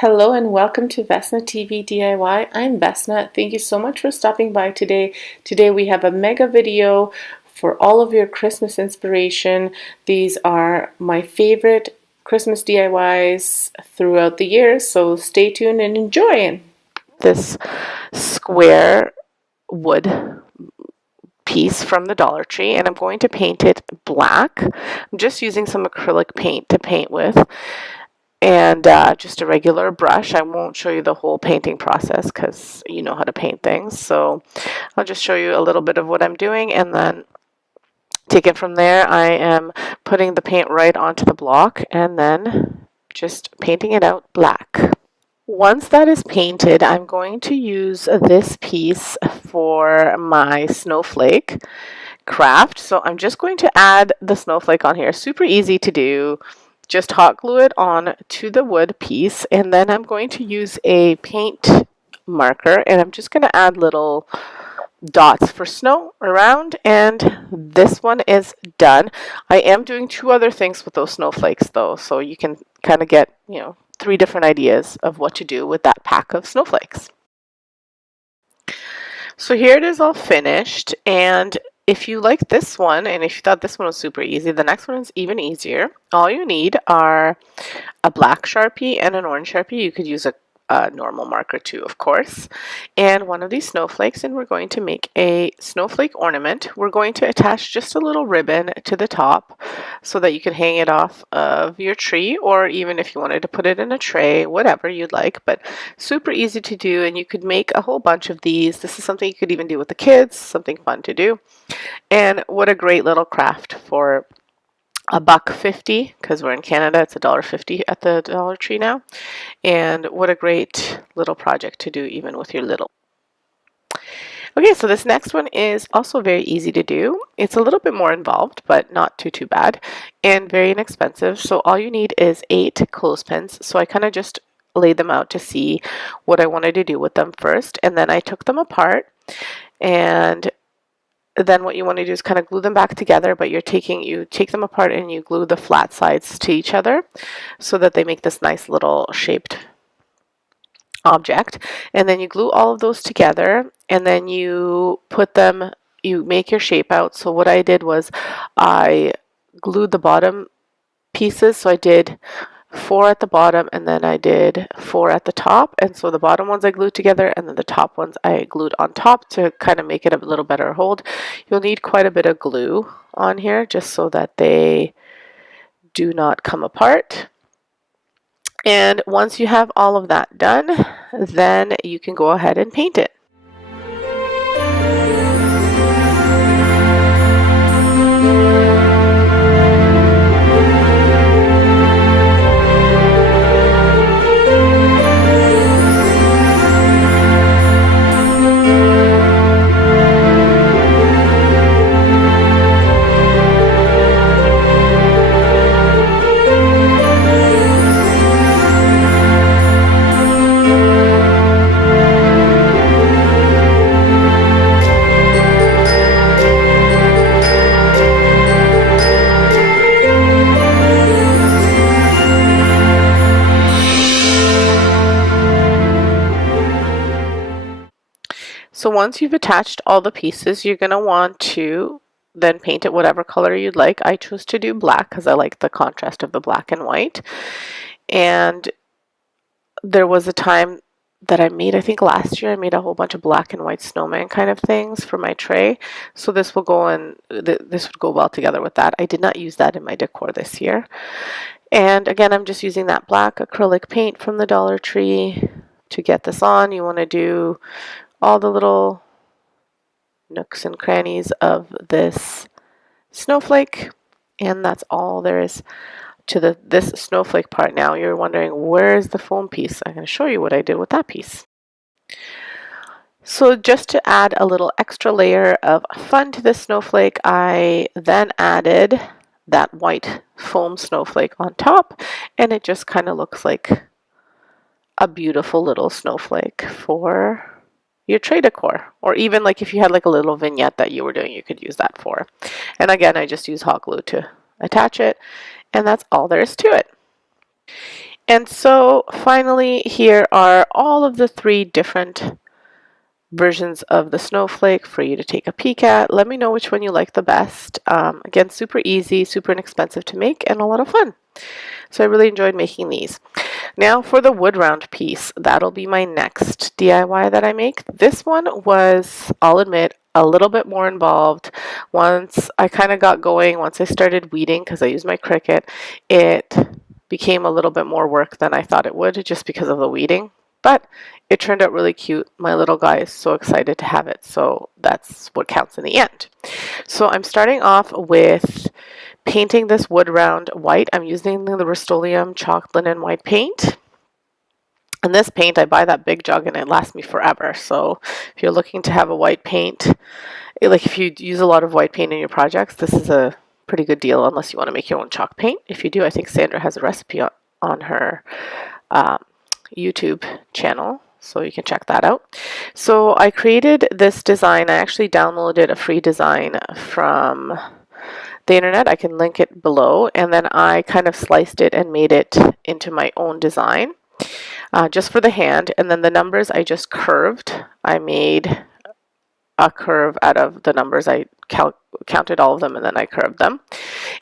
Hello and welcome to Vesna TV DIY. I'm Vesna. Thank you so much for stopping by today. Today we have a mega video for all of your Christmas inspiration. These are my favorite Christmas DIYs throughout the year, so stay tuned and enjoy. This square wood piece from the Dollar Tree, and I'm going to paint it black. I'm just using some acrylic paint to paint with, and just a regular brush. I won't show you the whole painting process because you know how to paint things, so I'll just show you a little bit of what I'm doing and then take it from there. I am putting the paint right onto the block and then just painting it out black. Once that is painted, I'm going to use this piece for my snowflake craft. So I'm just going to add the snowflake on here. Super easy to do. Just hot glue it on to the wood piece, and then I'm going to use a paint marker, and I'm just going to add little dots for snow around, and this one is done. I am doing two other things with those snowflakes though, so you can kind of get, three different ideas of what to do with that pack of snowflakes. So here it is all finished, and if you like this one, and if you thought this one was super easy, the next one is even easier. All you need are a black Sharpie and an orange Sharpie. You could use a normal marker too, of course, and one of these snowflakes, and we're going to make a snowflake ornament. We're going to attach just a little ribbon to the top so that you can hang it off of your tree, or even if you wanted to put it in a tray, whatever you'd like, but super easy to do, and you could make a whole bunch of these. This is something you could even do with the kids, something fun to do, and what a great little craft for $1.50, because we're in Canada. It's $1.50 at the Dollar Tree now, and what a great little project to do even with your little. Okay, so this next one is also very easy to do. It's a little bit more involved, but not too bad, and very inexpensive. So all you need is 8 clothespins. So I kind of just laid them out to see what I wanted to do with them first, and then I took them apart, and then what you want to do is kind of glue them back together, but you take them apart and you glue the flat sides to each other so that they make this nice little shaped object. And then you glue all of those together, and then you make your shape out. So what I did was I glued the bottom pieces. So I did 4 at the bottom, and then I did 4 at the top, and so the bottom ones I glued together, and then the top ones I glued on top to kind of make it a little better hold. You'll need quite a bit of glue on here just so that they do not come apart. And once you have all of that done, then you can go ahead and paint it. So once you've attached all the pieces, you're going to want to then paint it whatever color you'd like. I chose to do black because I like the contrast of the black and white. And there was a time that I made, I think last year, I made a whole bunch of black and white snowman kind of things for my tray. So this will go in, this would go well together with that. I did not use that in my decor this year. And again, I'm just using that black acrylic paint from the Dollar Tree to get this on. You want to do all the little nooks and crannies of this snowflake, and that's all there is to this snowflake part. Now you're wondering, where is the foam piece? I'm going to show you what I did with that piece. So just to add a little extra layer of fun to this snowflake, I then added that white foam snowflake on top, and it just kind of looks like a beautiful little snowflake for your tray decor, or even like if you had like a little vignette that you were doing, you could use that for. And again, I just use hot glue to attach it, and that's all there is to it. And so finally, here are all of the 3 different versions of the snowflake for you to take a peek at. Let me know which one you like the best. Again, super easy, super inexpensive to make, and a lot of fun. So I really enjoyed making these. Now for the wood round piece, that'll be my next DIY that I make. This one was, I'll admit, a little bit more involved. Once I kind of got going, once I started weeding, because I use my Cricut, it became a little bit more work than I thought it would just because of the weeding. But it turned out really cute. My little guy is so excited to have it, so that's what counts in the end. So I'm starting off with painting this wood round white. I'm using the Rust-Oleum chalk linen white paint. And this paint, I buy that big jug and it lasts me forever. So if you're looking to have a white paint, like if you use a lot of white paint in your projects, this is a pretty good deal unless you want to make your own chalk paint. If you do, I think Sandra has a recipe on her YouTube channel, so you can check that out. So I created this design. I actually downloaded a free design from the internet. I can link it below, and then I kind of sliced it and made it into my own design just for the hand. And then the numbers I just curved. I made a curve out of the numbers. I counted all of them and then I curved them,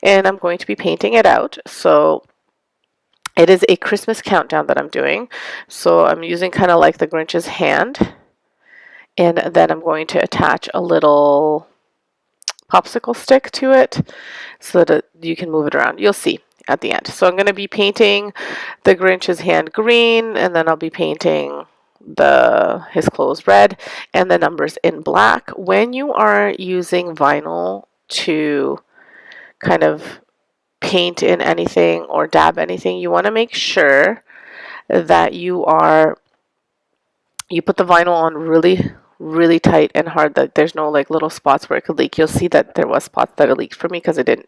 and I'm going to be painting it out. So it is a Christmas countdown that I'm doing. So I'm using kind of like the Grinch's hand, and then I'm going to attach a little popsicle stick to it so that you can move it around. You'll see at the end. So I'm going to be painting the Grinch's hand green, and then I'll be painting his clothes red, and the numbers in black. When you are using vinyl to kind of paint in anything or dab anything, you want to make sure that you put the vinyl on really tight and hard, that there's no like little spots where it could leak. You'll see that there was spots that it leaked for me because I didn't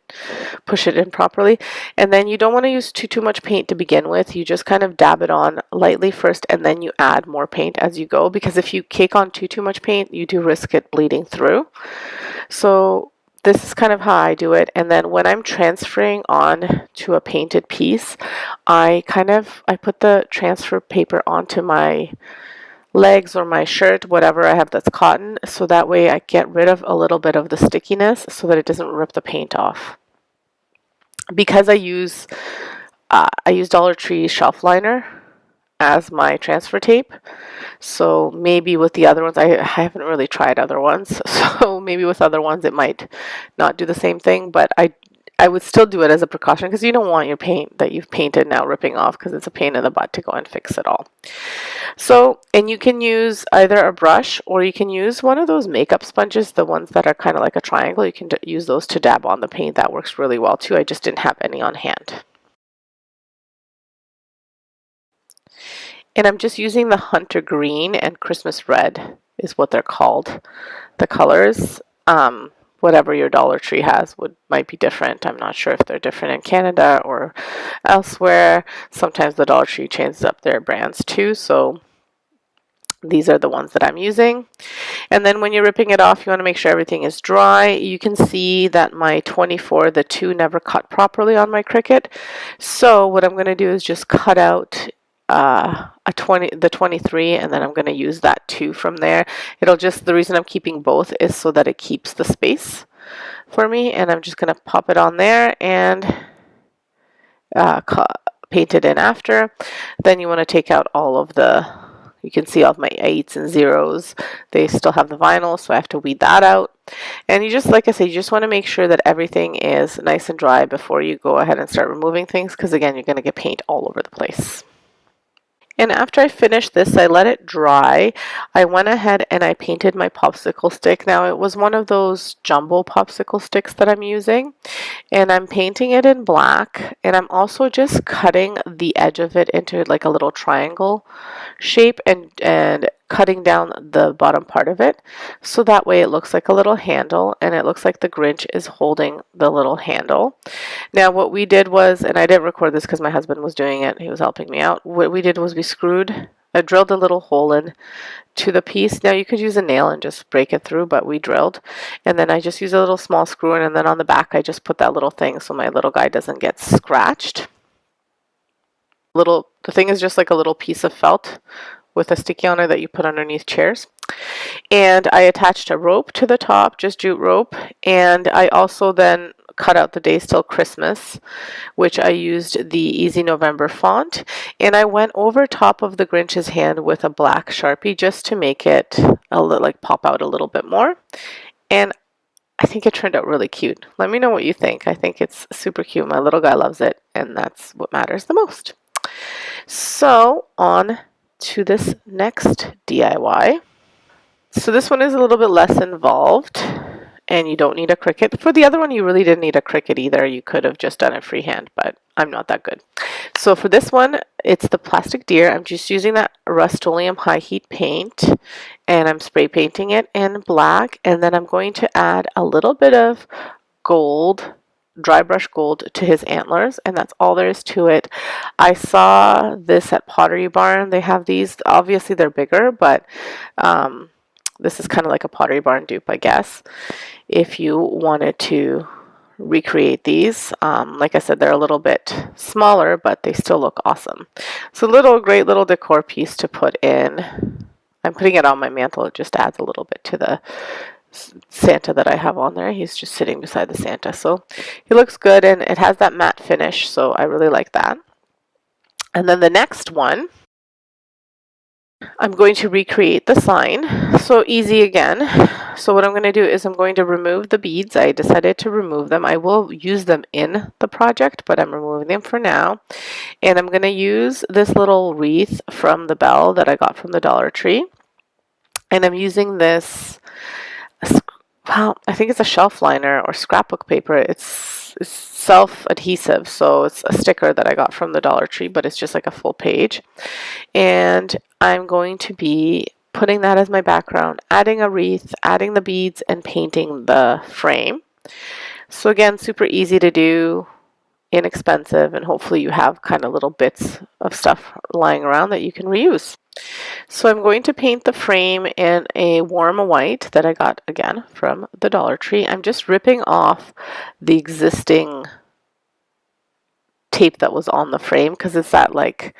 push it in properly. And then you don't want to use too much paint to begin with. You just kind of dab it on lightly first, and then you add more paint as you go, because if you cake on too much paint, you do risk it bleeding through. So this is kind of how I do it. And then when I'm transferring on to a painted piece, I put the transfer paper onto my legs or my shirt, whatever I have that's cotton, so that way I get rid of a little bit of the stickiness so that it doesn't rip the paint off. Because I use Dollar Tree shelf liner as my transfer tape, so maybe with the other ones, I haven't really tried other ones, so maybe with other ones it might not do the same thing, but I would still do it as a precaution, because you don't want your paint that you've painted now ripping off, because it's a pain in the butt to go and fix it all. So, and you can use either a brush, or you can use one of those makeup sponges, the ones that are kind of like a triangle. You can use those to dab on the paint. That works really well too. I just didn't have any on hand. And I'm just using the Hunter Green and Christmas Red is what they're called, the colors. Whatever your Dollar Tree has might be different. I'm not sure if they're different in Canada or elsewhere. Sometimes the Dollar Tree changes up their brands too, so these are the ones that I'm using. And then when you're ripping it off, you want to make sure everything is dry. You can see that my 24, the 2 never cut properly on my Cricut. So what I'm going to do is just cut out the 23, and then I'm going to use that 2 from there. The reason I'm keeping both is so that it keeps the space for me, and I'm just going to pop it on there and paint it in after. Then you want to take out all of you can see all of my 8s and 0s. They still have the vinyl, so I have to weed that out. And you just, like I said, you just want to make sure that everything is nice and dry before you go ahead and start removing things, because again, you're going to get paint all over the place. And after I finished this, I let it dry. I went ahead and I painted my popsicle stick. Now, it was one of those jumbo popsicle sticks that I'm using, and I'm painting it in black, and I'm also just cutting the edge of it into like a little triangle shape and cutting down the bottom part of it, so that way it looks like a little handle, and it looks like the Grinch is holding the little handle. Now what we did was, and I didn't record this because my husband was doing it, he was helping me out, what we did was I drilled a little hole in to the piece. Now you could use a nail and just break it through, but we drilled, and then I just used a little small screw in, and then on the back I just put that little thing so my little guy doesn't get scratched. The thing is just like a little piece of felt with a sticky on it that you put underneath chairs. And I attached a rope to the top, just jute rope, and I also then cut out the Days Till Christmas, which I used the Easy November font, and I went over top of the Grinch's hand with a black Sharpie just to make it a little, like, pop out a little bit more. And I think it turned out really cute. Let me know what you think. I think it's super cute. My little guy loves it, and that's what matters the most. So on to this next DIY. So this one is a little bit less involved, and you don't need a Cricut. For the other one, you really didn't need a Cricut either. You could have just done it freehand, but I'm not that good. So for this one, it's the plastic deer. I'm just using that Rust-Oleum high heat paint, and I'm spray painting it in black, and then I'm going to add a little bit of gold, dry brush gold, to his antlers, and that's all there is to it. I saw this at Pottery Barn. They have these. Obviously they're bigger, but this is kind of like a Pottery Barn dupe, I guess, if you wanted to recreate these. Like I said, they're a little bit smaller, but they still look awesome. So great little decor piece to put in. I'm putting it on my mantle. It just adds a little bit to the Santa that I have on there. He's just sitting beside the Santa, so he looks good, and it has that matte finish, so I really like that. And then the next one, I'm going to recreate the sign. So easy again. So what I'm going to do is I'm going to remove the beads. I decided to remove them. I will use them in the project, but I'm removing them for now. And I'm going to use this little wreath from the bell that I got from the Dollar Tree. And I'm using this, well, I think it's a shelf liner or scrapbook paper. It's self-adhesive, so it's a sticker that I got from the Dollar Tree, but it's just like a full page. And I'm going to be putting that as my background, adding a wreath, adding the beads, and painting the frame. So again, super easy to do, inexpensive, and hopefully you have kind of little bits of stuff lying around that you can reuse. So I'm going to paint the frame in a warm white that I got again from the Dollar Tree. I'm just ripping off the existing tape that was on the frame because it's that like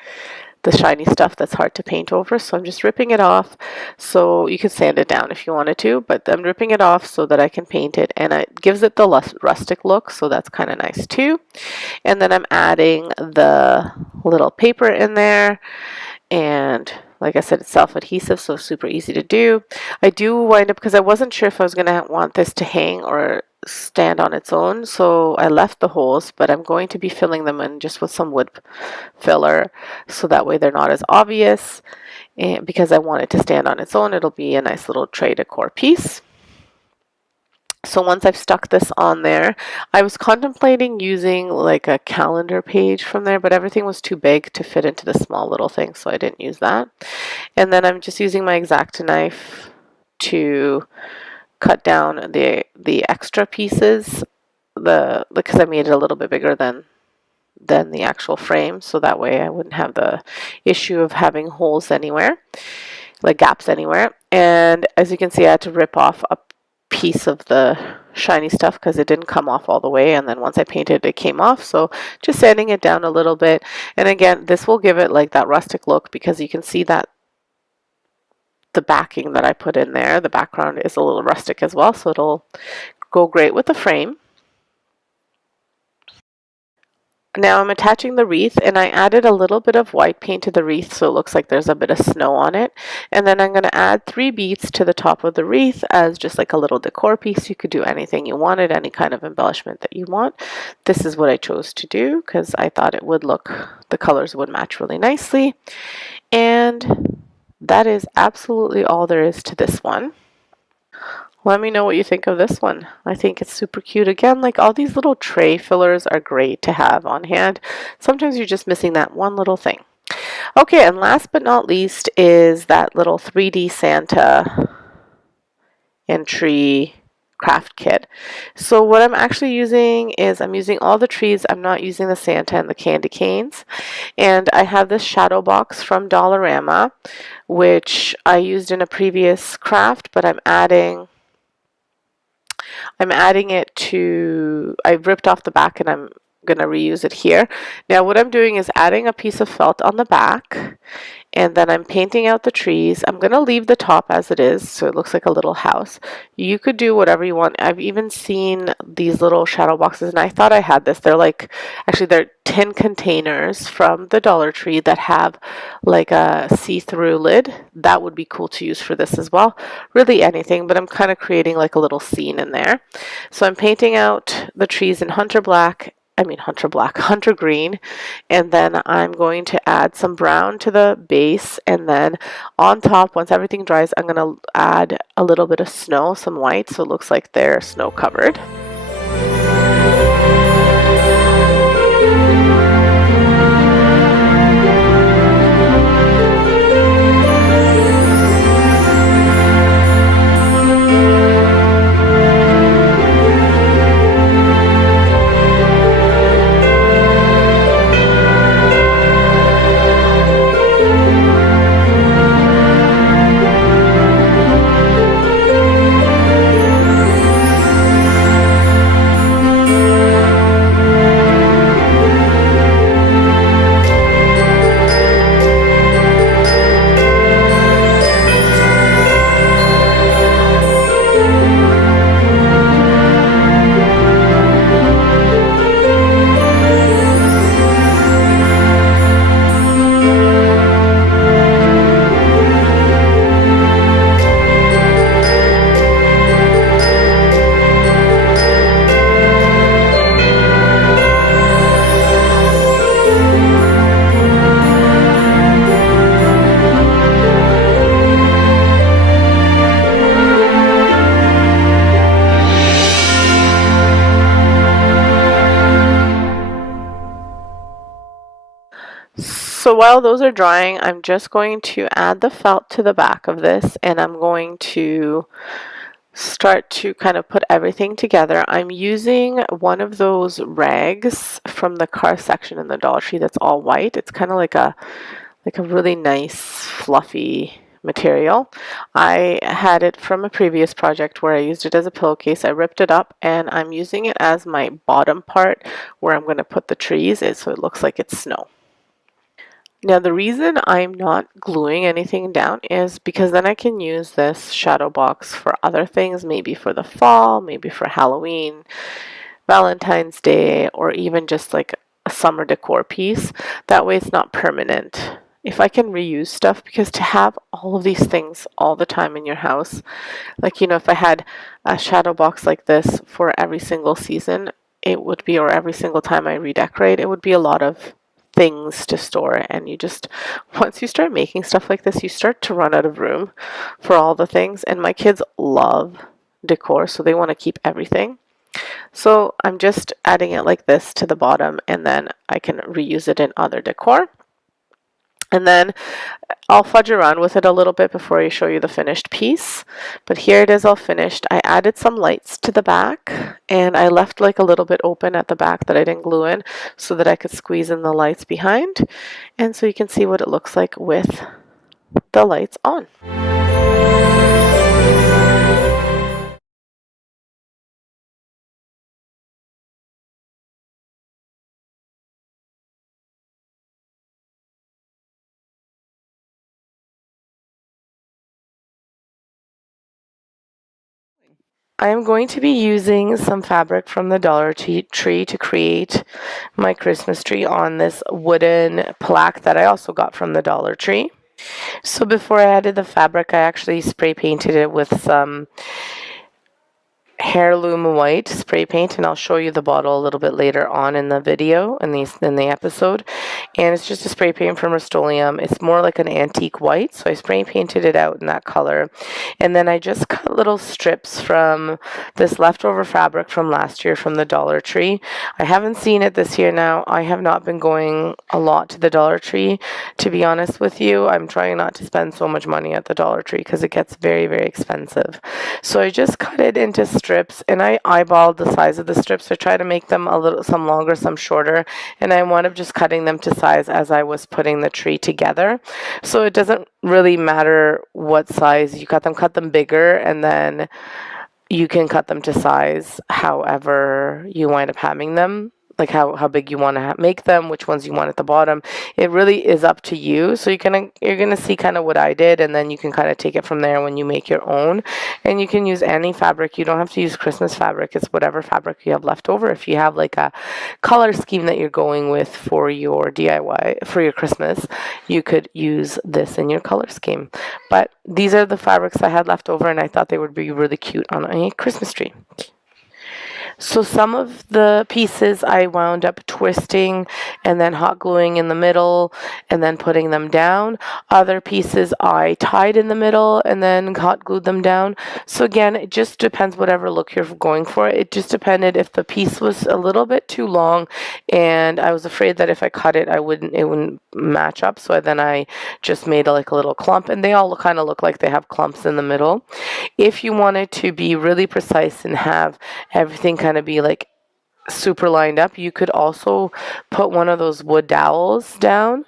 the shiny stuff that's hard to paint over. So I'm just ripping it off. So you can sand it down if you wanted to, but I'm ripping it off so that I can paint it, and it gives it the rustic look, so that's kind of nice too. And then I'm adding the little paper in there, and like I said, it's self-adhesive, so super easy to do. I do wind up, because I wasn't sure if I was going to want this to hang or stand on its own, so I left the holes, but I'm going to be filling them in just with some wood filler, so that way they're not as obvious. And because I want it to stand on its own, it'll be a nice little tray decor piece. So once I've stuck this on there, I was contemplating using like a calendar page from there, but everything was too big to fit into the small little thing, so I didn't use that. And then I'm just using my X-Acto knife to cut down the extra pieces, because I made it a little bit bigger than the actual frame, so that way I wouldn't have the issue of having holes anywhere, like gaps anywhere. And as you can see, I had to rip off a piece of the shiny stuff because it didn't come off all the way, and then once I painted it came off, so just sanding it down a little bit. And again, this will give it like that rustic look because you can see that the backing that I put in there, the background is a little rustic as well, so it'll go great with the frame. Now I'm attaching the wreath, and I added a little bit of white paint to the wreath so it looks like there's a bit of snow on it. And then I'm going to add 3 beads to the top of the wreath as just like a little decor piece. You could do anything you wanted, any kind of embellishment that you want. This is what I chose to do because I thought it would look, the colors would match really nicely. And that is absolutely all there is to this one. Let me know what you think of this one. I think it's super cute. Again, like all these little tray fillers are great to have on hand. Sometimes you're just missing that one little thing. Okay, and last but not least is that little 3D Santa and tree craft kit. So what I'm actually using is I'm using all the trees. I'm not using the Santa and the candy canes. And I have this shadow box from Dollarama, which I used in a previous craft, but I'm adding it to, I ripped off the back and I'm going to reuse it here. Now what I'm doing is adding a piece of felt on the back, and then I'm painting out the trees. I'm going to leave the top as it is so it looks like a little house. You could do whatever you want. I've even seen these little shadow boxes, and I thought I had this. They're like, actually they're tin containers from the Dollar Tree that have like a see-through lid. That would be cool to use for this as well. Really anything, but I'm kind of creating like a little scene in there. So I'm painting out the trees in Hunter green, and then I'm going to add some brown to the base, and then on top, once everything dries, I'm going to add a little bit of snow, some white, so it looks like they're snow covered. So while those are drying, I'm just going to add the felt to the back of this, and I'm going to start to kind of put everything together. I'm using one of those rags from the car section in the Dollar Tree that's all white. It's kind of like a really nice fluffy material. I had it from a previous project where I used it as a pillowcase. I ripped it up, and I'm using it as my bottom part where I'm going to put the trees, so it looks like it's snow. Now the reason I'm not gluing anything down is because then I can use this shadow box for other things, maybe for the fall, maybe for Halloween, Valentine's Day, or even just like a summer decor piece. That way it's not permanent. If I can reuse stuff, because to have all of these things all the time in your house, like, you know, if I had a shadow box like this for every single season, it would be, or every single time I redecorate, it would be a lot of things to store. And you just, once you start making stuff like this, you start to run out of room for all the things. And my kids love decor, so they want to keep everything. So I'm just adding it like this to the bottom, and then I can reuse it in other decor. And then I'll fudge around with it a little bit before I show you the finished piece. But here it is all finished. I added some lights to the back, and I left like a little bit open at the back that I didn't glue in so that I could squeeze in the lights behind. And so you can see what it looks like with the lights on. I am going to be using some fabric from the Dollar Tree to create my Christmas tree on this wooden plaque that I also got from the Dollar Tree. So before I added the fabric, I actually spray painted it with some heirloom white spray paint, and I'll show you the bottle a little bit later on in the video, in the episode. And it's just a spray paint from Rust-Oleum. It's more like an antique white, so I spray painted it out in that color. And then I just cut little strips from this leftover fabric from last year from the Dollar Tree. I haven't seen it this year now. I have not been going a lot to the Dollar Tree, to be honest with you. I'm trying not to spend so much money at the Dollar Tree because it gets very, very expensive. So I just cut it into strips, and I eyeballed the size of the strips. I try to make them some longer, some shorter, and I wound up just cutting them to size as I was putting the tree together. So it doesn't really matter what size you cut them bigger, and then you can cut them to size however you wind up having them. like how big you want to make them, which ones you want at the bottom. It really is up to you. So you're gonna see kind of what I did, and then you can kind of take it from there when you make your own. And you can use any fabric. You don't have to use Christmas fabric. It's whatever fabric you have left over. If you have like a color scheme that you're going with for your DIY for your Christmas, you could use this in your color scheme. But these are the fabrics I had left over, and I thought they would be really cute on a Christmas tree. So some of the pieces I wound up twisting and then hot gluing in the middle and then putting them down. Other pieces I tied in the middle and then hot glued them down. So again, it just depends whatever look you're going for. It just depended if the piece was a little bit too long, and I was afraid that if I cut it, it wouldn't match up. So then I just made like a little clump, and they all kind of look like they have clumps in the middle. If you wanted to be really precise and have everything kind of be like super lined up, you could also put one of those wood dowels down.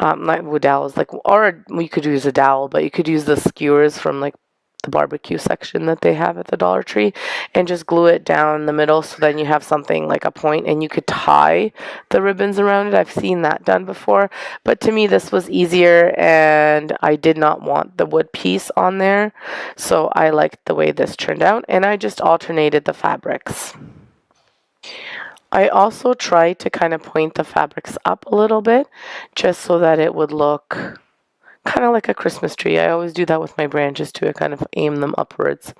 Not wood dowels, like, or you could use a dowel, but you could use the skewers from like the barbecue section that they have at the Dollar Tree and just glue it down the middle, so then you have something like a point and you could tie the ribbons around it. I've seen that done before, but to me this was easier and I did not want the wood piece on there, so I liked the way this turned out, and I just alternated the fabrics. I also tried to kind of point the fabrics up a little bit just so that it would look kind of like a Christmas tree. I always do that with my branches too. I kind of aim them upwards.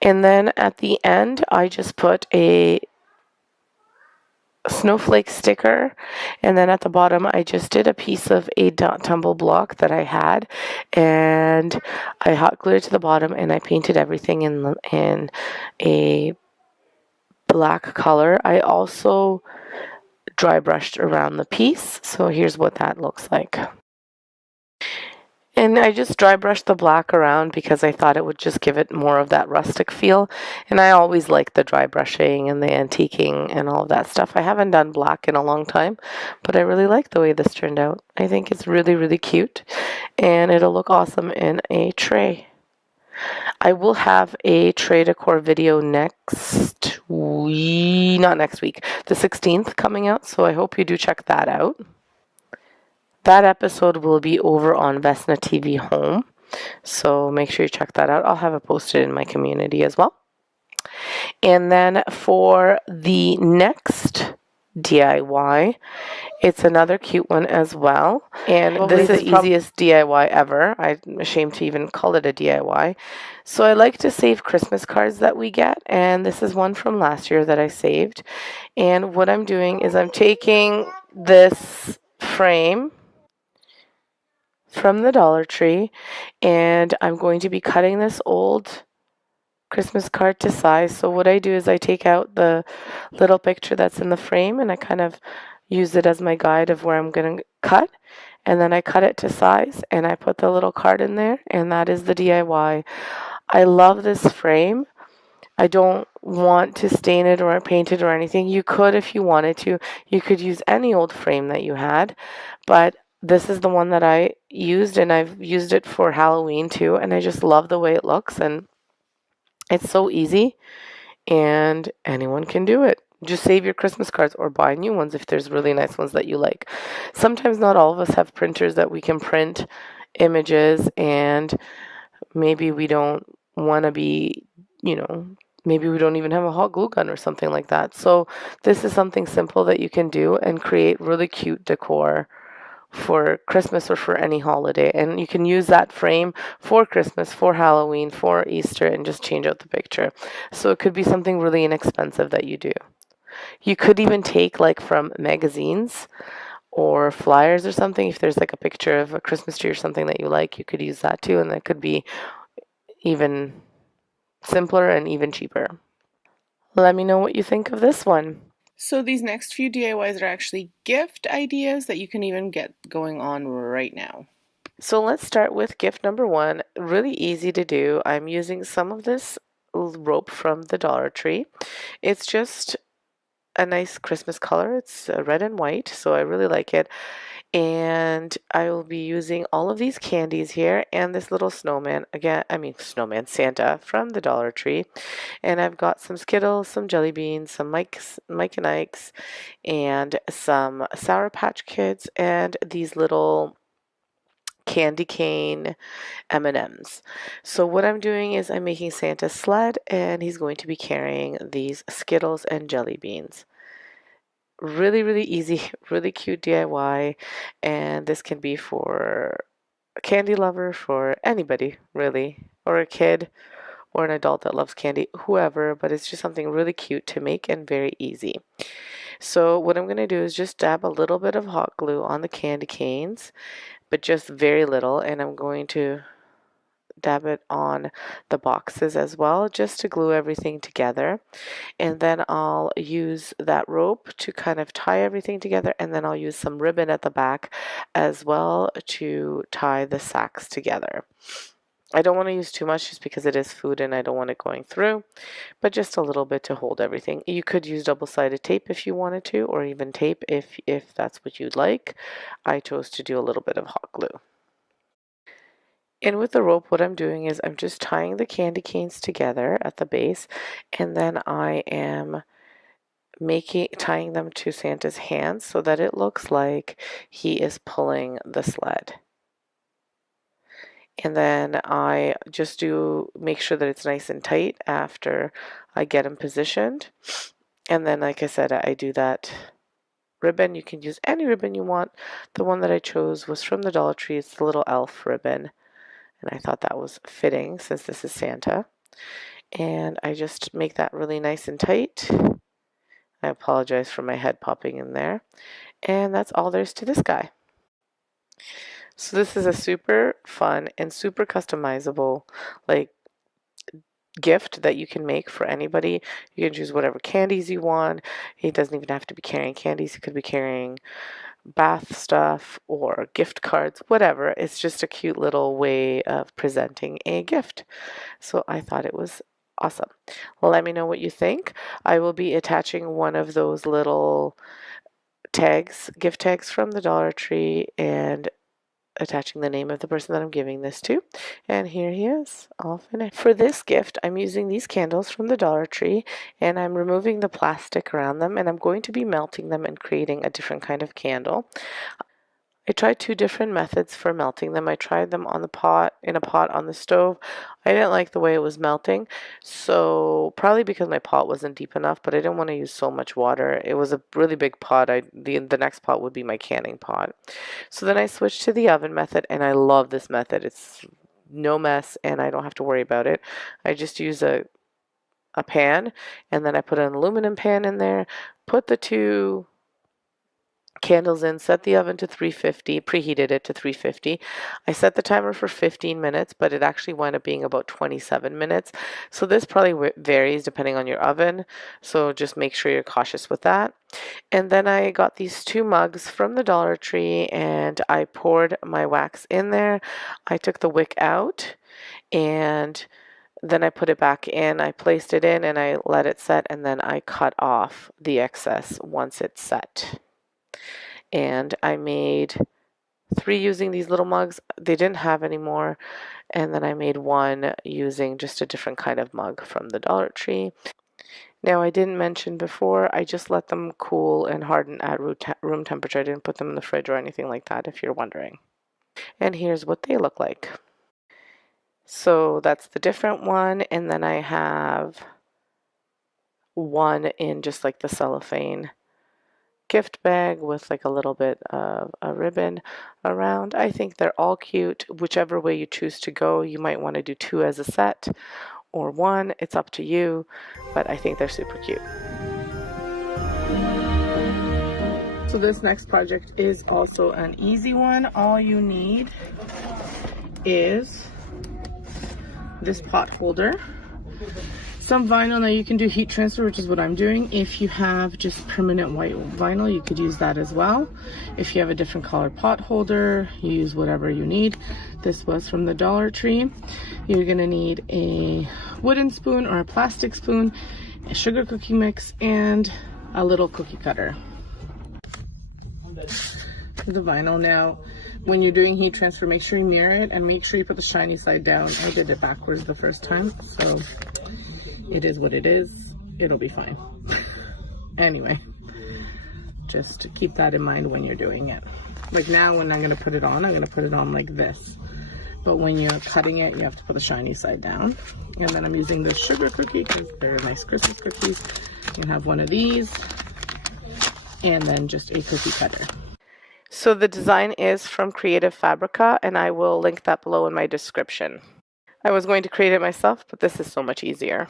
And then at the end, I just put a snowflake sticker, and then at the bottom I just did a piece of a tumble block that I had, and I hot glued it to the bottom, and I painted everything in a black color. I also dry brushed around the piece, so here's what that looks like. And I just dry brushed the black around because I thought it would just give it more of that rustic feel. And I always like the dry brushing and the antiquing and all of that stuff. I haven't done black in a long time, but I really like the way this turned out. I think it's really, really cute, and it'll look awesome in a tray. I will have a tray decor video next week, not next week, the 16th coming out, so I hope you do check that out. That episode will be over on Vesna TV Home, so make sure you check that out. I'll have it posted in my community as well. And then for the next DIY, it's another cute one as well, and this is the easiest DIY ever. I'm ashamed to even call it a DIY. So I like to save Christmas cards that we get, and this is one from last year that I saved. And what I'm doing is I'm taking this frame from the Dollar Tree, and I'm going to be cutting this old Christmas card to size. So what I do is I take out the little picture that's in the frame, and I kind of use it as my guide of where I'm going to cut, and then I cut it to size and I put the little card in there, and that is the DIY. I love this frame. I don't want to stain it or paint it or anything. You could if you wanted to. You could use any old frame that you had, but this is the one that I used, and I've used it for Halloween too, and I just love the way it looks, and it's so easy, and anyone can do it. Just save your Christmas cards or buy new ones if there's really nice ones that you like. Sometimes not all of us have printers that we can print images, and maybe we don't want to be, maybe we don't even have a hot glue gun or something like that. So this is something simple that you can do and create really cute decor for Christmas or for any holiday. And you can use that frame for Christmas, for Halloween, for Easter, and just change out the picture. So it could be something really inexpensive that you do. You could even take like from magazines or flyers or something. If there's like a picture of a Christmas tree or something that you like, you could use that too, and that could be even simpler and even cheaper. Let me know what you think of this one. So these next few DIYs are actually gift ideas that you can even get going on right now. So let's start with gift number one. Really easy to do. I'm using some of this rope from the Dollar Tree. It's just a nice Christmas color. It's red and white, so I really like it. And I will be using all of these candies here and this little snowman, Santa from the Dollar Tree. And I've got some Skittles, some jelly beans, some Mike and Ike's, and some Sour Patch Kids, and these little candy cane M&Ms. So what I'm doing is I'm making Santa's sled, and he's going to be carrying these Skittles and jelly beans. Really, really easy, really cute DIY, and this can be for a candy lover, for anybody really, or a kid, or an adult that loves candy, whoever, but it's just something really cute to make and very easy. So what I'm going to do is just dab a little bit of hot glue on the candy canes, but just very little, and I'm going to dab it on the boxes as well, just to glue everything together. And then I'll use that rope to kind of tie everything together, and then I'll use some ribbon at the back as well to tie the sacks together. I don't want to use too much just because it is food and I don't want it going through, but just a little bit to hold everything. You could use double-sided tape if you wanted to, or even tape if that's what you'd like. I chose to do a little bit of hot glue. And with the rope, what I'm doing is I'm just tying the candy canes together at the base, and then I am tying them to Santa's hands so that it looks like he is pulling the sled. And then I just make sure that it's nice and tight after I get him positioned. And then, like I said, I do that ribbon. You can use any ribbon you want. The one that I chose was from the Dollar Tree. It's the little elf ribbon. And I thought that was fitting since this is Santa. And I just make that really nice and tight. I apologize for my head popping in there. And that's all there's to this guy. So this is a super fun and super customizable gift that you can make for anybody. You can choose whatever candies you want. He doesn't even have to be carrying candies. He could be carrying bath stuff or gift cards, whatever. It's just a cute little way of presenting a gift. So I thought it was awesome. Well, let me know what you think. I will be attaching one of those little gift tags from the Dollar Tree, and attaching the name of the person that I'm giving this to. And here he is, all finished. For this gift, I'm using these candles from the Dollar Tree, and I'm removing the plastic around them, and I'm going to be melting them and creating a different kind of candle. I tried 2 different methods for melting them. I tried them in a pot on the stove. I didn't like the way it was melting, so probably because my pot wasn't deep enough, but I didn't want to use so much water. It was a really big pot. The next pot would be my canning pot. So then I switched to the oven method, and I love this method. It's no mess, and I don't have to worry about it. I just use a pan, and then I put an aluminum pan in there, put the 2 candles in, set the oven to 350, preheated it to 350. I set the timer for 15 minutes, but it actually wound up being about 27 minutes. So this probably varies depending on your oven. So just make sure you're cautious with that. And then I got these 2 mugs from the Dollar Tree, and I poured my wax in there. I took the wick out, and then I put it back in. I placed it in and I let it set, and then I cut off the excess once it's set. And I made 3 using these little mugs. They didn't have any more. And then I made 1 using just a different kind of mug from the Dollar Tree. Now, I didn't mention before, I just let them cool and harden at room temperature. I didn't put them in the fridge or anything like that, if you're wondering. And here's what they look like. So that's the different one. And then I have 1 in just like the cellophane gift bag with like a little bit of a ribbon around. I think they're all cute. Whichever way you choose to go, you might want to do 2 as a set or 1. It's up to you, but I think they're super cute. So this next project is also an easy one. All you need is this pot holder, some vinyl. Now you can do heat transfer, which is what I'm doing. If you have just permanent white vinyl, you could use that as well. If you have a different colored pot holder, you use whatever you need. This was from the Dollar Tree. You're gonna need a wooden spoon or a plastic spoon, a sugar cookie mix, and a little cookie cutter. the vinyl. Now, when you're doing heat transfer, make sure you mirror it and make sure you put the shiny side down. I did it backwards the first time, so it is what it is. It'll be fine. Anyway, just keep that in mind when you're doing it. Like now, when I'm going to put it on, I'm going to put it on like this. But when you're cutting it, you have to put the shiny side down. And then I'm using this sugar cookie because they're nice Christmas cookies. You can have one of these and then just a cookie cutter. So the design is from Creative Fabrica, and I will link that below in my description. I was going to create it myself, but this is so much easier.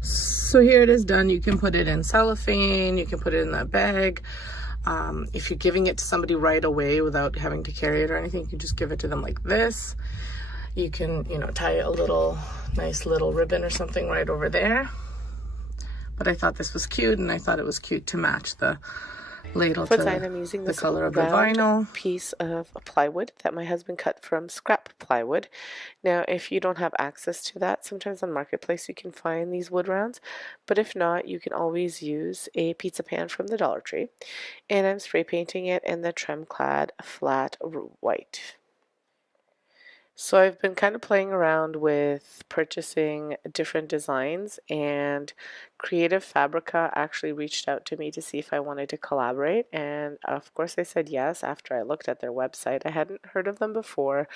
So here it is done. You can put it in cellophane, you can put it in a bag. If you're giving it to somebody right away without having to carry it or anything, you can just give it to them like this. You can, tie a little nice little ribbon or something right over there. But I thought this was cute, and I thought it was cute to match the ladle For to design, I'm using the this color of the round vinyl. piece of plywood that my husband cut from scrap plywood. Now, if you don't have access to that, sometimes on Marketplace you can find these wood rounds, but if not, you can always use a pizza pan from the Dollar Tree. And I'm spray painting it in the Tremclad flat white. So I've been kind of playing around with purchasing different designs, and Creative Fabrica actually reached out to me to see if I wanted to collaborate, and of course I said yes after I looked at their website. I hadn't heard of them before,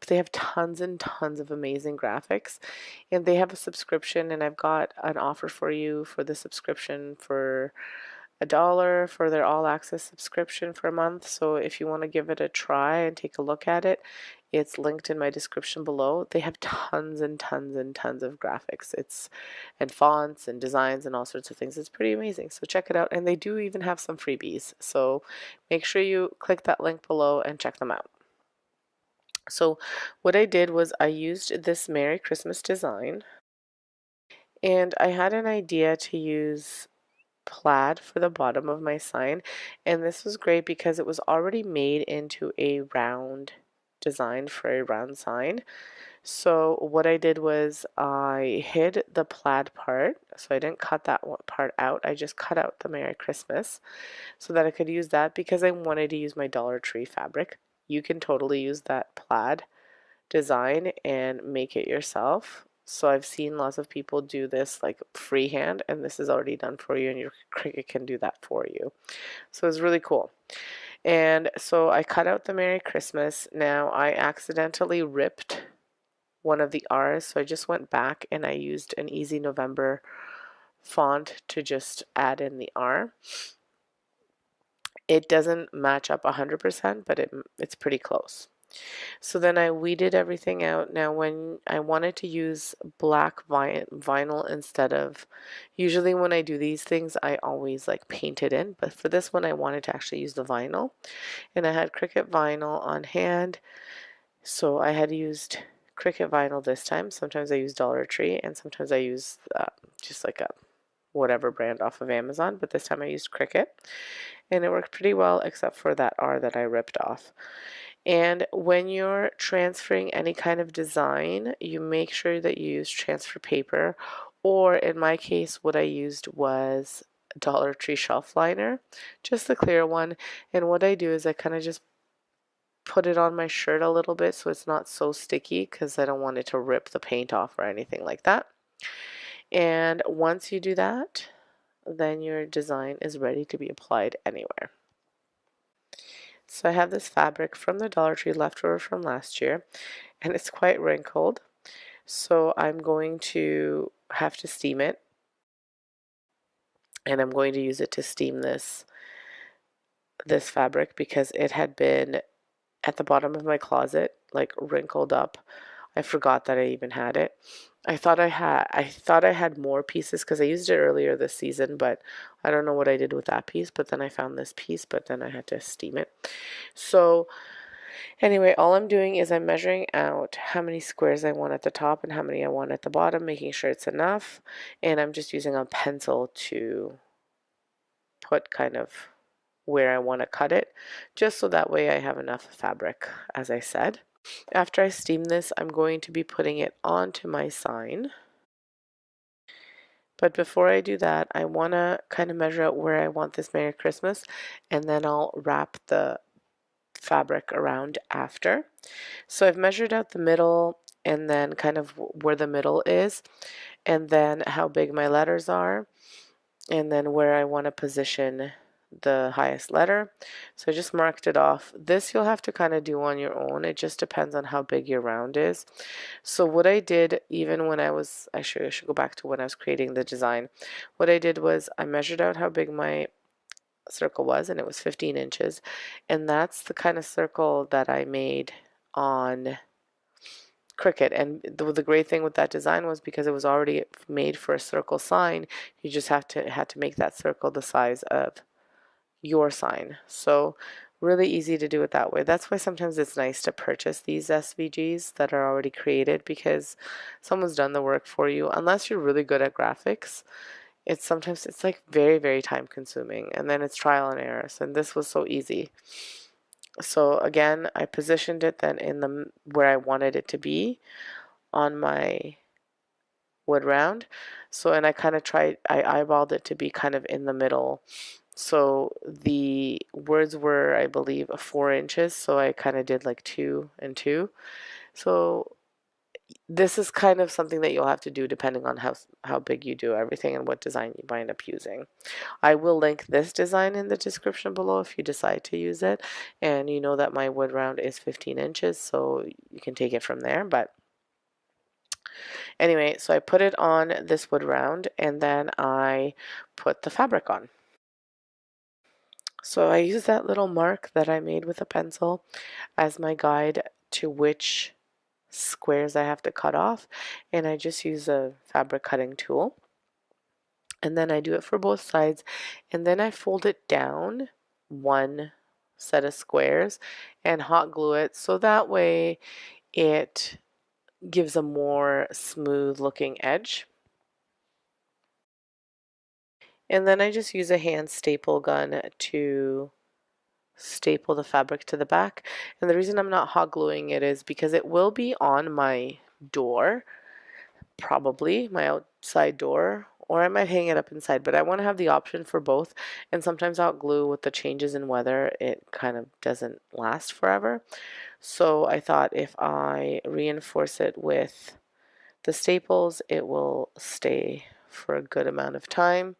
but they have tons and tons of amazing graphics, and they have a subscription, and I've got an offer for you for the subscription for $1 for their all access subscription for a month. So if you want to give it a try and take a look at it, it's linked in my description below. They have tons and tons and tons of graphics. And fonts and designs and all sorts of things. It's pretty amazing. So check it out. And they do even have some freebies. So make sure you click that link below and check them out. So what I did was I used this Merry Christmas design, and I had an idea to use plaid for the bottom of my sign, and this was great because it was already made into a round design for a round sign. So what I did was I hid the plaid part, so I didn't cut that part out. I just cut out the Merry Christmas so that I could use that because I wanted to use my Dollar Tree fabric. You can totally use that plaid design and make it yourself. So I've seen lots of people do this like freehand, and this is already done for you, and your Cricut can do that for you. So it's really cool. And so I cut out the Merry Christmas. Now I accidentally ripped one of the R's, so I just went back and I used an Easy November font to just add in the R. It doesn't match up 100%, but it's pretty close. So then I weeded everything out. Now when I wanted to use black vinyl instead of, usually when I do these things I always like paint it in, but for this one I wanted to actually use the vinyl, and I had Cricut vinyl on hand, so I had used Cricut vinyl this time. Sometimes I use Dollar Tree and sometimes I use just like a whatever brand off of Amazon, but this time I used Cricut and it worked pretty well except for that R that I ripped off. And when you're transferring any kind of design, you make sure that you use transfer paper, or in my case what I used was Dollar Tree shelf liner, just the clear one. And what I do is I kind of just put it on my shirt a little bit so it's not so sticky because I don't want it to rip the paint off or anything like that. And once you do that, then your design is ready to be applied anywhere. So I have this fabric from the Dollar Tree leftover from last year, and it's quite wrinkled. So I'm going to have to steam it, and I'm going to use it to steam this fabric because it had been at the bottom of my closet, like wrinkled up. I forgot that I even had it. I thought I had more pieces because I used it earlier this season, but I don't know what I did with that piece. But then I found this piece, but then I had to steam it. So anyway, all I'm doing is I'm measuring out how many squares I want at the top and how many I want at the bottom, making sure it's enough. And I'm just using a pencil to put kind of where I want to cut it, just so that way I have enough fabric, as I said. After I steam this, I'm going to be putting it onto my sign. But before I do that, I want to kind of measure out where I want this Merry Christmas, and then I'll wrap the fabric around after. So I've measured out the middle and then kind of where the middle is, and then how big my letters are, and then where I want to position the highest letter. So I just marked it off. This you'll have to kind of do on your own. It just depends on how big your round is. So what I did, even when I should go back to when I was creating the design. What I did was I measured out how big my circle was, and it was 15 inches. And that's the kind of circle that I made on Cricut. And the great thing with that design was because it was already made for a circle sign, you just had to make that circle the size of your sign. So really easy to do it that way. That's why sometimes it's nice to purchase these SVGs that are already created, because someone's done the work for you. Unless you're really good at graphics, it's like very, very time consuming, and then it's trial and error. And this was so easy. So again, I positioned it then in the where I wanted it to be on my wood round. So, and I eyeballed it to be kind of in the middle. So the words were, I believe, 4 inches. So I kind of did like 2 and 2. So this is kind of something that you'll have to do depending on how big you do everything and what design you wind up using. I will link this design in the description below if you decide to use it. And you know that my wood round is 15 inches, so you can take it from there. But anyway, so I put it on this wood round, and then I put the fabric on. So I use that little mark that I made with a pencil as my guide to which squares I have to cut off, and I just use a fabric cutting tool. And then I do it for both sides, and then I fold it down one set of squares and hot glue it, so that way it gives a more smooth looking edge. And then I just use a hand staple gun to staple the fabric to the back. And the reason I'm not hot gluing it is because it will be on my door, probably my outside door, or I might hang it up inside, but I want to have the option for both. And sometimes hot glue, with the changes in weather, it kind of doesn't last forever. So I thought if I reinforce it with the staples, it will stay for a good amount of time.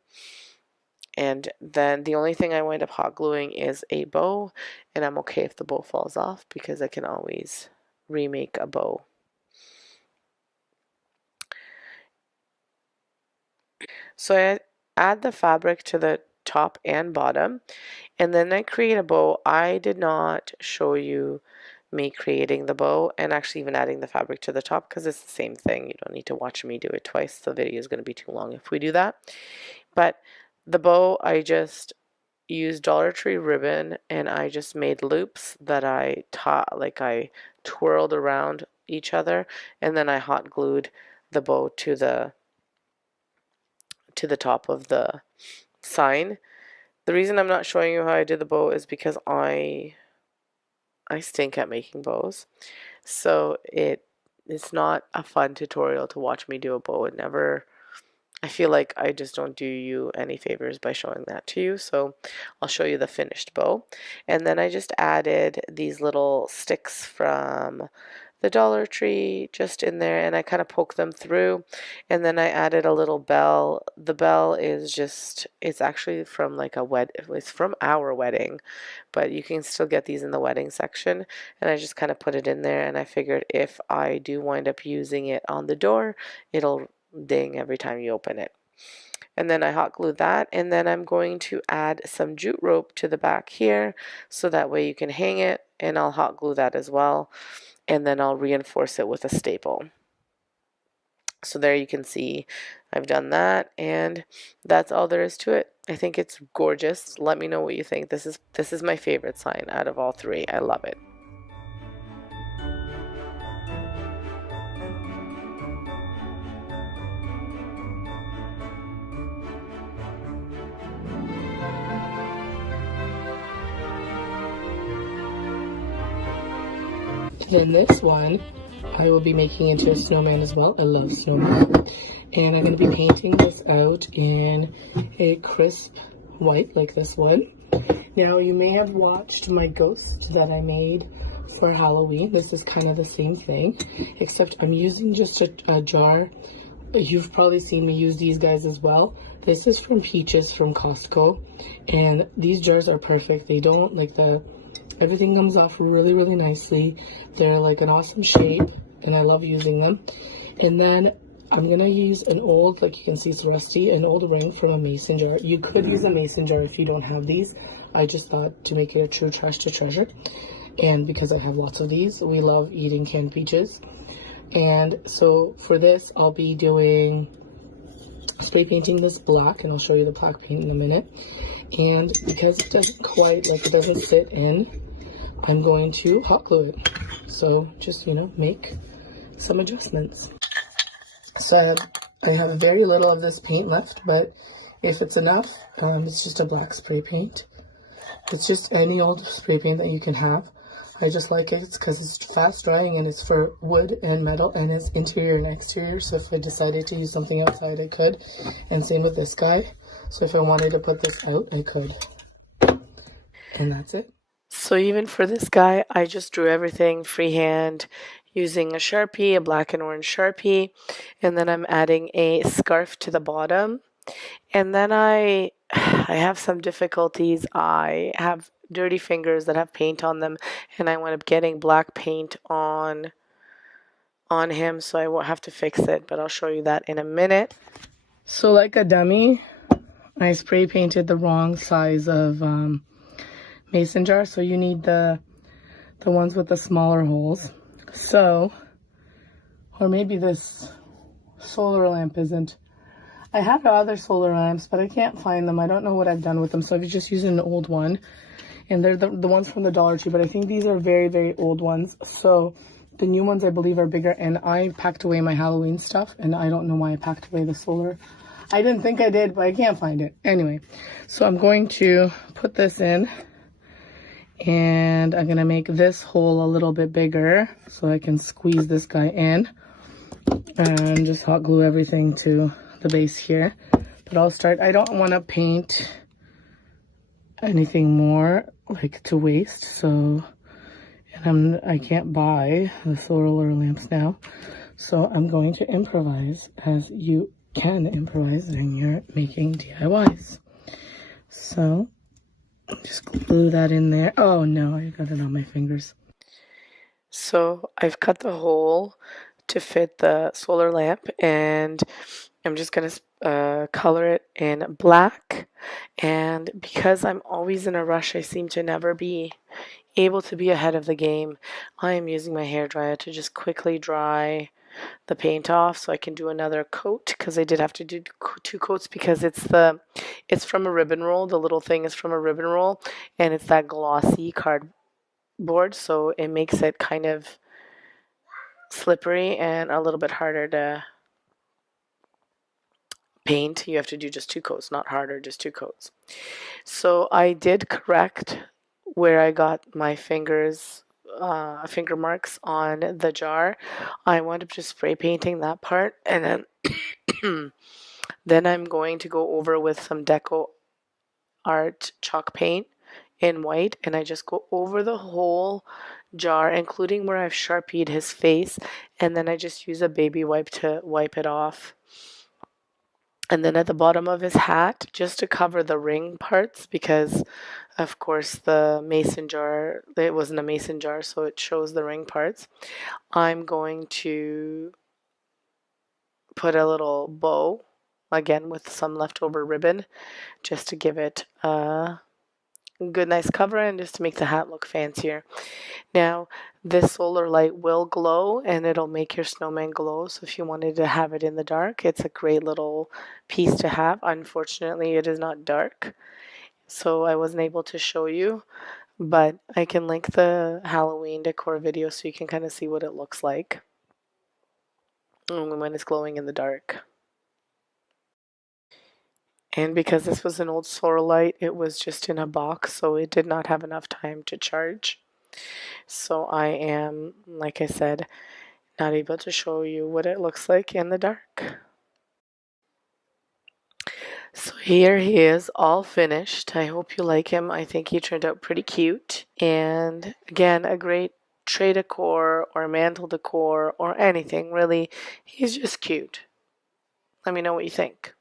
And then the only thing I wind up hot gluing is a bow, and I'm okay if the bow falls off because I can always remake a bow. So I add the fabric to the top and bottom, and then I create a bow. I did not show you me creating the bow and actually even adding the fabric to the top because it's the same thing. You don't need to watch me do it twice. The video is going to be too long if we do that. But the bow, I just used Dollar Tree ribbon, and I just made loops that I twirled around each other, and then I hot glued the bow to the top of the sign. The reason I'm not showing you how I did the bow is because I stink at making bows. So it's not a fun tutorial to watch me do a bow. I feel like I just don't do you any favors by showing that to you. So I'll show you the finished bow. And then I just added these little sticks from the Dollar Tree just in there, and I kind of poke them through. And then I added a little bell. The bell is it's actually from it's from our wedding, but you can still get these in the wedding section. And I just kind of put it in there, and I figured if I do wind up using it on the door, it'll ding every time you open it. And then I hot glued that, and then I'm going to add some jute rope to the back here so that way you can hang it, and I'll hot glue that as well, and then I'll reinforce it with a staple. So there you can see I've done that, and that's all there is to it. I think it's gorgeous. Let me know what you think. This is my favorite sign out of all three. I love it. And this one, I will be making into a snowman as well. I love snowman. And I'm going to be painting this out in a crisp white like this one. Now you may have watched my ghost that I made for Halloween. This is kind of the same thing, except I'm using just a jar. You've probably seen me use these guys as well. This is from Peaches from Costco, and these jars are perfect. They don't everything comes off really, really nicely. They're like an awesome shape, and I love using them. And then I'm gonna use an old, like you can see it's rusty, an old ring from a mason jar. You could use a mason jar if you don't have these. I just thought to make it a true trash to treasure. And because I have lots of these, we love eating canned peaches. And so for this, I'll be doing spray painting this black, and I'll show you the black paint in a minute. And because it doesn't quite, like it doesn't fit in, I'm going to hot glue it. So just, make some adjustments. So I have very little of this paint left, but if it's enough, it's just a black spray paint. It's just any old spray paint that you can have. I just like it because it's fast drying and it's for wood and metal and it's interior and exterior. So if I decided to use something outside, I could. And same with this guy. So if I wanted to put this out, I could. And that's it. So even for this guy, I just drew everything freehand using a Sharpie, a black and orange Sharpie, and then I'm adding a scarf to the bottom. And then I have some difficulties. I have dirty fingers that have paint on them, and I wound up getting black paint on him, so I won't have to fix it, but I'll show you that in a minute. So like a dummy, I spray painted the wrong size of mason jar, so you need the ones with the smaller holes. So, or maybe this solar lamp isn't. I have other solar lamps, but I can't find them. I don't know what I've done with them, so I've just used an old one. And they're the ones from the Dollar Tree, but I think these are very, very old ones. So the new ones I believe are bigger, and I packed away my Halloween stuff, and I don't know why I packed away the solar. I didn't think I did, but I can't find it. Anyway, so I'm going to put this in, and I'm going to make this hole a little bit bigger so I can squeeze this guy in, and just hot glue everything to the base here. But I'll start, I don't want to paint anything more like to waste, so, and I can't buy the solar lamps now, so I'm going to improvise, as you can improvise when you're making DIYs. So just glue that in there. Oh no, I got it on my fingers. So I've cut the hole to fit the solar lamp, and I'm just going to color it in black. And because I'm always in a rush, I seem to never be able to be ahead of the game. I am using my hairdryer to just quickly dry the paint off so I can do another coat, because I did have to do 2 coats because it's from a ribbon roll. The little thing is from a ribbon roll, and it's that glossy cardboard, so it makes it kind of slippery and a little bit harder to paint. You have to do just 2 coats, not harder, just 2 coats. So I did correct where I got my finger marks on the jar. I wound up just spray painting that part, and then I'm going to go over with some Deco Art chalk paint in white, and I just go over the whole jar, including where I've Sharpied his face, and then I just use a baby wipe to wipe it off. And then at the bottom of his hat, just to cover the ring parts, because of course the mason jar, it wasn't a mason jar, so it shows the ring parts, I'm going to put a little bow, again with some leftover ribbon, just to give it a good nice cover and just to make the hat look fancier. Now this solar light will glow, and it'll make your snowman glow, so if you wanted to have it in the dark, it's a great little piece to have. Unfortunately, it is not dark, so I wasn't able to show you, but I can link the Halloween decor video so you can kind of see what it looks like when it's glowing in the dark. And because this was an old solar light, it was just in a box, so it did not have enough time to charge. So I am, like I said, not able to show you what it looks like in the dark. So here he is, all finished. I hope you like him. I think he turned out pretty cute. And again, a great tray decor or mantle decor or anything, really. He's just cute. Let me know what you think.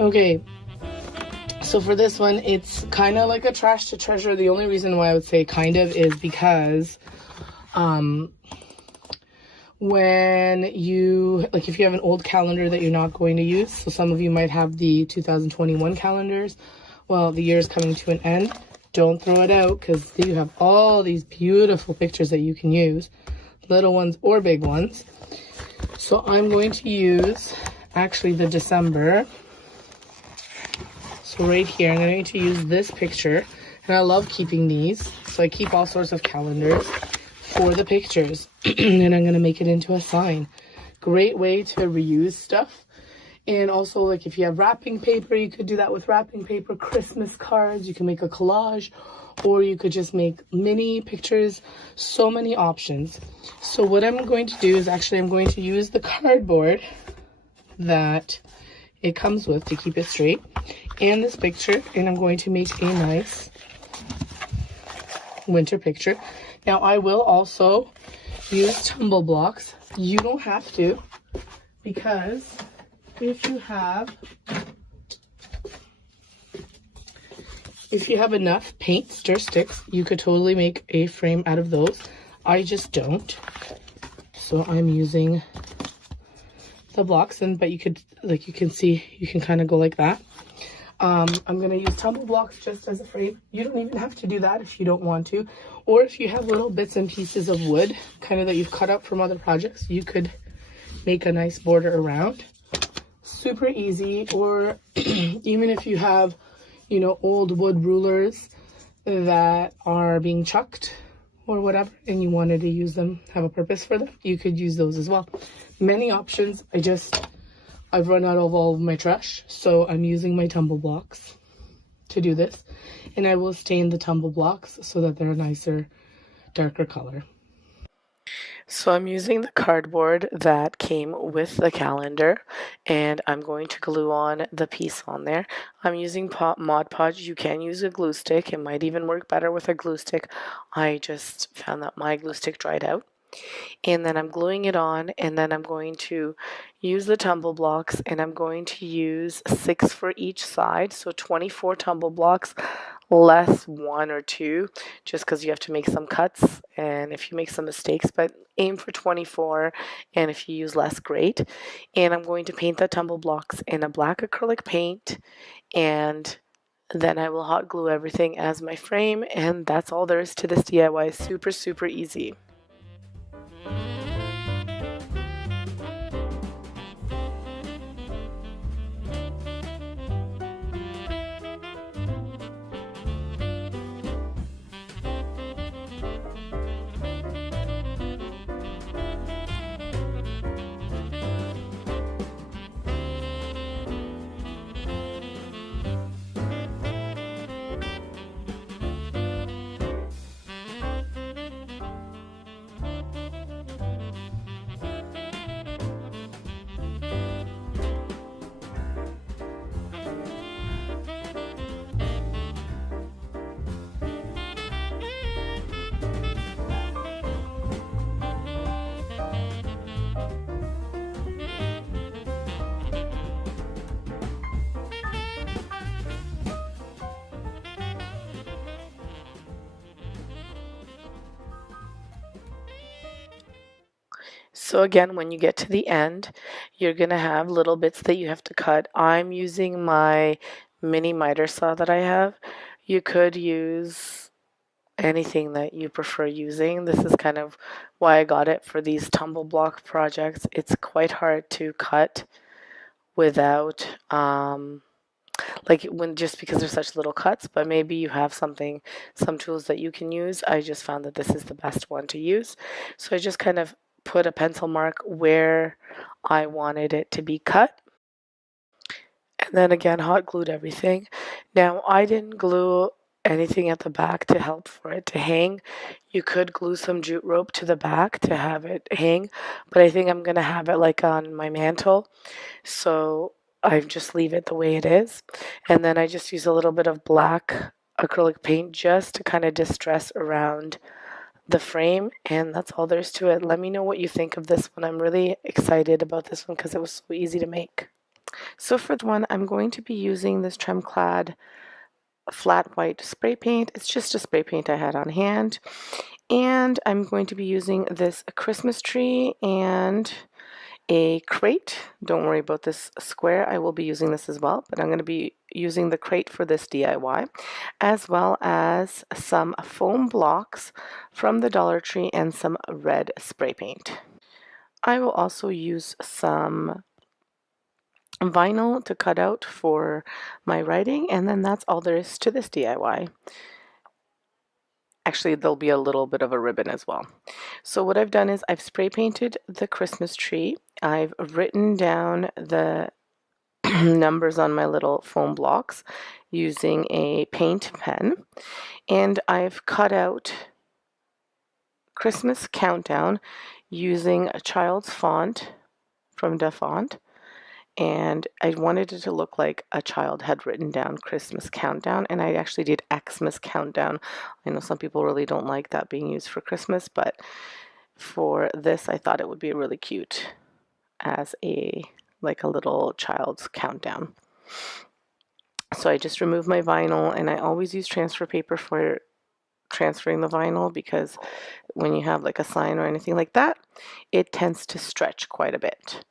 Okay, so for this one, it's kind of like a trash to treasure. The only reason why I would say kind of is because when you, like, if you have an old calendar that you're not going to use, so some of you might have the 2021 calendars, well, the year is coming to an end. Don't throw it out, because you have all these beautiful pictures that you can use, little ones or big ones. So I'm going to use actually the December. So right here, I'm going to use this picture, and I love keeping these, so I keep all sorts of calendars for the pictures, and I'm going to make it into a sign. Great way to reuse stuff. And also, like, if you have wrapping paper, you could do that with wrapping paper. Christmas cards, you can make a collage, or you could just make mini pictures. So many options. So what I'm going to do is actually I'm going to use the cardboard that it comes with to keep it straight, and this picture, and I'm going to make a nice winter picture. Now I will also use tumble blocks. You don't have to, because if you have enough paint stir sticks, you could totally make a frame out of those. I just don't, so I'm using the blocks, but you could, like, you can see, you can kind of go like that. I'm going to use tumble blocks just as a frame. You don't even have to do that if you don't want to. Or if you have little bits and pieces of wood, kind of that you've cut up from other projects, you could make a nice border around. Super easy. Or even if you have, you know, old wood rulers that are being chucked or whatever, and you wanted to use them, have a purpose for them, you could use those as well. Many options. I've run out of all of my trash, so I'm using my tumble blocks to do this, and I will stain the tumble blocks so that they're a nicer, darker color. So I'm using the cardboard that came with the calendar, and I'm going to glue on the piece on there. I'm using Mod Podge. You can use a glue stick. It might even work better with a glue stick. I just found that my glue stick dried out. And then I'm gluing it on, and then I'm going to use the tumble blocks, and I'm going to use 6 for each side, so 24 tumble blocks, less 1 or 2, just because you have to make some cuts, and if you make some mistakes, but aim for 24, and if you use less, great. And I'm going to paint the tumble blocks in a black acrylic paint, and then I will hot glue everything as my frame, and that's all there is to this DIY. Super, super easy. So again, when you get to the end, you're going to have little bits that you have to cut. I'm using my mini miter saw that I have. You could use anything that you prefer using. This is kind of why I got it for these tumble block projects. It's quite hard to cut without just because they're such little cuts, but maybe you have some tools that you can use. I just found that this is the best one to use. So I just kind of put a pencil mark where I wanted it to be cut. And then again, hot glued everything. Now, I didn't glue anything at the back to help for it to hang. You could glue some jute rope to the back to have it hang, but I think I'm going to have it like on my mantle. So I just leave it the way it is. And then I just use a little bit of black acrylic paint just to kind of distress around the frame, and that's all there is to it. Let me know what you think of this one. I'm really excited about this one because it was so easy to make. So for the one, I'm going to be using this Tremclad flat white spray paint. It's just a spray paint I had on hand. And I'm going to be using this Christmas tree and a crate. Don't worry about this square. I will be using this as well, but I'm going to be using the crate for this DIY, as well as some foam blocks from the Dollar Tree and some red spray paint. I will also use some vinyl to cut out for my writing, and then that's all there is to this DIY. Actually, there'll be a little bit of a ribbon as well. So what I've done is I've spray painted the Christmas tree. I've written down the numbers on my little foam blocks using a paint pen, and I've cut out Christmas countdown using a child's font from DaFont. And I wanted it to look like a child had written down Christmas countdown, and I actually did Xmas countdown. I know some people really don't like that being used for Christmas, but for this I thought it would be really cute as a little child's countdown. So I just removed my vinyl, and I always use transfer paper for transferring the vinyl because when you have like a sign or anything like that, it tends to stretch quite a bit.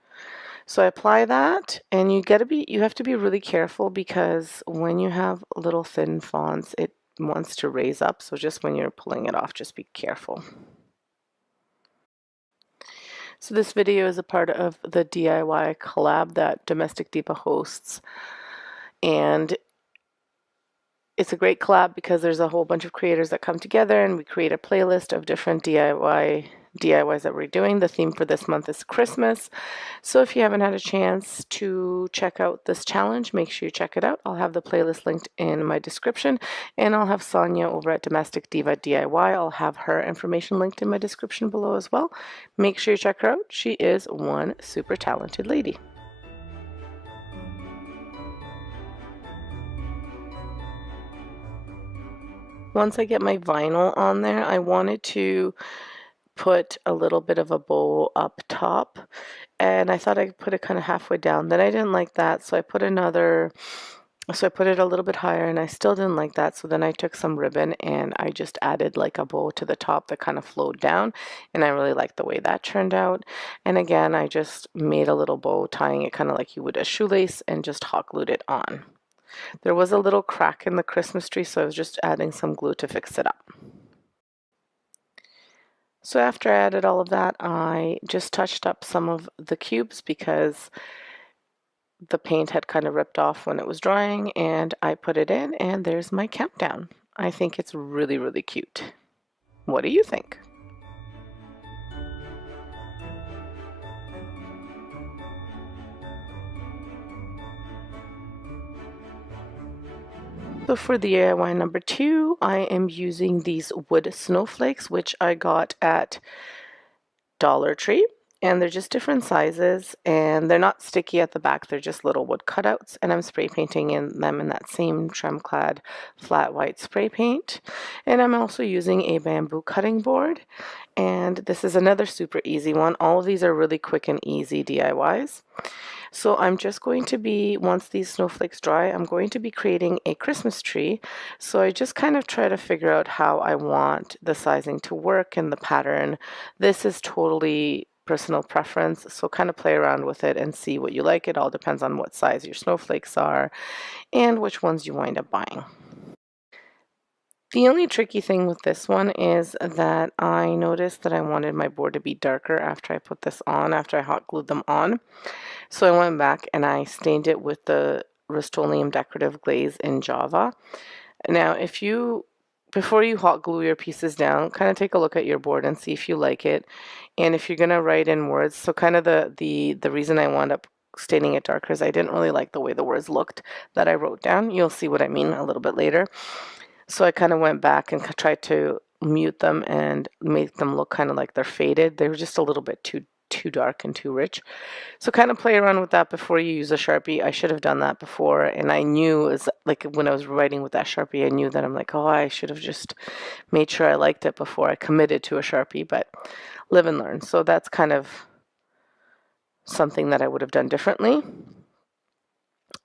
So I apply that, and you have to be really careful because when you have little thin fonts, it wants to raise up. So just when you're pulling it off, just be careful. So this video is a part of the DIY collab that Domestic Diva hosts, and it's a great collab because there's a whole bunch of creators that come together and we create a playlist of different DIYs that we're doing. The theme for this month is Christmas. So if you haven't had a chance to check out this challenge, make sure you check it out. I'll have the playlist linked in my description, and I'll have Sonia over at Domestic Diva DIY. I'll have her information linked in my description below as well. Make sure you check her out. She is one super talented lady. Once I get my vinyl on there, I wanted to put a little bit of a bow up top, and I thought I could put it kind of halfway down. Then I didn't like that, so I put it a little bit higher, and I still didn't like that. So then I took some ribbon and I just added like a bow to the top that kind of flowed down, and I really liked the way that turned out. And again, I just made a little bow, tying it kind of like you would a shoelace, and just hot glued it on. There was a little crack in the Christmas tree, so I was just adding some glue to fix it up. So after I added all of that, I just touched up some of the cubes because the paint had kind of ripped off when it was drying, and I put it in, and there's my countdown. I think it's really, really cute. What do you think? So for the DIY number 2, I am using these wood snowflakes, which I got at Dollar Tree, and they're just different sizes, and they're not sticky at the back, they're just little wood cutouts, and I'm spray painting them in that same Tremclad flat white spray paint. And I'm also using a bamboo cutting board, and this is another super easy one. All of these are really quick and easy DIYs. So I'm just going to be, once these snowflakes dry, I'm going to be creating a Christmas tree. So I just kind of try to figure out how I want the sizing to work and the pattern. This is totally personal preference, so kind of play around with it and see what you like. It all depends on what size your snowflakes are and which ones you wind up buying. The only tricky thing with this one is that I noticed that I wanted my board to be darker after I put this on, after I hot glued them on. So I went back and I stained it with the Rust-Oleum Decorative Glaze in Java. Now, before you hot glue your pieces down, kind of take a look at your board and see if you like it. And if you're going to write in words, so kind of the reason I wound up staining it darker is I didn't really like the way the words looked that I wrote down. You'll see what I mean a little bit later. So I kind of went back and tried to mute them and make them look kind of like they're faded. They were just a little bit too dark and too rich. So kind of play around with that before you use a Sharpie. I should have done that before, and I knew, is like when I was writing with that Sharpie, I knew that I'm like, oh, I should have just made sure I liked it before I committed to a Sharpie, but live and learn. So that's kind of something that I would have done differently,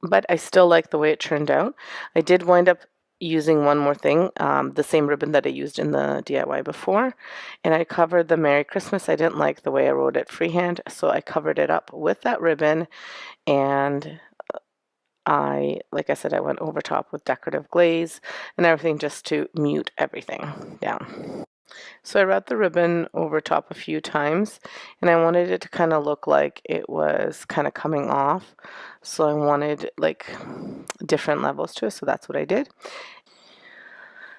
but I still like the way it turned out. I did wind up using one more thing, the same ribbon that I used in the DIY before, and I covered the Merry Christmas. I didn't like the way I wrote it freehand, so I covered it up with that ribbon, and like I said, I went over top with decorative glaze and everything just to mute everything down. So I wrapped the ribbon over top a few times, and I wanted it to kind of look like it was kind of coming off. So I wanted like different levels to it, so that's what I did.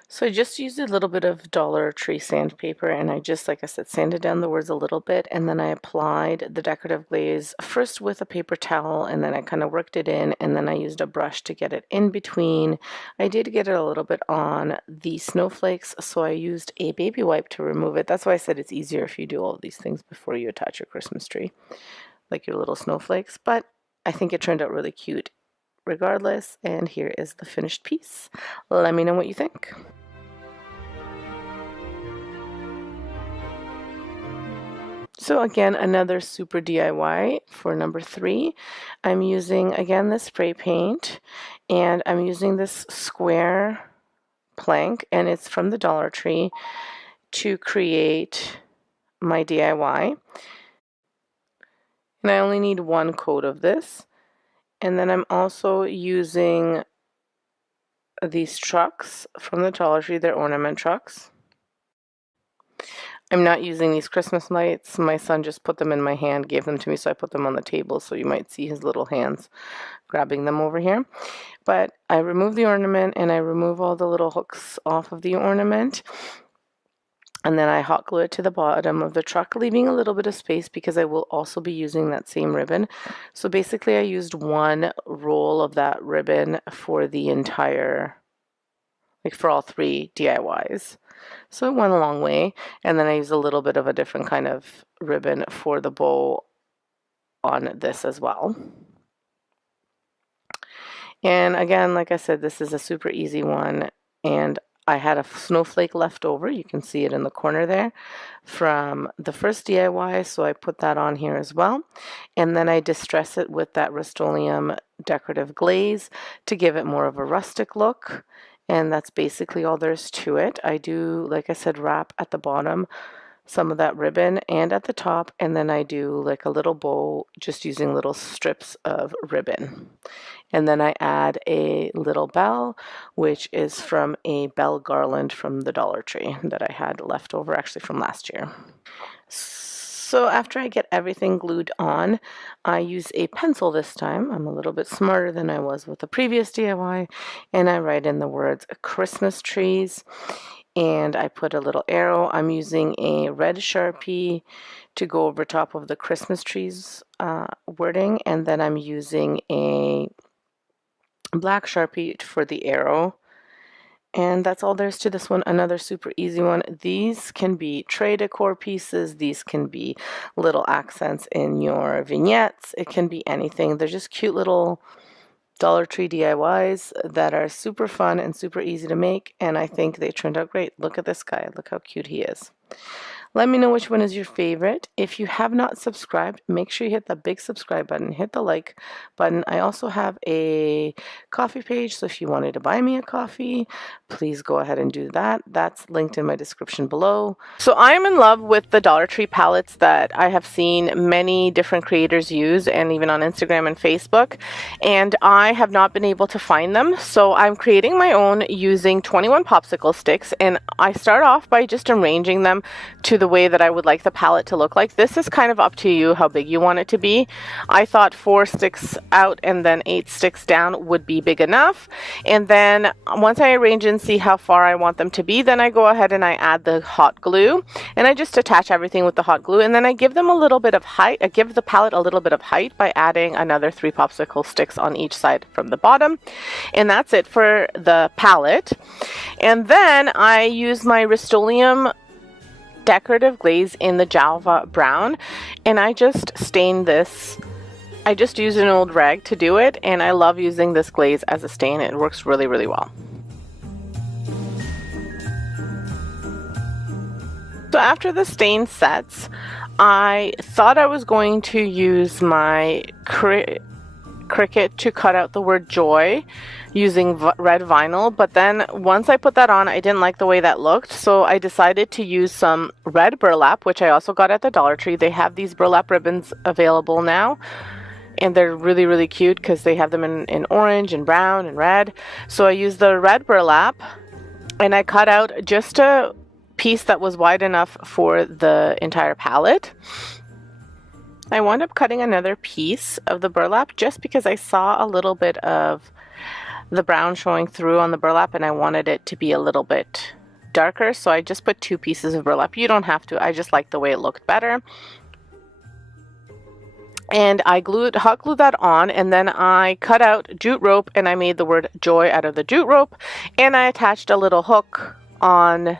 So I just used a little bit of Dollar Tree sandpaper, and I just, like I said, sanded down the words a little bit, and then I applied the decorative glaze first with a paper towel, and then I kind of worked it in, and then I used a brush to get it in between. I did get it a little bit on the snowflakes, so I used a baby wipe to remove it. That's why I said it's easier if you do all of these things before you attach your Christmas tree, like your little snowflakes, but I think it turned out really cute regardless, and here is the finished piece. Let me know what you think. So again, another super DIY for number 3. I'm using, again, this spray paint, and I'm using this square plank, and it's from the Dollar Tree, to create my DIY. And I only need 1 coat of this. And then I'm also using these trucks from the Dollar Tree. They're ornament trucks. I'm not using these Christmas lights. My son just put them in my hand, gave them to me, so I put them on the table, so you might see his little hands grabbing them over here. But I remove the ornament, and I remove all the little hooks off of the ornament, and then I hot glue it to the bottom of the truck, leaving a little bit of space because I will also be using that same ribbon. So basically I used 1 roll of that ribbon for the entire, like for all 3 DIYs. So it went a long way, and then I used a little bit of a different kind of ribbon for the bow on this as well. And again, like I said, this is a super easy one, and I had a snowflake left over. You can see it in the corner there from the first DIY, so I put that on here as well. And then I distress it with that Rust-Oleum decorative glaze to give it more of a rustic look. And that's basically all there is to it. I do, like I said, wrap at the bottom some of that ribbon and at the top, and then I do like a little bow just using little strips of ribbon. And then I add a little bell, which is from a bell garland from the Dollar Tree that I had left over actually from last year. So after I get everything glued on, I use a pencil this time. I'm a little bit smarter than I was with the previous DIY, and I write in the words Christmas trees, and I put a little arrow. I'm using a red Sharpie to go over top of the Christmas trees wording, and then I'm using a black Sharpie for the arrow. And that's all there's to this one. Another super easy one. These can be tray decor pieces. These can be little accents in your vignettes. It can be anything. They're just cute little Dollar Tree DIYs that are super fun and super easy to make. And I think they turned out great. Look at this guy. Look how cute he is. Let me know which one is your favorite. If you have not subscribed, make sure you hit the big subscribe button, hit the like button. I also have a coffee page, so if you wanted to buy me a coffee, please go ahead and do that. That's linked in my description below. So I am in love with the Dollar Tree palettes that I have seen many different creators use, and even on Instagram and Facebook, and I have not been able to find them. So I'm creating my own using 21 popsicle sticks, and I start off by just arranging them to the the way that I would like the palette to look like. This is kind of up to you how big you want it to be. I thought 4 sticks out and then 8 sticks down would be big enough. And then once I arrange and see how far I want them to be, then I go ahead and I add the hot glue, and I just attach everything with the hot glue, and then I give them a little bit of height. I give the palette a little bit of height by adding another 3 popsicle sticks on each side from the bottom. And that's it for the palette. And then I use my Rust-Oleum decorative glaze in the Java brown, and I just stain this. I just use an old rag to do it, and I love using this glaze as a stain. It works really, really well. So after the stain sets, I thought I was going to use my Cricut to cut out the word joy using red vinyl, but then once I put that on, I didn't like the way that looked, so I decided to use some red burlap, which I also got at the Dollar Tree. They have these burlap ribbons available now, and they're really, really cute because they have them in orange and brown and red. So I used the red burlap, and I cut out just a piece that was wide enough for the entire palette. I wound up cutting another piece of the burlap just because I saw a little bit of the brown showing through on the burlap, and I wanted it to be a little bit darker, so I just put 2 pieces of burlap. You don't have to, I just liked the way it looked better. And I hot glued that on, and then I cut out jute rope, and I made the word joy out of the jute rope, and I attached a little hook on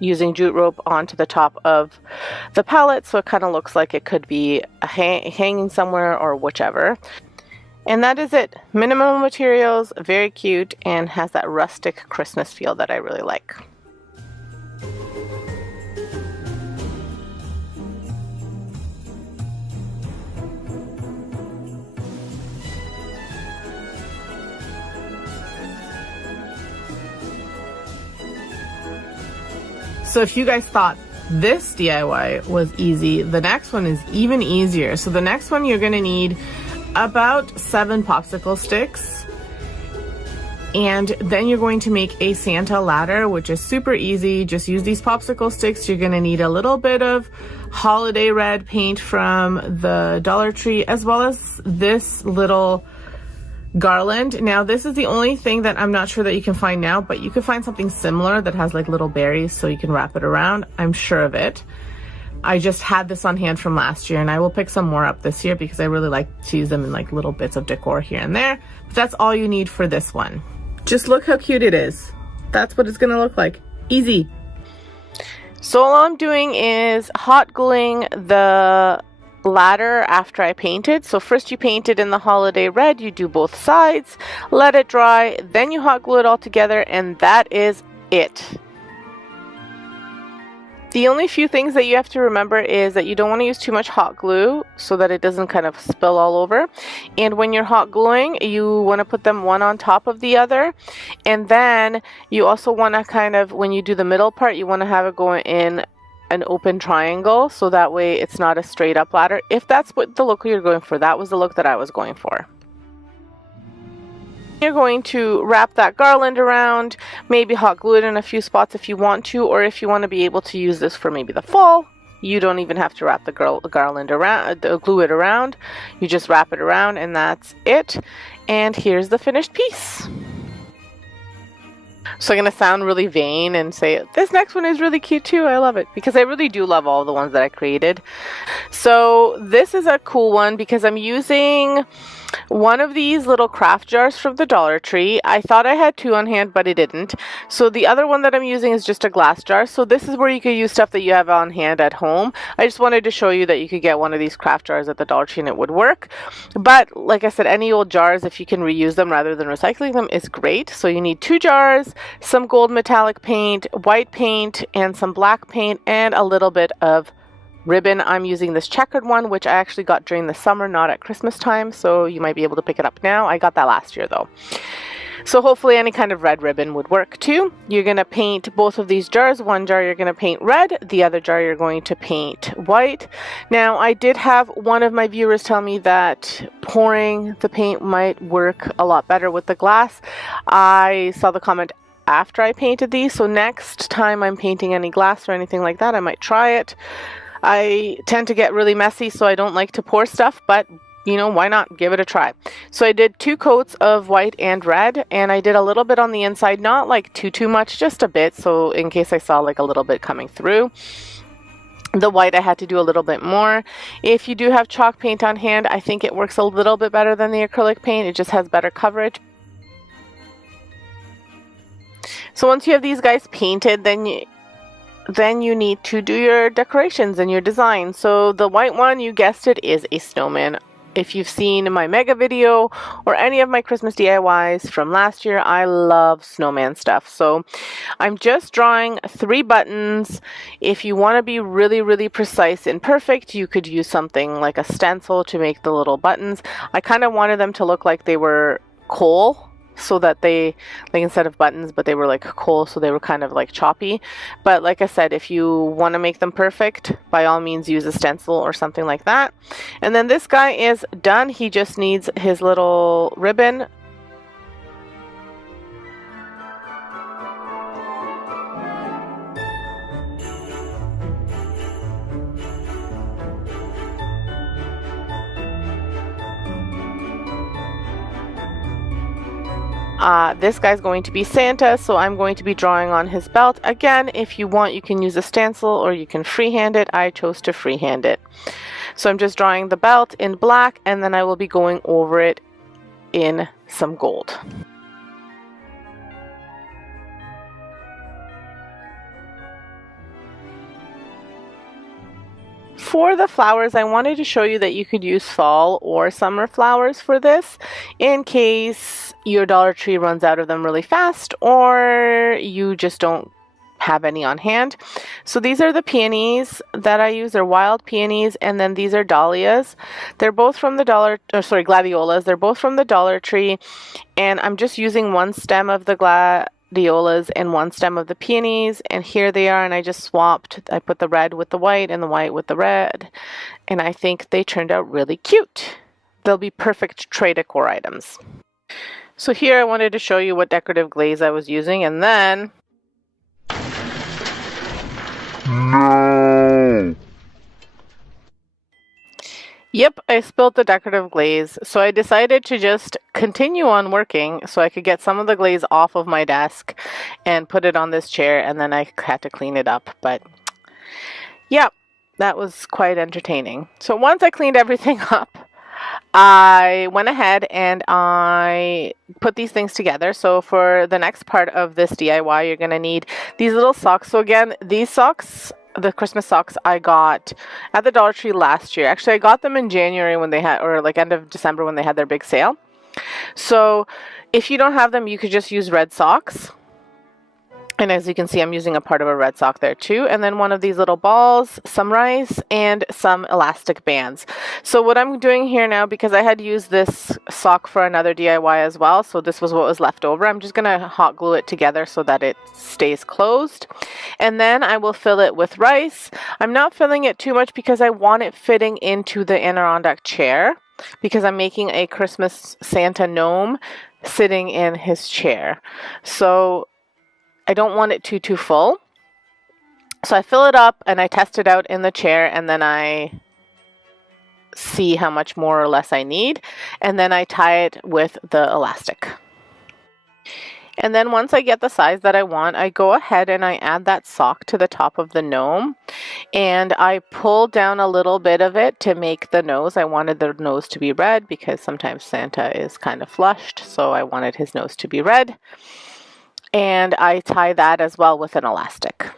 using jute rope onto the top of the palette, so it kind of looks like it could be hanging somewhere or whichever. And that is it. Minimal materials, very cute, and has that rustic Christmas feel that I really like. So if you guys thought this DIY was easy, the next one is even easier. So the next one, you're gonna need about 7 popsicle sticks, and then you're going to make a Santa ladder, which is super easy. Just use these popsicle sticks. You're gonna need a little bit of holiday red paint from the Dollar Tree, as well as this little garland. Now this is the only thing that I'm not sure that you can find now, but you can find something similar that has like little berries so you can wrap it around. I'm sure of it. I just had this on hand from last year, and I will pick some more up this year because I really like to use them in like little bits of decor here and there. But that's all you need for this one. Just look how cute it is. That's what it's gonna look like. Easy. So all I'm doing is hot gluing the ladder after I painted. So first you paint it in the holiday red, you do both sides, let it dry, then you hot glue it all together, and that is it. The only few things that you have to remember is that you don't want to use too much hot glue so that it doesn't kind of spill all over. And when you're hot gluing, you want to put them one on top of the other. And then you also want to kind of, when you do the middle part, you want to have it going in an open triangle, so that way it's not a straight up ladder. If that's what the look you're going for, that was the look that I was going for. You're going to wrap that garland around, maybe hot glue it in a few spots if you want to, or if you want to be able to use this for maybe the fall, you don't even have to wrap the garland around, glue it around. You just wrap it around, and that's it. And here's the finished piece. So I'm going to sound really vain and say, this next one is really cute too. I love it, because I really do love all the ones that I created. So this is a cool one because I'm using one of these little craft jars from the Dollar Tree. I thought I had 2 on hand, but I didn't. So the other one that I'm using is just a glass jar. So this is where you could use stuff that you have on hand at home. I just wanted to show you that you could get one of these craft jars at the Dollar Tree and it would work. But like I said, any old jars, if you can reuse them rather than recycling them, is great. So you need 2 jars, some gold metallic paint, white paint, and some black paint, and a little bit of ribbon. I'm using this checkered one, which I actually got during the summer, not at Christmas time, so you might be able to pick it up now. I got that last year though. So hopefully any kind of red ribbon would work too. You're going to paint both of these jars. One jar you're going to paint red, the other jar you're going to paint white. Now I did have one of my viewers tell me that pouring the paint might work a lot better with the glass. I saw the comment after I painted these. So next time I'm painting any glass or anything like that, I might try it. I tend to get really messy, so I don't like to pour stuff, but you know, why not give it a try? So I did 2 coats of white and red, and I did a little bit on the inside, not like too much, just a bit, so in case I saw like a little bit coming through. The white I had to do a little bit more. If you do have chalk paint on hand, I think it works a little bit better than the acrylic paint. It just has better coverage. So once you have these guys painted, then you need to do your decorations and your design. So the white one, you guessed it, is a snowman. If you've seen my mega video or any of my Christmas DIYs from last year, I love snowman stuff. So I'm just drawing 3 buttons. If you want to be really precise and perfect, you could use something like a stencil to make the little buttons. I kind of wanted them to look like they were coal, so that they, like, instead of buttons, but they were like coal, so they were kind of like choppy. But like I said, if you want to make them perfect, by all means use a stencil or something like that. And then this guy is done. He just needs his little ribbon. This guy's going to be Santa, so I'm going to be drawing on his belt. Again, if you want, you can use a stencil or you can freehand it. I chose to freehand it. So I'm just drawing the belt in black, and then I will be going over it in some gold. For the flowers, I wanted to show you that you could use fall or summer flowers for this in case your Dollar Tree runs out of them really fast or you just don't have any on hand. So these are the peonies that I use. They're wild peonies, and then these are dahlias. They're both from the gladiolas. They're both from the Dollar Tree, and I'm just using 1 stem of the gladiolas and 1 stem of the peonies, and here they are, and I just swapped. I put the red with the white and the white with the red, and I think they turned out really cute. They'll be perfect tray decor items. So here I wanted to show you what decorative glaze I was using, and then No! Yep, I spilled the decorative glaze, so I decided to just continue on working so I could get some of the glaze off of my desk and put it on this chair, and then I had to clean it up. But yeah, that was quite entertaining. So once I cleaned everything up, I went ahead and I put these things together. So for the next part of this DIY, you're going to need these little socks. So again, these socks, the Christmas socks, I got at the Dollar Tree last year. Actually, I got them in January when they had, or like end of December when they had their big sale. So if you don't have them, you could just use red socks. And as you can see, I'm using a part of a red sock there too. And then one of these little balls, some rice, and some elastic bands. So what I'm doing here now, because I had used this sock for another DIY as well, so this was what was left over, I'm just going to hot glue it together so that it stays closed. And then I will fill it with rice. I'm not filling it too much because I want it fitting into the Adirondack chair, because I'm making a Christmas Santa gnome sitting in his chair. So I don't want it too full. So I fill it up and I test it out in the chair, and then I see how much more or less I need, and then I tie it with the elastic. And then once I get the size that I want, I go ahead and I add that sock to the top of the gnome, and I pull down a little bit of it to make the nose. I wanted the nose to be red because sometimes Santa is kind of flushed, so I wanted his nose to be red. And I tie that as well with an elastic.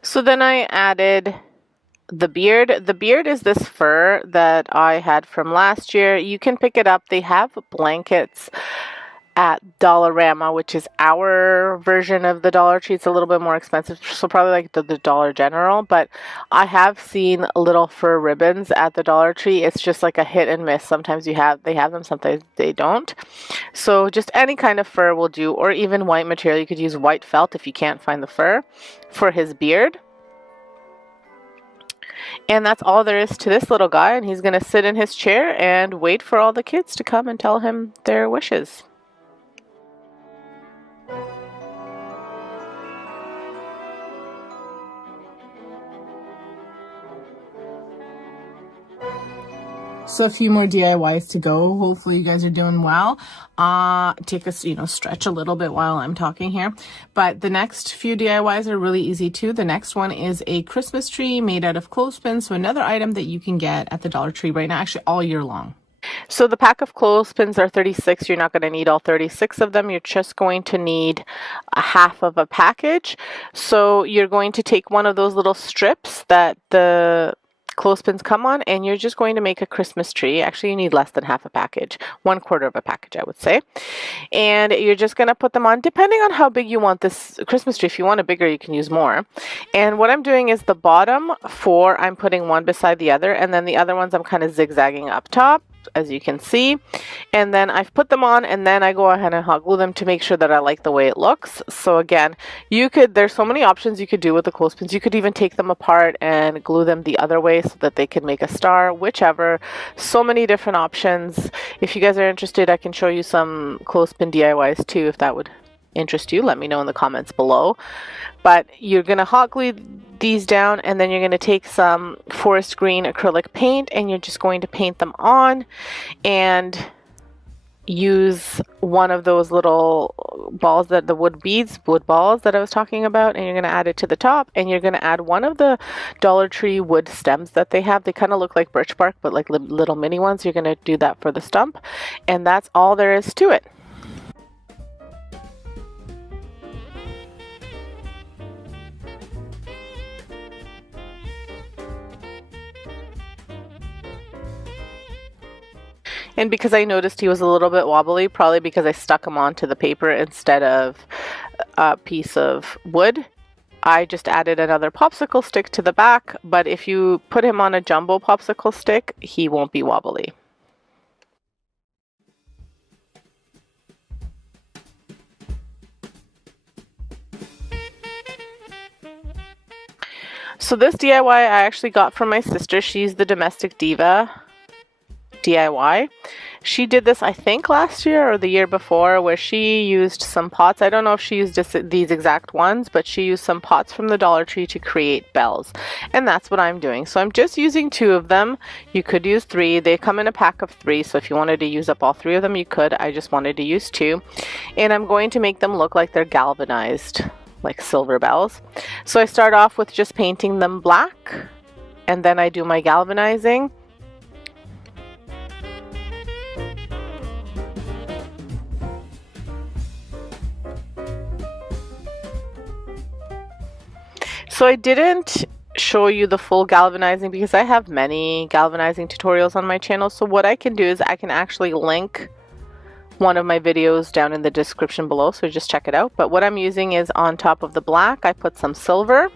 So then I added the beard. The beard is this fur that I had from last year. You can pick it up. They have blankets at Dollarama, which is our version of the Dollar Tree. It's a little bit more expensive, so probably like the Dollar General, but I have seen little fur ribbons at the Dollar Tree. It's just like a hit and miss. Sometimes they have them, sometimes they don't. So just any kind of fur will do, or even white material. You could use white felt if you can't find the fur for his beard. And that's all there is to this little guy, and he's going to sit in his chair and wait for all the kids to come and tell him their wishes. So a few more DIYs to go. Hopefully you guys are doing well. Take a, stretch a little bit while I'm talking here. But the next few DIYs are really easy too. The next one is a Christmas tree made out of clothespins. So another item that you can get at the Dollar Tree right now, actually all year long. So the pack of clothespins are 36. You're not going to need all 36 of them. You're just going to need a half of a package. So you're going to take one of those little strips that the clothespins come on, and you're just going to make a Christmas tree. Actually, you need less than half a package, 1/4 of a package, I would say. And you're just going to put them on, depending on how big you want this Christmas tree. If you want it bigger, you can use more. And what I'm doing is the bottom 4, I'm putting one beside the other, and then the other ones I'm kind of zigzagging up top, as you can see. And then I've put them on, and then I go ahead and hot glue them to make sure that I like the way it looks. So again, there's so many options you could do with the clothespins. You could even take them apart and glue them the other way so that they can make a star, whichever. So many different options. If you guys are interested, I can show you some clothespin DIYs too, if that would interest you. Let me know in the comments below. But you're going to hot glue these down, and then you're going to take some forest green acrylic paint, and you're just going to paint them on and use one of those little balls, that the wood balls that I was talking about, and you're going to add it to the top, and you're going to add one of the Dollar Tree wood stems that they have. They kind of look like birch bark, but like little mini ones. You're going to do that for the stump, and that's all there is to it. And because I noticed he was a little bit wobbly, probably because I stuck him onto the paper instead of a piece of wood, I just added another popsicle stick to the back. But if you put him on a jumbo popsicle stick, he won't be wobbly. So this DIY I actually got from my sister. She's the Domestic Diva DIY. She did this, I think, last year or the year before, where she used some pots. I don't know if she used these exact ones, but she used some pots from the Dollar Tree to create bells. And that's what I'm doing. So I'm just using 2 of them. You could use 3. They come in a pack of 3, so if you wanted to use up all 3 of them, you could. I just wanted to use 2. And I'm going to make them look like they're galvanized, like silver bells. So I start off with just painting them black, and then I do my galvanizing. So I didn't show you the full galvanizing because I have many galvanizing tutorials on my channel. So what I can do is I can actually link one of my videos down in the description below, so just check it out. But what I'm using is, on top of the black, I put some silver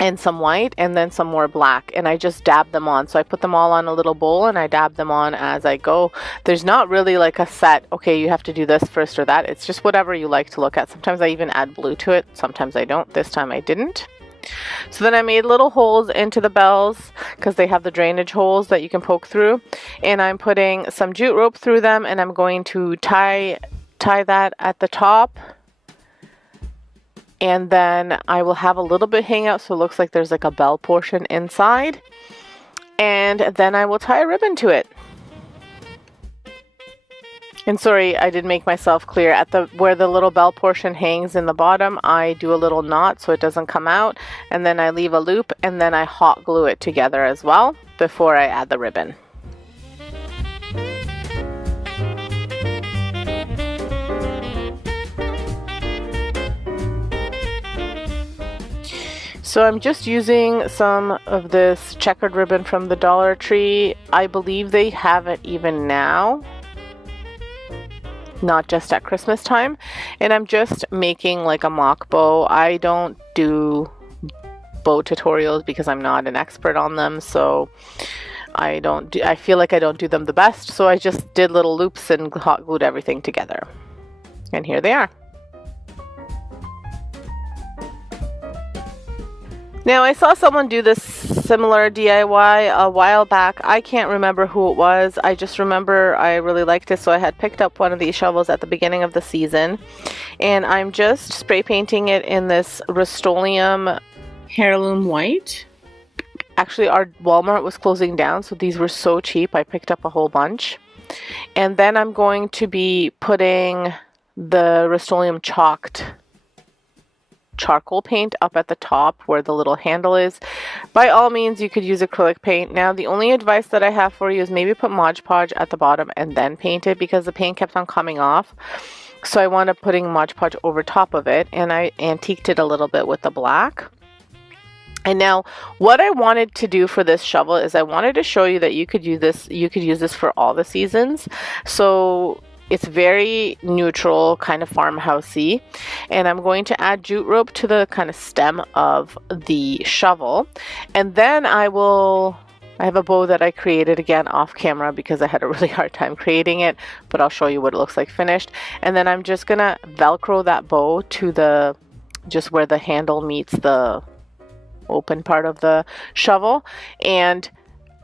and some white and then some more black, and I just dab them on. So I put them all on a little bowl and I dab them on as I go. There's not really like a set, okay, you have to do this first or that. It's just whatever you like to look at. Sometimes I even add blue to it, sometimes I don't. This time I didn't. So then I made little holes into the bells because they have the drainage holes that you can poke through, and I'm putting some jute rope through them, and I'm going to tie that at the top, and then I will have a little bit hang out so it looks like there's like a bell portion inside, and then I will tie a ribbon to it. And sorry, I didn't make myself clear. At where the little bell portion hangs in the bottom, I do a little knot so it doesn't come out, and then I leave a loop, and then I hot glue it together as well before I add the ribbon. So I'm just using some of this checkered ribbon from the Dollar Tree. I believe they have it even now, not just at Christmas time. And I'm just making like a mock bow. I don't do bow tutorials because I'm not an expert on them, so I feel like I don't do them the best, so I just did little loops and hot glued everything together. And here they are. Now, I saw someone do this similar DIY a while back. I can't remember who it was. I just remember I really liked it, so I had picked up one of these shovels at the beginning of the season. And I'm just spray painting it in this Rust-Oleum Heirloom White. Actually, our Walmart was closing down, so these were so cheap. I picked up a whole bunch. And then I'm going to be putting the Rust-Oleum chalked charcoal paint up at the top where the little handle is. By all means, you could use acrylic paint. Now, the only advice that I have for you is maybe put Mod Podge at the bottom and then paint it, because the paint kept on coming off. So I wound up putting Mod Podge over top of it, and I antiqued it a little bit with the black. And now what I wanted to do for this shovel is I wanted to show you that you could use this for all the seasons. So it's very neutral, kind of farmhousey. And I'm going to add jute rope to the kind of stem of the shovel. And then I have a bow that I created again off camera because I had a really hard time creating it, but I'll show you what it looks like finished. And then I'm just gonna Velcro that bow to just where the handle meets the open part of the shovel, and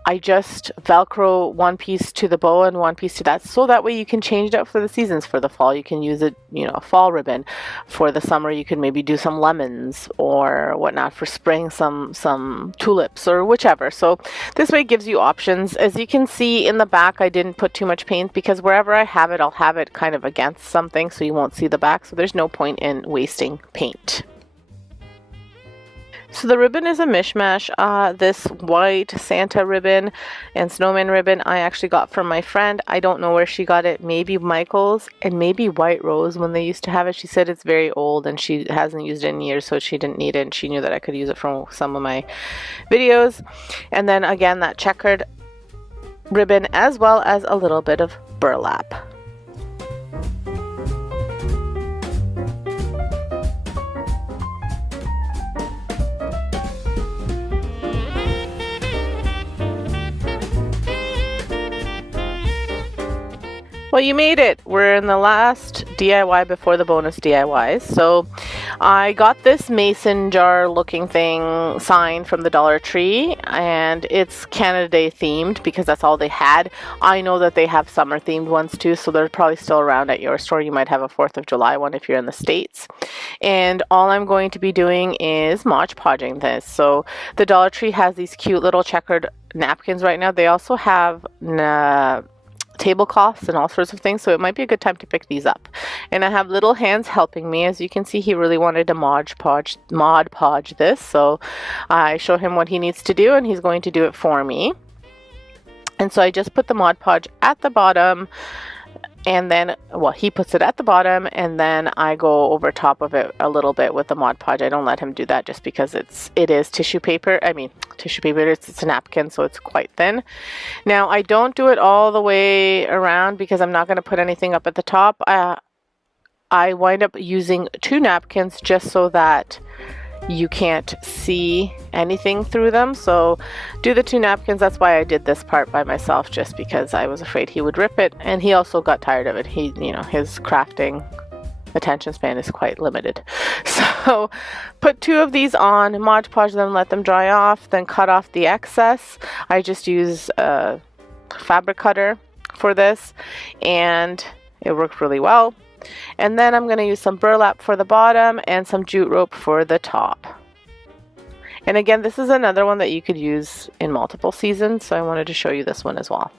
I just Velcro one piece to the bow and one piece to that, so that way you can change it up for the seasons. For the fall, you can use it, a fall ribbon. For the summer, you can maybe do some lemons or whatnot. For spring, some tulips or whichever. So this way it gives you options. As you can see in the back, I didn't put too much paint because wherever I have it, I'll have it kind of against something so you won't see the back. So there's no point in wasting paint. So the ribbon is a mishmash. This white Santa ribbon and snowman ribbon I actually got from my friend. I don't know where she got it. Maybe Michael's and maybe White Rose when they used to have it. She said it's very old and she hasn't used it in years, so she didn't need it, and she knew that I could use it from some of my videos. And then again, that checkered ribbon as well as a little bit of burlap. Well, you made it. We're in the last DIY before the bonus DIYs. So I got this mason jar looking thing sign from the Dollar Tree, and it's Canada Day themed because that's all they had. I know that they have summer themed ones too, so they're probably still around at your store. You might have a 4th of July one if you're in the States. And all I'm going to be doing is Mod Podging this. So the Dollar Tree has these cute little checkered napkins right now. They also have tablecloths and all sorts of things, so it might be a good time to pick these up. And I have little hands helping me. As you can see, he really wanted to Mod Podge this, so I show him what he needs to do and he's going to do it for me. And so I just put the Mod Podge at the bottom, and then, well, he puts it at the bottom, and then I go over top of it a little bit with the Mod Podge. I don't let him do that just because it is tissue paper. I mean, tissue paper, it's a napkin, so it's quite thin. Now, I don't do it all the way around because I'm not going to put anything up at the top. I wind up using 2 napkins just so that you can't see anything through them. So do the 2 napkins. That's why I did this part by myself, just because I was afraid he would rip it, and he also got tired of it. He, his crafting attention span is quite limited. So put 2 of these on, Mod Podge them, let them dry off, then cut off the excess. I just use a fabric cutter for this, and it worked really well. And then I'm going to use some burlap for the bottom and some jute rope for the top. And again, this is another one that you could use in multiple seasons, so I wanted to show you this one as well.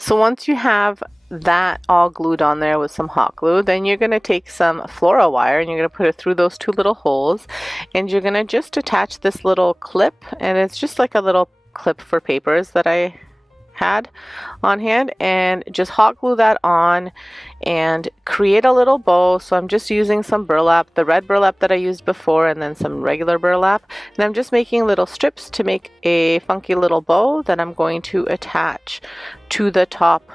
So once you have that all glued on there with some hot glue, then you're going to take some floral wire and you're going to put it through those 2 little holes, and you're going to just attach this little clip, and it's just like a little clip for papers that I had on hand, and just hot glue that on and create a little bow. So I'm just using some burlap, the red burlap that I used before, and then some regular burlap, and I'm just making little strips to make a funky little bow that I'm going to attach to the top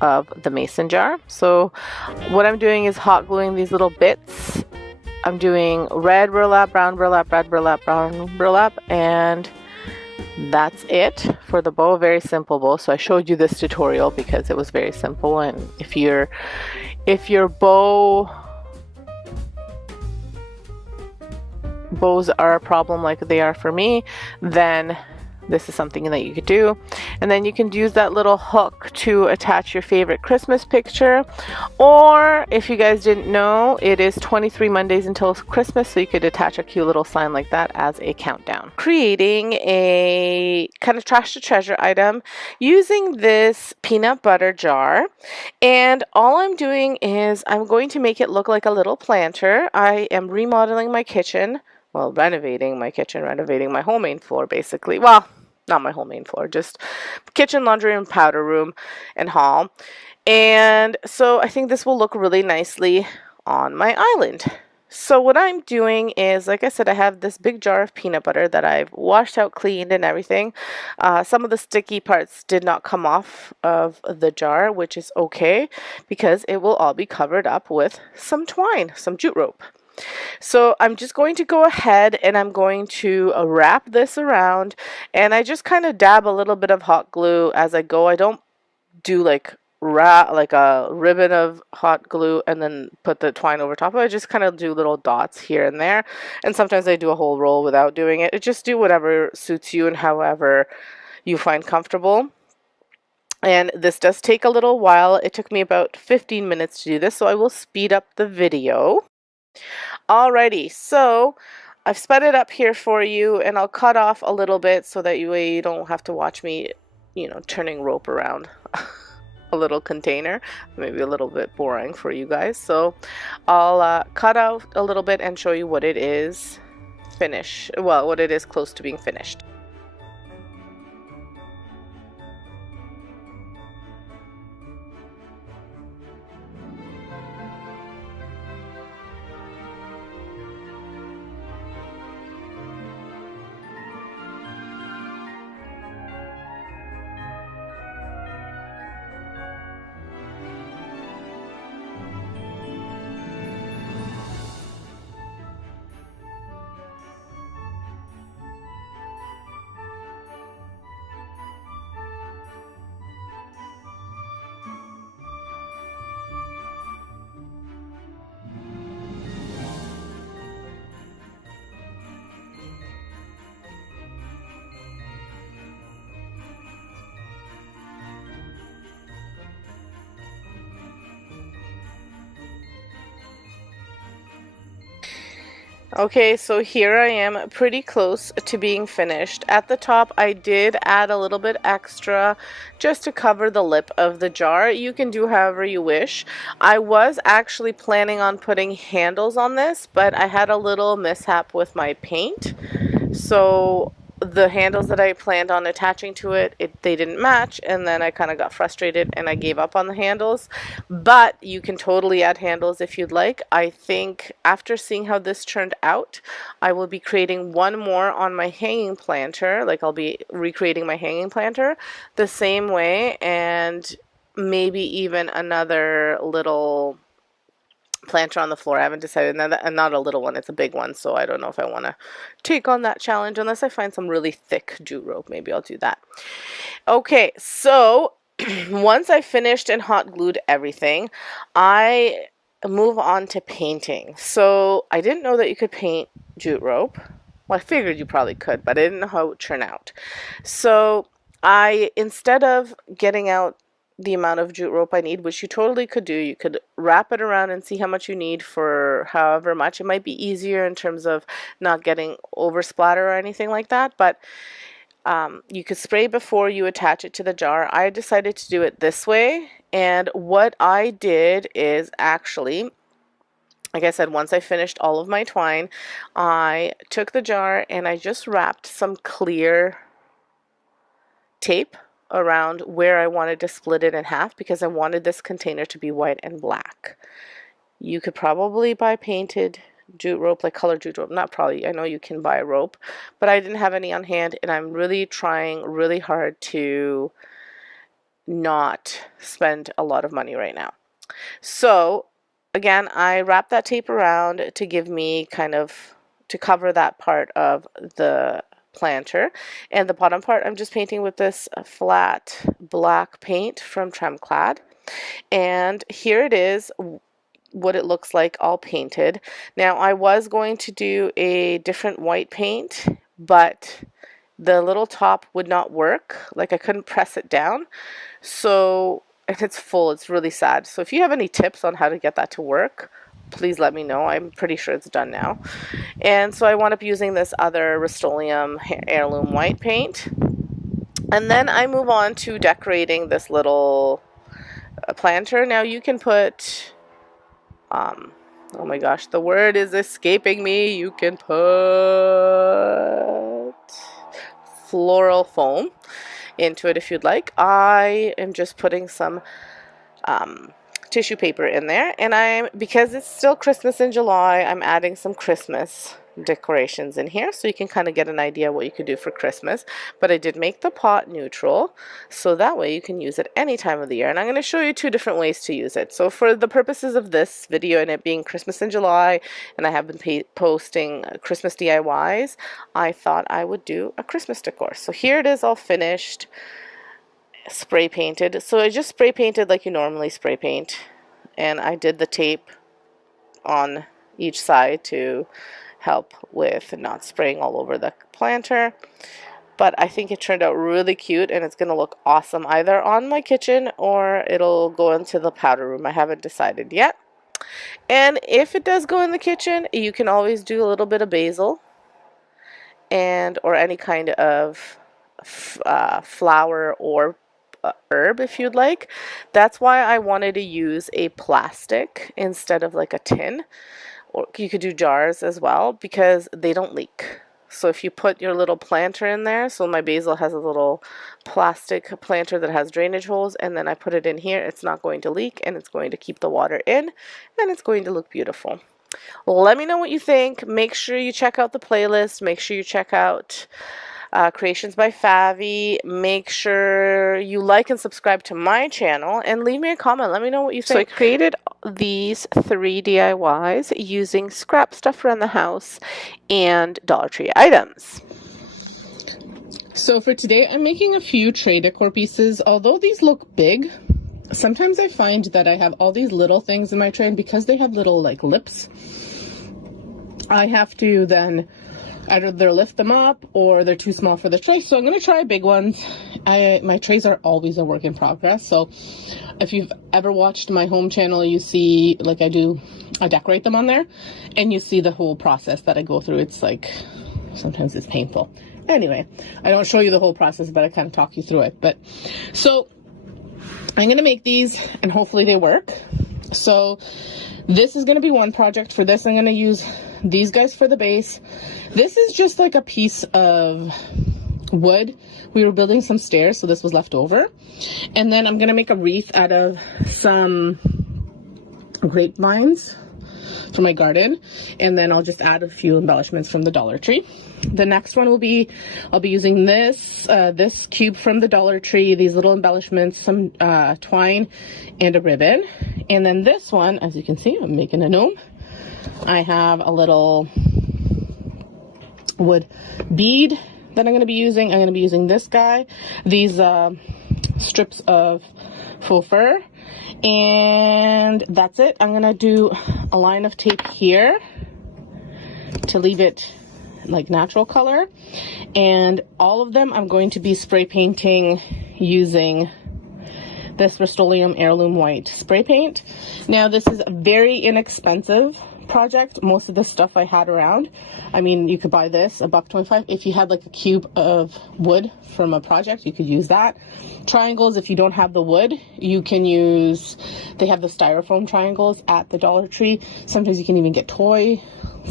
of the mason jar. So what I'm doing is hot gluing these little bits. I'm doing red burlap, brown burlap, red burlap, brown burlap, and that's it for the bow. Very simple bow. So I showed you this tutorial because it was very simple, and if your bows are a problem like they are for me, then this is something that you could do. And then you can use that little hook to attach your favorite Christmas picture, or if you guys didn't know, it is 23 Mondays until Christmas, so you could attach a cute little sign like that as a countdown. Creating a kind of trash to treasure item using this peanut butter jar, and all I'm doing is I'm going to make it look like a little planter. I am remodeling my kitchen, well, renovating my kitchen, renovating my whole main floor basically. Well, not my whole main floor, just kitchen, laundry room, powder room, and hall. And so I think this will look really nicely on my island. So what I'm doing is, like I said, I have this big jar of peanut butter that I've washed out, cleaned, and everything. Some of the sticky parts did not come off of the jar, which is okay because it will all be covered up with some twine, some jute rope. So I'm just going to go ahead and I'm going to wrap this around, and I just kind of dab a little bit of hot glue as I go. I don't do like a ribbon of hot glue and then put the twine over top of it. I just kind of do little dots here and there, and sometimes I do a whole roll without doing it. Just do whatever suits you and however you find comfortable. And this does take a little while. It took me about 15 minutes to do this, so I will speed up the video. Alrighty, so I've sped it up here for you, and I'll cut off a little bit so that you don't have to watch me, turning rope around a little container. Maybe a little bit boring for you guys. So I'll cut out a little bit and show you what it is what it is close to being finished. Okay, so here I am pretty close to being finished. At the top I did add a little bit extra just to cover the lip of the jar. You can do however you wish. I was actually planning on putting handles on this, but I had a little mishap with my paint. So the handles that I planned on attaching to it, they didn't match, and then I kind of got frustrated and I gave up on the handles. But you can totally add handles if you'd like. I think after seeing how this turned out, I will be creating one more on my hanging planter. Like, I'll be recreating my hanging planter the same way, and maybe even another little planter on the floor. I haven't decided, and not a little one, it's a big one, so I don't know if I want to take on that challenge unless I find some really thick jute rope. Maybe I'll do that. Okay, so once I finished and hot glued everything, I move on to painting. So I didn't know that you could paint jute rope. Well, I figured you probably could, but I didn't know how it would turn out. So instead of getting out the amount of jute rope I need, which you totally could do, you could wrap it around and see how much you need for however much. It might be easier in terms of not getting over splatter or anything like that, but you could spray before you attach it to the jar. I decided to do it this way, and what I did is actually, like I said, once I finished all of my twine, I took the jar and I just wrapped some clear tape around where I wanted to split it in half because I wanted this container to be white and black. You could probably buy painted jute rope, like colored jute rope. Not probably, I know you can buy rope, but I didn't have any on hand, and I'm really trying really hard to not spend a lot of money right now. So again, I wrapped that tape around to give me kind of, to cover that part of the planter, and the bottom part I'm just painting with this flat black paint from Tremclad. And here it is, what it looks like all painted. Now I was going to do a different white paint, but the little top would not work, like I couldn't press it down, so, and it's full, it's really sad. So if you have any tips on how to get that to work, please let me know. I'm pretty sure it's done now. And so I wound up using this other Rust-Oleum Heirloom white paint, and then I move on to decorating this little planter. Now you can put oh my gosh, the word is escaping me. You can put floral foam into it if you'd like. I am just putting some tissue paper in there, and because it's still Christmas in July, I'm adding some Christmas decorations in here so you can kind of get an idea what you could do for Christmas. But I did make the pot neutral so that way you can use it any time of the year, and I'm going to show you two different ways to use it. So for the purposes of this video and it being Christmas in July, and I have been posting Christmas DIYs, I thought I would do a Christmas decor. So here it is all finished, spray painted. So I just spray painted like you normally spray paint, and I did the tape on each side to help with not spraying all over the planter. But I think it turned out really cute, and it's going to look awesome either on my kitchen or it'll go into the powder room. I haven't decided yet. And if it does go in the kitchen, you can always do a little bit of basil and or any kind of flower or herb if you'd like. That's why I wanted to use a plastic instead of like a tin. Or you could do jars as well because they don't leak. So if you put your little planter in there, so my basil has a little plastic planter that has drainage holes, and then I put it in here, it's not going to leak, and it's going to keep the water in, and it's going to look beautiful. Let me know what you think. Make sure you check out the playlist. Make sure you check out Creations by Favi. Make sure you like and subscribe to my channel and leave me a comment. Let me know what you think. So I created these 3 DIYs using scrap stuff around the house and Dollar Tree items. So for today, I'm making a few tray decor pieces. Although these look big, sometimes I find that I have all these little things in my tray, and because they have little like lips, I have to then either lift them up or they're too small for the tray. So I'm going to try big ones. My trays are always a work in progress. So if you've ever watched my home channel, you see like I decorate them on there, and you see the whole process that I go through. It's like, sometimes it's painful. Anyway, I don't show you the whole process, but I kind of talk you through it. But so I'm going to make these and hopefully they work. So this is going to be one project. For this, I'm going to use these guys for the base. This is just like a piece of wood. We were building some stairs, so this was left over. And then I'm going to make a wreath out of some grapevines from my garden. And then I'll just add a few embellishments from the Dollar Tree. The next one will be, I'll be using this cube from the Dollar Tree, these little embellishments, some twine, and a ribbon. And then this one, as you can see, I'm making a gnome. I have a little wood bead that I'm going to be using. I'm going to be using this guy, these strips of faux fur, and that's it. I'm going to do a line of tape here to leave it like natural color, and all of them I'm going to be spray painting using this Rust-Oleum Heirloom White spray paint. Now this is a very inexpensive project. Most of the stuff I had around, I mean, you could buy this $1.25. If you had like a cube of wood from a project, you could use that. Triangles, if you don't have the wood, you can use, they have the styrofoam triangles at the Dollar Tree. Sometimes you can even get toy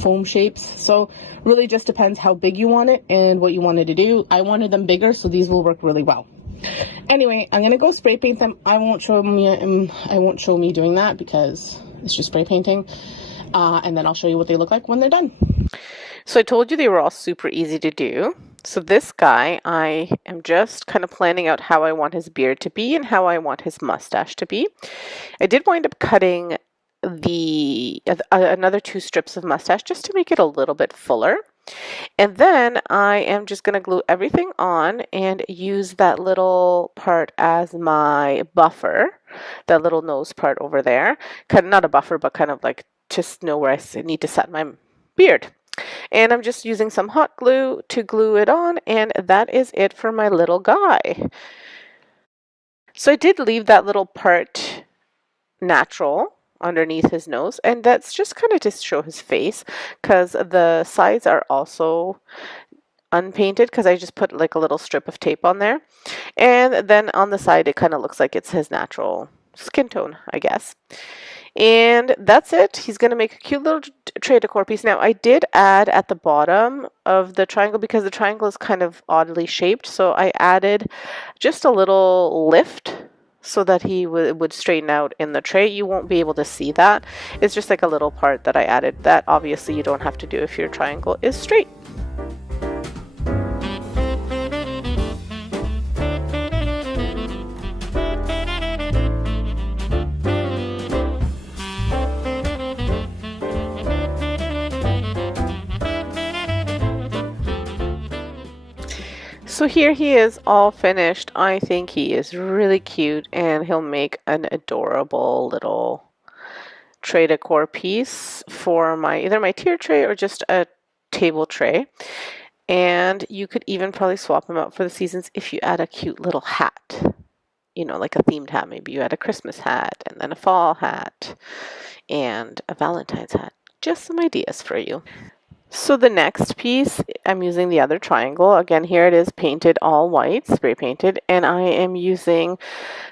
foam shapes. So really just depends how big you want it and what you wanted to do. I wanted them bigger, so these will work really well. Anyway, I'm gonna go spray paint them. I won't show me doing that because it's just spray painting. And then I'll show you what they look like when they're done. So I told you they were all super easy to do. So this guy, I am just kind of planning out how I want his beard to be and how I want his mustache to be. I did wind up cutting another 2 strips of mustache just to make it a little bit fuller. And then I am just going to glue everything on and use that little part as my buffer, that little nose part over there. Kind of not a buffer, but kind of like just know where I need to set my beard. And I'm just using some hot glue to glue it on, and that is it for my little guy. So I did leave that little part natural underneath his nose, and that's just kind of to show his face, because the sides are also unpainted because I just put like a little strip of tape on there, and then on the side it kind of looks like it's his natural skin tone, I guess. And that's it. He's going to make a cute little tray decor piece. Now, I did add at the bottom of the triangle because the triangle is kind of oddly shaped. So I added just a little lift so that he would straighten out in the tray. You won't be able to see that. It's just like a little part that I added that obviously you don't have to do if your triangle is straight. So here he is all finished. I think he is really cute and he'll make an adorable little tray decor piece for either my tier tray or just a table tray. And you could even probably swap him out for the seasons if you add a cute little hat. You know, like a themed hat. Maybe you add a Christmas hat and then a fall hat and a Valentine's hat. Just some ideas for you. So the next piece, I'm using the other triangle. Again, here it is painted all white, spray painted, and I am using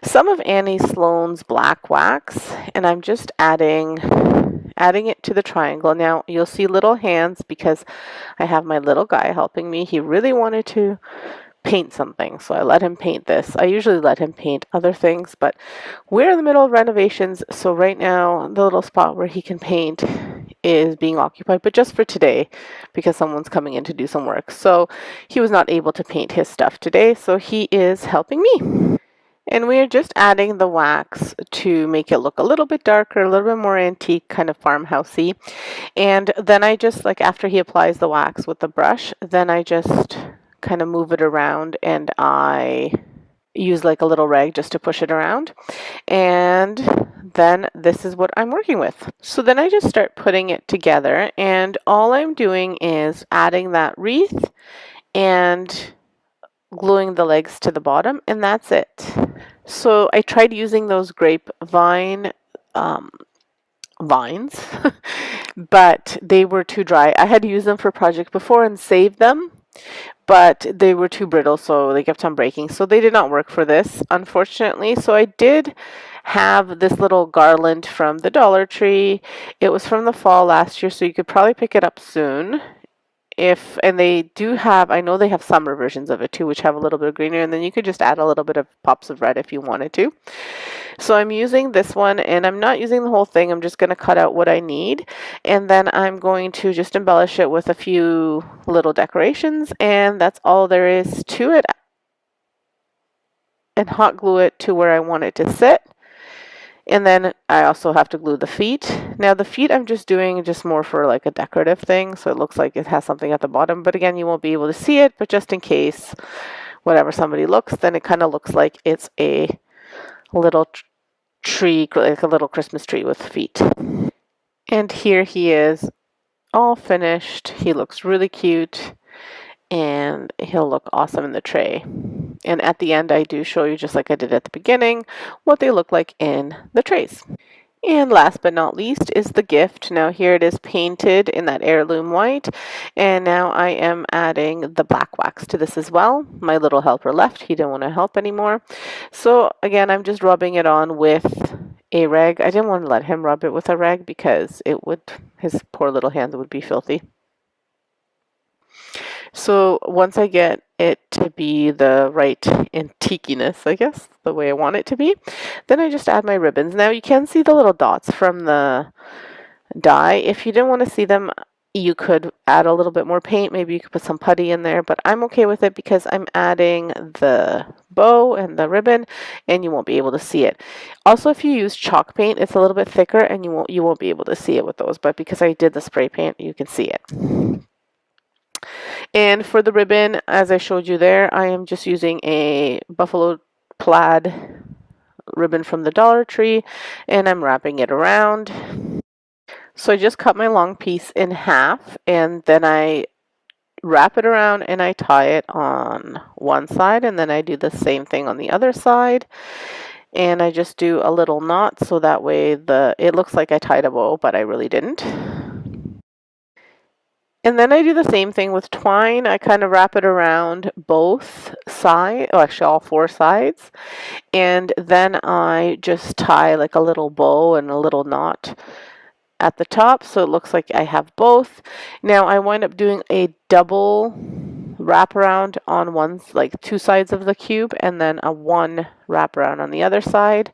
some of Annie Sloan's black wax, and I'm just adding it to the triangle. Now, you'll see little hands because I have my little guy helping me. He really wanted to paint something, so I let him paint this. I usually let him paint other things, but we're in the middle of renovations, so right now the little spot where he can paint is being occupied, but just for today because someone's coming in to do some work. So he was not able to paint his stuff today, so he is helping me. And we are just adding the wax to make it look a little bit darker, a little bit more antique, kind of farmhousey. And then I just, like after he applies the wax with the brush, then I just kind of move it around and I use like a little rag just to push it around. And then this is what I'm working with. So then I just start putting it together, and all I'm doing is adding that wreath and gluing the legs to the bottom, and that's it. So I tried using those grapevine vines, but they were too dry. I had used them for a project before and saved them, but they were too brittle, so they kept on breaking. So they did not work for this, unfortunately. So I did have this little garland from the Dollar Tree. It was from the fall last year, so you could probably pick it up soon. And they do have, I know they have summer versions of it too, which have a little bit of greenery, and then you could just add a little bit of pops of red if you wanted to. So I'm using this one, and I'm not using the whole thing. I'm just going to cut out what I need, and then I'm going to just embellish it with a few little decorations, and that's all there is to it. And hot glue it to where I want it to sit. And then I also have to glue the feet. Now the feet I'm just doing just more for like a decorative thing, so it looks like it has something at the bottom, but again, you won't be able to see it, but just in case whatever somebody looks, then it kind of looks like it's a little tree, like a little Christmas tree with feet. And here he is all finished. He looks really cute, and he'll look awesome in the tray. And at the end, I do show you, just like I did at the beginning, what they look like in the trays. And last but not least is the gift. Now here it is painted in that heirloom white, and now I am adding the black wax to this as well. My little helper left. He didn't want to help anymore. So again, I'm just rubbing it on with a rag. I didn't want to let him rub it with a rag because his poor little hands would be filthy. So once I get it to be the right antiqueness, I guess, the way I want it to be, then I just add my ribbons. Now you can see the little dots from the die. If you didn't want to see them, you could add a little bit more paint. Maybe you could put some putty in there, but I'm okay with it because I'm adding the bow and the ribbon and you won't be able to see it. Also, if you use chalk paint, it's a little bit thicker and you won't be able to see it with those, but because I did the spray paint, you can see it. And for the ribbon, as I showed you there, I am just using a buffalo plaid ribbon from the Dollar Tree and I'm wrapping it around. So I just cut my long piece in half and then I wrap it around and I tie it on one side and then I do the same thing on the other side. And I just do a little knot so that way it looks like I tied a bow, but I really didn't. And then I do the same thing with twine. I kind of wrap it around both sides, oh, actually all four sides. And then I just tie like a little bow and a little knot at the top so it looks like I have both. Now I wind up doing a double wraparound on like two sides of the cube and then a one wraparound on the other side.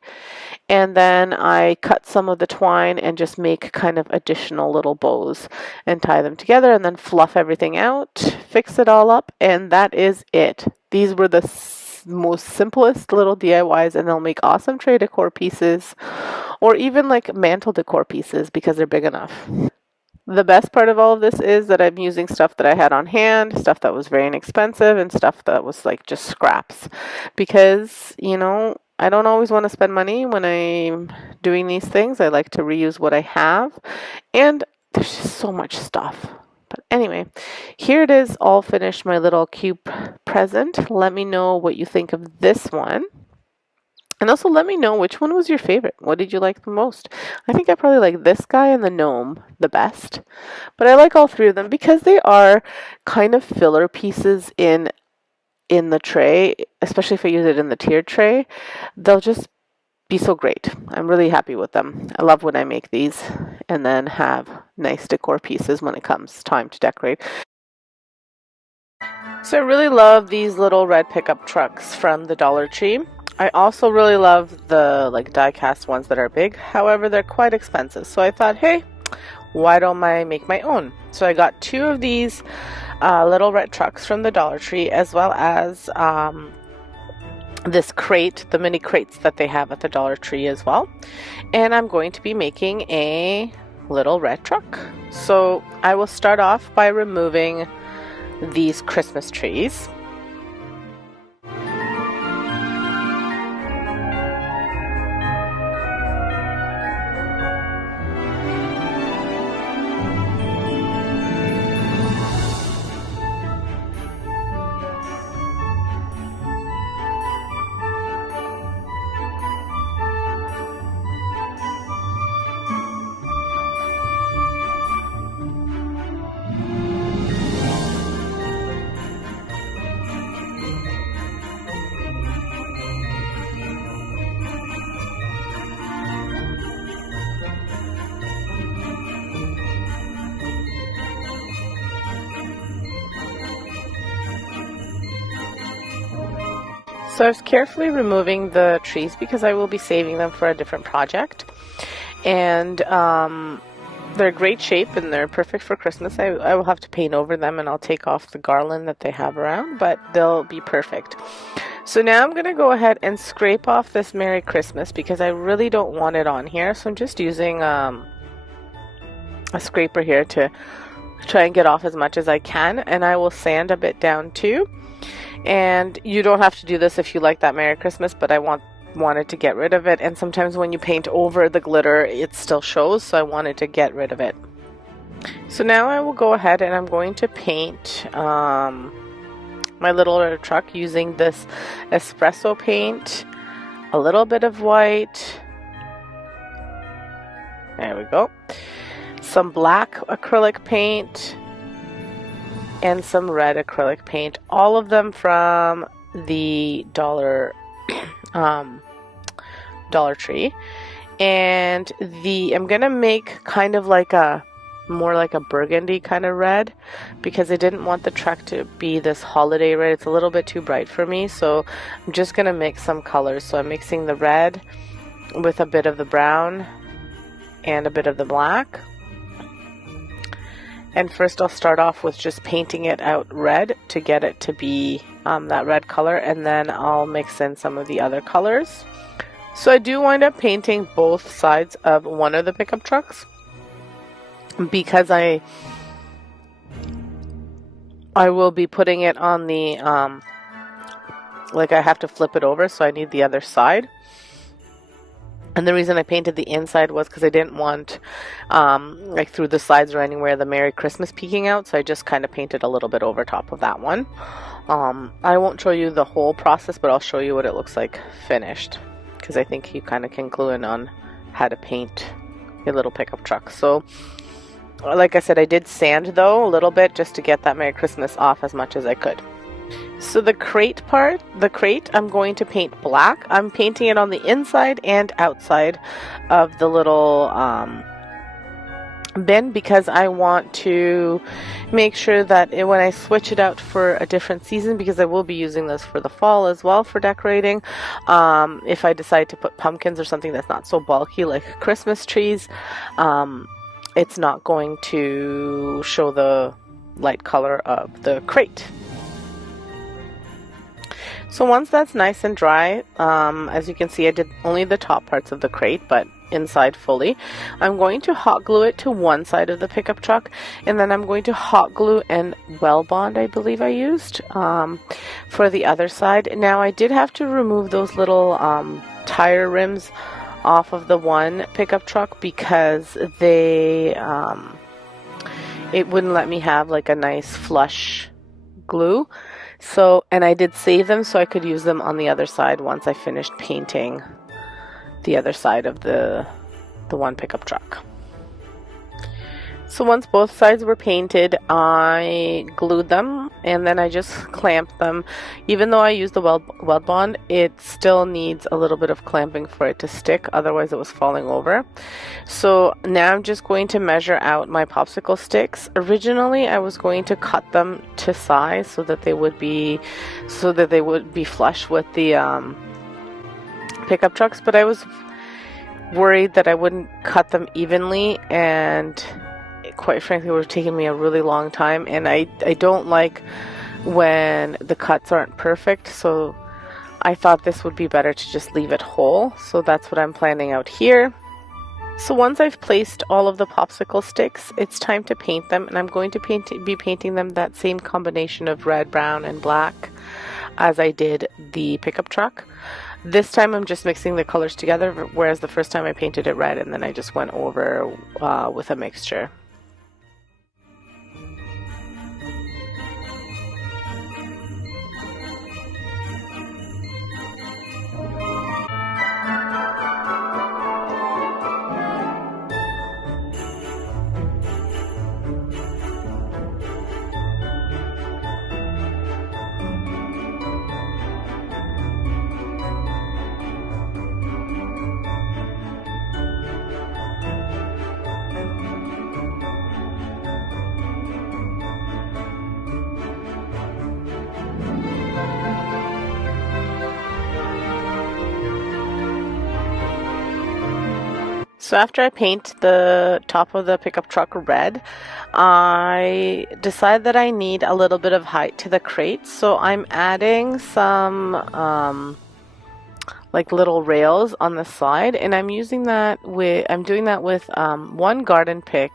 And then I cut some of the twine and just make kind of additional little bows and tie them together and then fluff everything out, fix it all up, and that is it. These were the most simplest little DIYs and they'll make awesome tray decor pieces or even like mantle decor pieces because they're big enough. The best part of all of this is that I'm using stuff that I had on hand, stuff that was very inexpensive, and stuff that was like just scraps. Because, you know, I don't always want to spend money when I'm doing these things. I like to reuse what I have. And there's just so much stuff. But anyway, here it is all finished, my little cube present. Let me know what you think of this one. And also let me know which one was your favorite. What did you like the most? I think I probably like this guy and the gnome the best. But I like all three of them because they are kind of filler pieces in the tray, especially if I use it in the tiered tray. They'll just be so great. I'm really happy with them. I love when I make these and then have nice decor pieces when it comes time to decorate. So I really love these little red pickup trucks from the Dollar Tree. I also really love the like die cast ones that are big. However, they're quite expensive. So I thought, hey, why don't I make my own? So I got two of these little red trucks from the Dollar Tree, as well as this crate, the mini crates that they have at the Dollar Tree as well. And I'm going to be making a little red truck. So I will start off by removing these Christmas trees. So I was carefully removing the trees because I will be saving them for a different project. And they're great shape and they're perfect for Christmas. I will have to paint over them and I'll take off the garland that they have around, but they'll be perfect. So now I'm going to go ahead and scrape off this Merry Christmas because I really don't want it on here. So I'm just using a scraper here to try and get off as much as I can, and I will sand a bit down too. And you don't have to do this if you like that Merry Christmas, but I wanted to get rid of it, and sometimes when you paint over the glitter it still shows, so I wanted to get rid of it. So now I will go ahead and I'm going to paint my little truck using this espresso paint, a little bit of white, there we go, some black acrylic paint, and some red acrylic paint, all of them from the Dollar Tree. And I'm gonna make kind of like a more like a burgundy kind of red, because I didn't want the truck to be this holiday red. It's a little bit too bright for me, so I'm just going to mix some colors. So I'm mixing the red with a bit of the brown and a bit of the black. And first I'll start off with just painting it out red to get it to be that red color, and then I'll mix in some of the other colors. So I do wind up painting both sides of one of the pickup trucks, because I will be putting it on the, like I have to flip it over, so I need the other side. And the reason I painted the inside was because I didn't want, like through the sides or anywhere, the Merry Christmas peeking out, so I just kind of painted a little bit over top of that one. I won't show you the whole process, but I'll show you what it looks like finished, because I think you kind of can clue in on how to paint your little pickup truck. So like I said, I did sand though a little bit just to get that Merry Christmas off as much as I could. So the crate part, I'm going to paint black. I'm painting it on the inside and outside of the little bin, because I want to make sure that when I switch it out for a different season, because I will be using this for the fall as well for decorating, if I decide to put pumpkins or something that's not so bulky like Christmas trees, it's not going to show the light color of the crate. So once that's nice and dry, as you can see, I did only the top parts of the crate, but inside fully. I'm going to hot glue it to one side of the pickup truck, and then I'm going to hot glue and well bond, I believe I used, for the other side. Now I did have to remove those little tire rims off of the one pickup truck, because they it wouldn't let me have like a nice flush glue. So, and I did save them so I could use them on the other side once I finished painting the other side of the one pickup truck. So once both sides were painted, I glued them, and then I just clamped them. Even though I used the weld bond, it still needs a little bit of clamping for it to stick, otherwise it was falling over. So now I'm just going to measure out my popsicle sticks. Originally I was going to cut them to size so that they would be flush with the pickup trucks, but I was worried that I wouldn't cut them evenly, and quite frankly, it would have taken me a really long time, and I don't like when the cuts aren't perfect, so I thought this would be better to just leave it whole. So that's what I'm planning out here. So once I've placed all of the popsicle sticks, it's time to paint them, and I'm going to be painting them that same combination of red, brown, and black as I did the pickup truck. This time I'm just mixing the colors together, whereas the first time I painted it red and then I just went over with a mixture. So after I paint the top of the pickup truck red, I decide that I need a little bit of height to the crate. So I'm adding some like little rails on the side, and I'm doing that with one garden pick.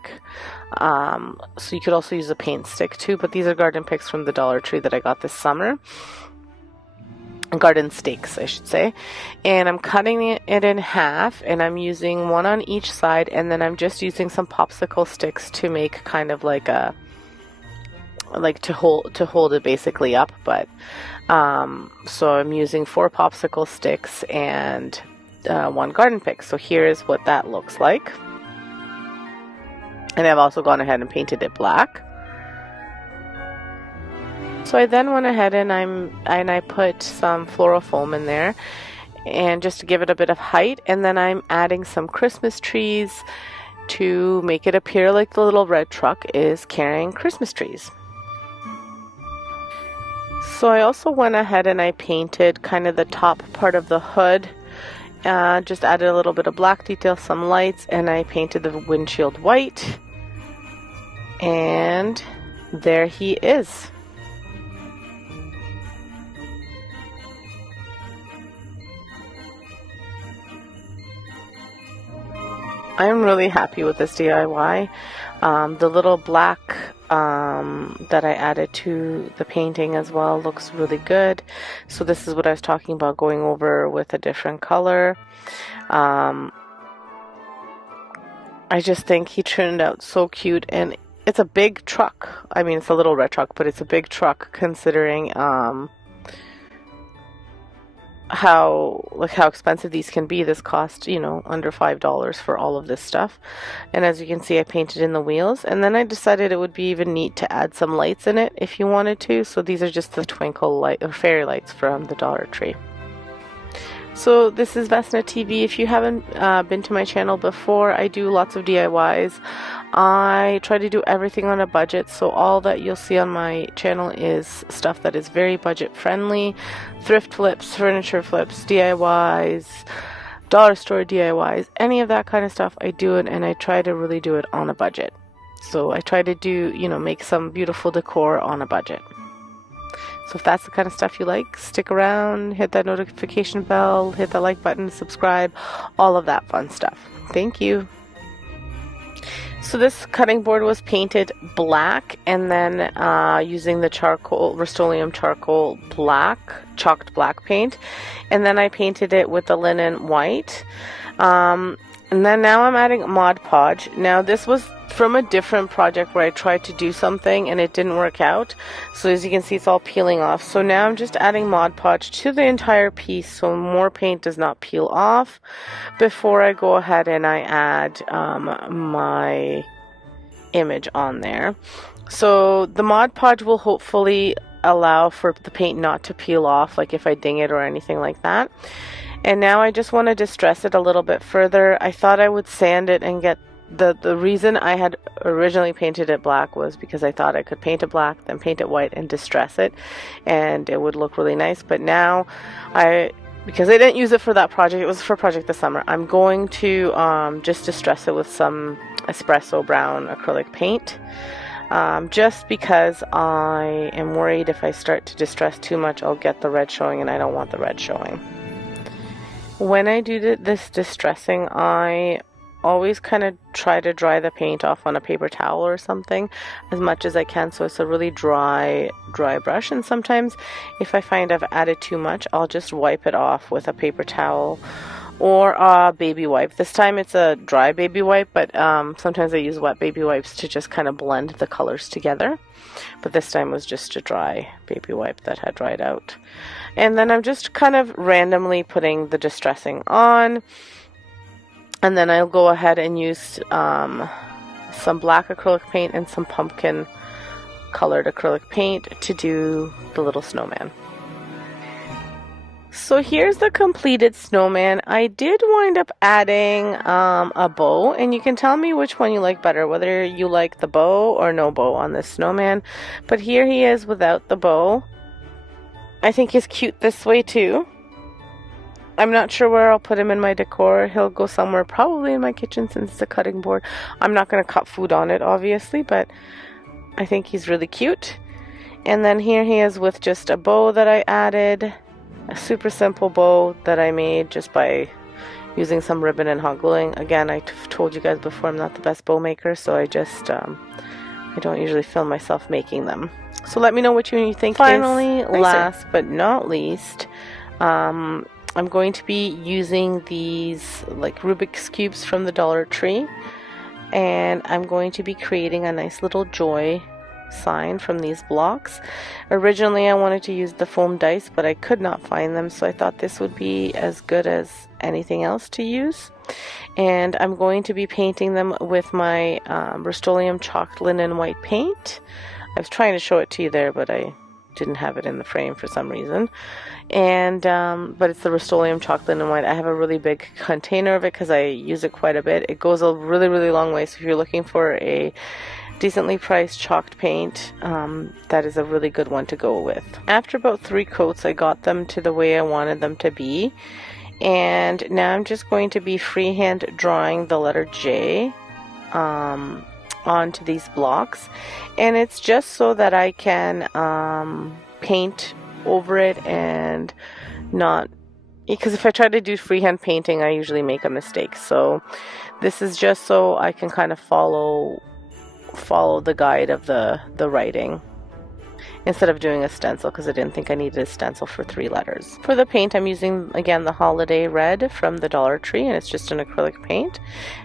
So you could also use a paint stick too, but these are garden picks from the Dollar Tree that I got this summer. Garden stakes, I should say. And I'm cutting it in half, and I'm using one on each side, and then I'm just using some popsicle sticks to make kind of like a to hold it basically up. But so I'm using 4 popsicle sticks and 1 garden pick. So here's what that looks like. And I've also gone ahead and painted it black. So I then went ahead and I put some floral foam in there, and just to give it a bit of height, and then I'm adding some Christmas trees to make it appear like the little red truck is carrying Christmas trees. So I also went ahead and I painted kind of the top part of the hood. Just added a little bit of black detail, some lights, and I painted the windshield white. And there he is. I'm really happy with this DIY. The little black that I added to the painting as well looks really good. So this is what I was talking about, going over with a different color. I just think he turned out so cute, and it's a big truck. I mean, it's a little red truck, but it's a big truck considering how expensive these can be. This cost, you know, under $5 for all of this stuff. And as you can see, I painted in the wheels, and then I decided it would be even neat to add some lights in it if you wanted to. So these are just the twinkle light or fairy lights from the Dollar Tree. So this is Vesna TV. If you haven't been to my channel before, I do lots of DIYs. I try to do everything on a budget, so all that you'll see on my channel is stuff that is very budget friendly. Thrift flips, furniture flips, DIYs, dollar store DIYs, any of that kind of stuff. I do it, and I try to really do it on a budget. So I try to do, you know, make some beautiful decor on a budget. So if that's the kind of stuff you like, stick around, hit that notification bell, hit the like button, subscribe, all of that fun stuff. Thank you. So this cutting board was painted black, and then using the charcoal, Rust-Oleum charcoal black, chalked black paint, and then I painted it with the linen white. And then now I'm adding Mod Podge. Now this was from a different project where I tried to do something and it didn't work out. So as you can see, it's all peeling off. So now I'm just adding Mod Podge to the entire piece so more paint does not peel off before I go ahead and I add my image on there. So the Mod Podge will hopefully allow for the paint not to peel off, like if I ding it or anything like that. And now I just want to distress it a little bit further. I thought I would sand it and get the reason I had originally painted it black was because I thought I could paint it black, then paint it white and distress it, and it would look really nice. But now because I didn't use it for that project, it was for Project this summer, I'm going to just distress it with some espresso brown acrylic paint. Just because I am worried if I start to distress too much, I'll get the red showing, and I don't want the red showing. When I do this distressing, I always kind of try to dry the paint off on a paper towel or something as much as I can, so it's a really dry brush. And sometimes if I find I've added too much, I'll just wipe it off with a paper towel or a baby wipe. This time it's a dry baby wipe, but sometimes I use wet baby wipes to just kind of blend the colors together. But this time was just a dry baby wipe that had dried out. And then I'm just kind of randomly putting the distressing on. And then I'll go ahead and use some black acrylic paint and some pumpkin colored acrylic paint to do the little snowman. So here's the completed snowman. I did wind up adding a bow, and you can tell me which one you like better, whether you like the bow or no bow on this snowman. But here he is without the bow. I think he's cute this way too. I'm not sure where I'll put him in my decor. He'll go somewhere, probably in my kitchen since it's a cutting board. I'm not going to cut food on it, obviously, but I think he's really cute. And then here he is with just a bow that I added. A super simple bow that I made just by using some ribbon and hot gluing. Again, I've told you guys before, I'm not the best bow maker, so I just I don't usually film myself making them. So let me know which one you think. Finally, last but not least, I'm going to be using these like Rubik's Cubes from the Dollar Tree, and I'm going to be creating a nice little joy sign from these blocks. Originally I wanted to use the foam dice, but I could not find them, so I thought this would be as good as anything else to use. And I'm going to be painting them with my Rust-Oleum chalked linen white paint. I was trying to show it to you there, but I didn't have it in the frame for some reason. And but it's the Rust-Oleum chocolate and white. I have a really big container of it because I use it quite a bit. It goes a really, really long way. So if you're looking for a decently priced chalked paint, that is a really good one to go with. After about 3 coats, I got them to the way I wanted them to be. And now I'm just going to be freehand drawing the letter J onto these blocks. And it's just so that I can paint over it and not, because if I try to do freehand painting I usually make a mistake. So this is just so I can kind of follow the guide of the writing instead of doing a stencil, because I didn't think I needed a stencil for 3 letters. For the paint I'm using again the Holiday Red from the Dollar Tree, and it's just an acrylic paint,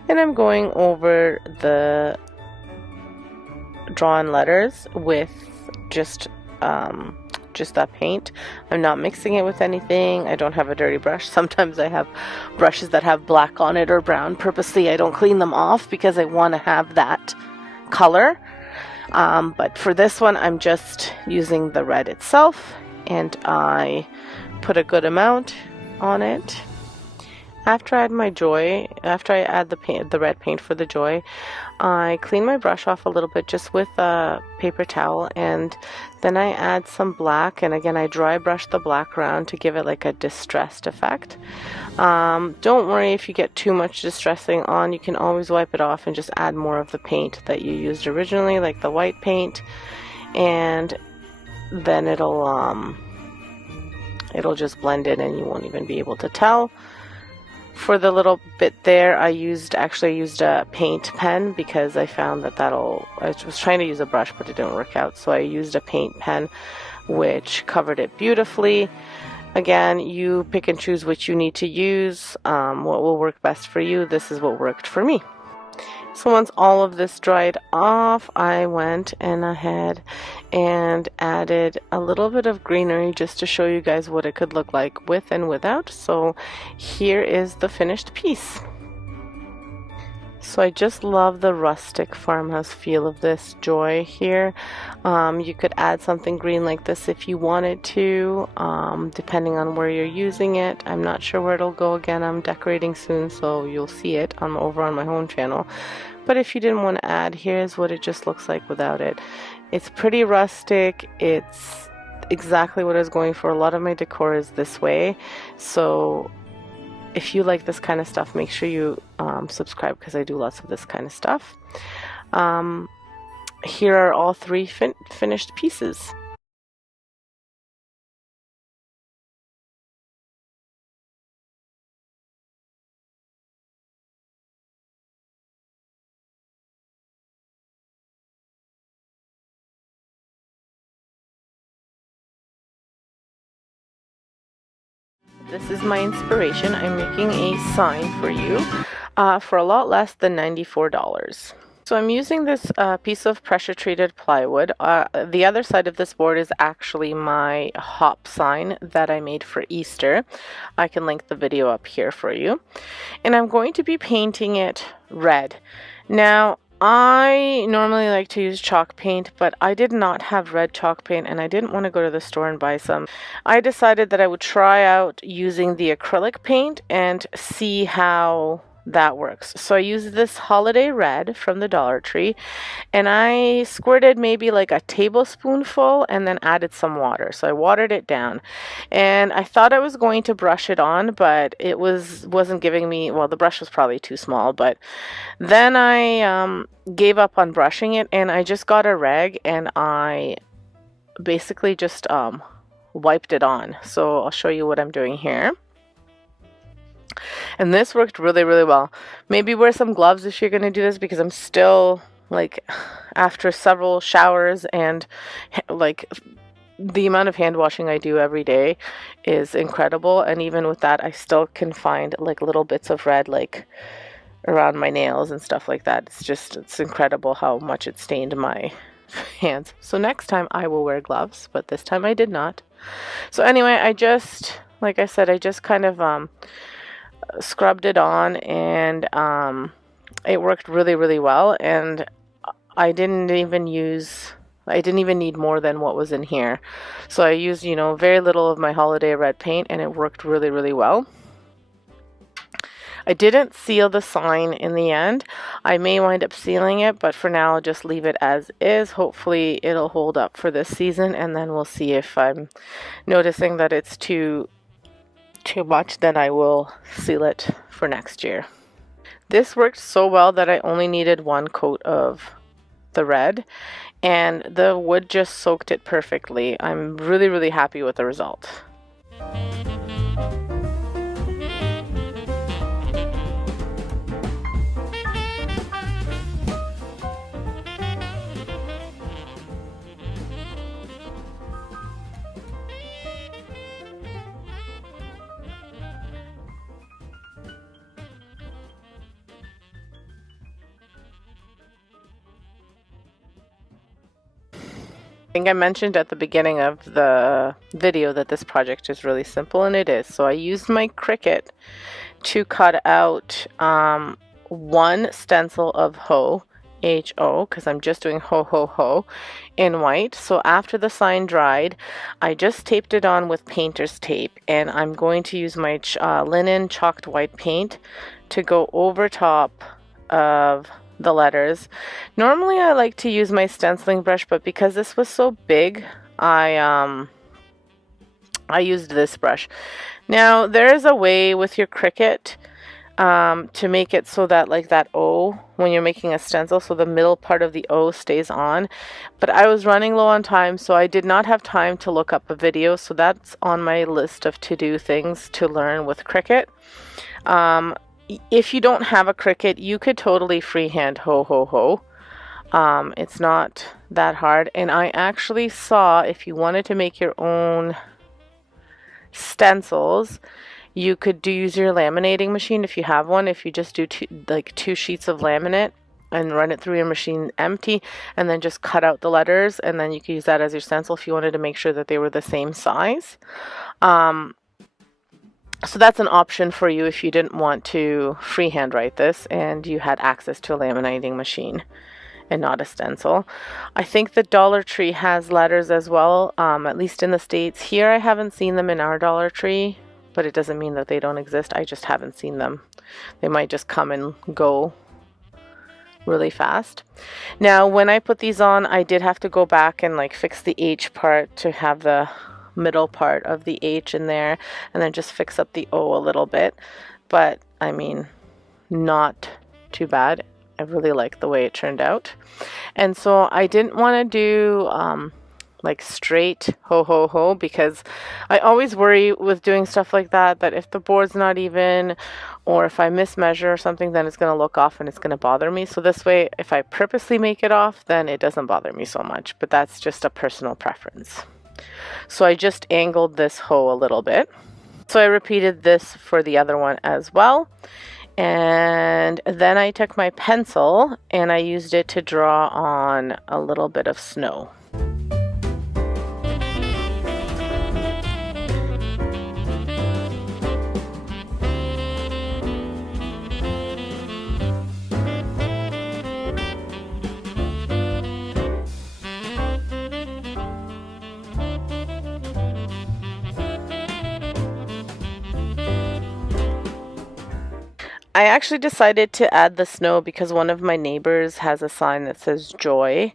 and I'm going over the drawn letters with just that paint. I'm not mixing it with anything. I don't have a dirty brush. Sometimes I have brushes that have black on it or brown. Purposely I don't clean them off because I want to have that color. But for this one I'm just using the red itself, and I put a good amount on it. After I add the red paint for the Joy, I clean my brush off a little bit just with a paper towel, and then I add some black, and again I dry brush the black around to give it like a distressed effect. Don't worry if you get too much distressing on, you can always wipe it off and just add more of the paint that you used originally, like the white paint, and then it'll just blend in and you won't even be able to tell. For the little bit there, I used a paint pen because I found that I was trying to use a brush but it didn't work out, so I used a paint pen which covered it beautifully. Again, you pick and choose which you need to use, what will work best for you. This is what worked for me. So once all of this dried off, I went ahead and added a little bit of greenery just to show you guys what it could look like with and without. So here is the finished piece. So I just love the rustic farmhouse feel of this Joy here. You could add something green like this if you wanted to, depending on where you're using it. I'm not sure where it'll go. Again, I'm decorating soon, so you'll see it over on my home channel. But if you didn't want to add, here's what it just looks like without it. It's pretty rustic. It's exactly what I was going for. A lot of my decor is this way. So if you like this kind of stuff, make sure you subscribe because I do lots of this kind of stuff. Here are all 3 finished pieces. This is my inspiration. I'm making a sign for you for a lot less than $94. So I'm using this piece of pressure treated plywood. The other side of this board is actually my hop sign that I made for Easter. I can link the video up here for you. And I'm going to be painting it red. Now, I normally like to use chalk paint, but I did not have red chalk paint and I didn't want to go to the store and buy some. I decided that I would try out using the acrylic paint and see how that works. So I used this Holiday Red from the Dollar Tree, and I squirted maybe like a tablespoonful and then added some water. So I watered it down, and I thought I was going to brush it on, but it wasn't giving me, well, the brush was probably too small. But then I gave up on brushing it, and I just got a rag and I basically just wiped it on. So I'll show you what I'm doing here. And this worked really, really well. Maybe wear some gloves if you're going to do this, because I'm still, like, after several showers and, like, the amount of hand washing I do every day is incredible. And even with that, I still can find, like, little bits of red, like, around my nails and stuff like that. It's incredible how much it stained my hands. So next time I will wear gloves, but this time I did not. So anyway, like I said, I just kind of, scrubbed it on, and it worked really, really well. And I didn't even use I didn't even need more than what was in here. So I used, you know, very little of my holiday red paint, and it worked really, really well. I didn't seal the sign in the end. I may wind up sealing it, but for now I'll just leave it as is. Hopefully it'll hold up for this season, and then we'll see if I'm noticing that it's too much, then I will seal it for next year. This worked so well that I only needed one coat of the red, and the wood just soaked it perfectly. I'm really, really happy with the result. I think I mentioned at the beginning of the video that this project is really simple, and it is. So I used my Cricut to cut out one stencil of Ho, H-O, because I'm just doing Ho Ho Ho in white. So after the sign dried, I just taped it on with painter's tape, and I'm going to use my linen chalked white paint to go over top of the letters. Normally I like to use my stenciling brush, but because this was so big, I used this brush. Now there is a way with your Cricut to make it so that like that O, when you're making a stencil, so the middle part of the O stays on, but I was running low on time, so I did not have time to look up a video, so that's on my list of to-do things to learn with Cricut. If you don't have a Cricut, you could totally freehand Ho Ho Ho. It's not that hard, and I actually saw if you wanted to make your own stencils, you could use your laminating machine if you have one. If you just do two sheets of laminate and run it through your machine empty, and then just cut out the letters, and then you could use that as your stencil if you wanted to make sure that they were the same size. So that's an option for you if you didn't want to freehand write this and you had access to a laminating machine and not a stencil. I think the Dollar Tree has letters as well, at least in the States. Here I haven't seen them in our Dollar Tree, but it doesn't mean that they don't exist. I just haven't seen them. They might just come and go really fast. Now when I put these on, I did have to go back and like fix the H part to have the middle part of the H in there, and then just fix up the O a little bit, but I mean, not too bad. I really like the way it turned out. And so I didn't want to do like straight Ho Ho Ho, because I always worry with doing stuff like that if the board's not even, or if I mismeasure or something, then it's going to look off and it's going to bother me. So this way, if I purposely make it off, then it doesn't bother me so much, but that's just a personal preference. So I just angled this Ho a little bit. So I repeated this for the other one as well. And then I took my pencil and I used it to draw on a little bit of snow. I actually decided to add the snow because one of my neighbors has a sign that says joy,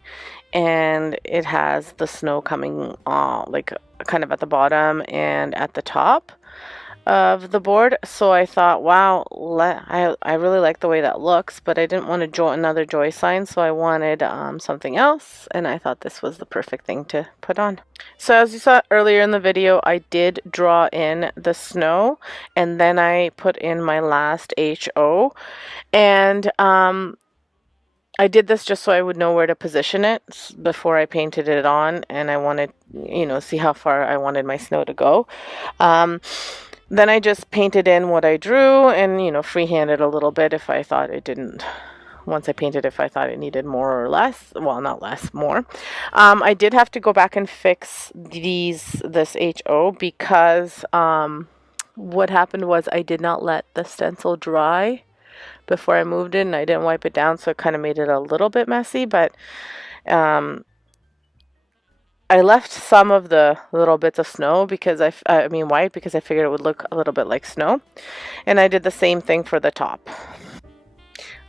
and it has the snow coming like kind of at the bottom and at the top of the board. So I thought, wow, I really like the way that looks, but I didn't want to draw another joy sign, so I wanted something else, and I thought this was the perfect thing to put on. So as you saw earlier in the video, I did draw in the snow, and then I put in my last HO, and I did this just so I would know where to position it before I painted it on, and I wanted, you know, see how far I wanted my snow to go. Then I just painted in what I drew and, you know, freehanded a little bit if I thought it didn't, once I painted, if I thought it needed more or less. Well, not less, more. I did have to go back and fix this HO because what happened was I did not let the stencil dry before I moved it, and I didn't wipe it down, so it kind of made it a little bit messy, but I left some of the little bits of snow because I mean white, because I figured it would look a little bit like snow. And I did the same thing for the top.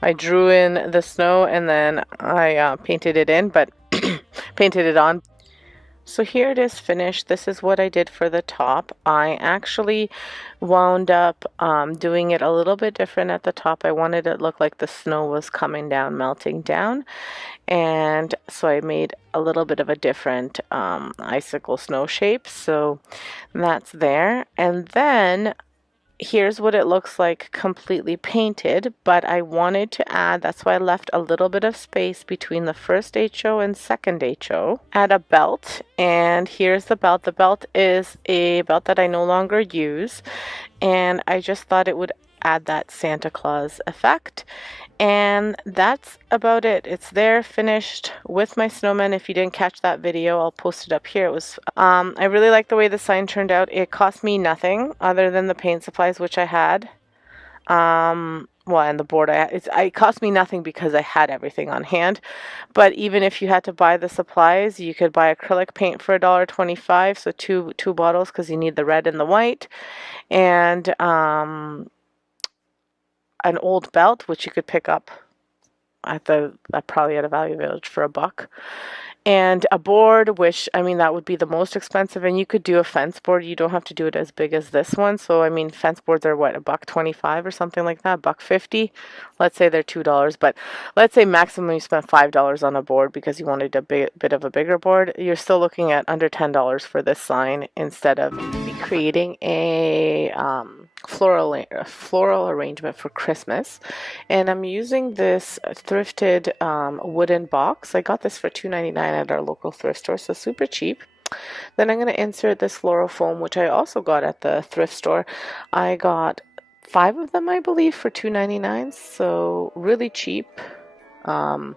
I drew in the snow and then I painted it in, but painted it on. So here it is finished. This is what I did for the top. I actually wound up doing it a little bit different at the top. I wanted it to look like the snow was coming down, melting down. And so I made a little bit of a different icicle snow shape. So that's there. And then here's what it looks like completely painted, but I wanted to add, that's why I left a little bit of space between the first HO and second HO. Add a belt, and here's the belt. The belt is a belt that I no longer use, and I just thought it would add that Santa Claus effect. And that's about it. It's there, finished with my snowman. If you didn't catch that video, I'll post it up here. It was I really like the way the sign turned out. It cost me nothing other than the paint supplies, which I had. Well, and the board it cost me nothing because I had everything on hand. But even if you had to buy the supplies, you could buy acrylic paint for $1.25, so two bottles, because you need the red and the white, and an old belt, which you could pick up at probably at a Value Village for $1, and a board, which, I mean, that would be the most expensive. And you could do a fence board. You don't have to do it as big as this one. So I mean, fence boards are what, $1.25 or something like that, $1.50. Let's say they're $2, but let's say maximum you spend $5 on a board because you wanted a bit of a bigger board. You're still looking at under $10 for this sign, instead of creating a floral arrangement for Christmas. And I'm using this thrifted wooden box. I got this for $2.99 at our local thrift store, so super cheap. Then I'm going to insert this floral foam, which I also got at the thrift store. I got 5 of them, I believe, for $2.99, so really cheap. And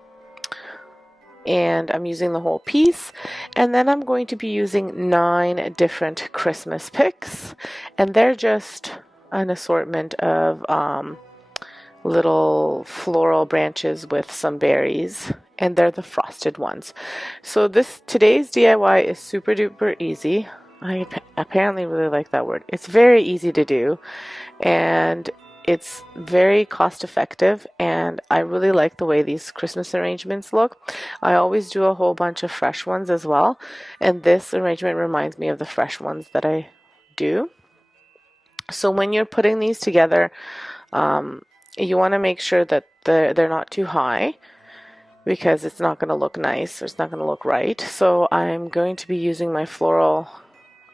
I'm using the whole piece. And then I'm going to be using 9 different Christmas picks, and they're just an assortment of little floral branches with some berries, and they're the frosted ones. So today's DIY is super duper easy. I apparently really like that word. It's very easy to do, and it's very cost effective, and I really like the way these Christmas arrangements look. I always do a whole bunch of fresh ones as well, and this arrangement reminds me of the fresh ones that I do. So when you're putting these together, you want to make sure that they're not too high, because it's not going to look nice, or it's not going to look right. So I'm going to be using my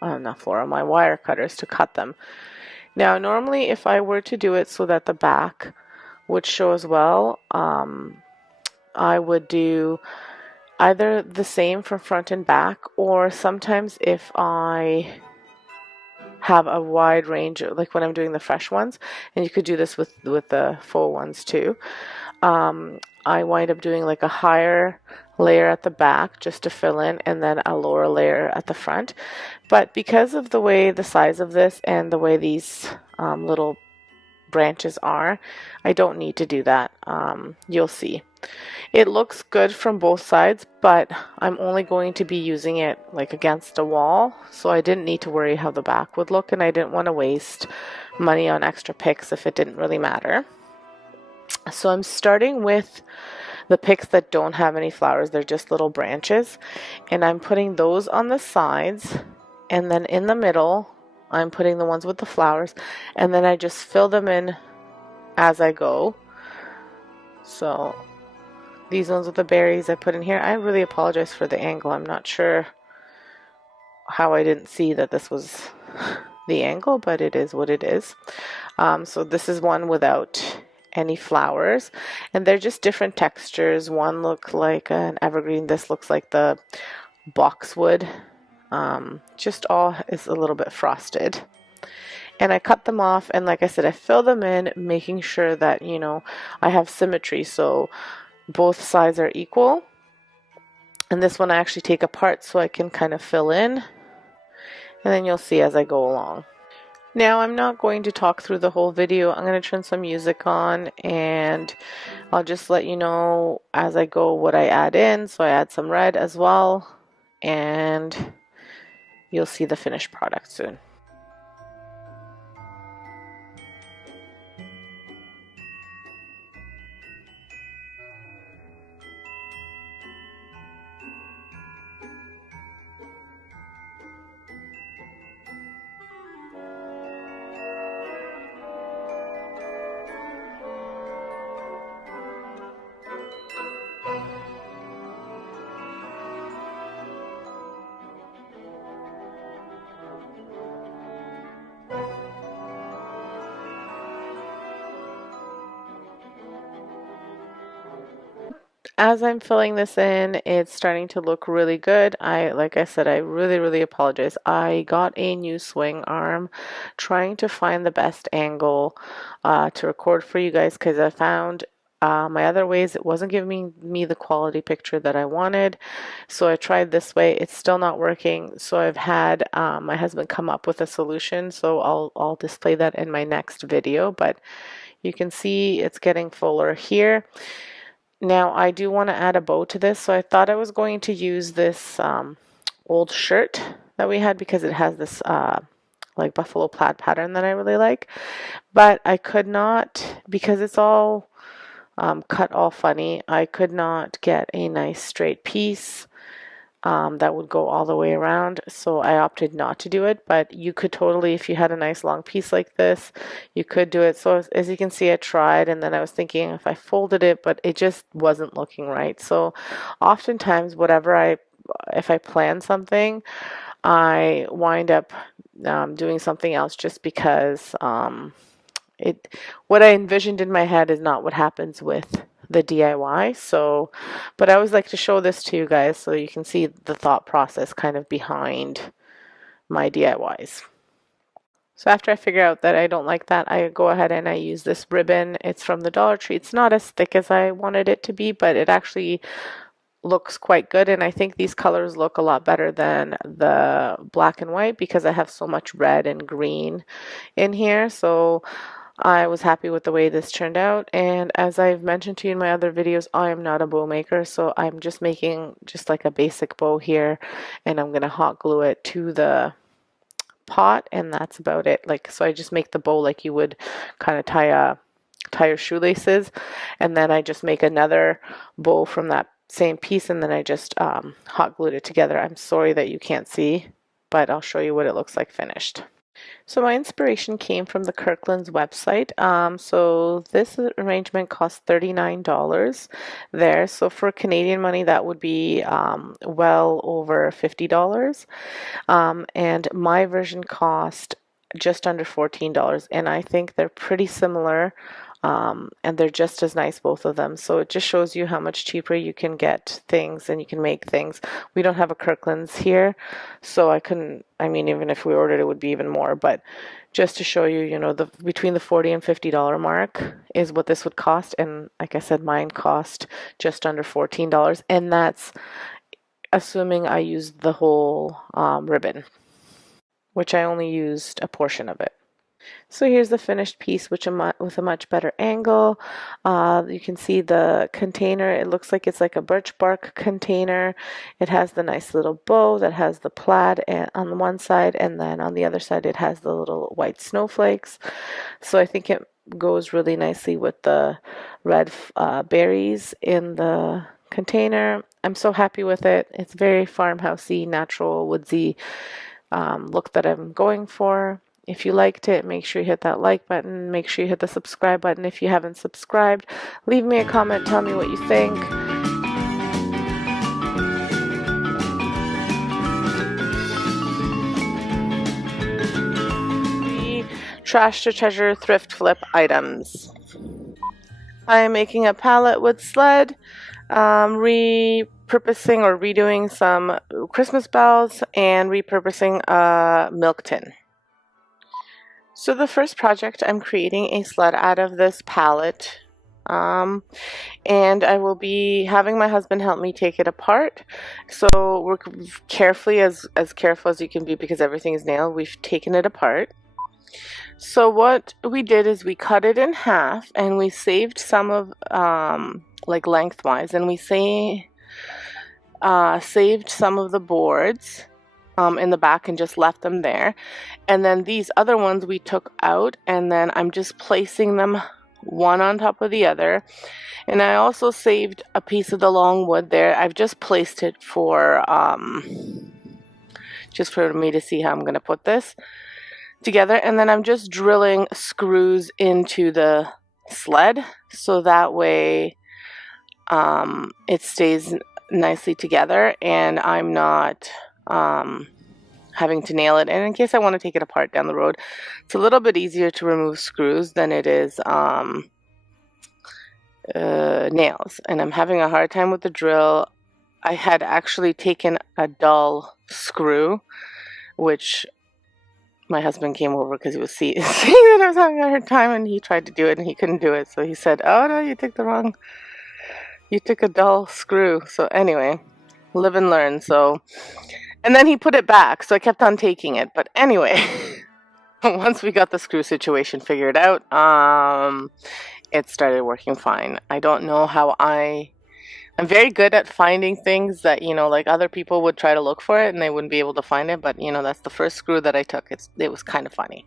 my wire cutters to cut them. Now, normally if I were to do it so that the back would show as well, I would do either the same from front and back, or sometimes if I have a wide range, like when I'm doing the fresh ones, and you could do this with the full ones too. I wind up doing like a higher layer at the back just to fill in, and then a lower layer at the front. But because of the size of this and the way these little branches are, I don't need to do that. You'll see. It looks good from both sides, but I'm only going to be using it like against a wall, so I didn't need to worry how the back would look, and I didn't want to waste money on extra picks if it didn't really matter. So I'm starting with the picks that don't have any flowers. They're just little branches, and I'm putting those on the sides, and then in the middle I'm putting the ones with the flowers, and then I just fill them in as I go. So these ones with the berries I put in here. I really apologize for the angle. I'm not sure how I didn't see that this was the angle, but it is what it is. So this is one without any flowers, and they're just different textures. One looks like an evergreen, this looks like the boxwood. Just all is a little bit frosted. And I cut them off, and like I said, I fill them in, making sure that, you know, I have symmetry, so both sides are equal. And this one I actually take apart so I can kind of fill in, and then you'll see as I go along. Now, I'm not going to talk through the whole video. I'm going to turn some music on, and I'll just let you know as I go what I add in. So I add some red as well, and you'll see the finished product soon. As I'm filling this in, it's starting to look really good. Like I said, I really apologize. I got a new swing arm, trying to find the best angle to record for you guys, because I found my other ways it wasn't giving me the quality picture that I wanted. So I tried this way. It's still not working. So I've had my husband come up with a solution. So I'll display that in my next video. But you can see it's getting fuller here. Now I do want to add a bow to this, so I thought I was going to use this old shirt that we had, because it has this like buffalo plaid pattern that I really like, but I could not, because it's all cut all funny. I could not get a nice straight piece that would go all the way around, so I opted not to do it. But you could totally, if you had a nice long piece like this, you could do it. So as you can see, I tried, and then I was thinking if I folded it, but it just wasn't looking right. So oftentimes, if I plan something, I wind up doing something else, just because what I envisioned in my head is not what happens with the DIY. So, but I always like to show this to you guys so you can see the thought process kind of behind my DIYs. So after I figure out that I don't like that, I go ahead and I use this ribbon. It's from the Dollar Tree. It's not as thick as I wanted it to be, but it actually looks quite good, and I think these colors look a lot better than the black and white, because I have so much red and green in here. So I was happy with the way this turned out, and as I've mentioned to you in my other videos, I am not a bow maker, so I'm just making just like a basic bow here, and I'm going to hot glue it to the pot, and that's about it. So I just make the bow like you would kind of tie your shoelaces, and then I just make another bow from that same piece, and then I just hot glued it together. I'm sorry that you can't see, but I'll show you what it looks like finished. So my inspiration came from the Kirkland's website. So this arrangement cost $39 there. So for Canadian money, that would be well over $50. And my version cost just under $14. And I think they're pretty similar. And they're just as nice, both of them. So it just shows you how much cheaper you can get things and you can make things. We don't have a Kirkland's here, so I couldn't, even if we ordered it would be even more, but just to show you, between the $40 and $50 mark is what this would cost. And like I said, mine cost just under $14, and that's assuming I used the whole ribbon, which I only used a portion of it. So here's the finished piece, with a much better angle. You can see the container. It looks like it's like a birch bark container. It has the nice little bow that has the plaid on the one side, and then on the other side it has the little white snowflakes. So I think it goes really nicely with the red berries in the container. I'm so happy with it. It's very farmhousey, natural, woodsy look that I'm going for. If you liked it, make sure you hit that like button. Make sure you hit the subscribe button if you haven't subscribed. Leave me a comment. Tell me what you think. Trash to treasure thrift flip items. I am making a palette wood sled, repurposing or redoing some Christmas bells, and repurposing a milk tin. So the first project, I'm creating a sled out of this palette, and I will be having my husband help me take it apart. So we're as careful as you can be, because everything is nailed. We've taken it apart. So what we did is we cut it in half, and we saved some of like lengthwise, and we say saved some of the boards in the back and just left them there. And then these other ones we took out, and then I'm just placing them one on top of the other. And I also saved a piece of the long wood there. I've just placed it for me to see how I'm going to put this together. And then I'm just drilling screws into the sled so that way it stays nicely together and I'm not having to nail it. And in case I want to take it apart down the road, it's a little bit easier to remove screws than it is nails. And I'm having a hard time with the drill. I had actually taken a dull screw, which my husband came over because he was seeing that I was having a hard time, and he tried to do it and he couldn't do it. So he said, "Oh no, you took a dull screw." So anyway, live and learn. So, and then he put it back, so I kept on taking it. But anyway, once we got the screw situation figured out, it started working fine. I don't know how I'm very good at finding things that, you know, like other people would try to look for it and they wouldn't be able to find it. But, you know, that's the first screw that I took. It was kind of funny.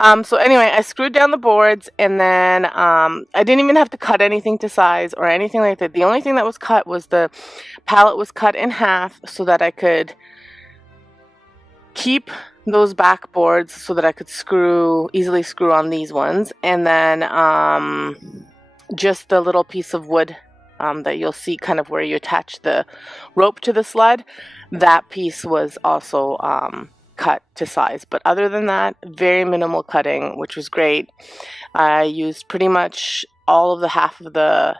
So anyway, I screwed down the boards, and then I didn't even have to cut anything to size or anything like that. The only thing that was cut was the pallet was cut in half so that I could keep those back boards so that I could easily screw on these ones. And then just the little piece of wood that you'll see kind of where you attach the rope to the sled, that piece was also cut to size. But other than that, very minimal cutting, which was great. I used pretty much all of the half of the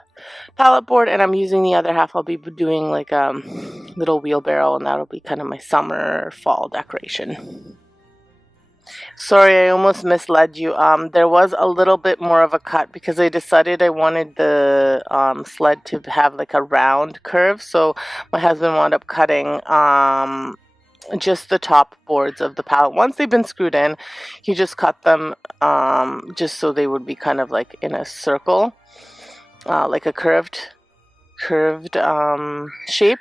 pallet board, and I'm using the other half. I'll be doing like a little wheelbarrow, and that'll be kind of my summer fall decoration. Sorry, I almost misled you. There was a little bit more of a cut because I decided I wanted the sled to have like a round curve. So my husband wound up cutting just the top boards of the pallet. Once they've been screwed in, he just cut them just so they would be kind of like in a circle, like a curved shape.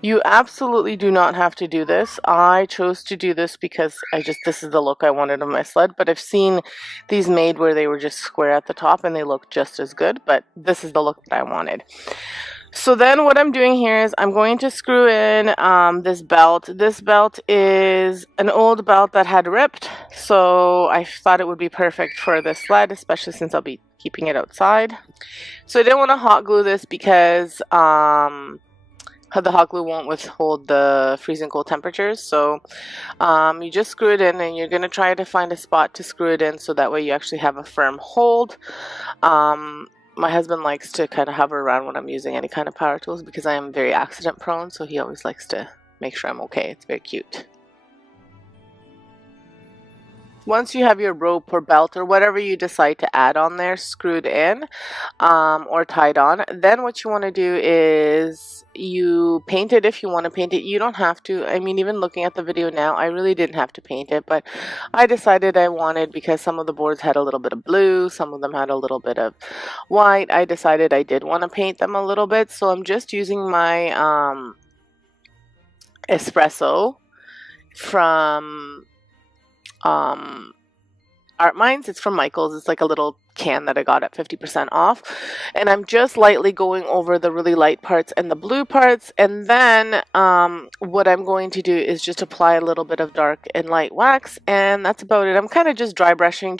You absolutely do not have to do this. I chose to do this because this is the look I wanted on my sled, but I've seen these made where they were just square at the top and they look just as good, but this is the look that I wanted. So then what I'm doing here is I'm going to screw in this belt. This belt is an old belt that had ripped, so I thought it would be perfect for this sled, especially since I'll be keeping it outside. So I didn't want to hot glue this because the hot glue won't withhold the freezing cold temperatures. So you just screw it in, and you're going to try to find a spot to screw it in so that way you actually have a firm hold. My husband likes to kind of hover around when I'm using any kind of power tools because I am very accident prone, so he always likes to make sure I'm okay. It's very cute. Once you have your rope or belt or whatever you decide to add on there screwed in or tied on, then what you want to do is you paint it if you want to paint it. You don't have to. I mean, even looking at the video now, I really didn't have to paint it, but I decided I wanted, because some of the boards had a little bit of blue, some of them had a little bit of white. I decided I did want to paint them a little bit, so I'm just using my espresso from Art Minds. It's from Michaels. It's like a little can that I got at 50% off, and I'm just lightly going over the really light parts and the blue parts, and then what I'm going to do is just apply a little bit of dark and light wax, and that's about it. I'm kind of just dry brushing.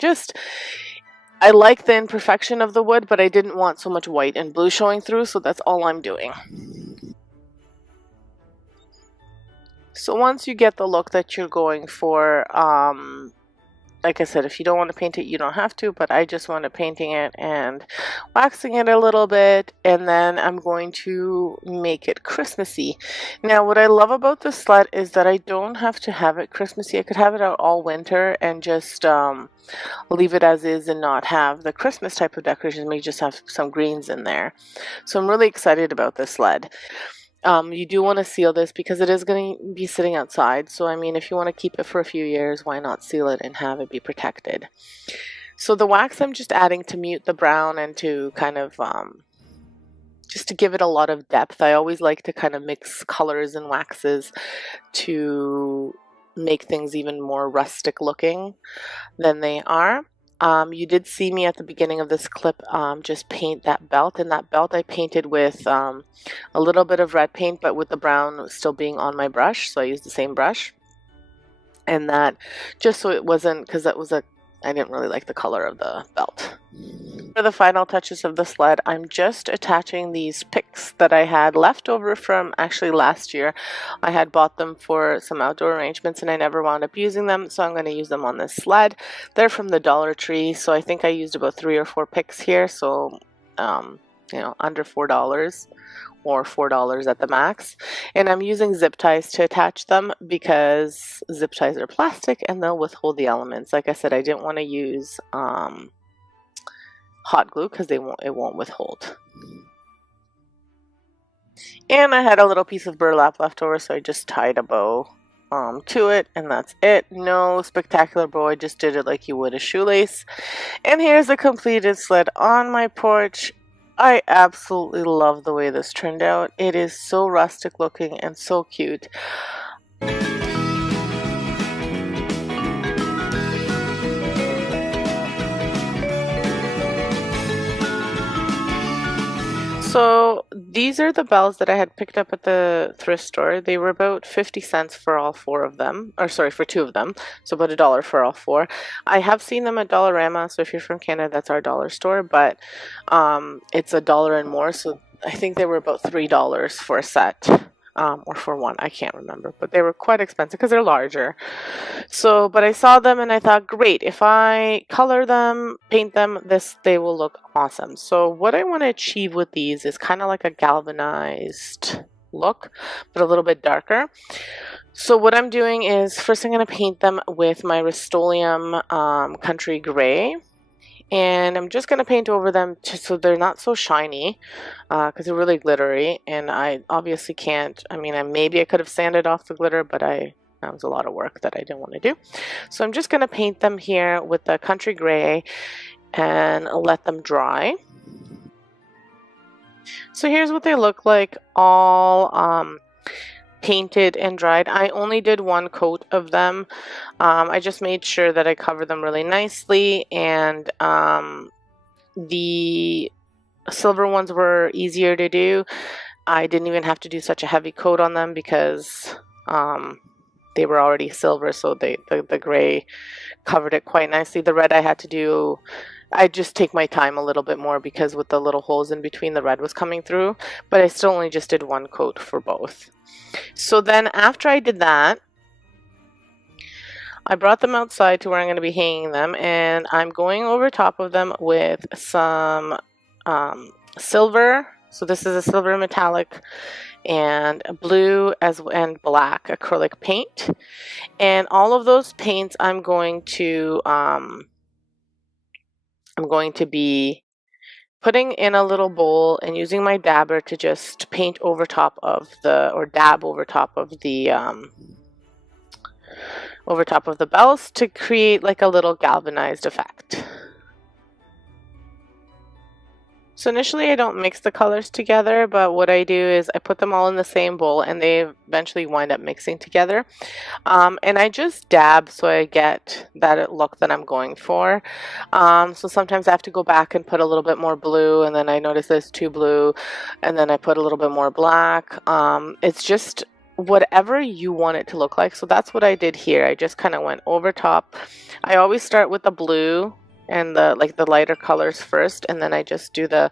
I like the imperfection of the wood, but I didn't want so much white and blue showing through, so that's all I'm doing. So once you get the look that you're going for, like I said, if you don't want to paint it, you don't have to, but I just want to painting it and waxing it a little bit, and then I'm going to make it Christmassy. Now, what I love about this sled is that I don't have to have it Christmassy. I could have it out all winter and just leave it as is and not have the Christmas type of decorations, maybe just have some greens in there. So I'm really excited about this sled. You do want to seal this because it is going to be sitting outside. So, I mean, if you want to keep it for a few years, why not seal it and have it be protected? So the wax I'm just adding to mute the brown and to kind of just to give it a lot of depth. I always like to kind of mix colors and waxes to make things even more rustic looking than they are. You did see me at the beginning of this clip just paint that belt, and that belt I painted with a little bit of red paint, but with the brown still being on my brush, so I used the same brush. And that just so it wasn't, because that was I didn't really like the color of the belt. For the final touches of the sled, I'm just attaching these picks that I had left over from actually last year. I had bought them for some outdoor arrangements and I never wound up using them, so I'm going to use them on this sled. They're from the Dollar Tree, so I think I used about 3 or 4 picks here, so you know, under $4 or $4 at the max. And I'm using zip ties to attach them because zip ties are plastic and they'll withhold the elements. Like I said, I didn't want to use hot glue because it won't withhold. And I had a little piece of burlap left over, so I just tied a bow to it, and that's it. No spectacular bow, I just did it like you would a shoelace. And here's a completed sled on my porch. I absolutely love the way this turned out. It is so rustic looking and so cute. So these are the bells that I had picked up at the thrift store. They were about 50 cents for all 4 of them, or sorry, for 2 of them, so about $1 for all 4. I have seen them at Dollarama, so if you're from Canada, that's our dollar store, but it's $1 and more, so I think they were about $3 for a set. Or for one, I can't remember, but they were quite expensive because they're larger. So, but I saw them and I thought, great, if I color them, paint them, they will look awesome. So what I want to achieve with these is kind of like a galvanized look, but a little bit darker. So what I'm doing is first I'm going to paint them with my Rust-Oleum Country Gray. And I'm just going to paint over them so they're not so shiny because they're really glittery, and I obviously can't, I mean, maybe I could have sanded off the glitter, but that was a lot of work that I didn't want to do. So I'm just going to paint them here with the Country Gray and let them dry. So here's what they look like all painted and dried. I only did 1 coat of them. I just made sure that I covered them really nicely, and the silver ones were easier to do. I didn't even have to do such a heavy coat on them because they were already silver, so the gray covered it quite nicely. The red I had to do, I just take my time a little bit more because with the little holes in between, the red was coming through, but I still only just did 1 coat for both. So then after I did that, I brought them outside to where I'm going to be hanging them, and I'm going over top of them with some silver. So this is a silver metallic and blue and black acrylic paint. And all of those paints I'm going to be putting in a little bowl and using my dabber to just paint over top of or dab over top of the bells to create like a little galvanized effect. So initially I don't mix the colors together, but what I do is I put them all in the same bowl and they eventually wind up mixing together. And I just dab so I get that look that I'm going for. So sometimes I have to go back and put a little bit more blue, and then I notice there's too blue, and then I put a little bit more black. It's just whatever you want it to look like. So that's what I did here. I just kind of went over top. I always start with the blue and the lighter colors first, and then I just do the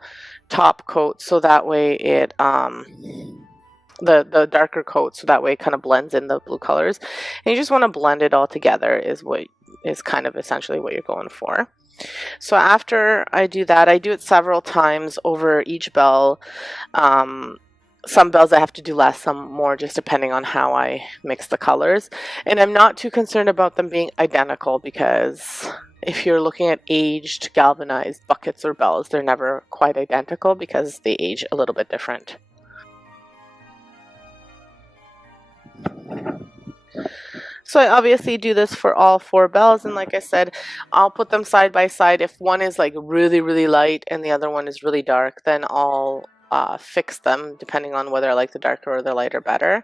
top coat so that way it the darker coat so that way it kind of blends in the blue colors. And you just want to blend it all together is kind of essentially what you're going for. So after I do that, I do it several times over each bell. Some bells I have to do less, some more, just depending on how I mix the colors. And I'm not too concerned about them being identical because if you're looking at aged galvanized buckets or bells, they're never quite identical because they age a little bit different. So I obviously do this for all 4 bells, and like I said, I'll put them side by side. If one is like really, really light and the other one is really dark, then I'll fix them depending on whether I like the darker or the lighter better.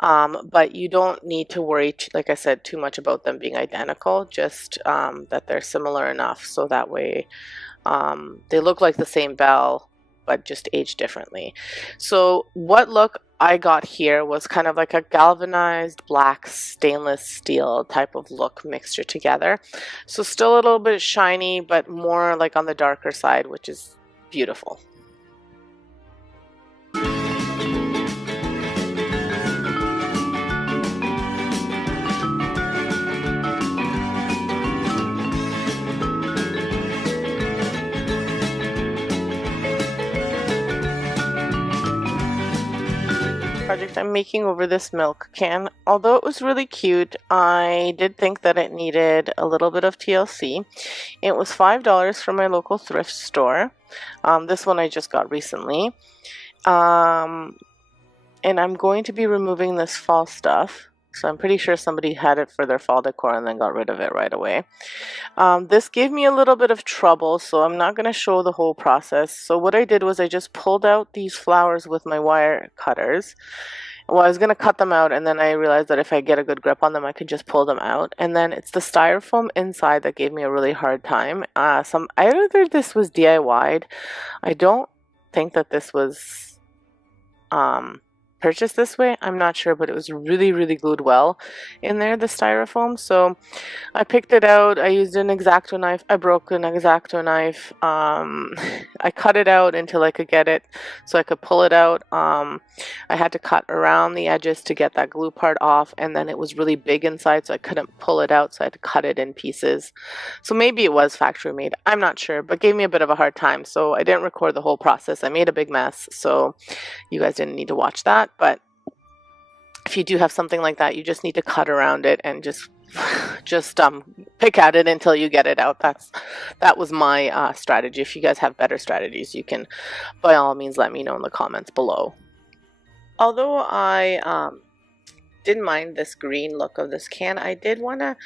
But you don't need to worry, like I said, too much about them being identical, just that they're similar enough so that way they look like the same bell but just age differently. So what look I got here was kind of like a galvanized black stainless steel type of look mixture together. So still a little bit shiny, but more like on the darker side, which is beautiful. Project I'm making over this milk can. Although it was really cute, I did think that it needed a little bit of TLC. It was $5 from my local thrift store. This one I just got recently. And I'm going to be removing this fall stuff. So I'm pretty sure somebody had it for their fall decor and then got rid of it right away. This gave me a little bit of trouble, so I'm not going to show the whole process. So what I did was I just pulled out these flowers with my wire cutters. Well, I was going to cut them out, and then I realized that if I get a good grip on them, I could just pull them out. And then it's the styrofoam inside that gave me a really hard time. Either this was DIY'd. I don't think that this was purchased this way. I'm not sure, but it was really, really glued well in there, the styrofoam. So I picked it out. I used an X-Acto knife. I broke an X-Acto knife. I cut it out until I could get it so I could pull it out. I had to cut around the edges to get that glue part off, and then it was really big inside, so I couldn't pull it out, so I had to cut it in pieces. So maybe it was factory made. I'm not sure, but gave me a bit of a hard time, so I didn't record the whole process. I made a big mess, so you guys didn't need to watch that. But if you do have something like that, you just need to cut around it and just pick at it until you get it out. That was my strategy. If you guys have better strategies, you can by all means let me know in the comments below. Although I didn't mind this green look of this can, I did want to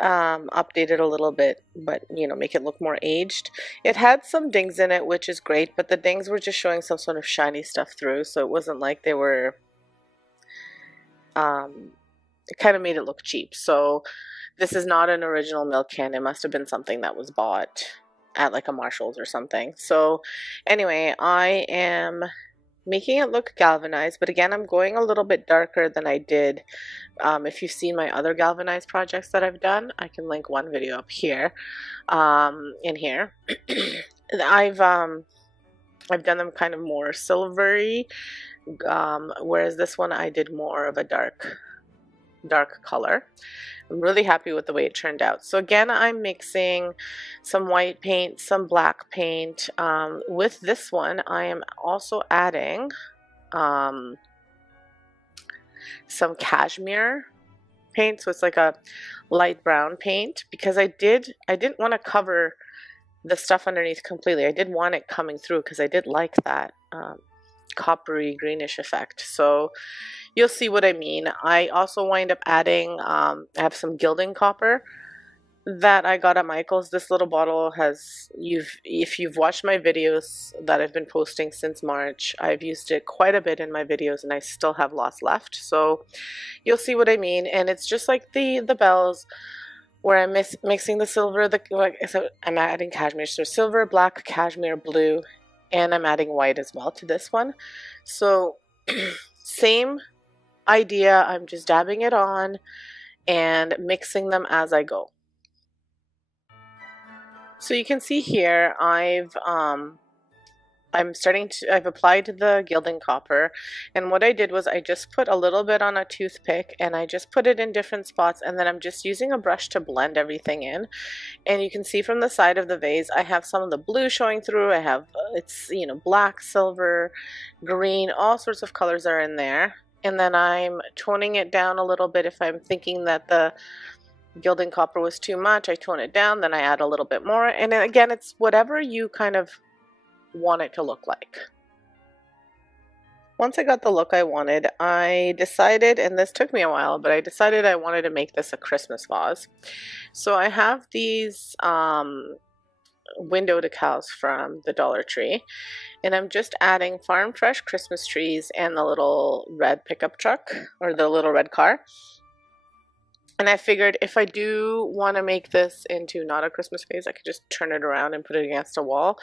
update it a little bit, but make it look more aged. It had some dings in it, which is great, but the dings were just showing some sort of shiny stuff through, so it wasn't like they were it kind of made it look cheap. So this is not an original milk can. It must have been something that was bought at like a Marshall's or something. So anyway, I am making it look galvanized, but again, I'm going a little bit darker than I did. If you've seen my other galvanized projects that I've done, I can link one video up here, in here. I've done them kind of more silvery, whereas this one I did more of a dark color. I'm really happy with the way it turned out. So again, I'm mixing some white paint, some black paint. With this one, I am also adding some cashmere paint. So it's like a light brown paint, because I didn't want to cover the stuff underneath completely. I did want it coming through because I did like that coppery greenish effect. So you'll see what I mean. I also wind up adding, I have some gilding copper that I got at Michael's. This little bottle has, if you've watched my videos that I've been posting since March, I've used it quite a bit in my videos and I still have lots left. So you'll see what I mean. And it's just like the bells, where I'm mixing the silver, so I'm adding cashmere. So silver, black, cashmere, blue, and I'm adding white as well to this one. So same idea, I'm just dabbing it on and mixing them as I go. So you can see here I've applied the gilding copper, and what I did was I just put a little bit on a toothpick and I just put it in different spots, and then I'm just using a brush to blend everything in. And you can see from the side of the vase I have some of the blue showing through. I have it's black, silver, green, all sorts of colors are in there. And then I'm toning it down a little bit. If I'm thinking that the gilding copper was too much, I tone it down, then I add a little bit more. And again, it's whatever you kind of want it to look like. Once I got the look I wanted, I decided, and this took me a while, but I decided I wanted to make this a Christmas vase. So I have these window decals from the Dollar Tree. And I'm just adding Farm Fresh Christmas trees and the little red pickup truck, or the little red car. And I figured if I do want to make this into not a Christmas vase, I could just turn it around and put it against a wall.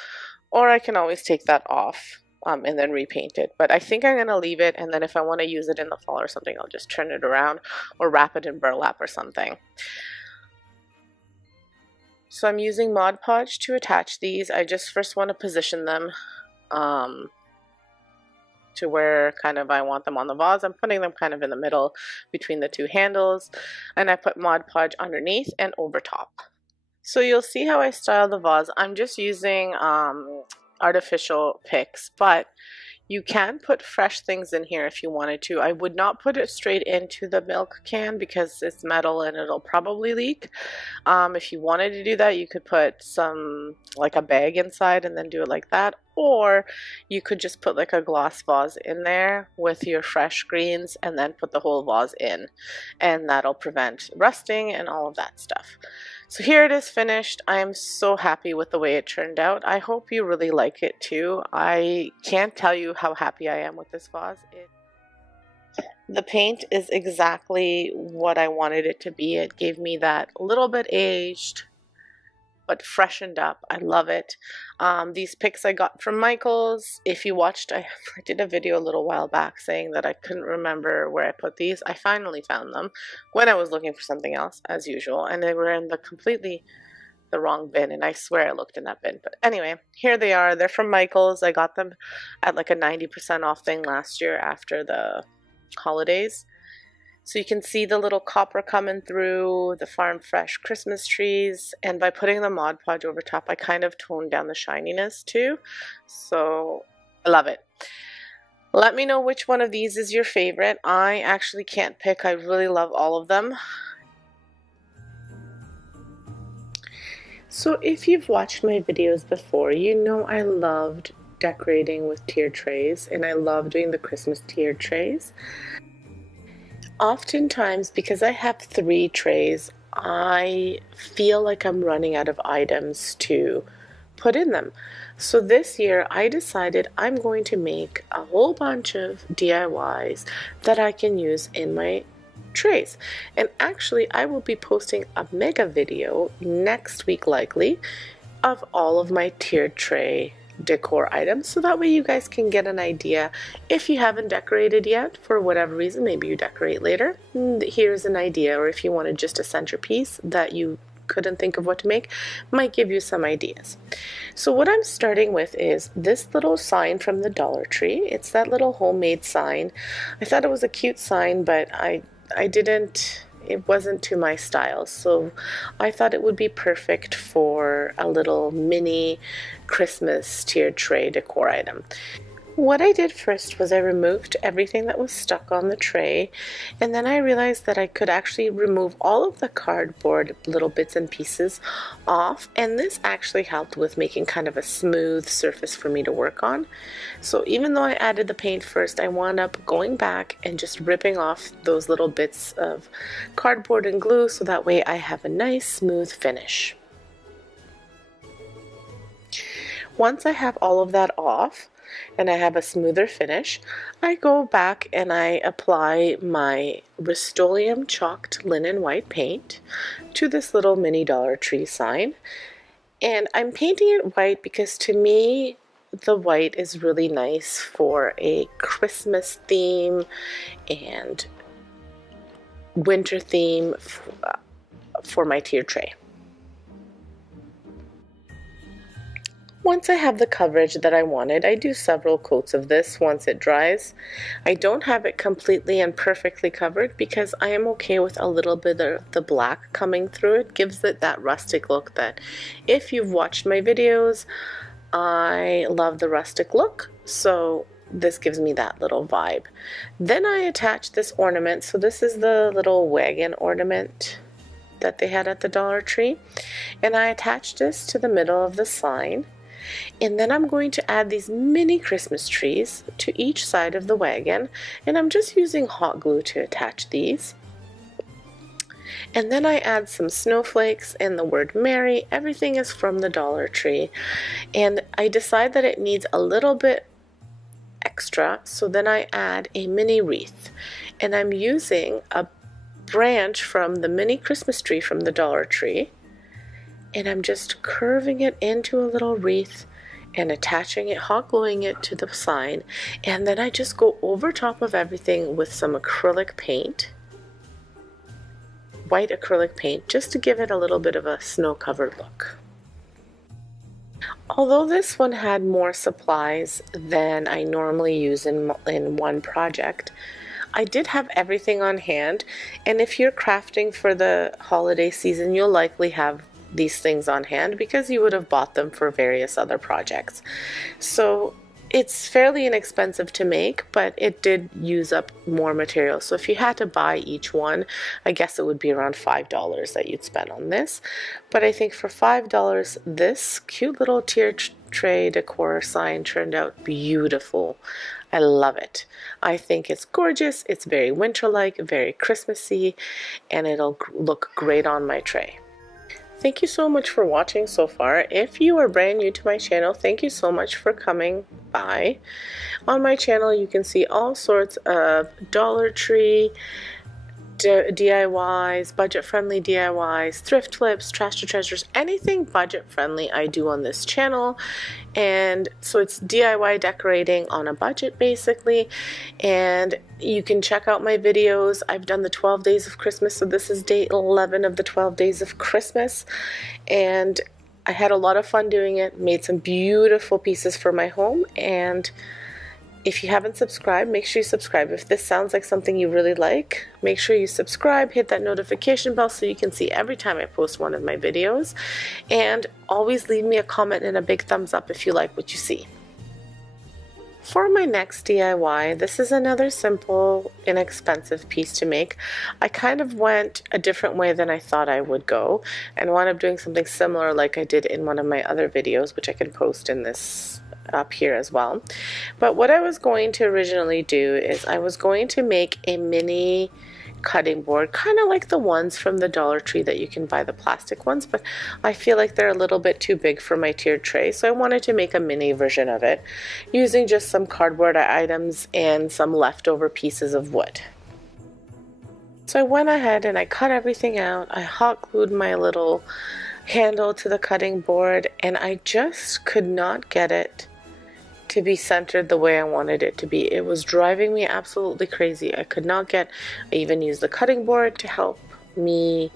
Or I can always take that off and then repaint it. But I think I'm going to leave it, and then if I want to use it in the fall or something, I'll just turn it around or wrap it in burlap or something. So I'm using Mod Podge to attach these. I just first want to position them to where kind of I want them on the vase. I'm putting them kind of in the middle between the two handles, and I put Mod Podge underneath and over top. So you'll see how I style the vase. I'm just using artificial picks, but you can put fresh things in here if you wanted to. I would not put it straight into the milk can because it's metal and it'll probably leak. If you wanted to do that, you could put some, like a bag inside and then do it like that. Or you could just put like a glass vase in there with your fresh greens and then put the whole vase in. And that'll prevent rusting and all of that stuff. So here it is finished. I am so happy with the way it turned out. I hope you really like it too. I can't tell you how happy I am with this vase. The paint is exactly what I wanted it to be. It gave me that little bit aged, but freshened up. I love it. These picks I got from Michaels. If you watched, I did a video a little while back saying that I couldn't remember where I put these. I finally found them when I was looking for something else, as usual, and they were in the wrong bin, and I swear I looked in that bin. But anyway, here they are. They're from Michaels. I got them at like a 90% off thing last year after the holidays. So you can see the little copper coming through, the Farm Fresh Christmas trees, and by putting the Mod Podge over top, I kind of toned down the shininess too. So I love it. Let me know which one of these is your favorite. I actually can't pick. I really love all of them. So if you've watched my videos before, you know I loved decorating with tier trays, and I love doing the Christmas tier trays. Oftentimes, because I have 3 trays, I feel like I'm running out of items to put in them. So this year I decided I'm going to make a whole bunch of DIYs that I can use in my trays. And actually I will be posting a mega video next week likely of all of my tiered tray decor items, so that way you guys can get an idea. If you haven't decorated yet for whatever reason, maybe you decorate later, here's an idea. Or if you wanted just a centerpiece that you couldn't think of what to make, might give you some ideas. So what I'm starting with is this little sign from the Dollar Tree. It's that little homemade sign. I thought it was a cute sign, but it wasn't to my style, so I thought it would be perfect for a little mini Christmas tiered tray decor item. What I did first was I removed everything that was stuck on the tray, and then I realized that I could actually remove all of the cardboard little bits and pieces off, and this actually helped with making kind of a smooth surface for me to work on. So even though I added the paint first, I wound up going back and just ripping off those little bits of cardboard and glue, so that way I have a nice smooth finish. Once I have all of that off, and I have a smoother finish, I go back and I apply my Rust-Oleum chalked linen white paint to this little mini Dollar Tree sign. And I'm painting it white because to me the white is really nice for a Christmas theme and winter theme for my tier tray. Once I have the coverage that I wanted, I do several coats of this once it dries. I don't have it completely and perfectly covered because I am okay with a little bit of the black coming through. It gives it that rustic look that if you've watched my videos, I love the rustic look, so this gives me that little vibe. Then I attach this ornament. So this is the little wagon ornament that they had at the Dollar Tree, and I attached this to the middle of the sign. And then I'm going to add these mini Christmas trees to each side of the wagon, and I'm just using hot glue to attach these. And then I add some snowflakes and the word Merry. Everything is from the Dollar Tree. And I decide that it needs a little bit extra, so then I add a mini wreath. And I'm using a branch from the mini Christmas tree from the Dollar Tree. And I'm just curving it into a little wreath and attaching it, hot gluing it to the sign. And then I just go over top of everything with some acrylic paint, white acrylic paint, just to give it a little bit of a snow-covered look. Although this one had more supplies than I normally use in one project, I did have everything on hand, and if you're crafting for the holiday season, you'll likely have these things on hand because you would have bought them for various other projects. So it's fairly inexpensive to make, but it did use up more material. So if you had to buy each one, I guess it would be around $5 that you'd spend on this. But I think for $5, this cute little tier tray decor sign turned out beautiful. I love it. I think it's gorgeous. It's very winter-like, very Christmassy, and it'll look great on my tray. Thank you so much for watching so far. If you are brand new to my channel, thank you so much for coming by. On my channel, you can see all sorts of Dollar Tree DIYs, budget-friendly DIYs, thrift flips, trash to treasures, anything budget-friendly I do on this channel. And so it's DIY decorating on a budget, basically. And you can check out my videos. I've done the 12 days of Christmas, so this is day 11 of the 12 days of Christmas. And I had a lot of fun doing it, made some beautiful pieces for my home. And if you haven't subscribed, make sure you subscribe. If this sounds like something you really like, make sure you subscribe, hit that notification bell so you can see every time I post one of my videos. And always leave me a comment and a big thumbs up if you like what you see. For my next DIY, this is another simple, inexpensive piece to make. I kind of went a different way than I thought I would go and wound up doing something similar like I did in one of my other videos, which I can post in this up here as well. But what I was going to originally do is I was going to make a mini cutting board, kind of like the ones from the Dollar Tree that you can buy, the plastic ones, but I feel like they're a little bit too big for my tiered tray, so I wanted to make a mini version of it using just some cardboard items and some leftover pieces of wood. So I went ahead and I cut everything out. I hot glued my little handle to the cutting board, and I just could not get it to be centered the way I wanted it to be. It was driving me absolutely crazy. I could not get, I even used the cutting board to help me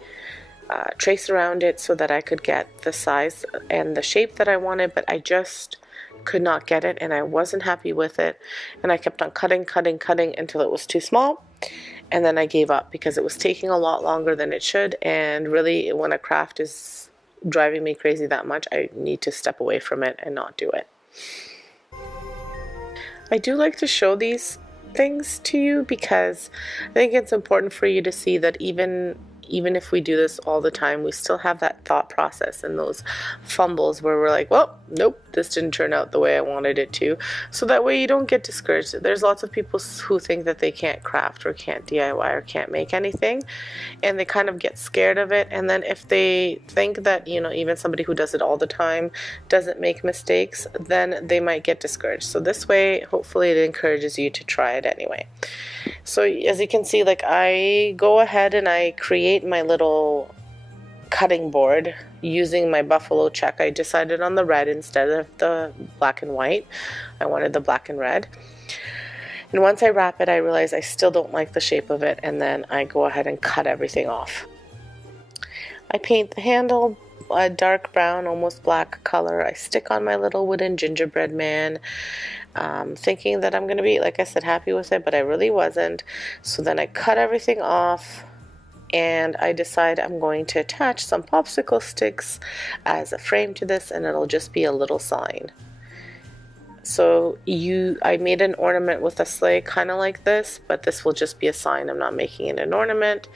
trace around it so that I could get the size and the shape that I wanted, but I just could not get it, and I wasn't happy with it, and I kept on cutting until it was too small, and then I gave up because it was taking a lot longer than it should. And really, when a craft is driving me crazy that much, I need to step away from it and not do it. I do like to show these things to you because I think it's important for you to see that even if we do this all the time, we still have that thought process and those fumbles where we're like, well, nope, this didn't turn out the way I wanted it to. So that way you don't get discouraged. There's lots of people who think that they can't craft or can't DIY or can't make anything, and they kind of get scared of it. And then if they think that, you know, even somebody who does it all the time doesn't make mistakes, then they might get discouraged. So this way, hopefully it encourages you to try it anyway. So as you can see, like, I go ahead and I create my little cutting board using my buffalo check. I decided on the red instead of the black and white. I wanted the black and red. And once I wrap it, I realize I still don't like the shape of it, and then I go ahead and cut everything off. I paint the handle a dark brown, almost black color. I stick on my little wooden gingerbread man, thinking that I'm going to be, like I said, happy with it, but I really wasn't. So then I cut everything off, and I decide I'm going to attach some popsicle sticks as a frame to this, and it'll just be a little sign. So I made an ornament with a sleigh kind of like this, but this will just be a sign. I'm not making it an ornament.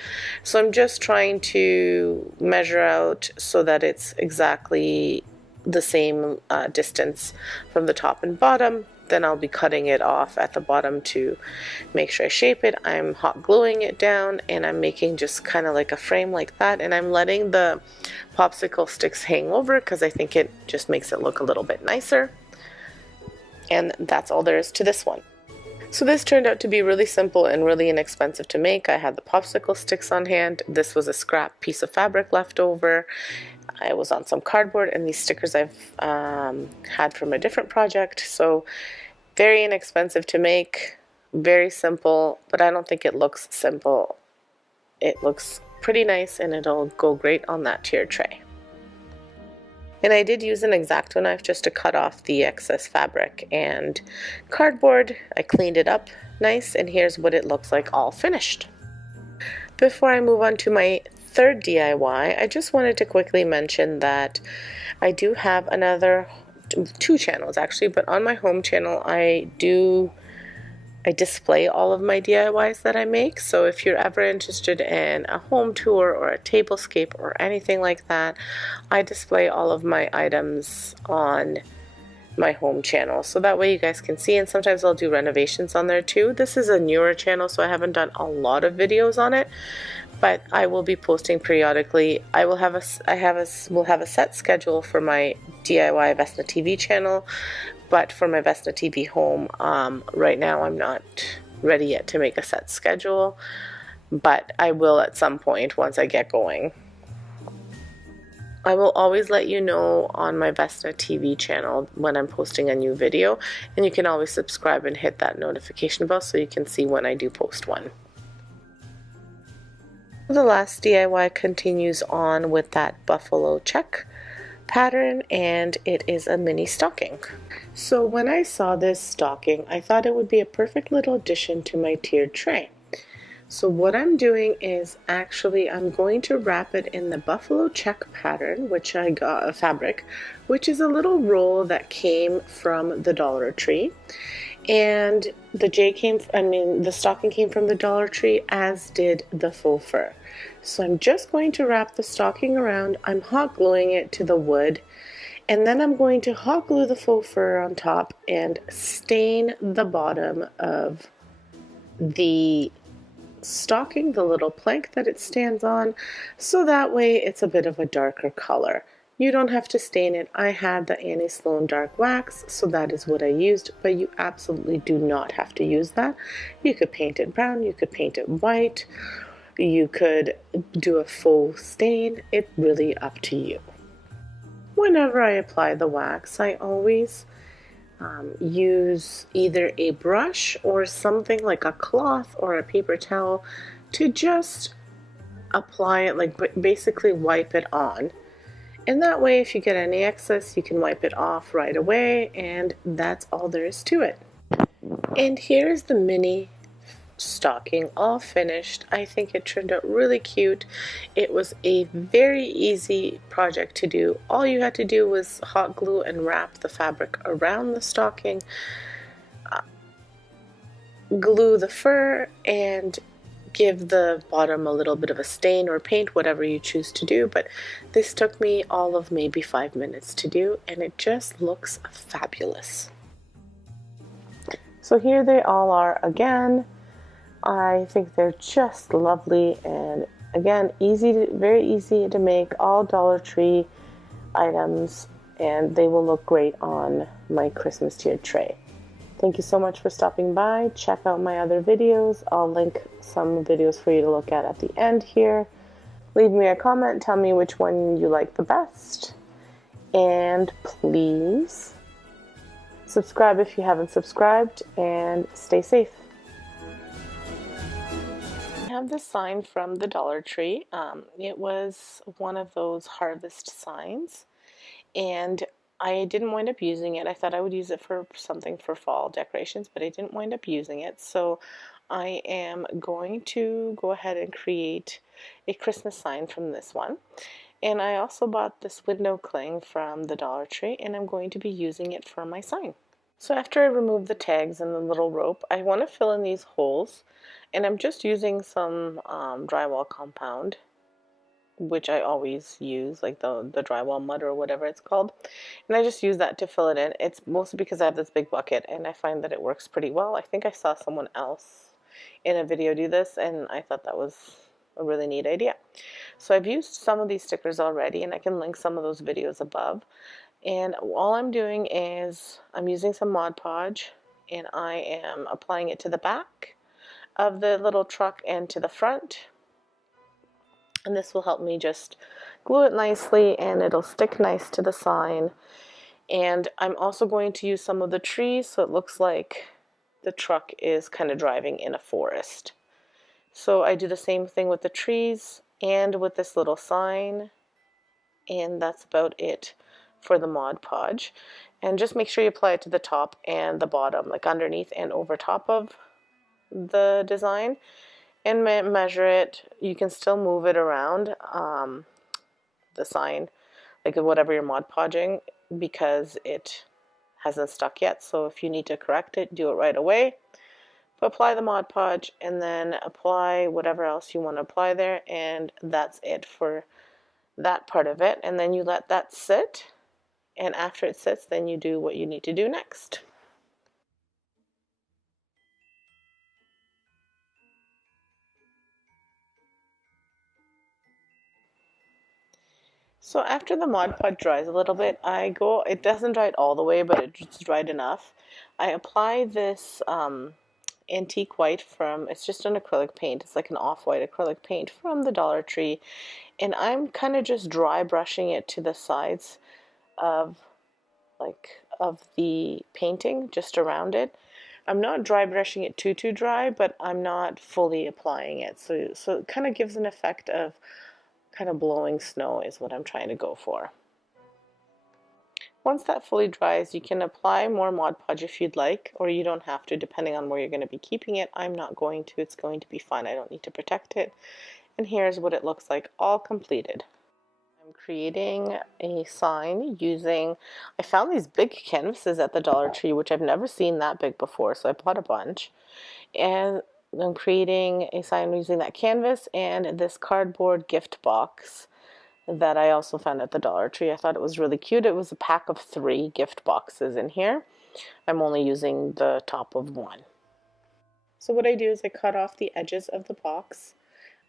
So I'm just trying to measure out so that it's exactly the same distance from the top and bottom, then I'll be cutting it off at the bottom to make sure I shape it. I'm hot gluing it down, and I'm making just kind of like a frame like that, and I'm letting the popsicle sticks hang over because I think it just makes it look a little bit nicer. And that's all there is to this one. So this turned out to be really simple and really inexpensive to make. I had the popsicle sticks on hand. This was a scrap piece of fabric left over. I was on some cardboard, and these stickers I've had from a different project. So very inexpensive to make, very simple, but I don't think it looks simple. It looks pretty nice, and it'll go great on that tiered tray. And I did use an X-Acto knife just to cut off the excess fabric and cardboard. I cleaned it up nice, and here's what it looks like all finished. Before I move on to my third DIY, I just wanted to quickly mention that I do have two channels actually, but on my home channel I display all of my DIYs that I make. So if you're ever interested in a home tour or a tablescape or anything like that, I display all of my items on my home channel, so that way you guys can see. And sometimes I'll do renovations on there too. This is a newer channel, so I haven't done a lot of videos on it, but I will be posting periodically. We'll have a set schedule for my DIY Vesna TV channel, but for my Vesna TV home, right now I'm not ready yet to make a set schedule, but I will at some point once I get going. I will always let you know on my Vesna TV channel when I'm posting a new video, and you can always subscribe and hit that notification bell so you can see when I do post one. The last DIY continues on with that buffalo check pattern, and it is a mini stocking. So when I saw this stocking, I thought it would be a perfect little addition to my tiered tray. So what I'm doing is I'm going to wrap it in the buffalo check pattern, which I got fabric, which is a little roll that came from the Dollar Tree. And the stocking came from the Dollar Tree, as did the faux fur. So I'm just going to wrap the stocking around. I'm hot gluing it to the wood, and then I'm going to hot glue the faux fur on top and stain the bottom of the stocking, the little plank that it stands on, so that way it's a bit of a darker color. You don't have to stain it. I had the Annie Sloan dark wax, so that is what I used, but you absolutely do not have to use that. You could paint it brown, you could paint it white, you could do a faux stain. It's really up to you. Whenever I apply the wax, I always use either a brush or something like a cloth or a paper towel to just apply it, like basically wipe it on. And that way, if you get any excess, you can wipe it off right away, and that's all there is to it. And here's the mini stocking all finished. I think it turned out really cute. It was a very easy project to do. All you had to do was hot glue and wrap the fabric around the stocking, glue the fur, and give the bottom a little bit of a stain or paint, whatever you choose to do. But this took me all of maybe 5 minutes to do, and it just looks fabulous. So here they all are again. I think they're just lovely, and again, very easy to make, all Dollar Tree items, and they will look great on my Christmas tiered tray. Thank you so much for stopping by. Check out my other videos. I'll link some videos for you to look at the end here. Leave me a comment, tell me which one you like the best, and please subscribe if you haven't subscribed, and stay safe. I have this sign from the Dollar Tree. It was one of those harvest signs, and I didn't wind up using it. I thought I would use it for something for fall decorations, but I didn't wind up using it. So I am going to go ahead and create a Christmas sign from this one. And I also bought this window cling from the Dollar Tree, and I'm going to be using it for my sign. So after I remove the tags and the little rope, I want to fill in these holes. And I'm just using some drywall compound which I always use, like the drywall mud or whatever it's called. And I just use that to fill it in. It's mostly because I have this big bucket and I find that it works pretty well. I think I saw someone else in a video do this and I thought that was a really neat idea. So I've used some of these stickers already and I can link some of those videos above. And all I'm doing is I'm using some Mod Podge and I am applying it to the back of the little truck and to the front. And this will help me just glue it nicely and it'll stick nice to the sign. And I'm also going to use some of the trees so it looks like the truck is kind of driving in a forest. So I do the same thing with the trees and with this little sign, and that's about it for the Mod Podge. And just make sure you apply it to the top and the bottom, like underneath and over top of the design, and measure it. You can still move it around the sign, like whatever you're Mod Podging, because it hasn't stuck yet. So if you need to correct it, do it right away. But apply the Mod Podge and then apply whatever else you want to apply there, and that's it for that part of it. And then you let that sit, and after it sits, then you do what you need to do next. So after the Mod Podge dries a little bit, it doesn't dry it all the way, but it's dried enough. I apply this antique white it's just an acrylic paint. It's like an off-white acrylic paint from the Dollar Tree. And I'm kind of just dry brushing it to the sides of the painting, just around it. I'm not dry brushing it too dry, but I'm not fully applying it. So it kind of gives an effect of kind of blowing snow is what I'm trying to go for. Once that fully dries, you can apply more Mod Podge if you'd like, or you don't have to, depending on where you're going to be keeping it. I'm not going to. It's going to be fine. I don't need to protect it. And here's what it looks like all completed. I'm creating a sign using, I found these big canvases at the Dollar Tree, which I've never seen that big before, so I bought a bunch. And I'm creating a sign using that canvas and this cardboard gift box that I also found at the Dollar Tree. I thought it was really cute. It was a pack of 3 gift boxes in here. I'm only using the top of one. So what I do is I cut off the edges of the box.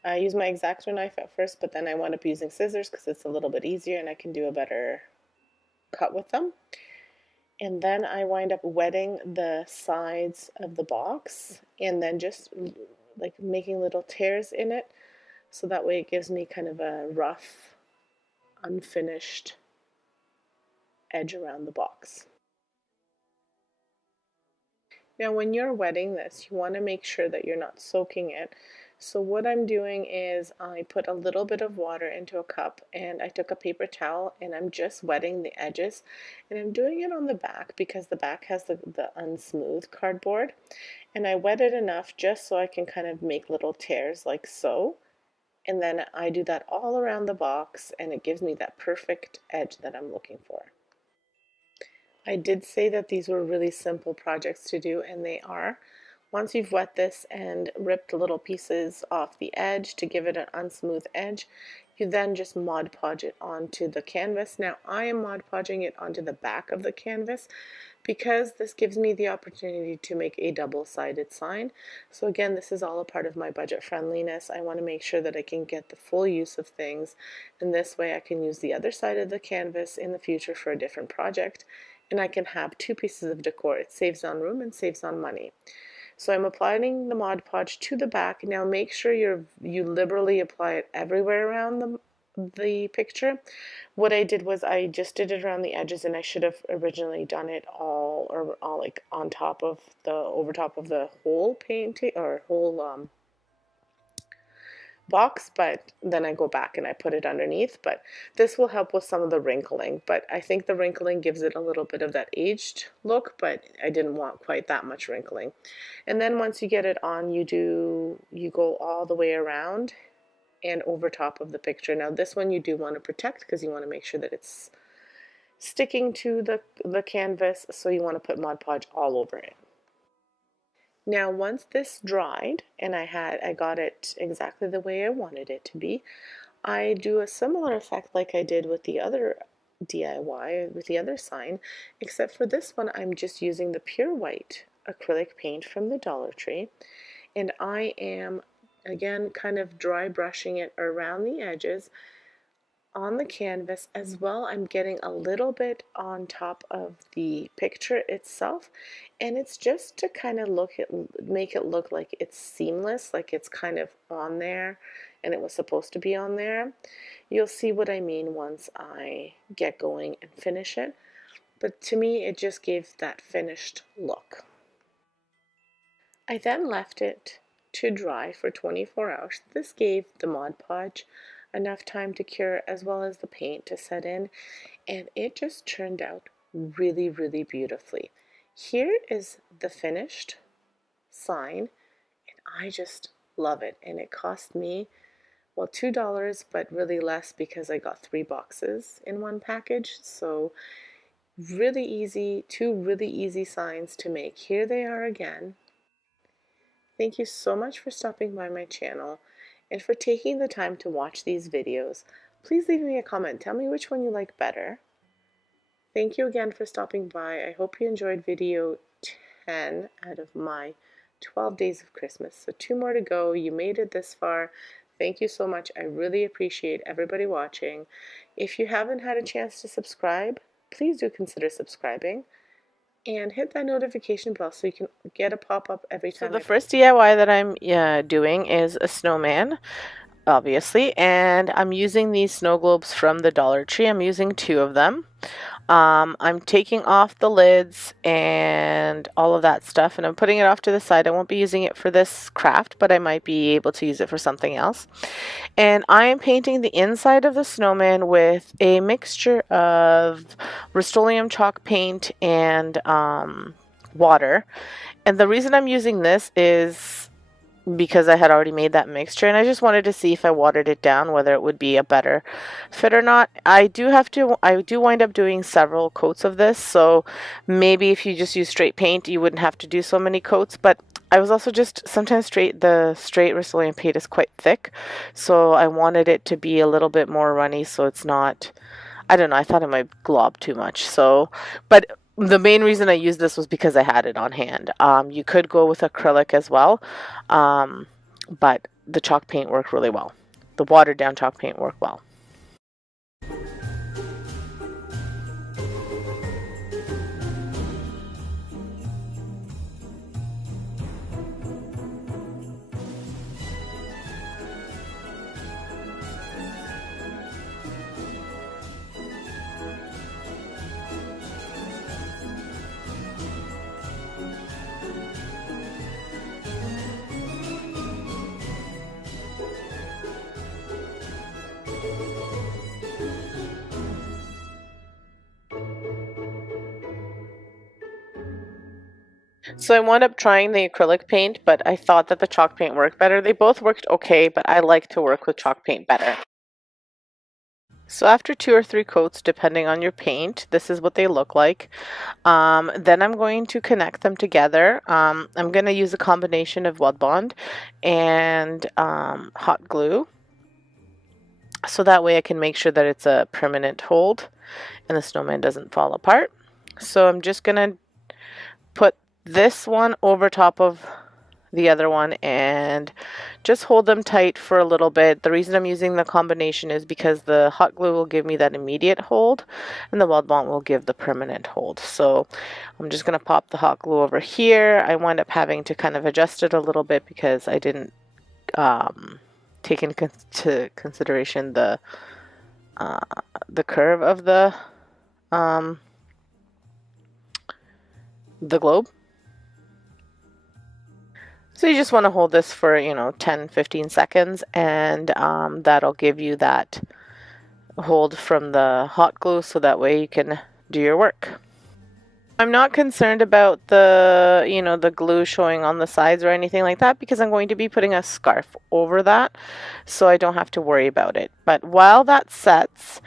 I use my X-Acto knife at first, but then I wound up using scissors because it's a little bit easier and I can do a better cut with them. And then I wind up wetting the sides of the box and then just like making little tears in it, so that way it gives me kind of a rough, unfinished edge around the box. Now when you're wetting this, you want to make sure that you're not soaking it. So what I'm doing is I put a little bit of water into a cup and I took a paper towel and I'm just wetting the edges, and I'm doing it on the back because the back has the unsmooth cardboard, and I wet it enough just so I can kind of make little tears like so, and then I do that all around the box and it gives me that perfect edge that I'm looking for. I did say that these were really simple projects to do, and they are. Once you've wet this and ripped little pieces off the edge to give it an unsmooth edge, you then just Mod Podge it onto the canvas. Now I am Mod Podging it onto the back of the canvas because this gives me the opportunity to make a double-sided sign. So again, this is all a part of my budget friendliness. I want to make sure that I can get the full use of things, and this way I can use the other side of the canvas in the future for a different project, and I can have 2 pieces of decor. It saves on room and saves on money. So I'm applying the Mod Podge to the back. Now make sure you liberally apply it everywhere around the picture. What I did was I just did it around the edges, and I should have originally done it all like on top of over top of the whole painting or whole box, but then I go back and I put it underneath. But this will help with some of the wrinkling, but I think the wrinkling gives it a little bit of that aged look, but I didn't want quite that much wrinkling. And then once you get it on, you go all the way around and over top of the picture. Now this one you do want to protect because you want to make sure that it's sticking to the canvas, so you want to put Mod Podge all over it. Now once this dried and I got it exactly the way I wanted it to be, I do a similar effect like I did with the other DIY, with the other sign, except for this one I'm just using the pure white acrylic paint from the Dollar Tree, and I am again kind of dry brushing it around the edges on the canvas. As well, I'm getting a little bit on top of the picture itself, and it's just to kind of make it look like it's seamless, like it's kind of on there and it was supposed to be on there. You'll see what I mean once I get going and finish it, but to me it just gave that finished look. I then left it to dry for 24 hours. This gave the Mod Podge enough time to cure, as well as the paint to set in, and it just turned out really, really beautifully. Here is the finished sign, and I just love it. And it cost me, well, $2, but really less because I got 3 boxes in one package. So really easy, 2 really easy signs to make. Here they are again. Thank you so much for stopping by my channel and for taking the time to watch these videos. Please leave me a comment. Tell me which one you like better. Thank you again for stopping by. I hope you enjoyed video 10 out of my 12 days of Christmas. So 2 more to go. You made it this far. Thank you so much. I really appreciate everybody watching. If you haven't had a chance to subscribe, please do consider subscribing. And hit that notification bell so you can get a pop-up every time. So the first DIY that I'm doing is a snowman, obviously, and I'm using these snow globes from the Dollar Tree. I'm using 2 of them. I'm taking off the lids and all of that stuff, and I'm putting it off to the side. I won't be using it for this craft, but I might be able to use it for something else. And I am painting the inside of the snowman with a mixture of Rust-Oleum chalk paint and water. And the reason I'm using this is because I had already made that mixture, and I just wanted to see if I watered it down whether it would be a better fit or not. I do wind up doing several coats of this, so maybe if you just use straight paint you wouldn't have to do so many coats, but I was also just sometimes the straight Rust-Oleum paint is quite thick, so I wanted it to be a little bit more runny so it's not, I don't know, I thought it might glob too much. So, but the main reason I used this was because I had it on hand. You could go with acrylic as well, but the chalk paint worked really well. The watered down chalk paint worked well. So I wound up trying the acrylic paint, but I thought that the chalk paint worked better. They both worked okay, but I like to work with chalk paint better. So after 2 or 3 coats, depending on your paint, this is what they look like. Then I'm going to connect them together. I'm going to use a combination of Weld Bond and hot glue. So that way I can make sure that it's a permanent hold and the snowman doesn't fall apart. So I'm just going to put this one over top of the other one and just hold them tight for a little bit. The reason I'm using the combination is because the hot glue will give me that immediate hold and the Weld Bond will give the permanent hold. So I'm just going to pop the hot glue over here. I wind up having to kind of adjust it a little bit because I didn't take into consideration the curve of the globe. So you just want to hold this for, 10-15 seconds, and that'll give you that hold from the hot glue, so that way you can do your work. I'm not concerned about the, the glue showing on the sides or anything like that, because I'm going to be putting a scarf over that, so I don't have to worry about it. But while that sets,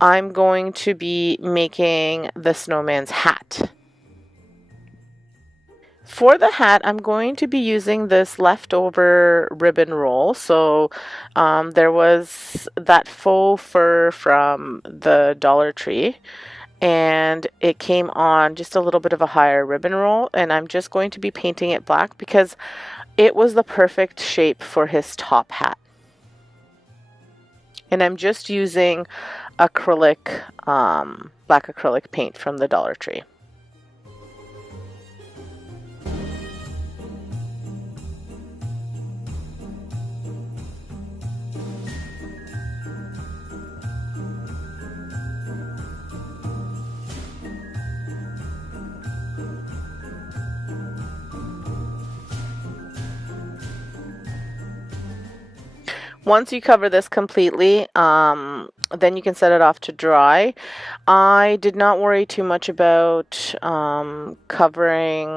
I'm going to be making the snowman's hat. For the hat, I'm going to be using this leftover ribbon roll. So there was that faux fur from the Dollar Tree, and it came on just a little bit of a higher ribbon roll, and I'm just going to be painting it black because it was the perfect shape for his top hat. And I'm just using acrylic, black acrylic paint from the Dollar Tree. Once you cover this completely, then you can set it off to dry. I did not worry too much about covering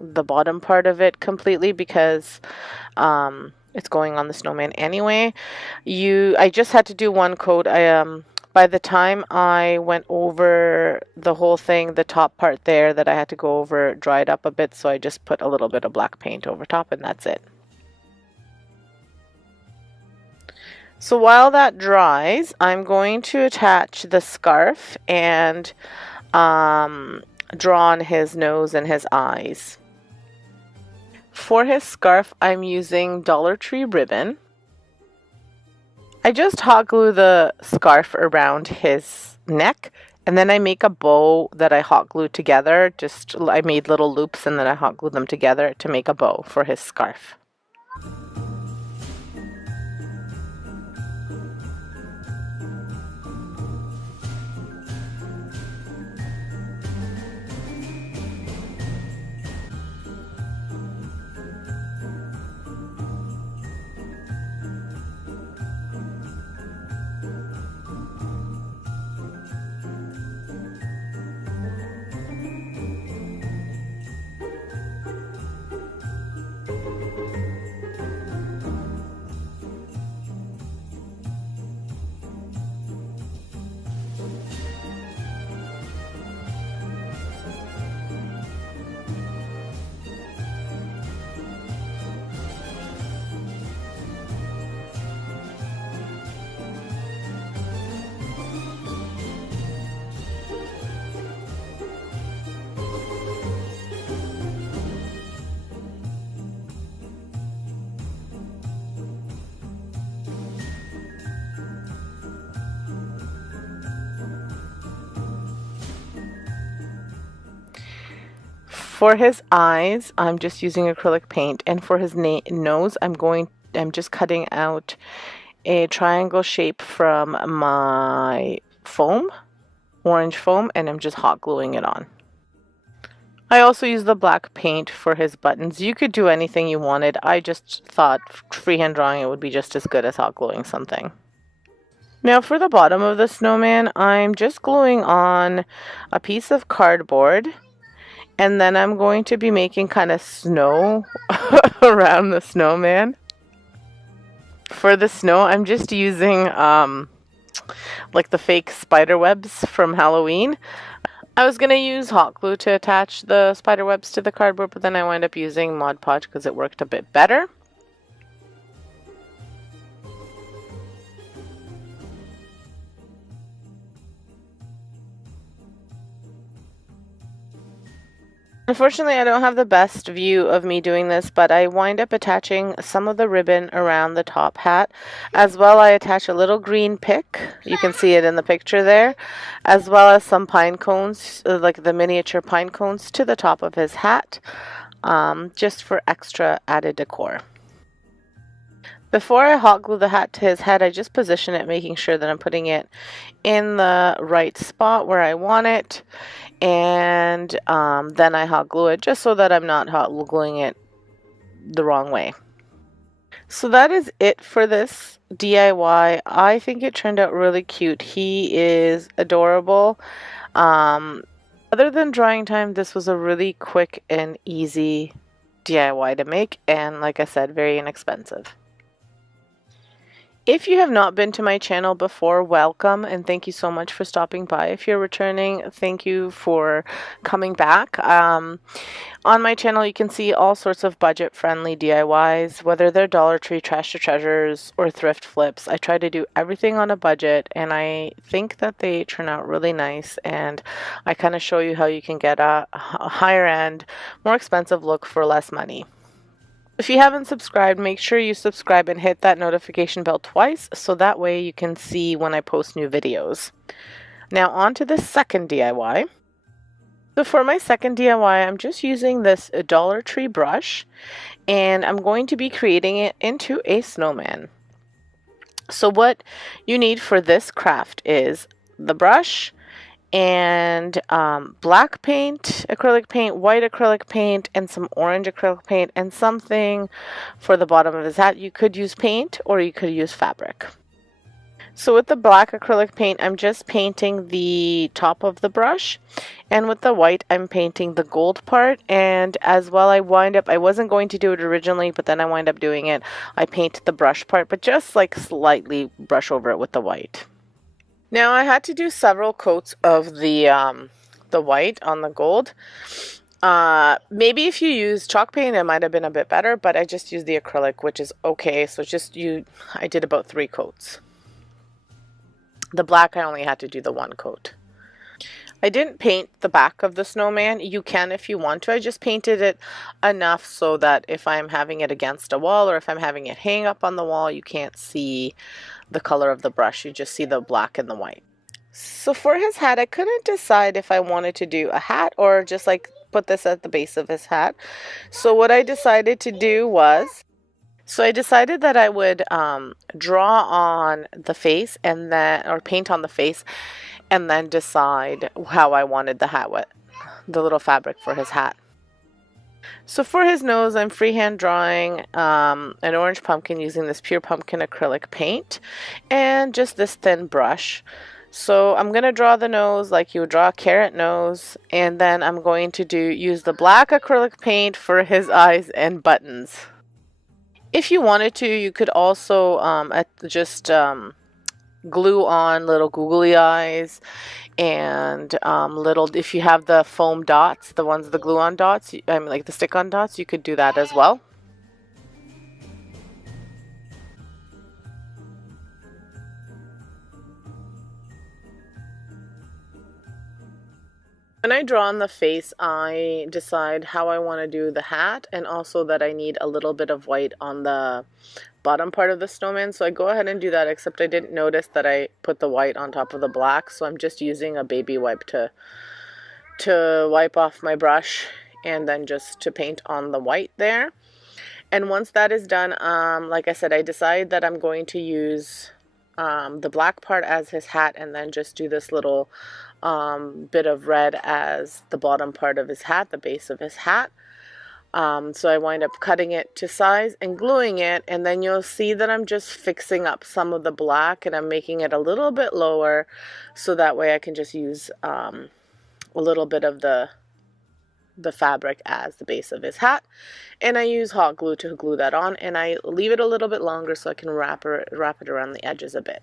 the bottom part of it completely because it's going on the snowman anyway. I just had to do one coat. By the time I went over the whole thing, the top part there that I had to go over dried up a bit, so I just put a little bit of black paint over top and that's it. So while that dries, I'm going to attach the scarf and draw on his nose and his eyes. For his scarf, I'm using Dollar Tree ribbon. I just hot glue the scarf around his neck, and then I make a bow that I hot glue together. I made little loops and then I hot glue them together to make a bow for his scarf. For his eyes, I'm just using acrylic paint, and for his nose, I'm just cutting out a triangle shape from my foam, orange foam, and I'm just hot gluing it on. I also use the black paint for his buttons. You could do anything you wanted. I just thought freehand drawing it would be just as good as hot gluing something. Now for the bottom of the snowman, I'm just gluing on a piece of cardboard. And then I'm going to be making kind of snow around the snowman. For the snow, I'm just using like the fake spider webs from Halloween. I was going to use hot glue to attach the spider webs to the cardboard, but then I wound up using Mod Podge because it worked a bit better. Unfortunately, I don't have the best view of me doing this, but I wind up attaching some of the ribbon around the top hat. As well, I attach a little green pick. You can see it in the picture there. As well as some pine cones, like the miniature pine cones, to the top of his hat, just for extra added decor. Before I hot glue the hat to his head, I just position it, making sure that I'm putting it in the right spot where I want it. And then I hot glue it just so that I'm not hot gluing it the wrong way. So that is it for this DIY. I think it turned out really cute. He is adorable. Other than drying time, this was a really quick and easy DIY to make, and like I said, very inexpensive. If you have not been to my channel before, welcome and thank you so much for stopping by. If you're returning, thank you for coming back. On my channel, you can see all sorts of budget-friendly DIYs, whether they're Dollar Tree, Trash to Treasures, or thrift flips. I try to do everything on a budget, and I think that they turn out really nice, and I kind of show you how you can get a higher-end, more expensive look for less money. If you haven't subscribed, make sure you subscribe and hit that notification bell twice so that way you can see when I post new videos. Now on to the second DIY. So for my second DIY, I'm just using this Dollar Tree brush and I'm going to be creating it into a snowman. So what you need for this craft is the brush and black paint, acrylic paint, white acrylic paint, and some orange acrylic paint, and something for the bottom of his hat. You could use paint or you could use fabric. So with the black acrylic paint, I'm just painting the top of the brush, and with the white, I'm painting the gold part, and as well I wasn't going to do it originally, but then I wind up doing it. I paint the brush part, but just like slightly brush over it with the white. Now I had to do several coats of the white on the gold. Maybe if you use chalk paint, it might have been a bit better, but I just used the acrylic, which is okay. So I did about 3 coats. The black, I only had to do the 1 coat. I didn't paint the back of the snowman. You can if you want to. I just painted it enough so that if I'm having it against a wall or if I'm having it hang up on the wall, you can't see the color of the brush. You just see the black and the white. So for his hat, I couldn't decide if I wanted to do a hat or just like put this at the base of his hat. So what I decided to do was, I decided that I would draw on the face and then, or paint on the face, and then decide how I wanted the hat with the little fabric for his hat. So for his nose, I'm freehand drawing an orange pumpkin using this pure pumpkin acrylic paint and just this thin brush. So I'm going to draw the nose like you would draw a carrot nose, and then I'm going to use the black acrylic paint for his eyes and buttons. If you wanted to, you could also glue on little googly eyes and if you have the foam dots, the glue-on dots, like the stick-on dots, you could do that as well. When I draw on the face, I decide how I want to do the hat, and also that I need a little bit of white on the bottom part of the snowman. So I go ahead and do that, except I didn't notice that I put the white on top of the black. So I'm just using a baby wipe to wipe off my brush and then just to paint on the white there. And once that is done, like I said, I decide that I'm going to use the black part as his hat and then just do this little bit of red as the bottom part of his hat, the base of his hat. So I wind up cutting it to size and gluing it, and then you'll see that I'm just fixing up some of the black and I'm making it a little bit lower so that way I can just use a little bit of the fabric as the base of his hat, and I use hot glue to glue that on, and I leave it a little bit longer so I can wrap it around the edges a bit.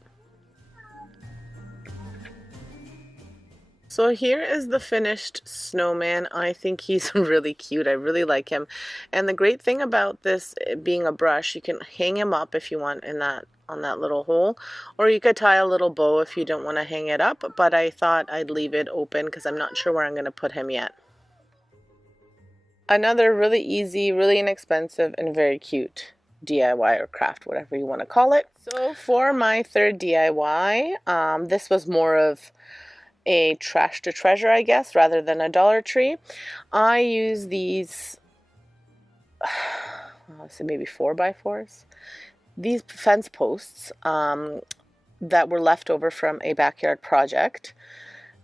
So here is the finished snowman. I think he's really cute. I really like him. And the great thing about this being a brush, you can hang him up if you want on that little hole, or you could tie a little bow if you don't want to hang it up, but I thought I'd leave it open because I'm not sure where I'm going to put him yet. Another really easy, really inexpensive, and very cute DIY or craft, whatever you want to call it. So for my third DIY, this was more of a trash to treasure, I guess, rather than a Dollar Tree. I use these, I'll say maybe 4x4s. These fence posts that were left over from a backyard project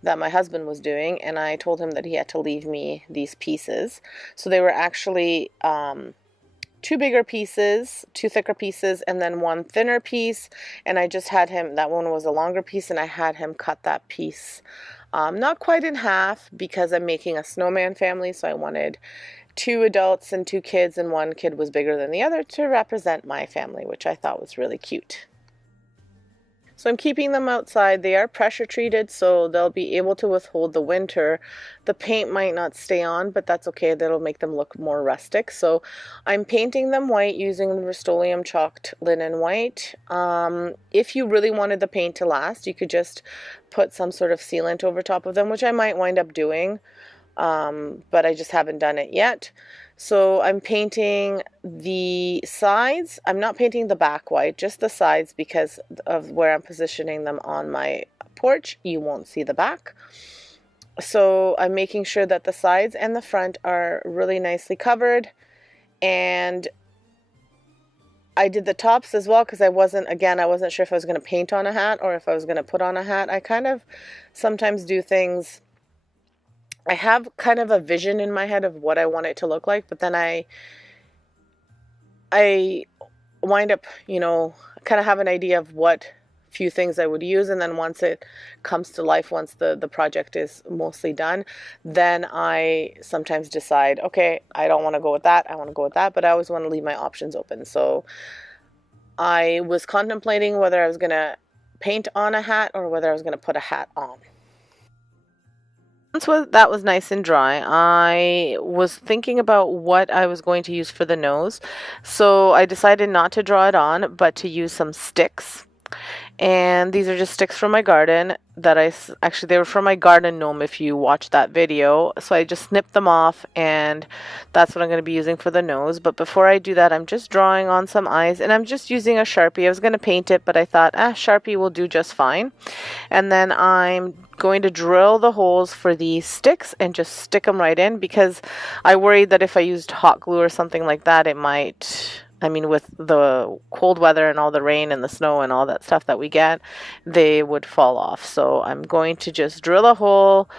that my husband was doing, and I told him that he had to leave me these pieces. So they were actually 2 bigger pieces, 2 thicker pieces, and then 1 thinner piece, and I just had him, that one was a longer piece, and I had him cut that piece not quite in half because I'm making a snowman family, so I wanted 2 adults and 2 kids, and 1 kid was bigger than the other to represent my family, which I thought was really cute. So I'm keeping them outside. They are pressure treated, so they'll be able to withhold the winter. The paint might not stay on, but that's okay. That'll make them look more rustic. So I'm painting them white using Rust-Oleum chalked linen white. If you really wanted the paint to last, you could just put some sort of sealant over top of them, which I might wind up doing, but I just haven't done it yet. So I'm painting the sides. I'm not painting the back white, just the sides, because of where I'm positioning them on my porch. You won't see the back. So I'm making sure that the sides and the front are really nicely covered. And I did the tops as well because I wasn't sure if I was going to paint on a hat or if I was going to put on a hat. I kind of sometimes do things. I have kind of a vision in my head of what I want it to look like, but then I wind up, kind of have an idea of what few things I would use, and then once it comes to life, once the project is mostly done, then I sometimes decide, okay, I don't want to go with that, I want to go with that, but I always want to leave my options open. So I was contemplating whether I was going to paint on a hat or whether I was going to put a hat on. Once that was nice and dry, I was thinking about what I was going to use for the nose. So I decided not to draw it on, but to use some sticks. And these are just sticks from my garden that they were from my garden gnome if you watched that video. So I just snipped them off, and that's what I'm going to be using for the nose. But before I do that, I'm just drawing on some eyes, and I'm just using a Sharpie. I was going to paint it, but I thought, Sharpie will do just fine. And then I'm going to drill the holes for these sticks and just stick them right in, because I worried that if I used hot glue or something like that, it might... with the cold weather and all the rain and the snow and all that stuff that we get, they would fall off. So I'm going to just drill a hole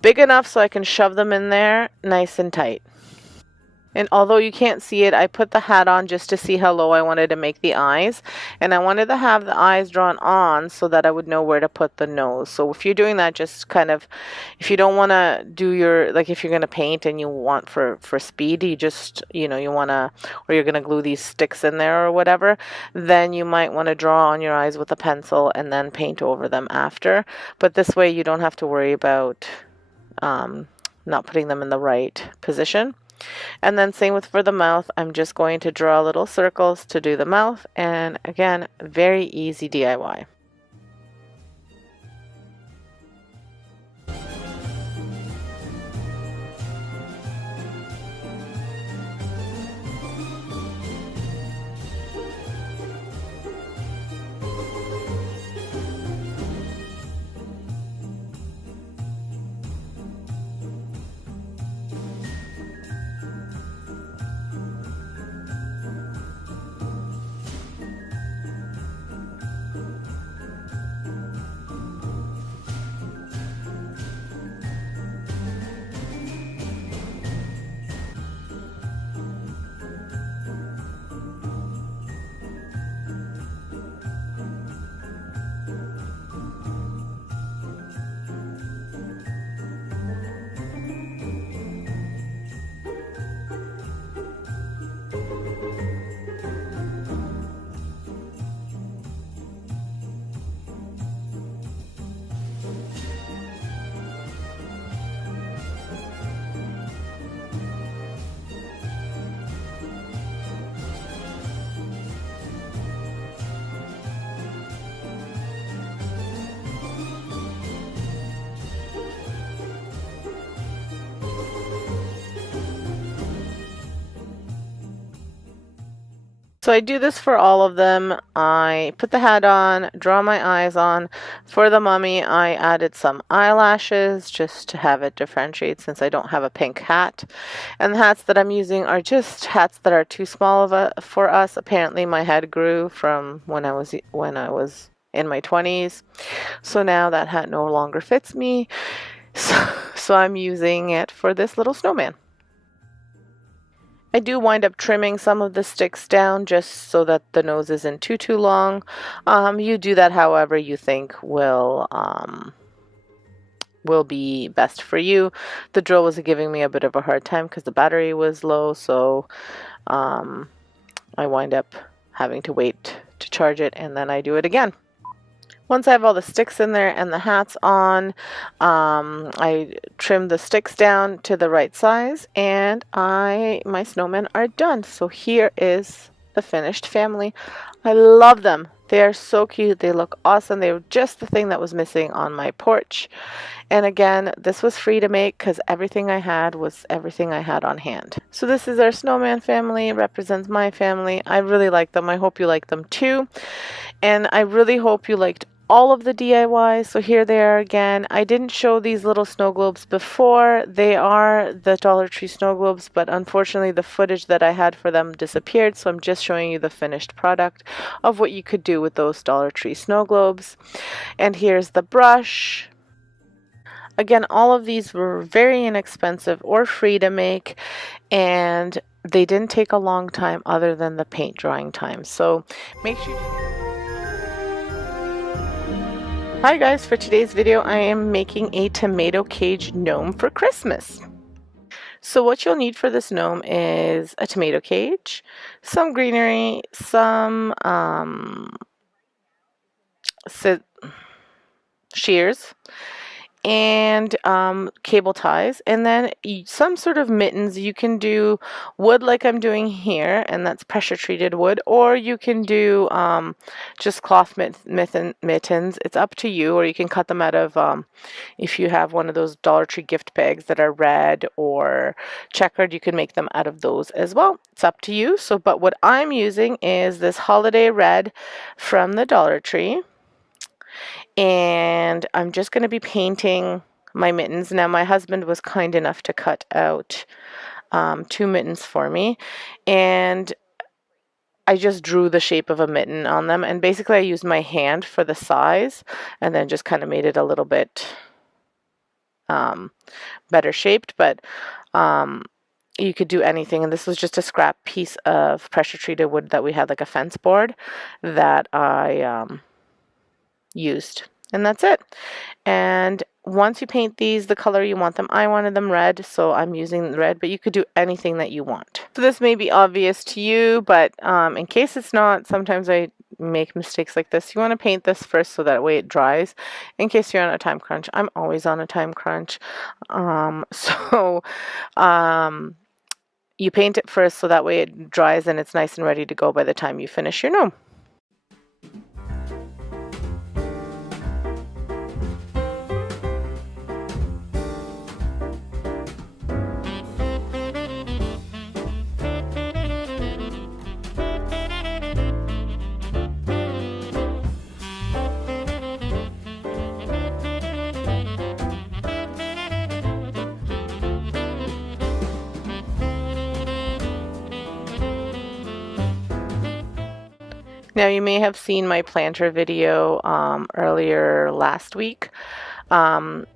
big enough so I can shove them in there nice and tight. And although you can't see it, I put the hat on just to see how low I wanted to make the eyes. And I wanted to have the eyes drawn on so that I would know where to put the nose. So if you're doing that, just kind of, if you don't want to do if you're going to paint and you want for speed, you just, you want to, or you're going to glue these sticks in there or whatever, then you might want to draw on your eyes with a pencil and then paint over them after. But this way you don't have to worry about not putting them in the right position. And then same for the mouth. I'm just going to draw little circles to do the mouth, and again, very easy DIY. So I do this for all of them. I put the hat on, draw my eyes on. For the mummy, I added some eyelashes just to have it differentiate since I don't have a pink hat. And the hats that I'm using are just hats that are too small for us. Apparently my head grew from when I was in my 20s. So now that hat no longer fits me. So I'm using it for this little snowman. I do wind up trimming some of the sticks down just so that the nose isn't too long. You do that however you think will be best for you. The drill was giving me a bit of a hard time because the battery was low, so I wind up having to wait to charge it, and then I do it again. Once I have all the sticks in there and the hats on, I trim the sticks down to the right size, and my snowmen are done. So here is the finished family. I love them. They are so cute. They look awesome. They were just the thing that was missing on my porch. And again, this was free to make because everything I had was everything I had on hand. So this is our snowman family. It represents my family. I really like them. I hope you like them too. And I really hope you liked all of the DIYs. So here they are again. I didn't show these little snow globes before. They are the Dollar Tree snow globes, but unfortunately the footage that I had for them disappeared. So I'm just showing you the finished product of what you could do with those Dollar Tree snow globes. And here's the brush. Again, all of these were very inexpensive or free to make, and they didn't take a long time other than the paint drying time. So make sure. Hi guys, for today's video I am making a tomato cage gnome for Christmas. So what you'll need for this gnome is a tomato cage, some greenery, some shears, and cable ties, and then some sort of mittens. You can do wood like I'm doing here, and that's pressure treated wood, or you can do just cloth mittens. It's up to you, or you can cut them out of if you have one of those Dollar Tree gift bags that are red or checkered, you can make them out of those as well. It's up to you. So but what I'm using is this holiday red from the Dollar Tree. And I'm just going to be painting my mittens. Now my husband was kind enough to cut out 2 mittens for me, and I just drew the shape of a mitten on them, and basically I used my hand for the size and then just kind of made it a little bit better shaped, but you could do anything. And this was just a scrap piece of pressure treated wood that we had, like a fence board, that I used, and that's it. And once you paint these the color you want them, I wanted them red, so I'm using red, but you could do anything that you want. So this may be obvious to you, but in case it's not, sometimes I make mistakes like this. You want to paint this first so that way it dries, in case you're on a time crunch. I'm always on a time crunch. You paint it first so that way it dries and it's nice and ready to go by the time you finish your gnome. Now you may have seen my planter video earlier last week, and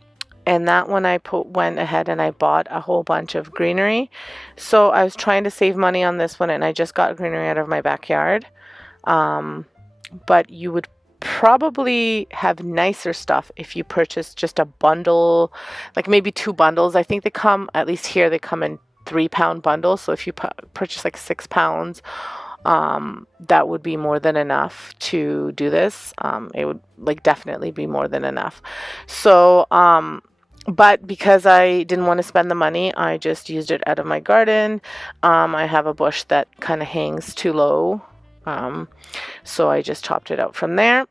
that one I went ahead and I bought a whole bunch of greenery. So I was trying to save money on this one, and I just got greenery out of my backyard. But you would probably have nicer stuff if you purchase just a bundle, like maybe 2 bundles. I think they come, at least here, they come in 3-pound bundles. So if you purchase like 6 pounds, that would be more than enough to do this. It would definitely be more than enough. So but because I didn't want to spend the money, I just used it out of my garden. I have a bush that kind of hangs too low, so I just chopped it out from there.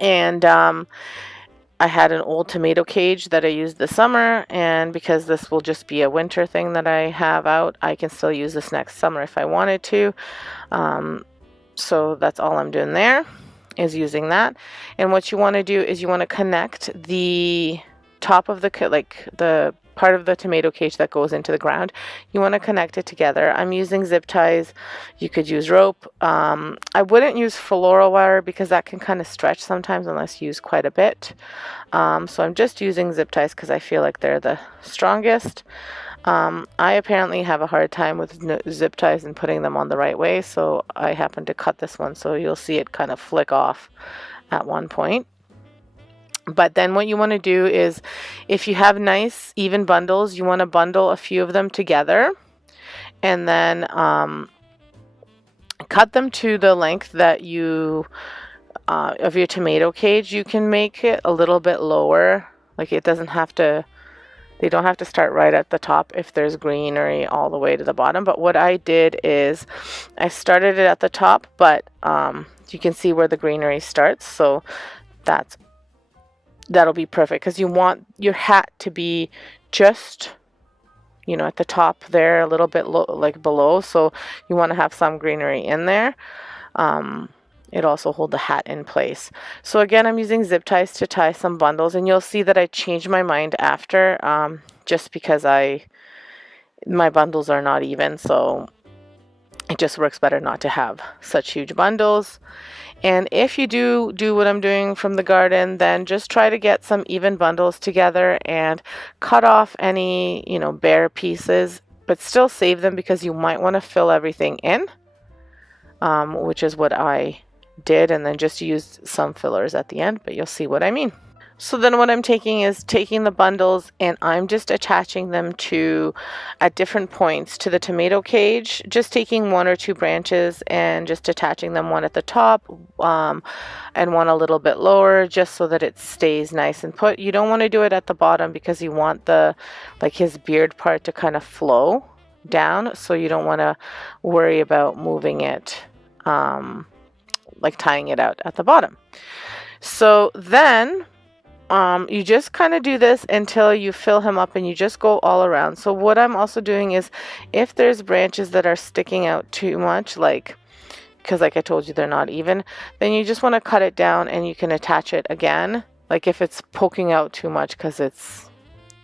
And I had an old tomato cage that I used this summer, and because this will just be a winter thing that I have out, I can still use this next summer if I wanted to. So that's all I'm doing there, is using that. And what you want to do is you want to connect the top of the part of the tomato cage that goes into the ground. You want to connect it together. I'm using zip ties. You could use rope. I wouldn't use floral wire because that can kind of stretch sometimes unless you use quite a bit. So I'm just using zip ties because I feel like they're the strongest. I apparently have a hard time with zip ties and putting them on the right way, so I happen to cut this one, so you'll see it kind of flick off at one point. But then what you want to do is, if you have nice even bundles, you want to bundle a few of them together, and then cut them to the length that you of your tomato cage, you can make it a little bit lower. Like it doesn't have to, they don't have to start right at the top if there's greenery all the way to the bottom. But what I did is I started it at the top, but you can see where the greenery starts. So that'll be perfect because you want your hat to be just, you know, at the top there, a little bit low, like below. So you want to have some greenery in there. It also hold the hat in place. So again, I'm using zip ties to tie some bundles, and you'll see that I changed my mind after, just because my bundles are not even, so it just works better not to have such huge bundles. And if you do what I'm doing from the garden, then just try to get some even bundles together and cut off any, you know, bare pieces, but still save them because you might want to fill everything in, which is what I did, and then just use some fillers at the end, but you'll see what I mean. So then what I'm taking is taking the bundles and I'm just attaching them at different points to the tomato cage, just taking 1 or 2 branches and just attaching them, one at the top and one a little bit lower, just so that it stays nice and put. You don't want to do it at the bottom because you want his beard part to kind of flow down, so you don't want to worry about moving it, like tying it out at the bottom. So then you just kind of do this until you fill him up, and you just go all around. So what I'm also doing is, if there's branches that are sticking out too much, because like I told you they're not even, then you just want to cut it down and you can attach it again. Like if it's poking out too much because it's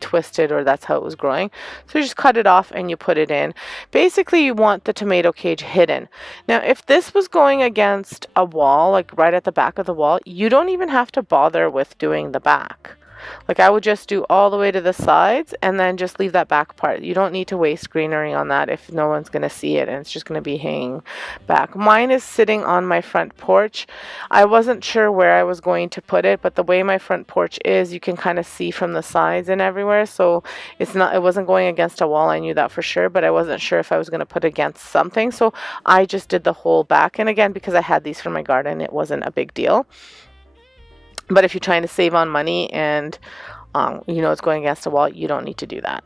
twisted or that's how it was growing, so you just cut it off and you put it in. Basically you want the tomato cage hidden. Now if this was going against a wall, like right at the back of the wall, you don't even have to bother with doing the back. Like I would just do all the way to the sides and then just leave that back part. You don't need to waste greenery on that if no one's going to see it and it's just going to be hanging back. Mine is sitting on my front porch. I wasn't sure where I was going to put it, but the way my front porch is, you can kind of see from the sides and everywhere. So it wasn't going against a wall. I knew that for sure, but I wasn't sure if I was going to put it against something. So I just did the whole back. And again, because I had these for my garden, it wasn't a big deal. But if you're trying to save on money and you know it's going against a wall, you don't need to do that.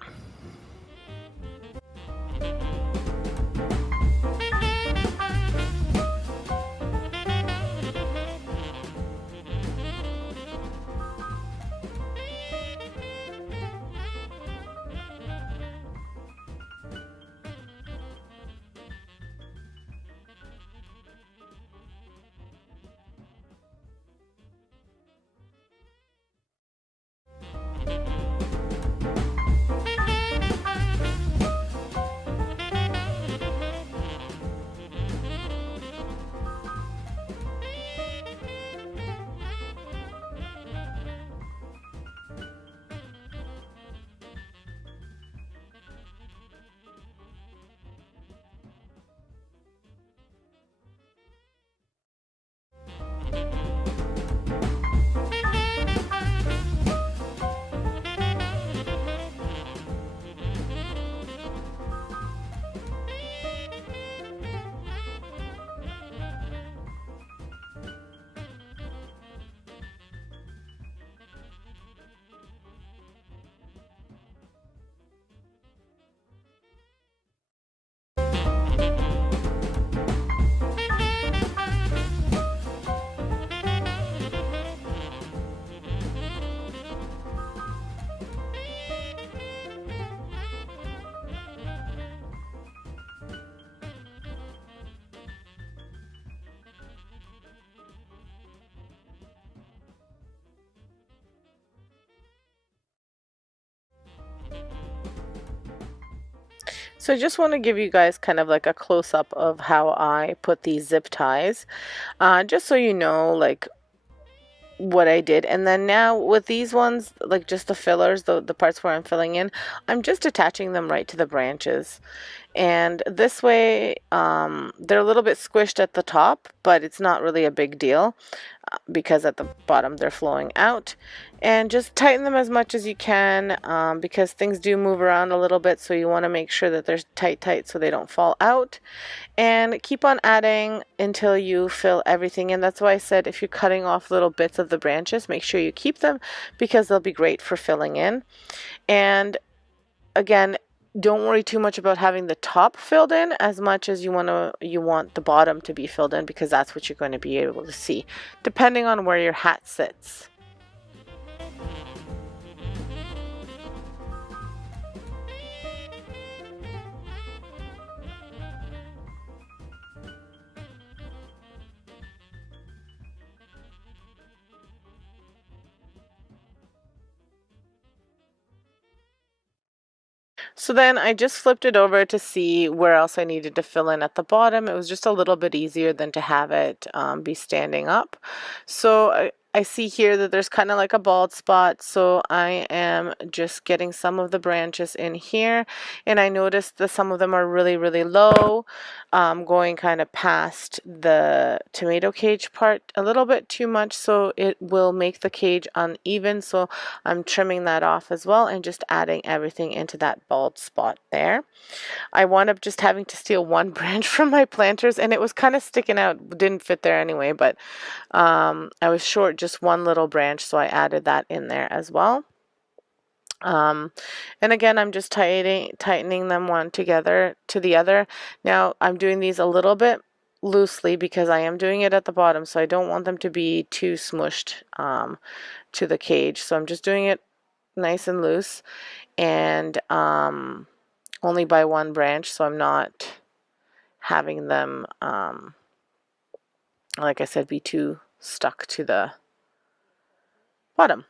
So I just want to give you guys kind of like a close-up of how I put these zip ties, just so you know like what I did. And then now with these ones, like just the fillers, the parts where I'm filling in, I'm just attaching them right to the branches. And this way they're a little bit squished at the top, but it's not really a big deal. because at the bottom they're flowing out. And just tighten them as much as you can, because things do move around a little bit, so you want to make sure that they're tight so they don't fall out. And keep on adding until you fill everything in. That's why I said if you're cutting off little bits of the branches, make sure you keep them, because they'll be great for filling in. And again, don't worry too much about having the top filled in as much as you want the bottom to be filled in, because that's what you're going to be able to see depending on where your hat sits. So then I just flipped it over to see where else I needed to fill in at the bottom. It was just a little bit easier than to have it be standing up. So I see here that there's kind of like a bald spot, so I am just getting some of the branches in here, and I noticed that some of them are really low, going kind of past the tomato cage part a little bit too much, so it will make the cage uneven. So I'm trimming that off as well and just adding everything into that bald spot there. I wound up just having to steal one branch from my planters, and it was kind of sticking out, didn't fit there anyway, but I was short just one little branch, so I added that in there as well. And again, I'm just tightening them one together to the other. Now I'm doing these a little bit loosely because I am doing it at the bottom, so I don't want them to be too smushed to the cage. So I'm just doing it nice and loose, and only by one branch, so I'm not having them, like I said, be too stuck to the bottom.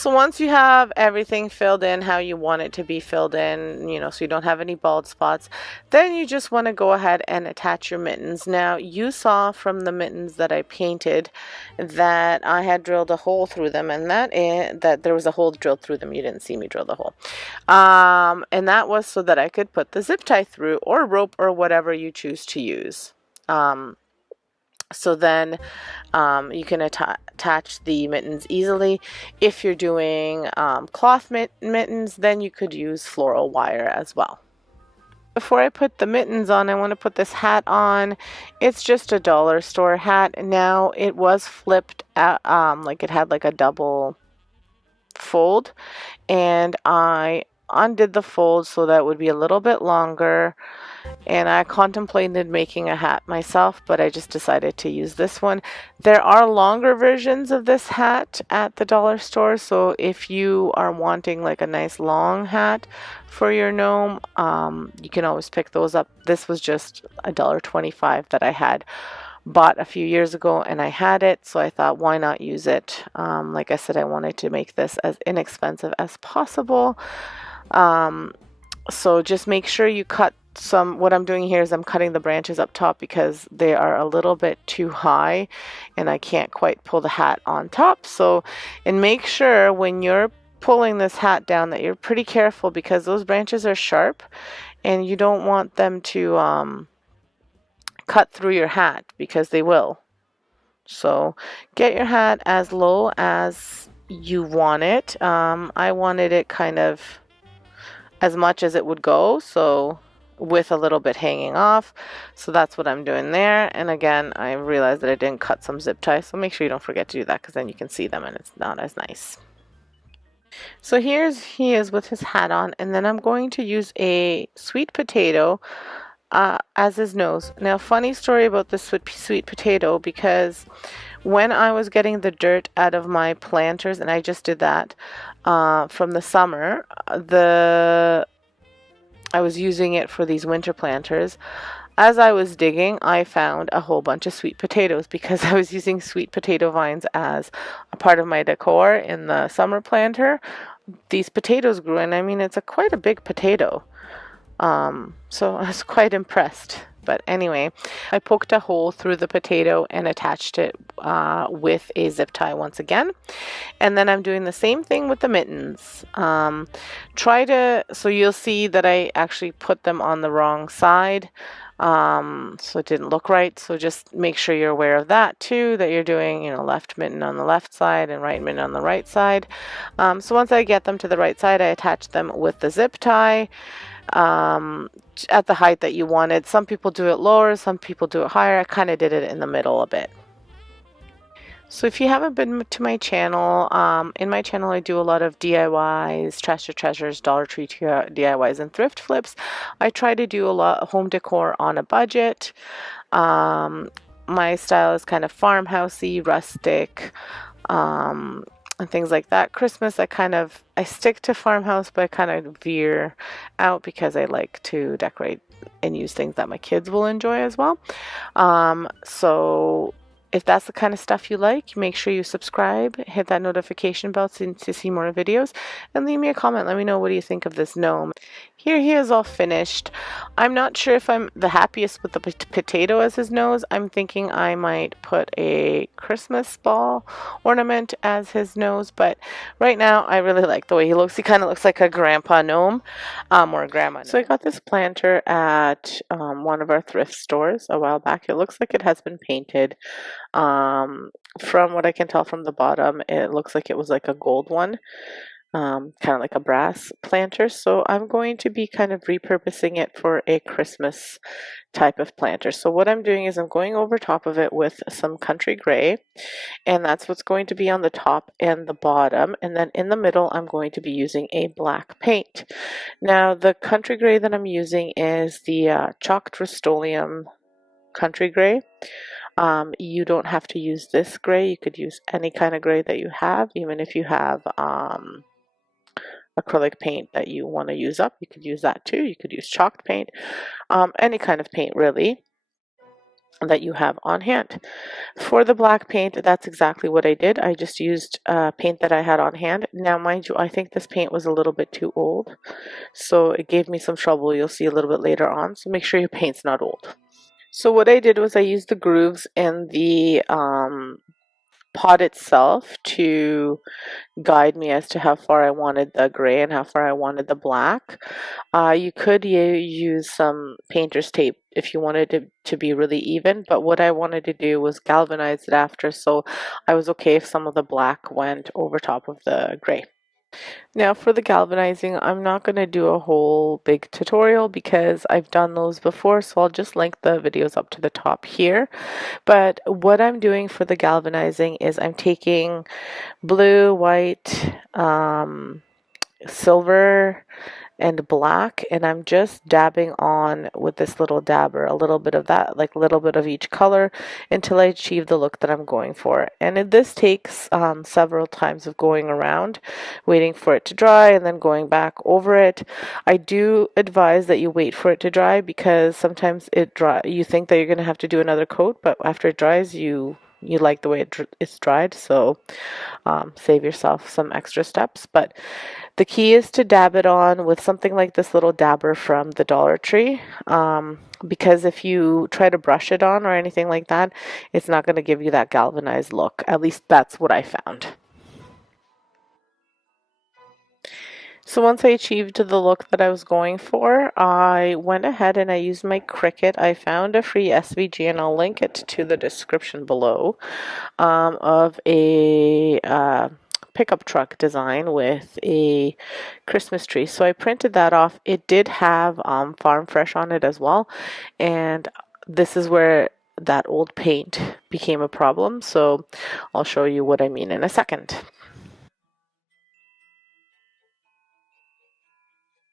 So once you have everything filled in how you want it to be filled in, you know, so you don't have any bald spots, then you just want to go ahead and attach your mittens. Now, you saw from the mittens that I painted that I had drilled a hole through them, and that there was a hole drilled through them. You didn't see me drill the hole. And that was so that I could put the zip tie through, or rope, or whatever you choose to use. So then you can attach the mittens easily. If you're doing cloth mittens, then you could use floral wire as well. Before I put the mittens on, I want to put this hat on. It's just a dollar store hat. Now it was flipped at, like it had like a double fold, and I undid the fold so that it would be a little bit longer, and I contemplated making a hat myself, but I just decided to use this one. There are longer versions of this hat at the dollar store, so if you are wanting like a nice long hat for your gnome, you can always pick those up. This was just $1.25 that I had bought a few years ago, and I had it, so I thought, why not use it? Like I said, I wanted to make this as inexpensive as possible. So just make sure you cut some. What I'm doing here is I'm cutting the branches up top because they are a little bit too high and I can't quite pull the hat on top. So, and make sure when you're pulling this hat down that you're pretty careful, because those branches are sharp and you don't want them to cut through your hat, because they will. So get your hat as low as you want it. I wanted it kind of as much as it would go, so with a little bit hanging off. So that's what I'm doing there. And again, I realized that I didn't cut some zip ties, so make sure you don't forget to do that, because then you can see them and it's not as nice. So he is with his hat on, and then I'm going to use a sweet potato as his nose. Now, funny story about this sweet potato, because when I was getting the dirt out of my planters, and I just did that from the summer, I was using it for these winter planters. As I was digging, I found a whole bunch of sweet potatoes, because I was using sweet potato vines as a part of my decor in the summer planter. These potatoes grew, and I mean, it's quite a big potato. So I was quite impressed. But anyway, I poked a hole through the potato and attached it with a zip tie once again. And then I'm doing the same thing with the mittens. So you'll see that I actually put them on the wrong side. So it didn't look right. So just make sure you're aware of that too, that you're doing, you know, left mitten on the left side and right mitten on the right side. So once I get them to the right side, I attach them with the zip tie at the height that you wanted. Some people do it lower, some people do it higher. I kind of did it in the middle a bit. So if you haven't been to my channel, in my channel I do a lot of DIYs, trash to treasures, Dollar Tree DIYs, and thrift flips. I try to do a lot of home decor on a budget. My style is kind of farmhousey, rustic, and things like that. Christmas, I stick to farmhouse, but I kind of veer out because I like to decorate and use things that my kids will enjoy as well. So if that's the kind of stuff you like, make sure you subscribe, hit that notification bell to see more videos, and leave me a comment. Let me know, what do you think of this gnome. Here he is all finished. I'm not sure if I'm the happiest with the potato as his nose. I'm thinking I might put a Christmas ball ornament as his nose, but right now I really like the way he looks. He kind of looks like a grandpa gnome, or a grandma gnome. So I got this planter at one of our thrift stores a while back. It looks like it has been painted. From what I can tell from the bottom, it looks like it was like a gold one. Kind of like a brass planter. So I'm going to be kind of repurposing it for a Christmas type of planter. So what I'm doing is I'm going over top of it with some country gray, and that's what's going to be on the top and the bottom. And then in the middle, I'm going to be using a black paint. Now the country gray that I'm using is the Chalked Rust-Oleum country gray. You don't have to use this gray. You could use any kind of gray that you have, even if you have acrylic paint that you want to use up, you could use that too. You could use chalked paint, any kind of paint really. that you have on hand. For the black paint, that's exactly what I did. I just used paint that I had on hand. Now, mind you, I think this paint was a little bit too old, so it gave me some trouble. You'll see a little bit later on, so make sure your paint's not old. So what I did was I used the grooves in the pot itself to guide me as to how far I wanted the gray and how far I wanted the black. You could use some painter's tape if you wanted it to be really even, but what I wanted to do was galvanize it after, so I was okay if some of the black went over top of the gray. Now for the galvanizing, I'm not going to do a whole big tutorial because I've done those before, so I'll just link the videos up to the top here. But what I'm doing for the galvanizing is I'm taking blue, white, silver, and black, and I'm just dabbing on with this little dabber, a little bit of that, like a little bit of each color, until I achieve the look that I'm going for. And this takes several times of going around, waiting for it to dry, and then going back over it. I do advise that you wait for it to dry, because sometimes you think that you're going to have to do another coat, but after it dries, you like the way it's dried, so save yourself some extra steps. But the key is to dab it on with something like this little dabber from the Dollar Tree, because if you try to brush it on or anything like that, it's not going to give you that galvanized look. At least that's what I found. So once I achieved the look that I was going for, I went ahead and I used my Cricut. I found a free SVG, and I'll link it to the description below, of a pickup truck design with a Christmas tree. So I printed that off. It did have Farm Fresh on it as well, and this is where that old paint became a problem. So I'll show you what I mean in a second.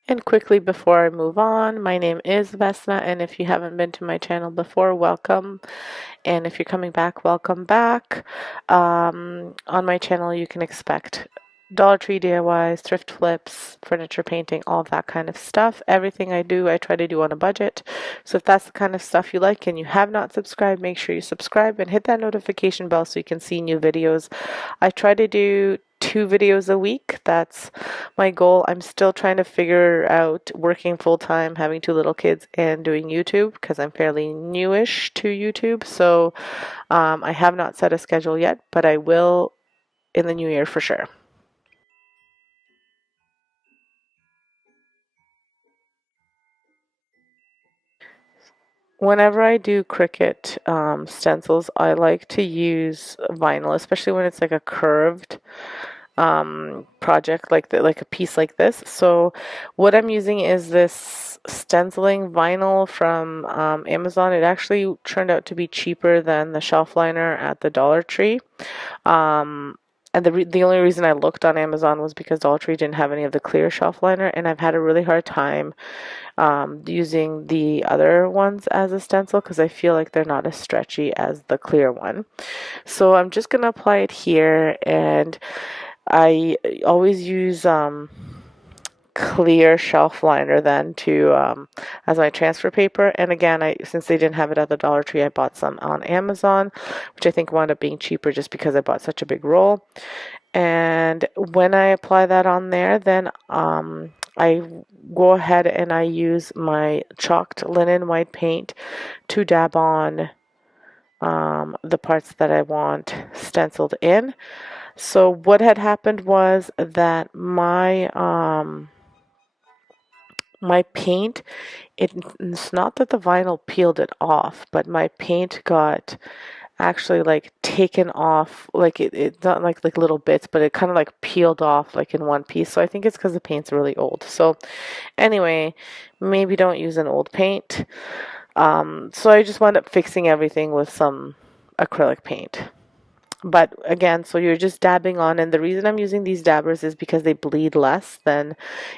And quickly before I move on, my name is Vesna, and if you haven't been to my channel before, welcome. And if you're coming back, welcome back. On my channel, you can expect Dollar Tree DIYs, thrift flips, furniture painting, all of that kind of stuff. Everything I do, I try to do on a budget. So if that's the kind of stuff you like and you have not subscribed, make sure you subscribe and hit that notification bell so you can see new videos. I try to do 2 videos a week. That's my goal. I'm still trying to figure out working full time, having 2 little kids, and doing YouTube because I'm fairly newish to YouTube. So I have not set a schedule yet, but I will in the new year for sure. Whenever I do Cricut stencils, I like to use vinyl, especially when it's like a curved project like a piece like this. So what I'm using is this stenciling vinyl from Amazon. It actually turned out to be cheaper than the shelf liner at the Dollar Tree. And the only reason I looked on Amazon was because Dollar Tree didn't have any of the clear shelf liner, and I've had a really hard time using the other ones as a stencil because I feel like they're not as stretchy as the clear one. So I'm just going to apply it here, and I always use clear shelf liner then to as my transfer paper. And again, since they didn't have it at the Dollar Tree, I bought some on Amazon, which I think wound up being cheaper just because I bought such a big roll. And when I apply that on there, then I go ahead and I use my chalked linen white paint to dab on the parts that I want stenciled in. So what had happened was that my paint, it's not that the vinyl peeled it off, but my paint got actually like taken off, like it's not like little bits, but it kind of like peeled off like in one piece. So I think it's because the paint's really old. So anyway, maybe don't use an old paint. So I just wound up fixing everything with some acrylic paint. But again, so you're just dabbing on, and the reason I'm using these dabbers is because they bleed less than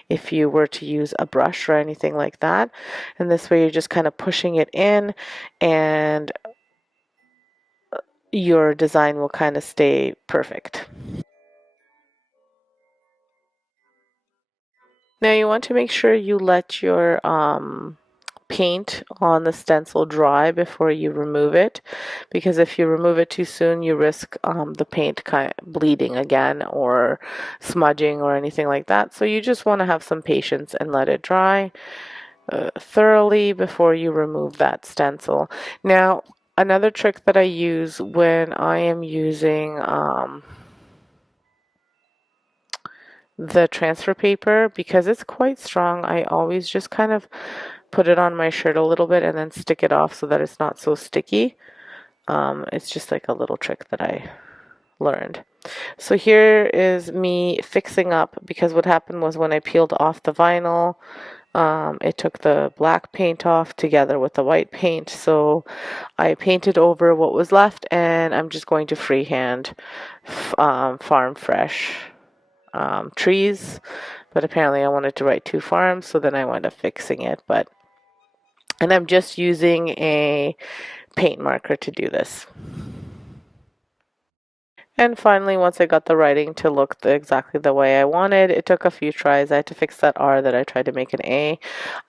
if you were to use a brush or anything like that. And this way you're just kind of pushing it in, and your design will kind of stay perfect. Now you want to make sure you let your paint on the stencil dry before you remove it, because if you remove it too soon, you risk the paint kind of bleeding again or smudging or anything like that. So you just want to have some patience and let it dry thoroughly before you remove that stencil. Now, another trick that I use when I am using the transfer paper, because it's quite strong, I always just kind of put it on my shirt a little bit and then stick it off so that it's not so sticky. It's just like a little trick that I learned. So here is me fixing up, because what happened was when I peeled off the vinyl, it took the black paint off together with the white paint, so I painted over what was left, and I'm just going to freehand farm fresh trees, but apparently I wanted to write 2 farms, so then I wound up fixing it. And I'm just using a paint marker to do this. And finally, once I got the writing to look exactly the way I wanted, it took a few tries. I had to fix that R that I tried to make an A.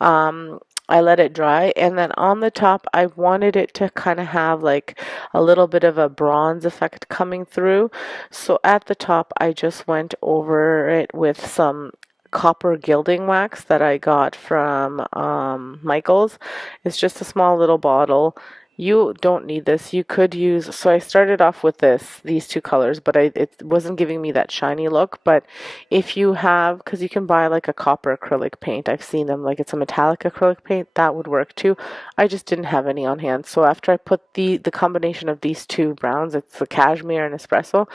I let it dry, and then on the top I wanted it to kind of have like a little bit of a bronze effect coming through. So at the top I just went over it with some copper gilding wax that I got from Michaels. It's just a small little bottle. You don't need this. You could use, so I started off with these 2 colors, but it wasn't giving me that shiny look. But if you have, because you can buy like a copper acrylic paint, I've seen them, like it's a metallic acrylic paint, that would work too. I just didn't have any on hand. So after I put the combination of these 2 browns, it's the cashmere and espresso,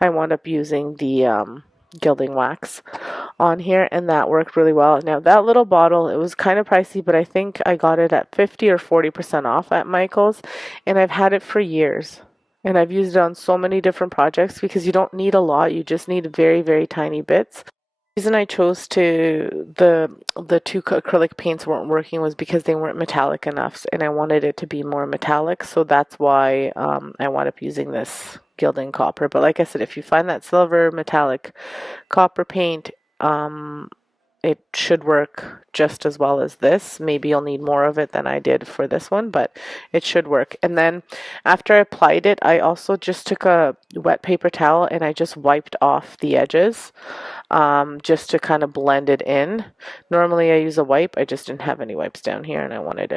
I wound up using the gilding wax on here, and that worked really well. Now that little bottle, it was kind of pricey, but I think I got it at 50 or 40% off at Michael's, and I've had it for years, and I've used it on so many different projects because you don't need a lot, you just need very, very tiny bits. The reason I chose the 2 acrylic paints weren't working was because they weren't metallic enough, and I wanted it to be more metallic, so that's why I wound up using this gilding copper. But like I said, if you find that silver metallic copper paint, it should work just as well as this. Maybe you'll need more of it than I did for this one, but it should work. And then after I applied it, I also just took a wet paper towel and I just wiped off the edges, just to kind of blend it in. Normally I use a wipe. I just didn't have any wipes down here, and I wanted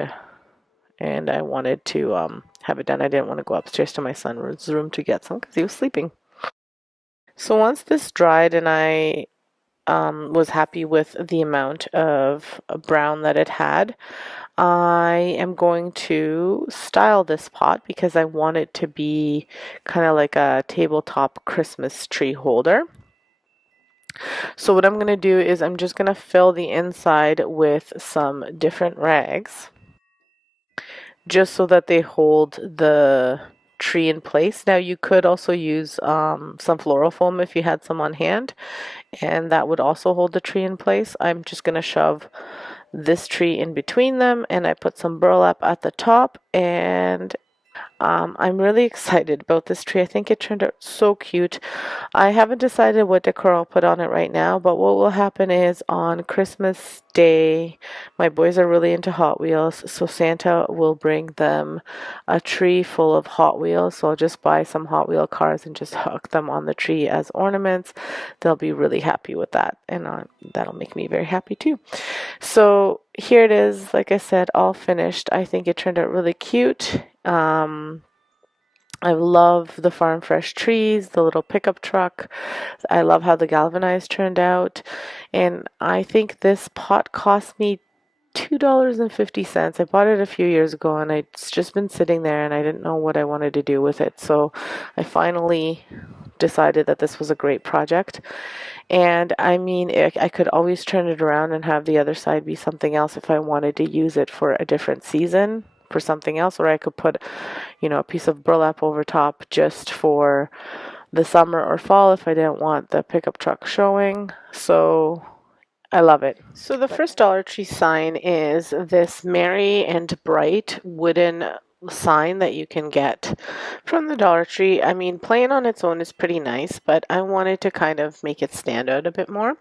to have it done. I didn't want to go upstairs to my son's room to get some because he was sleeping. So once this dried and I was happy with the amount of brown that it had, I am going to style this pot because I want it to be kind of like a tabletop Christmas tree holder. So what I'm going to do is I'm just going to fill the inside with some different rags, just so that they hold the tree in place. Now you could also use some floral foam if you had some on hand, and that would also hold the tree in place. I'm just going to shove this tree in between them, and I put some burlap at the top, and I'm really excited about this tree. I think it turned out so cute. I haven't decided what decor I'll put on it right now, but what will happen is on Christmas Day, my boys are really into Hot Wheels, so Santa will bring them a tree full of Hot Wheels. So I'll just buy some Hot Wheel cars and just hook them on the tree as ornaments. They'll be really happy with that, and that'll make me very happy too. So here it is, like I said, all finished. I think it turned out really cute. I love the farm fresh trees, the little pickup truck. I love how the galvanized turned out. And I think this pot cost me $2.50. I bought it a few years ago, and it's just been sitting there, and I didn't know what I wanted to do with it. So I finally decided that this was a great project. And I mean, I could always turn it around and have the other side be something else if I wanted to use it for a different season, for something else, or I could put, a piece of burlap over top just for the summer or fall if I didn't want the pickup truck showing. So I love it. So the first Dollar Tree sign is this merry and bright wooden sign that you can get from the Dollar Tree. I mean, plain on its own is pretty nice, but I wanted to kind of make it stand out a bit more.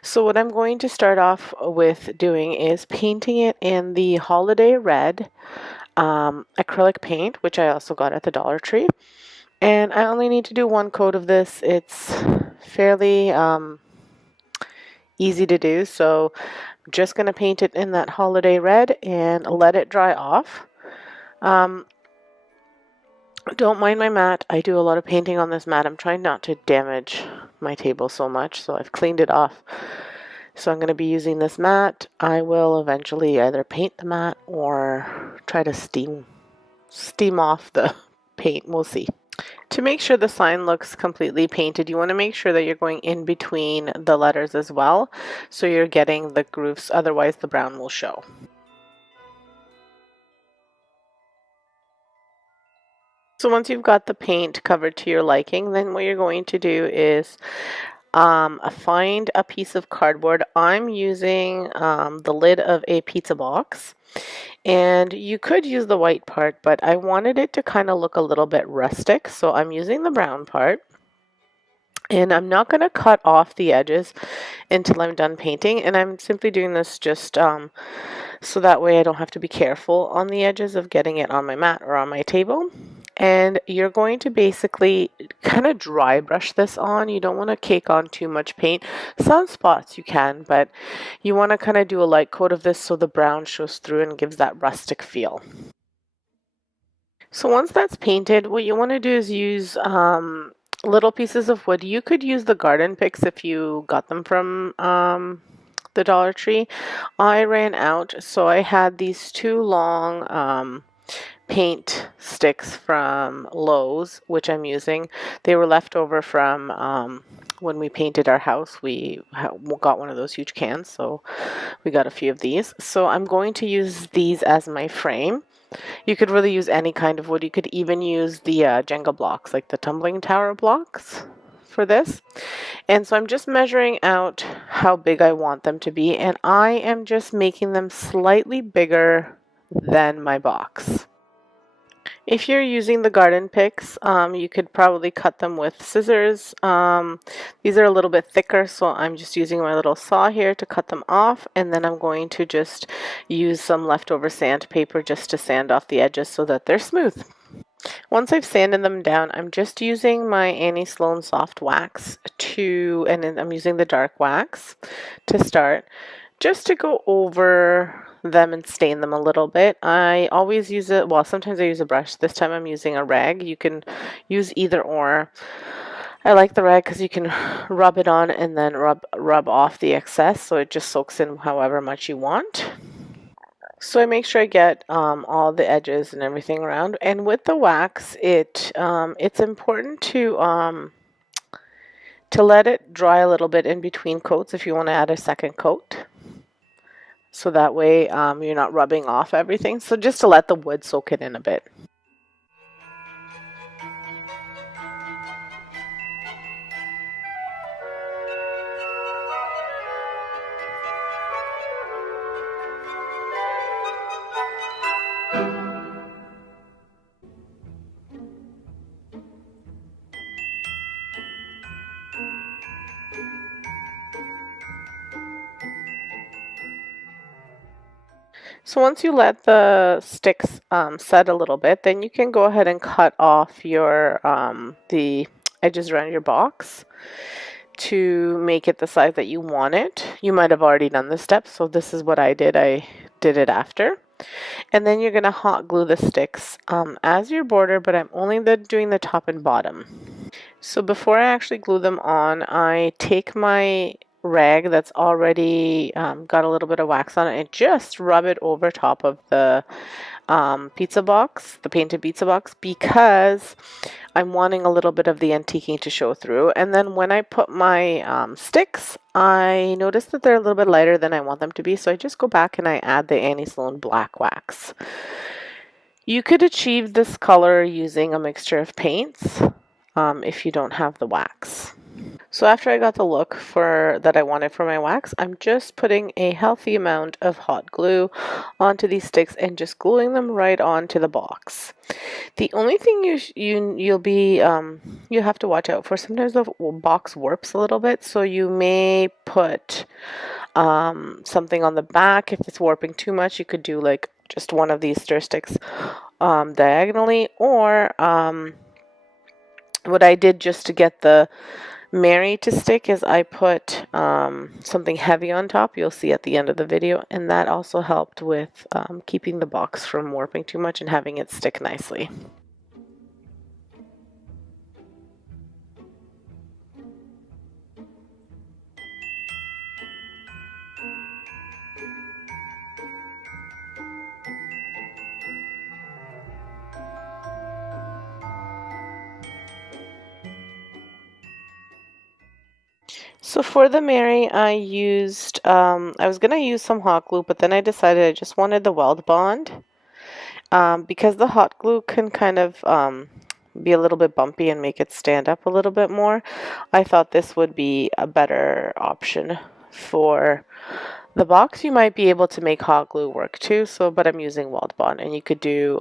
So what I'm going to start off with doing is painting it in the Holiday Red acrylic paint, which I also got at the Dollar Tree. And I only need to do one coat of this. It's fairly easy to do, so I'm just going to paint it in that Holiday Red and let it dry off. Don't mind my mat. I do a lot of painting on this mat. I'm trying not to damage my table so much, so I've cleaned it off. So I'm going to be using this mat. I will eventually either paint the mat or try to steam off the paint. We'll see. To make sure the sign looks completely painted, you want to make sure that you're going in between the letters as well, so you're getting the grooves, otherwise the brown will show. So once you've got the paint covered to your liking, then what you're going to do is find a piece of cardboard. I'm using the lid of a pizza box, and you could use the white part, but I wanted it to kind of look a little bit rustic, so I'm using the brown part. And I'm not going to cut off the edges until I'm done painting, and I'm simply doing this just so that way I don't have to be careful on the edges of getting it on my mat or on my table. And you're going to basically kind of dry brush this on. You don't want to cake on too much paint. Some spots you can, but you want to kind of do a light coat of this so the brown shows through and gives that rustic feel. So once that's painted, what you want to do is use little pieces of wood. You could use the garden picks if you got them from the Dollar Tree. I ran out, so I had these two long paint sticks from Lowe's, which I'm using. They were left over from when we painted our house. We got one of those huge cans, so we got a few of these. So I'm going to use these as my frame. You could really use any kind of wood. You could even use the Jenga blocks, like the tumbling tower blocks for this. And so I'm just measuring out how big I want them to be, and I am just making them slightly bigger than my box. If you're using the garden picks, you could probably cut them with scissors. These are a little bit thicker, so I'm just using my little saw here to cut them off, and then I'm going to just use some leftover sandpaper just to sand off the edges so that they're smooth. Once I've sanded them down, I'm just using my Annie Sloan soft wax and then I'm using the dark wax to start, just to go over them and stain them a little bit. I always use it, well, sometimes I use a brush. This time I'm using a rag. You can use either or. I like the rag because you can rub it on and then rub off the excess, so it just soaks in however much you want. So I make sure I get all the edges and everything around. And with the wax, it's important to let it dry a little bit in between coats if you want to add a second coat. So that way you're not rubbing off everything. So just to let the wood soak it in a bit. So once you let the sticks set a little bit, then you can go ahead and cut off your the edges around your box to make it the size that you want it. You might have already done this step, so this is what I did. I did it after. And then you're going to hot glue the sticks as your border, but I'm only doing the top and bottom. So before I actually glue them on, I take my rag that's already got a little bit of wax on it and just rub it over top of the pizza box, the painted pizza box, because I'm wanting a little bit of the antiquing to show through. And then when I put my sticks, I noticed that they're a little bit lighter than I want them to be, so I just go back and I add the Annie Sloan black wax. You could achieve this color using a mixture of paints if you don't have the wax. So after I got the look for that I wanted for my wax, I'm just putting a healthy amount of hot glue onto these sticks and just gluing them right onto the box. The only thing you have to watch out for, sometimes the box warps a little bit, so you may put something on the back. If it's warping too much, you could do like just one of these stir sticks diagonally, or what I did just to get the Mary to stick is I put something heavy on top. You'll see at the end of the video, and that also helped with keeping the box from warping too much and having it stick nicely. So for the Mary, I used, I was going to use some hot glue, but then I decided I just wanted the weld bond. Because the hot glue can kind of be a little bit bumpy and make it stand up a little bit more, I thought this would be a better option for the box. You might be able to make hot glue work too, but I'm using Weld Bond, and you could do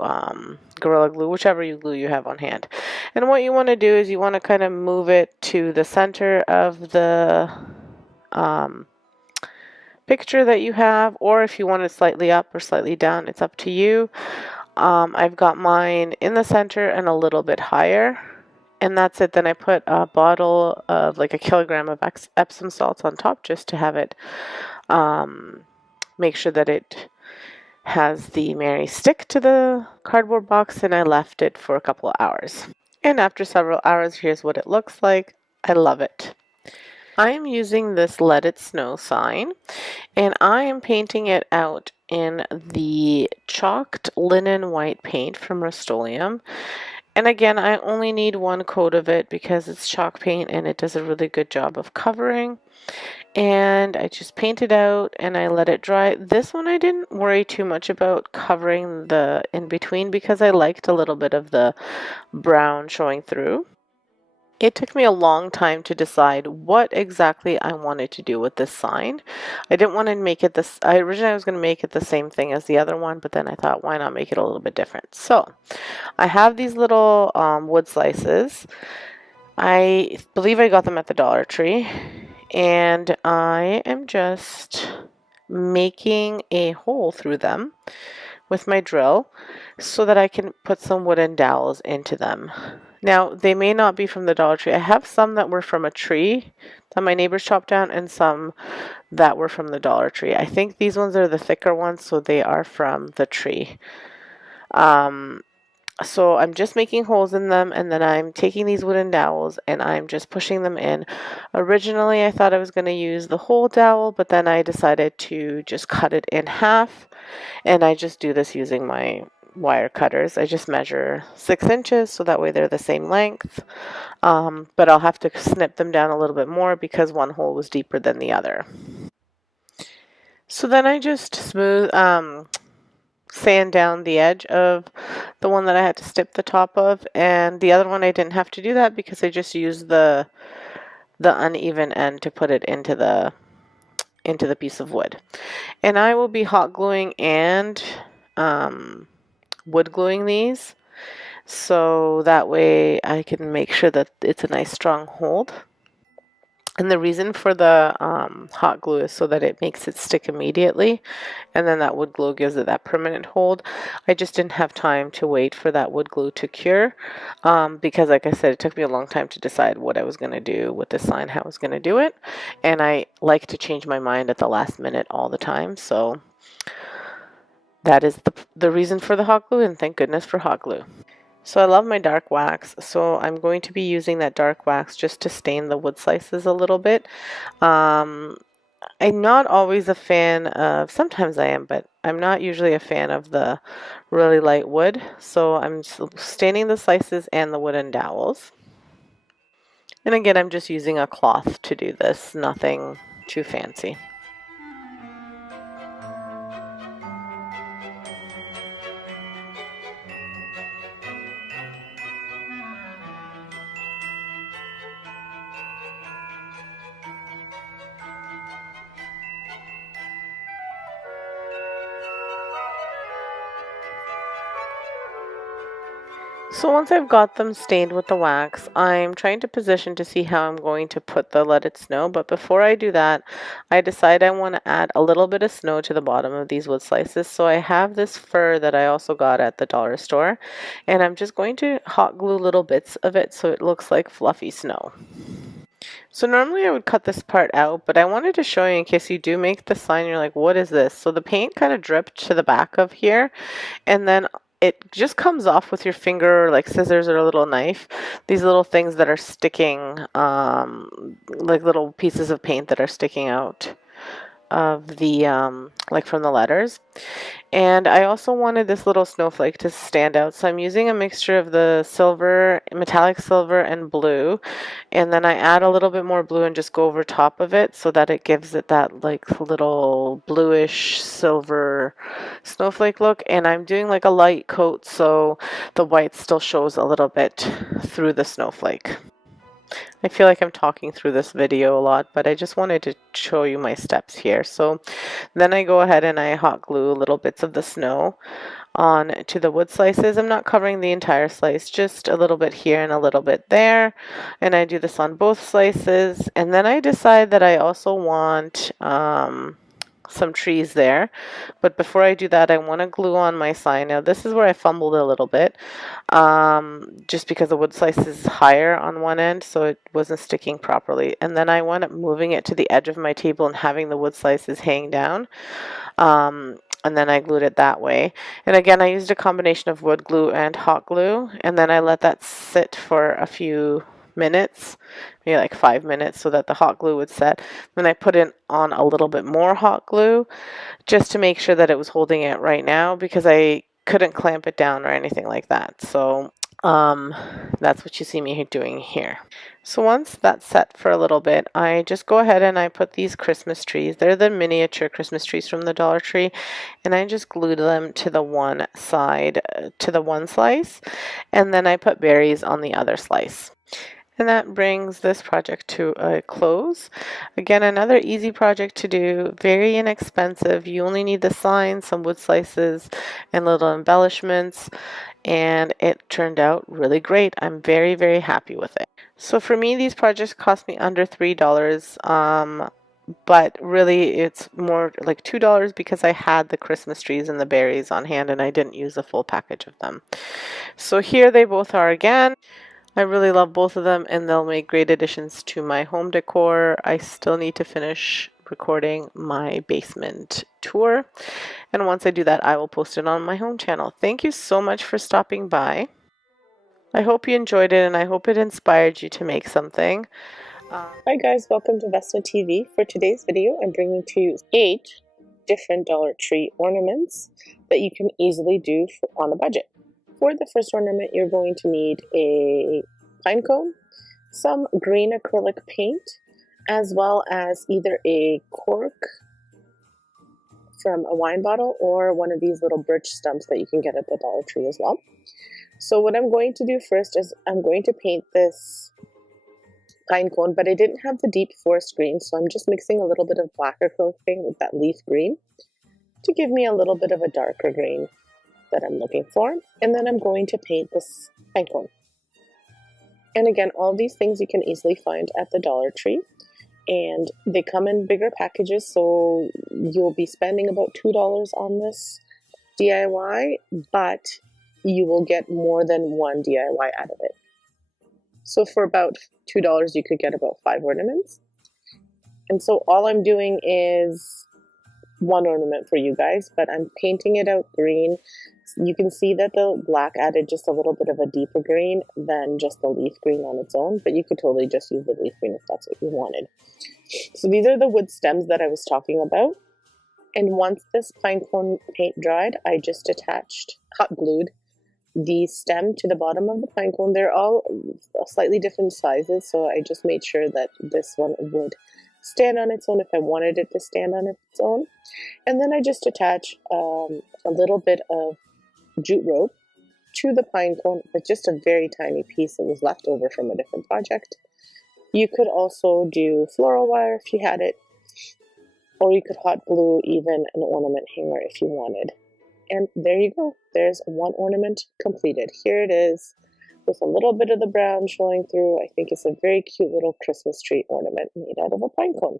Gorilla Glue, whichever glue you have on hand. And what you want to do is you want to kind of move it to the center of the picture that you have, or if you want it slightly up or slightly down, it's up to you. I've got mine in the center and a little bit higher, and that's it. Then I put a bottle of like a kilogram of Epsom salts on top just to have it make sure that it has the Mary stick to the cardboard box, and I left it for a couple of hours. And after several hours, here's what it looks like. I love it. I am using this Let It Snow sign, and I am painting it out in the chalked linen white paint from Rust-Oleum. And again, I only need one coat of it because it's chalk paint and it does a really good job of covering. And I just paint it out and I let it dry. This one I didn't worry too much about covering the in-between because I liked a little bit of the brown showing through. It took me a long time to decide what exactly I wanted to do with this sign. I didn't want to make it this, originally I was going to make it the same thing as the other one, but then I thought, why not make it a little bit different? So I have these little wood slices. I believe I got them at the Dollar Tree, and I am just making a hole through them with my drill so that I can put some wooden dowels into them. Now, they may not be from the Dollar Tree. I have some that were from a tree that my neighbors chopped down and some that were from the Dollar Tree. I think these ones are the thicker ones, so they are from the tree. So I'm just making holes in them, and then I'm taking these wooden dowels and I'm just pushing them in. Originally, I thought I was going to use the whole dowel, but then I decided to just cut it in half, and I just do this using my wire cutters. I just measure 6 inches so that way they're the same length, but I'll have to snip them down a little bit more because one hole was deeper than the other. So then I just sand down the edge of the one that I had to snip the top of, and the other one I didn't have to do that because I just used the uneven end to put it into the piece of wood. And I will be hot gluing and wood gluing these, so that way I can make sure that it's a nice strong hold. And the reason for the hot glue is so that it makes it stick immediately, and then that wood glue gives it that permanent hold. I just didn't have time to wait for that wood glue to cure because, like I said, it took me a long time to decide what I was going to do with this sign, how I was going to do it, and I like to change my mind at the last minute all the time, so that is the reason for the hot glue, and thank goodness for hot glue. So I love my dark wax, so I'm going to be using that dark wax just to stain the wood slices a little bit. I'm not always a fan of, sometimes I am, but I'm not usually a fan of the really light wood. So I'm staining the slices and the wooden dowels. And again, I'm just using a cloth to do this, nothing too fancy. So once I've got them stained with the wax, I'm trying to position to see how I'm going to put the Let It Snow. But before I do that, I decide I want to add a little bit of snow to the bottom of these wood slices. So I have this fur that I also got at the dollar store, and I'm just going to hot glue little bits of it so it looks like fluffy snow. So normally I would cut this part out, but I wanted to show you in case you do make the sign, you're like, what is this? So the paint kind of dripped to the back of here, and then it just comes off with your finger, like scissors or a little knife. These little things that are sticking, like little pieces of paint that are sticking out of the, like from the letters. And I also wanted this little snowflake to stand out, so I'm using a mixture of the silver, metallic silver, and blue, and then I add a little bit more blue and just go over top of it so that it gives it that like little bluish silver snowflake look. And I'm doing like a light coat so the white still shows a little bit through the snowflake. I feel like I'm talking through this video a lot, but I just wanted to show you my steps here. So then I go ahead and I hot glue little bits of the snow on to the wood slices. I'm not covering the entire slice, just a little bit here and a little bit there. And I do this on both slices. And then I decide that I also want some trees there. But before I do that, I want to glue on my sign. Now this is where I fumbled a little bit, just because the wood slice is higher on one end, so it wasn't sticking properly. And then I wound up moving it to the edge of my table and having the wood slices hang down. And then I glued it that way. And again, I used a combination of wood glue and hot glue, and then I let that sit for a few minutes, maybe like 5 minutes, so that the hot glue would set. Then I put in on a little bit more hot glue just to make sure that it was holding it right now, because I couldn't clamp it down or anything like that. So that's what you see me doing here. So once that's set for a little bit, I just go ahead and I put these Christmas trees. They're the miniature Christmas trees from the Dollar Tree, and I just glued them to the one side, to the one slice, and then I put berries on the other slice. And that brings this project to a close. Again, another easy project to do, very inexpensive. You only need the sign, some wood slices, and little embellishments, and it turned out really great. I'm very, very happy with it. So for me, these projects cost me under $3, but really it's more like $2 because I had the Christmas trees and the berries on hand and I didn't use the full package of them. So here they both are again. I really love both of them and they'll make great additions to my home decor. I still need to finish recording my basement tour, and once I do that, I will post it on my home channel. Thank you so much for stopping by. I hope you enjoyed it and I hope it inspired you to make something. Hi guys, welcome to Vesna TV. For today's video, I'm bringing to you 8 different Dollar Tree ornaments that you can easily do on a budget. For the first ornament, you're going to need a pine cone, some green acrylic paint, as well as either a cork from a wine bottle or one of these little birch stumps that you can get at the Dollar Tree as well. So what I'm going to do first is I'm going to paint this pine cone, but I didn't have the deep forest green, so I'm just mixing a little bit of black acrylic paint with that leaf green to give me a little bit of a darker green that I'm looking for. And then I'm going to paint this pine cone. And again, all these things you can easily find at the Dollar Tree, and they come in bigger packages, so you'll be spending about $2 on this DIY, but you will get more than one DIY out of it. So for about $2, you could get about 5 ornaments. And so all I'm doing is one ornament for you guys, but I'm painting it out green. You can see that the black added just a little bit of a deeper green than just the leaf green on its own, but you could totally just use the leaf green if that's what you wanted. So these are the wood stems that I was talking about. And once this pine cone paint dried, I just hot glued the stem to the bottom of the pine cone. They're all slightly different sizes, so I just made sure that this one would stand on its own if I wanted it to stand on its own. And then I just attach a little bit of jute rope to the pine cone with just a very tiny piece that was left over from a different project. You could also do floral wire if you had it, or you could hot glue even an ornament hanger if you wanted. And there you go. There's one ornament completed. Here it is. with a little bit of the brown showing through. I think it's a very cute little Christmas tree ornament made out of a pine cone.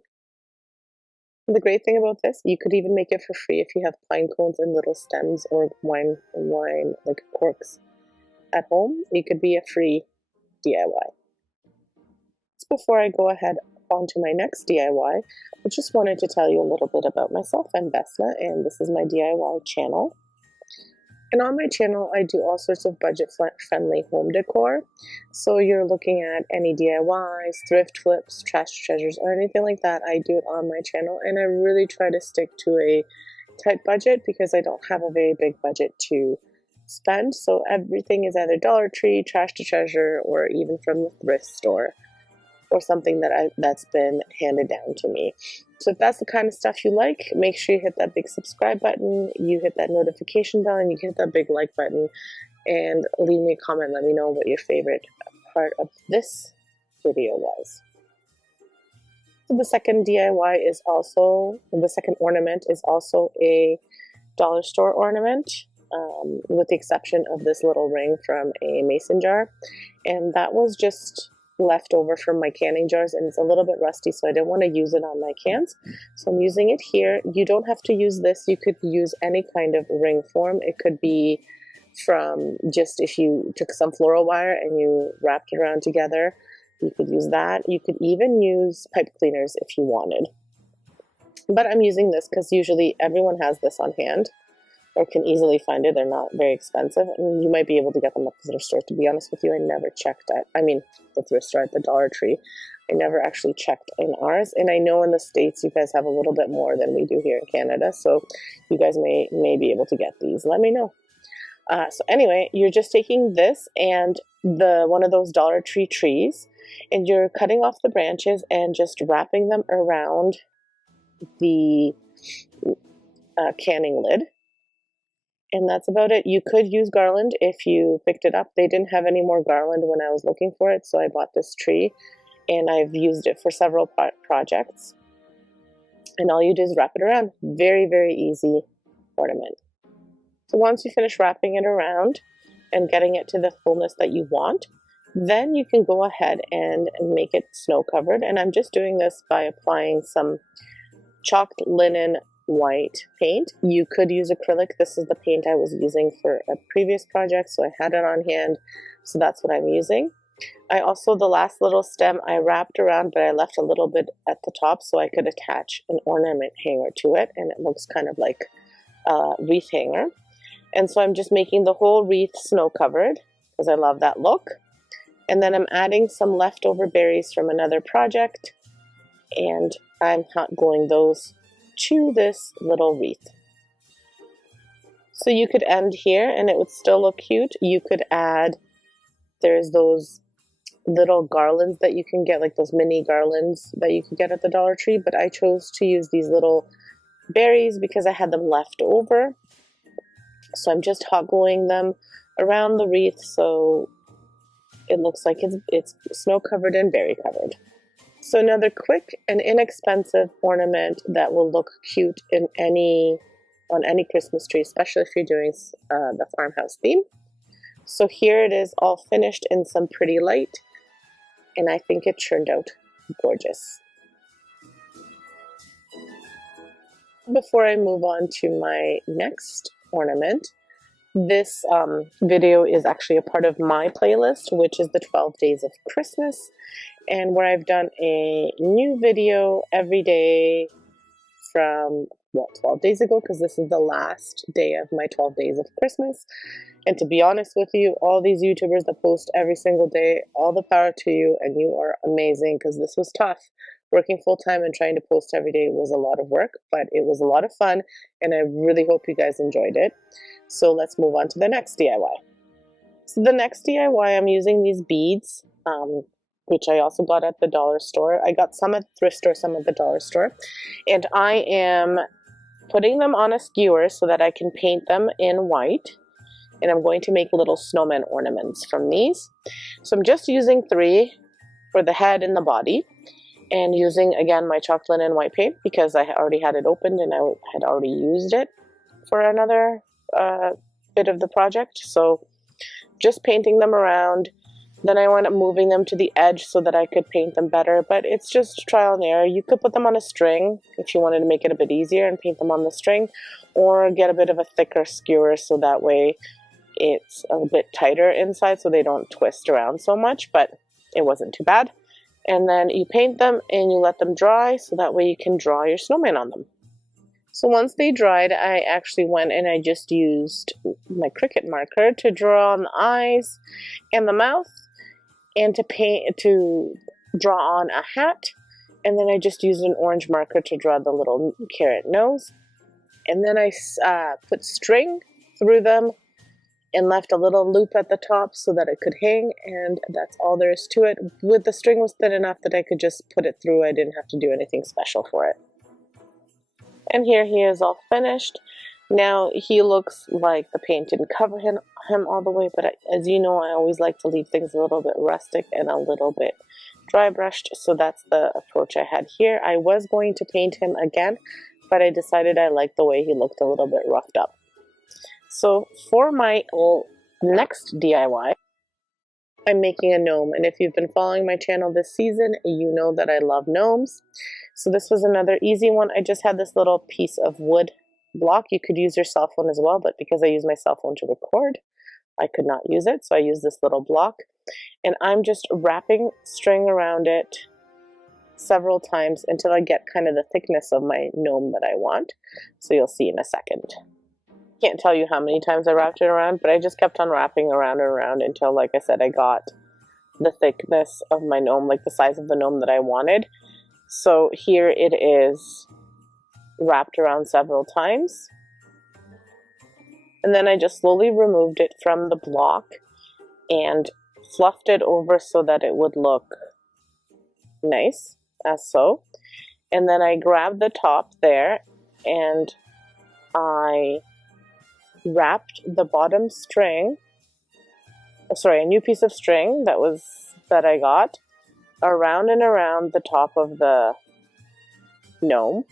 The great thing about this, you could even make it for free if you have pine cones and little stems or wine like corks at home. It could be a free DIY. Just before I go ahead on to my next DIY, I just wanted to tell you a little bit about myself. I'm Vesna, and this is my DIY channel. And on my channel, I do all sorts of budget-friendly home decor. So you're looking at any DIYs, thrift flips, trash treasures, or anything like that, I do it on my channel. And I really try to stick to a tight budget because I don't have a very big budget to spend. So everything is either Dollar Tree, Trash to Treasure, or even from the thrift store, or something that's been handed down to me. So if that's the kind of stuff you like, make sure you hit that big subscribe button, you hit that notification bell, and you hit that big like button, and leave me a comment. Let me know what your favorite part of this video was. So the second ornament is also a dollar store ornament, with the exception of this little ring from a mason jar. And that was just left over from my canning jars, and it's a little bit rusty, so I didn't want to use it on my cans, so I'm using it here. You don't have to use this. You could use any kind of ring form. It could be from just if you took some floral wire and you wrapped it around together, you could use that. You could even use pipe cleaners if you wanted, but I'm using this because usually everyone has this on hand or can easily find it. They're not very expensive, and you might be able to get them at the thrift store. To be honest with you, I never checked the thrift store at the Dollar Tree. I never actually checked in ours, and I know in the States you guys have a little bit more than we do here in Canada, so you guys may be able to get these. Let me know. So anyway, you're just taking this and one of those Dollar Tree trees, and you're cutting off the branches and just wrapping them around the canning lid. And that's about it. You could use garland if you picked it up. They didn't have any more garland when I was looking for it, so I bought this tree, and I've used it for several projects. And all you do is wrap it around. Very, very easy ornament. So once you finish wrapping it around and getting it to the fullness that you want, then you can go ahead and make it snow covered. And I'm just doing this by applying some chalked linen white paint. You could use acrylic. This is the paint I was using for a previous project, so I had it on hand, so that's what I'm using. I also, the last little stem I wrapped around, but I left a little bit at the top so I could attach an ornament hanger to it, and it looks kind of like a wreath hanger. And so I'm just making the whole wreath snow covered because I love that look. And then I'm adding some leftover berries from another project, and I'm hot gluing those to this little wreath. So you could end here and it would still look cute. You could add, there's those little garlands that you can get, like those mini garlands that you can get at the Dollar Tree, but I chose to use these little berries because I had them left over. So I'm just hot gluing them around the wreath so it looks like it's snow covered and berry covered. So another quick and inexpensive ornament that will look cute on any Christmas tree, especially if you're doing the farmhouse theme. So here it is, all finished in some pretty light, and I think it turned out gorgeous. Before I move on to my next ornament, this video is actually a part of my playlist, which is the 12 Days of Christmas, and where I've done a new video every day from, 12 days ago, because this is the last day of my 12 Days of Christmas. And to be honest with you, all these YouTubers that post every single day, all the power to you, and you are amazing, because this was tough. Working full-time and trying to post every day was a lot of work, but it was a lot of fun, and I really hope you guys enjoyed it. So let's move on to the next DIY. So the next DIY, I'm using these beads, which I also got at the dollar store. I got some at the thrift store, some at the dollar store, and I am putting them on a skewer so that I can paint them in white, and I'm going to make little snowman ornaments from these. So I'm just using 3 for the head and the body, and using again my chalk linen white paint because I already had it opened and I had already used it for another bit of the project. So just painting them around. Then I wound up moving them to the edge so that I could paint them better, but it's just trial and error. You could put them on a string if you wanted to make it a bit easier and paint them on the string, or get a bit of a thicker skewer so that way it's a bit tighter inside so they don't twist around so much, but it wasn't too bad. And then you paint them and you let them dry so that way you can draw your snowman on them. So once they dried, I actually went and I just used my Cricut marker to draw on the eyes and the mouth, and to draw on a hat. And then I just used an orange marker to draw the little carrot nose. And then I put string through them and left a little loop at the top so that it could hang, and that's all there is to it. With the string was thin enough that I could just put it through. I didn't have to do anything special for it. And here he is all finished. Now he looks like the paint didn't cover him all the way, but as you know, I always like to leave things a little bit rustic and a little bit dry brushed, so that's the approach I had here. I was going to paint him again, but I decided I liked the way he looked a little bit roughed up. So for my next DIY, I'm making a gnome, and if you've been following my channel this season, you know that I love gnomes. So this was another easy one. I just had this little piece of wood block. You could use your cell phone as well, but because I use my cell phone to record, I could not use it, so I used this little block. And I'm just wrapping string around it several times until I get kind of the thickness of my gnome that I want. So you'll see in a second. Can't tell you how many times I wrapped it around, but I just kept on wrapping around and around until, like I said, I got the thickness of my gnome, like the size of the gnome that I wanted. So here it is wrapped around several times. And then I just slowly removed it from the block and fluffed it over so that it would look nice, as so. And then I grabbed the top there and I wrapped the bottom string, a new piece of string that I got around and around the top of the gnome.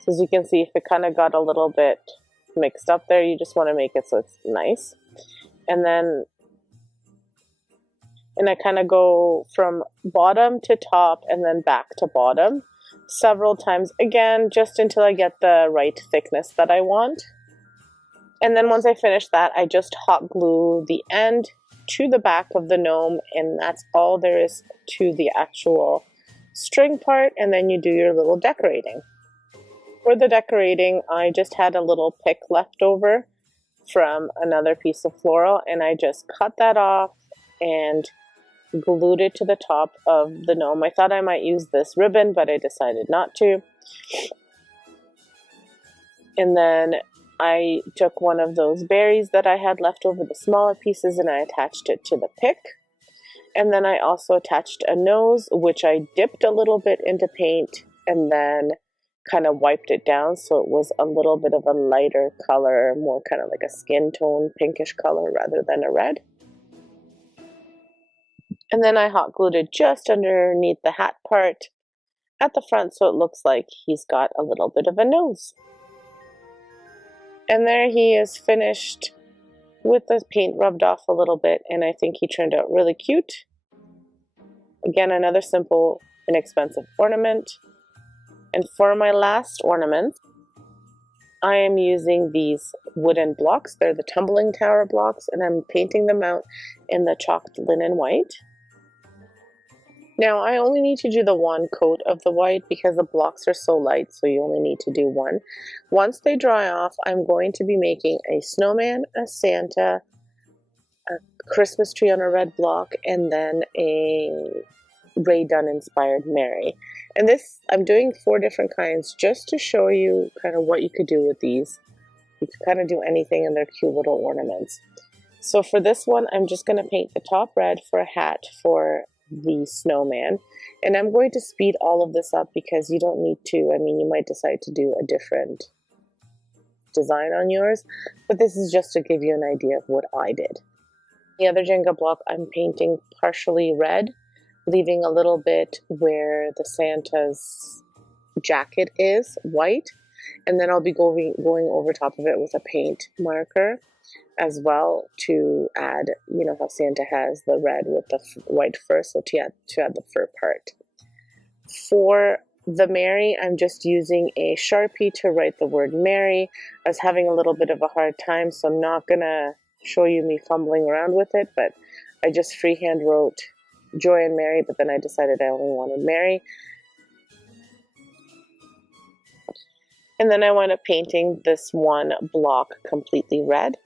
So as you can see, if it kind of got a little bit mixed up there, you just want to make it so it's nice. And I kind of go from bottom to top and then back to bottom several times, again, just until I get the right thickness that I want. And then once I finish that, I just hot glue the end to the back of the gnome, and that's all there is to the actual string part, and then you do your little decorating. For the decorating, I just had a little pick left over from another piece of floral, and I just cut that off and glued it to the top of the gnome. I thought I might use this ribbon, but I decided not to. And then I took one of those berries that I had left over, the smaller pieces, and I attached it to the pick. And then I also attached a nose, which I dipped a little bit into paint and then kind of wiped it down so it was a little bit of a lighter color, more kind of like a skin tone pinkish color rather than a red. And then I hot glued it just underneath the hat part at the front so it looks like he's got a little bit of a nose. And there he is, finished with the paint rubbed off a little bit, and I think he turned out really cute. Again, another simple, inexpensive ornament. And for my last ornament, I am using these wooden blocks. They're the tumbling tower blocks, and I'm painting them out in the chalked linen white. Now, I only need to do the one coat of the white because the blocks are so light, so you only need to do one. Once they dry off, I'm going to be making a snowman, a Santa, a Christmas tree on a red block, and then a Ray Dunn inspired Mary. And this, I'm doing 4 different kinds just to show you kind of what you could do with these. You can kind of do anything, and they're cute little ornaments. So for this one, I'm just going to paint the top red for a hat for the snowman, and I'm going to speed all of this up because you don't need to. I mean, you might decide to do a different design on yours, but this is just to give you an idea of what I did. The other Jenga block, I'm painting partially red, leaving a little bit where the Santa's jacket is white, and then I'll be going over top of it with a paint marker as well to add, you know how Santa has the red with the white fur, so to add the fur part. For the Mary, I'm just using a Sharpie to write the word Mary. I was having a little bit of a hard time, so I'm not gonna show you me fumbling around with it, but I just freehand wrote Joy and Mary, but then I decided I only wanted Mary. And then I wound up painting this one block completely red.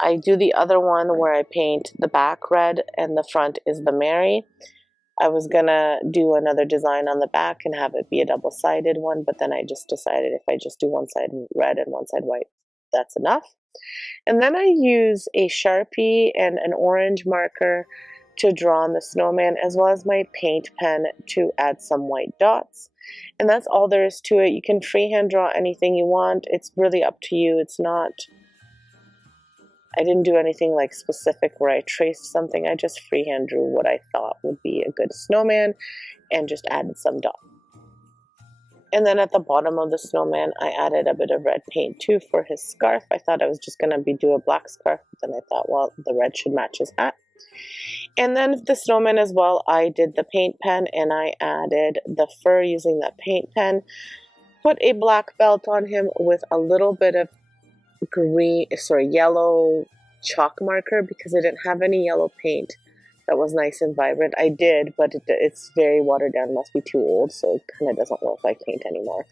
I do the other one where I paint the back red and the front is the Mary. I was gonna do another design on the back and have it be a double-sided one, but then I just decided if I just do one side red and one side white, that's enough. And then I use a Sharpie and an orange marker to draw on the snowman, as well as my paint pen to add some white dots. And that's all there is to it. You can freehand draw anything you want. It's really up to you. It's not, I didn't do anything like specific where I traced something. I just freehand drew what I thought would be a good snowman and just added some dots. And then at the bottom of the snowman, I added a bit of red paint too for his scarf. I thought I was just going to do a black scarf, but then I thought, well, the red should match his hat. And then the snowman as well, I did the paint pen and I added the fur using that paint pen. Put a black belt on him with a little bit of yellow chalk marker because I didn't have any yellow paint that was nice and vibrant. I did, but it's very watered down, must be too old, so it kind of doesn't look like paint anymore.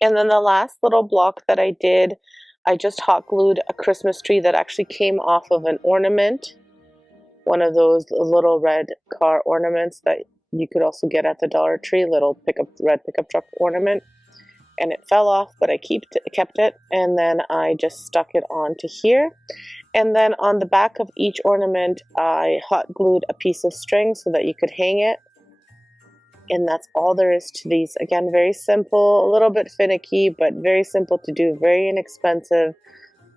And then the last little block that I did, I just hot glued a Christmas tree that actually came off of an ornament. One of those little red car ornaments that you could also get at the Dollar Tree, little red pickup truck ornament. And it fell off, but I kept it. And then I just stuck it onto here. And then on the back of each ornament, I hot glued a piece of string so that you could hang it. And that's all there is to these. Again, very simple, a little bit finicky, but very simple to do, very inexpensive.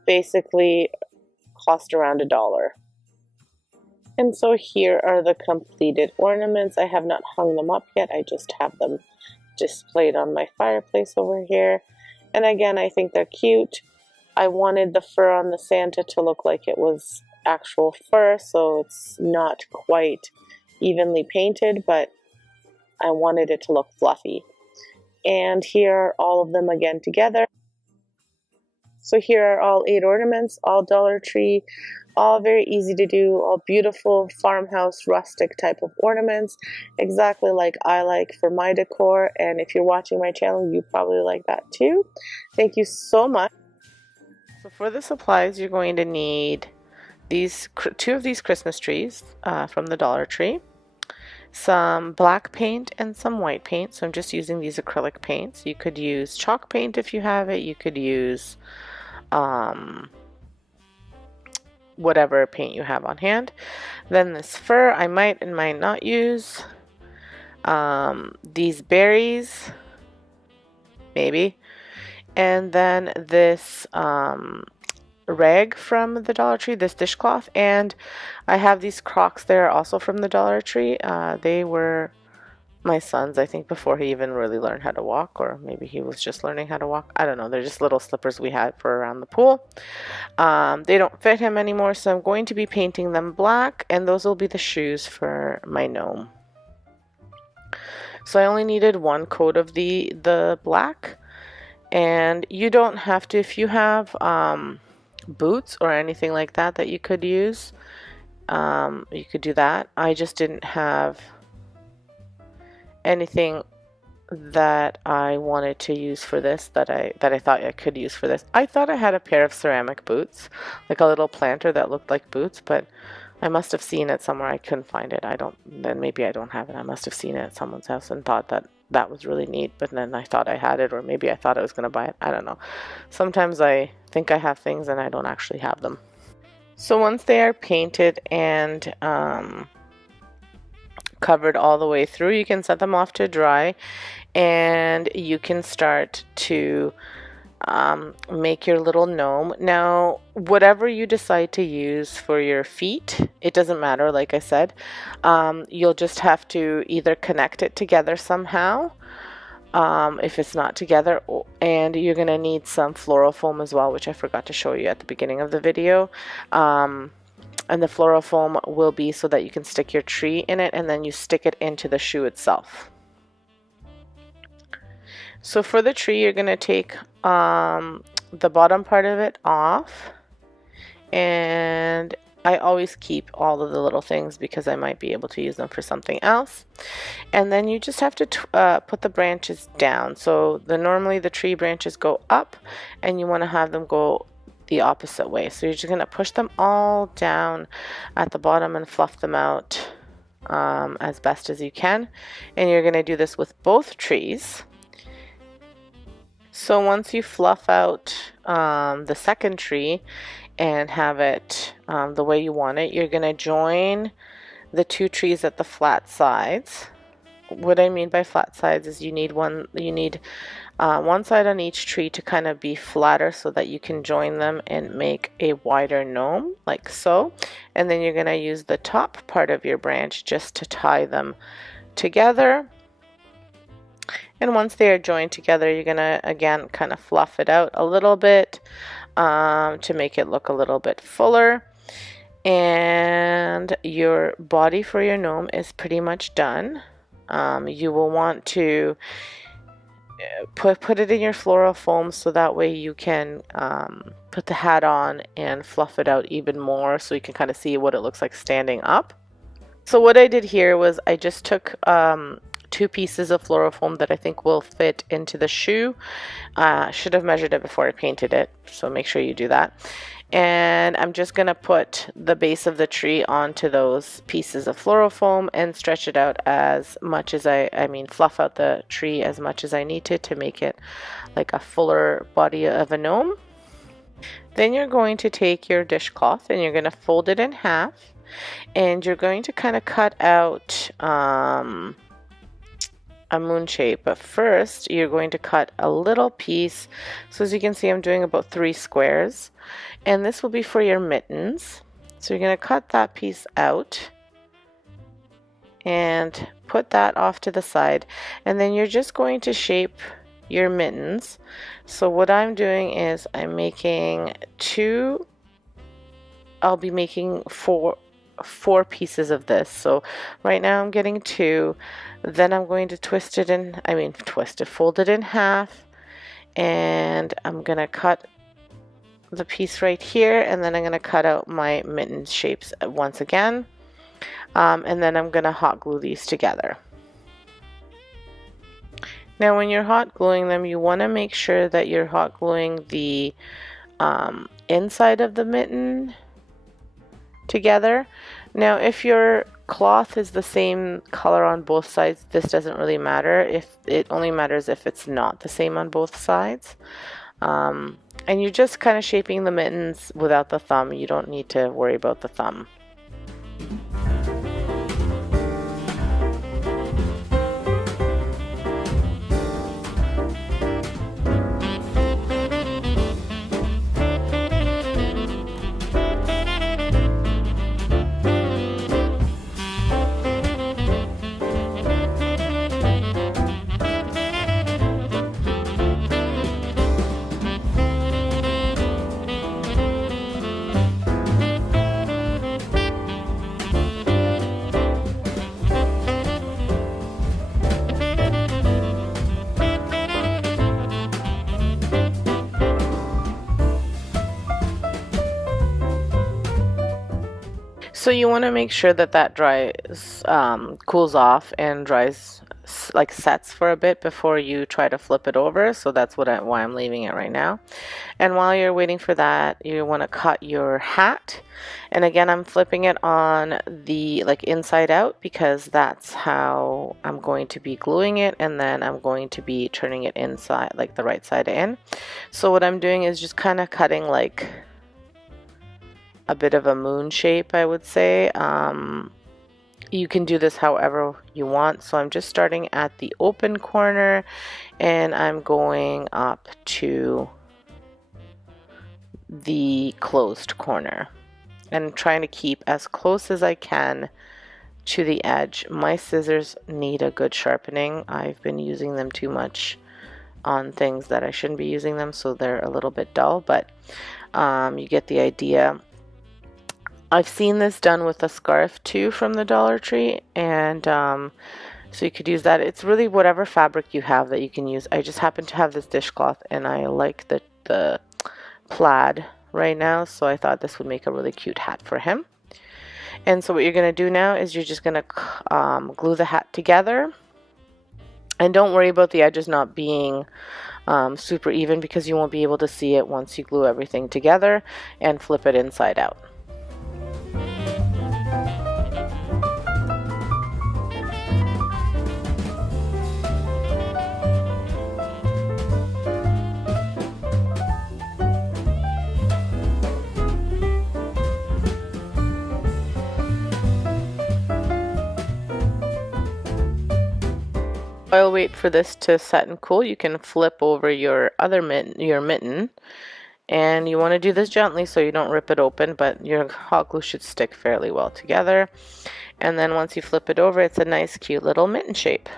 Basically cost around $1. And so here are the completed ornaments. I have not hung them up yet. I just have them displayed on my fireplace over here. And again, I think they're cute. I wanted the fur on the Santa to look like it was actual fur, so it's not quite evenly painted, but I wanted it to look fluffy. And here are all of them again together. So here are all 8 ornaments, all Dollar Tree, all very easy to do, all beautiful farmhouse rustic type of ornaments, exactly like I like for my decor. And if you're watching my channel, you probably like that too. Thank you so much. So for the supplies, you're going to need these 2 of these Christmas trees from the Dollar Tree, some black paint and some white paint. So I'm just using these acrylic paints. You could use chalk paint if you have it. You could use whatever paint you have on hand. Then this fur I might and might not use. These berries, maybe. And then this rag from the Dollar Tree, this dishcloth. And I have these Crocs there also from the Dollar Tree. They were my son's, I think, before he even really learned how to walk, or maybe he was just learning how to walk. I don't know. They're just little slippers we had for around the pool. They don't fit him anymore, so I'm going to be painting them black, and those will be the shoes for my gnome. So I only needed one coat of the black, and you don't have to, if you have boots or anything like that that you could use, you could do that. I just didn't have anything that I wanted to use for this that I thought I could use for this. I thought I had a pair of ceramic boots, like a little planter that looked like boots, but I must have seen it somewhere. I couldn't find it. Then maybe I don't have it. I must have seen it at someone's house and thought that that was really neat, but then I thought I had it, or maybe I thought I was going to buy it. I don't know. Sometimes I think I have things and I don't actually have them. So once they are painted and covered all the way through, you can set them off to dry, and you can start to make your little gnome. Now, whatever you decide to use for your feet, it doesn't matter, like I said. You'll just have to either connect it together somehow, if it's not together, and you're going to need some floral foam as well, which I forgot to show you at the beginning of the video. And the floral foam will be so that you can stick your tree in it, and then you stick it into the shoe itself. So for the tree, you're going to take the bottom part of it off, and I always keep all of the little things because I might be able to use them for something else. And then you just have to put the branches down. So normally the tree branches go up, and you want to have them go the opposite way. So you're just going to push them all down at the bottom and fluff them out as best as you can. And you're going to do this with both trees. So once you fluff out the second tree and have it the way you want it, you're going to join the two trees at the flat sides. What I mean by flat sides is you need one side on each tree to kind of be flatter so that you can join them and make a wider gnome, like so. And then you're going to use the top part of your branch just to tie them together. And once they are joined together, you're going to, again, kind of fluff it out a little bit to make it look a little bit fuller. And your body for your gnome is pretty much done. You will want to put it in your floral foam so that way you can put the hat on and fluff it out even more so you can kind of see what it looks like standing up. So what I did here was I just took 2 pieces of floral foam that I think will fit into the shoe. Should have measured it before I painted it, so make sure you do that. And I'm just going to put the base of the tree onto those pieces of floral foam and stretch it out as much as fluff out the tree as much as I need to make it like a fuller body of a gnome. Then you're going to take your dishcloth and you're going to fold it in half, and you're going to kind of cut out a moon shape, but first you're going to cut a little piece. So as you can see, I'm doing about 3 squares, and this will be for your mittens. So you're going to cut that piece out and put that off to the side, and then you're just going to shape your mittens. So what I'm doing is I'm making I'll be making four pieces of this. So right now I'm getting 2, then I'm going to fold it in half, and I'm gonna cut the piece right here, and then I'm gonna cut out my mitten shapes once again, and then I'm gonna hot glue these together. Now when you're hot gluing them, you want to make sure that you're hot gluing the inside of the mitten together. Now if your cloth is the same color on both sides, this doesn't really matter. If it only matters if it's not the same on both sides. And you're just kind of shaping the mittens without the thumb. You don't need to worry about the thumb. So you want to make sure that that dries, cools off and dries, like sets for a bit before you try to flip it over. So that's why I'm leaving it right now. And while you're waiting for that, you want to cut your hat. And again, I'm flipping it on the like inside out because that's how I'm going to be gluing it, and then I'm going to be turning it inside, like the right side in. So what I'm doing is just kind of cutting like a bit of a moon shape, I would say. You can do this however you want. So I'm just starting at the open corner and I'm going up to the closed corner and trying to keep as close as I can to the edge. My scissors need a good sharpening. I've been using them too much on things that I shouldn't be using them, so they're a little bit dull, but you get the idea. I've seen this done with a scarf too from the Dollar Tree, and so you could use that. It's really whatever fabric you have that you can use. I just happen to have this dishcloth and I like the plaid right now, so I thought this would make a really cute hat for him. And so what you're going to do now is you're just going to glue the hat together, and don't worry about the edges not being super even because you won't be able to see it once you glue everything together and flip it inside out. While wait for this to set and cool, you can flip over your other mitten, and you want to do this gently so you don't rip it open, but your hot glue should stick fairly well together. And then once you flip it over, it's a nice cute little mitten shape.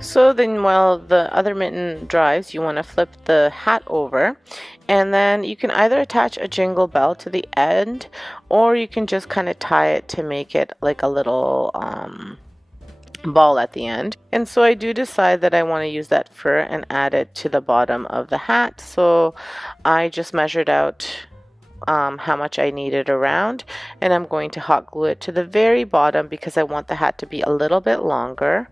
So then while the other mitten dries, you want to flip the hat over, and then you can either attach a jingle bell to the end, or you can just kind of tie it to make it like a little ball at the end. And so I do decide that I want to use that fur and add it to the bottom of the hat. So I just measured out how much I needed around, and I'm going to hot glue it to the very bottom because I want the hat to be a little bit longer.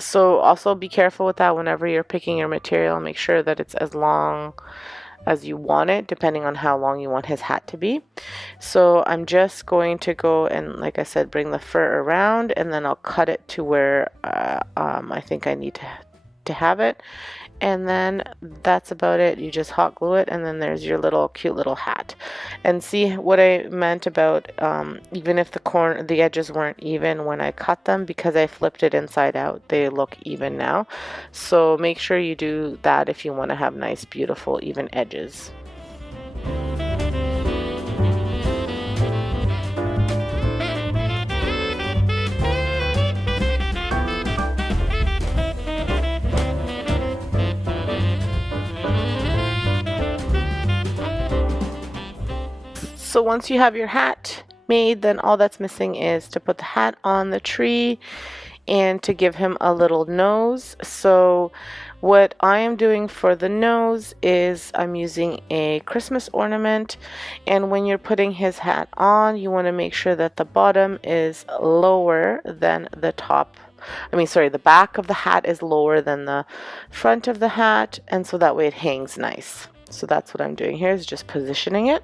So also be careful with that whenever you're picking your material. Make sure that it's as long as you want it, depending on how long you want his hat to be. So I'm just going to go and, like I said, bring the fur around, and then I'll cut it to where I think I need to have it. And then that's about it. You just hot glue it, and then there's your little cute little hat. And see what I meant about even if the edges weren't even when I cut them, because I flipped it inside out, they look even now. So make sure you do that if you want to have nice, beautiful, even edges. So once you have your hat made, then all that's missing is to put the hat on the tree and to give him a little nose. So what I am doing for the nose is I'm using a Christmas ornament, and when you're putting his hat on, you want to make sure that the bottom is lower than the top. The back of the hat is lower than the front of the hat, and so that way it hangs nice. So that's what I'm doing here, is just positioning it.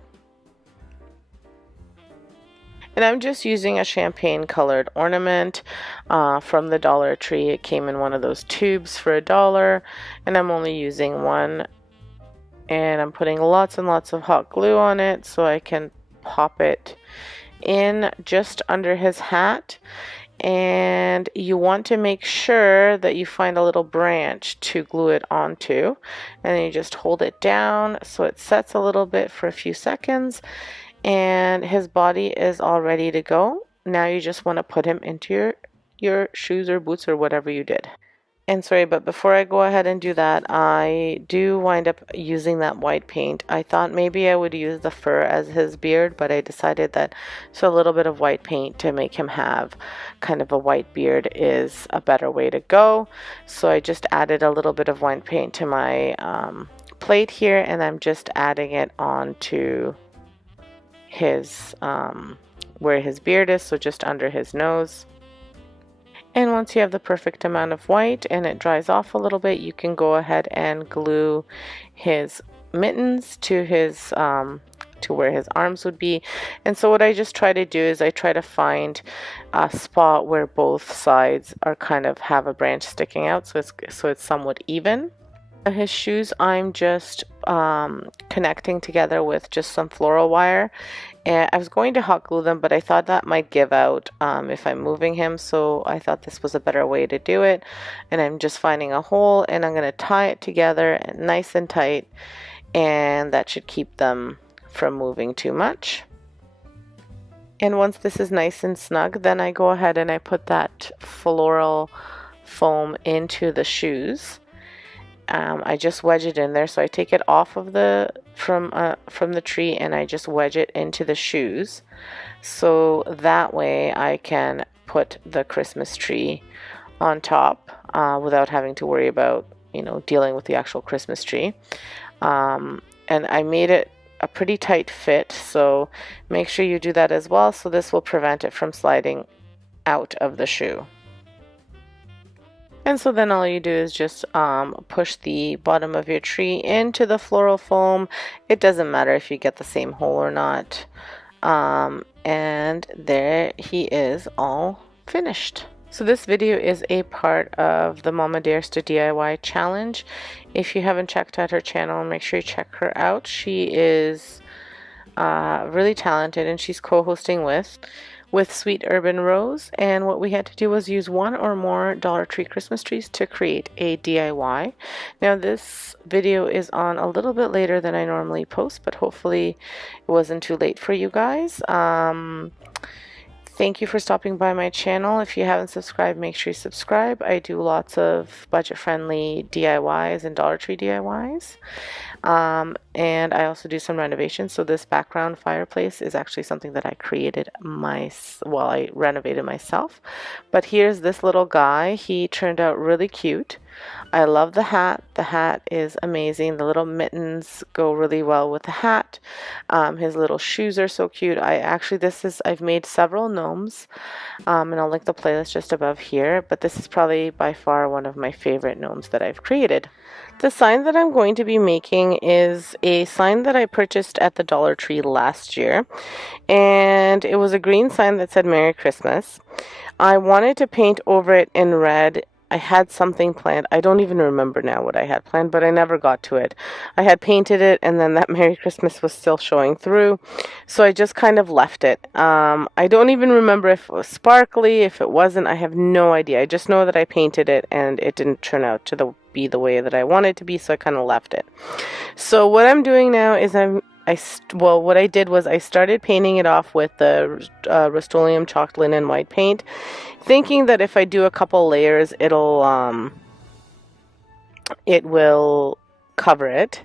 And I'm just using a champagne colored ornament from the Dollar Tree. It came in one of those tubes for $1, and I'm only using one. And I'm putting lots and lots of hot glue on it so I can pop it in just under his hat. And you want to make sure that you find a little branch to glue it onto, and then you just hold it down so it sets a little bit for a few seconds, and his body is all ready to go. Now you just want to put him into your shoes or boots or whatever you did. And sorry, but before I go ahead and do that, I do wind up using that white paint. I thought maybe I would use the fur as his beard, but I decided that so a little bit of white paint to make him have kind of a white beard is a better way to go. So I just added a little bit of white paint to my plate here, and I'm just adding it onto his where his beard is, so just under his nose. And once you have the perfect amount of white and it dries off a little bit, you can go ahead and glue his mittens to his to where his arms would be. And so what I just try to do is I try to find a spot where both sides are kind of have a branch sticking out, so it's somewhat even. His shoes I'm just connecting together with just some floral wire, and I was going to hot glue them, but I thought that might give out if I'm moving him, so I thought this was a better way to do it. And I'm just finding a hole and I'm going to tie it together nice and tight, and that should keep them from moving too much. And once this is nice and snug, then I go ahead and I put that floral foam into the shoes. I just wedge it in there, so I take it off of from the tree and I just wedge it into the shoes, so that way I can put the Christmas tree on top without having to worry about, you know, dealing with the actual Christmas tree. And I made it a pretty tight fit, so make sure you do that as well, so this will prevent it from sliding out of the shoe. And so then all you do is just push the bottom of your tree into the floral foam. It doesn't matter if you get the same hole or not. And there he is, all finished. So this video is a part of the Mama Dares to DIY challenge. If you haven't checked out her channel, make sure you check her out. She is really talented, and she's co-hosting with Sweet Urban Rose, and what we had to do was use one or more Dollar Tree Christmas trees to create a DIY. Now this video is on a little bit later than I normally post, but hopefully it wasn't too late for you guys. Thank you for stopping by my channel. If you haven't subscribed, make sure you subscribe. I do lots of budget-friendly DIYs and Dollar Tree DIYs. And I also do some renovations. So this background fireplace is actually something that I created I renovated myself. But here's this little guy. He turned out really cute. I love the hat. The hat is amazing. The little mittens go really well with the hat. His little shoes are so cute. I've made several gnomes, and I'll link the playlist just above here, but this is probably by far one of my favorite gnomes that I've created. The sign that I'm going to be making is a sign that I purchased at the Dollar Tree last year, and it was a green sign that said Merry Christmas. I wanted to paint over it in red. I had something planned. I don't even remember now what I had planned, but I never got to it. I had painted it, and then that Merry Christmas was still showing through, so I just kind of left it. I don't even remember if it was sparkly, if it wasn't. I have no idea. I just know that I painted it, and it didn't turn out to be the way that I wanted it to be, so I kind of left it. So what I'm doing now is what I did was I started painting it off with the Rust-Oleum chalked linen white paint, thinking that if I do a couple layers, it will cover it.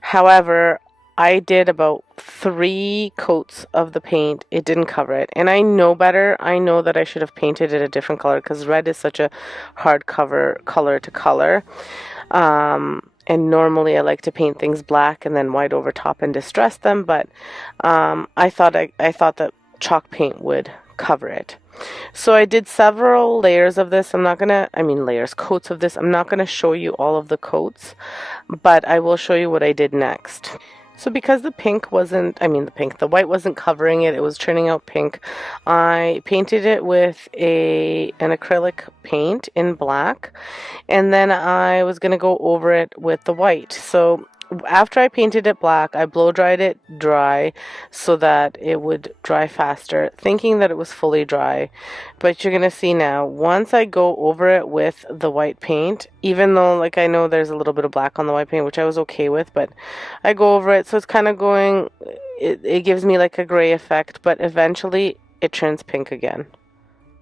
However, I did about 3 coats of the paint. It didn't cover it, and I know better. I know that I should have painted it a different color, because red is such a hard color to color. And normally I like to paint things black and then white over top and distress them, but I thought that chalk paint would cover it. So I did several layers of this. Coats of this. I'm not going to show you all of the coats, but I will show you what I did next. So because the white wasn't covering it, it was turning out pink, I painted it with an acrylic paint in black, and then I was going to go over it with the white. So after I painted it black, I blow dried it dry so that it would dry faster, thinking that it was fully dry. But you're going to see now, once I go over it with the white paint, even though I know there's a little bit of black on the white paint, which I was okay with, but I go over it, so it's kind of it gives me like a gray effect, but eventually it turns pink again.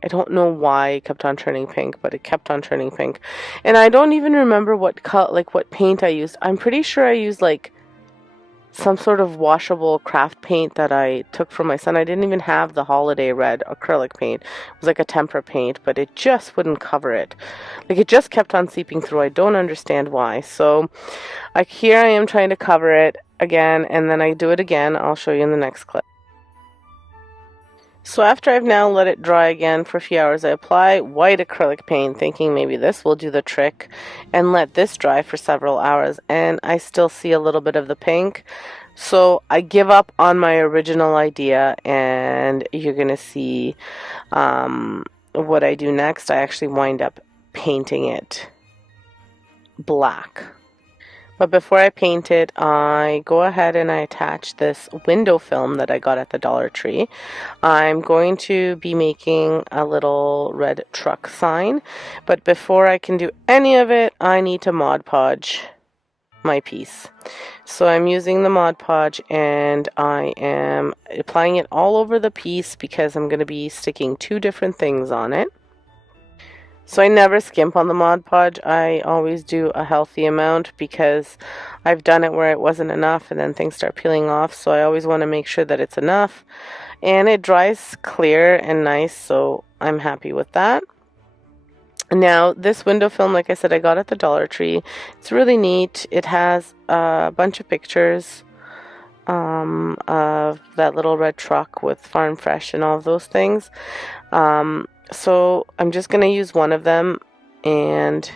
I don't know why it kept on turning pink, but it kept on turning pink. And I don't even remember what what paint I used. I'm pretty sure I used like some sort of washable craft paint that I took from my son. I didn't even have the holiday red acrylic paint. It was like a tempera paint, but it just wouldn't cover it. Like it just kept on seeping through. I don't understand why. So here I am trying to cover it again, and then I do it again. I'll show you in the next clip. So after I've now let it dry again for a few hours, I apply white acrylic paint, thinking maybe this will do the trick, and let this dry for several hours, and I still see a little bit of the pink. So I give up on my original idea, and you're going to see what I do next. I actually wind up painting it black. But before I paint it, I go ahead and I attach this window film that I got at the Dollar Tree. I'm going to be making a little red truck sign, but before I can do any of it, I need to Mod Podge my piece. So I'm using the Mod Podge, and I am applying it all over the piece because I'm going to be sticking 2 different things on it. So I never skimp on the Mod Podge. I always do a healthy amount because I've done it where it wasn't enough and then things start peeling off. So I always want to make sure that it's enough. And it dries clear and nice, so I'm happy with that. Now, this window film, like I said, I got at the Dollar Tree. It's really neat. It has a bunch of pictures of that little red truck with Farm Fresh and all of those things. So I'm just going to use one of them, and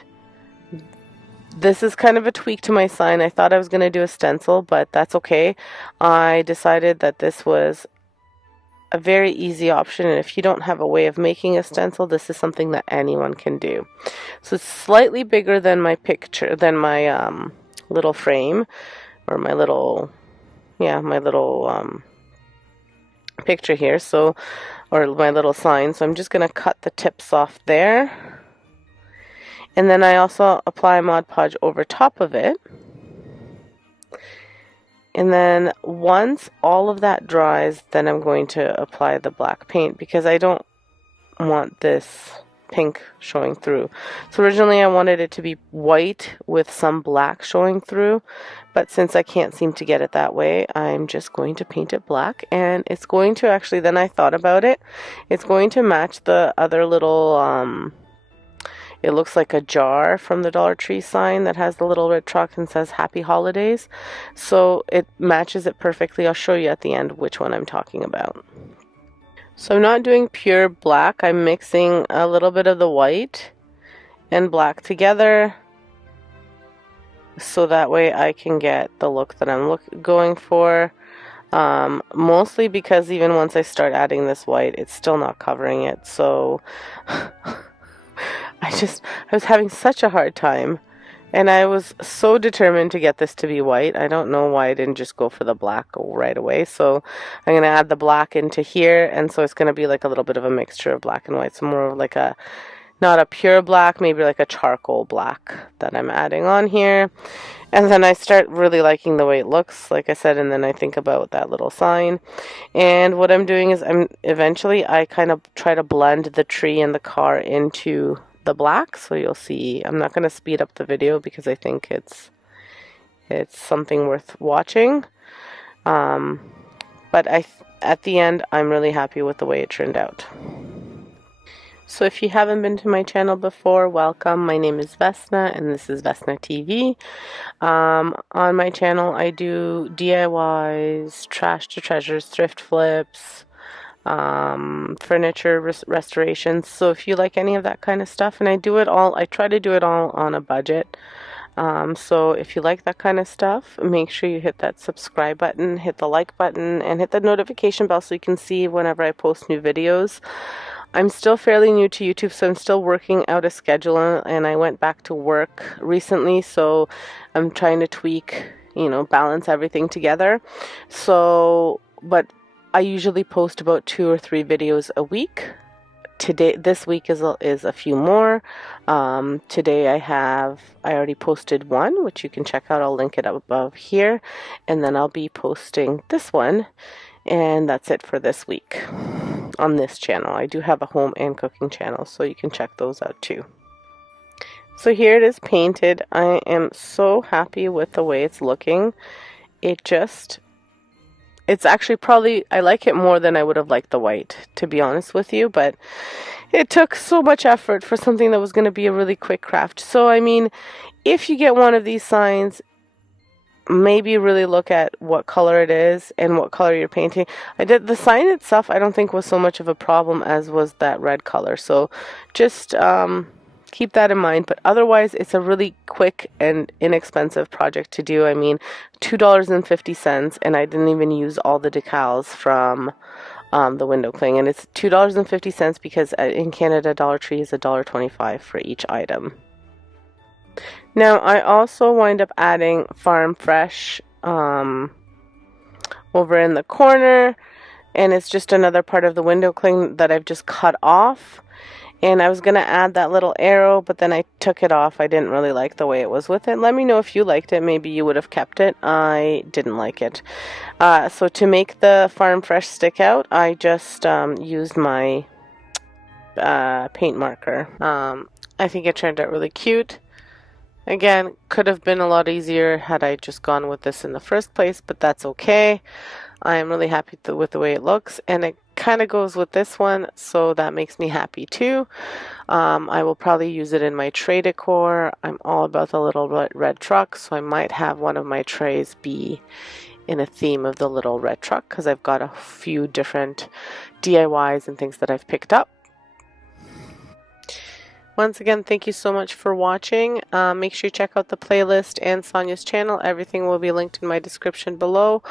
this is kind of a tweak to my sign. I thought I was going to do a stencil, but that's okay. I decided that this was a very easy option, and if you don't have a way of making a stencil, this is something that anyone can do. So it's slightly bigger than my picture, than my little frame, or my little, picture here. So, or my little sign. So I'm just going to cut the tips off there. And then I also apply Mod Podge over top of it. And then once all of that dries, then I'm going to apply the black paint because I don't want this pink showing through. So originally I wanted it to be white with some black showing through, but since I can't seem to get it that way, I'm just going to paint it black, and it's going to actually, then I thought about it, it's going to match the other little it looks like a jar from the Dollar Tree sign that has the little red truck and says Happy Holidays. So it matches it perfectly. I'll show you at the end which one I'm talking about. So I'm not doing pure black. I'm mixing a little bit of the white and black together, so that way I can get the look that I'm going for. Mostly because even once I start adding this white, it's still not covering it. So I was having such a hard time, and I was so determined to get this to be white. I don't know why I didn't just go for the black right away. So I'm going to add the black into here, and so it's going to be like a little bit of a mixture of black and white. So more of like not a pure black, maybe like a charcoal black that I'm adding on here. And then I start really liking the way it looks, like I said, and then I think about that little sign. And what I'm doing is I kind of try to blend the tree and the car into the black. So you'll see, I'm not going to speed up the video because I think it's something worth watching. But at the end, I'm really happy with the way it turned out. So if you haven't been to my channel before, welcome. My name is Vesna, and this is Vesna TV. On my channel, I do DIYs, trash to treasures, thrift flips, furniture restorations. So if you like any of that kind of stuff, and I try to do it all on a budget. So if you like that kind of stuff, make sure you hit that subscribe button, hit the like button, and hit the notification bell so you can see whenever I post new videos. I'm still fairly new to YouTube, so I'm still working out a schedule, and I went back to work recently, so I'm trying to tweak, balance everything together. So, but I usually post about 2 or 3 videos a week. This week is a few more. Today I already posted one, which you can check out. I'll link it up above here, and then I'll be posting this one, and that's it for this week. on this channel. I do have a home and cooking channel, so you can check those out too. So here it is painted. I am so happy with the way it's looking. It's actually probably, I like it more than I would have liked the white, to be honest with you, but it took so much effort for something that was going to be a really quick craft. So, I mean, if you get one of these signs, maybe really look at what color it is and what color you're painting. The sign itself, I don't think was so much of a problem as was that red color. So just keep that in mind. But otherwise, it's a really quick and inexpensive project to do. I mean, $2.50, and I didn't even use all the decals from the window cling. And it's $2.50 because in Canada, Dollar Tree is $1.25 for each item. Now, I also wind up adding Farm Fresh over in the corner, and it's just another part of the window cling that I've just cut off. And I was going to add that little arrow, but then I took it off. I didn't really like the way it was with it. Let me know if you liked it. Maybe you would have kept it. I didn't like it. So to make the Farm Fresh stick out, I just used my paint marker. I think it turned out really cute. Again, could have been a lot easier had I just gone with this in the first place, but that's okay. I am really happy with the way it looks, and it kind of goes with this one, so that makes me happy too. I will probably use it in my tray decor. I'm all about the little red truck, so I might have one of my trays be in a theme of the little red truck because I've got a few different DIYs and things that I've picked up. Once again, thank you so much for watching. Make sure you check out the playlist and Sonia's channel. Everything will be linked in my description below.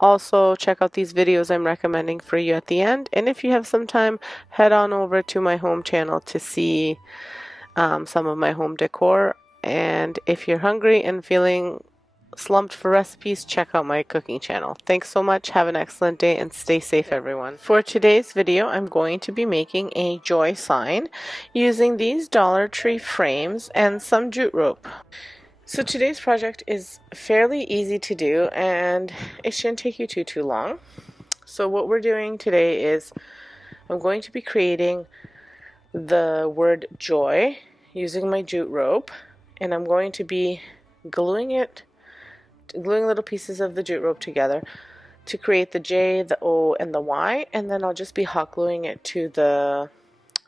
Also, check out these videos I'm recommending for you at the end. And if you have some time, head on over to my home channel to see some of my home decor. And if you're hungry and feeling slumped for recipes, check out my cooking channel. Thanks so much. Have an excellent day and stay safe, everyone. For today's video, I'm going to be making a joy sign using these Dollar Tree frames and some jute rope. So today's project is fairly easy to do and it shouldn't take you too long. So what we're doing today is I'm going to be creating the word joy using my jute rope, and I'm going to be gluing little pieces of the jute rope together to create the J, the O, and the Y, and then I'll just be hot gluing it to the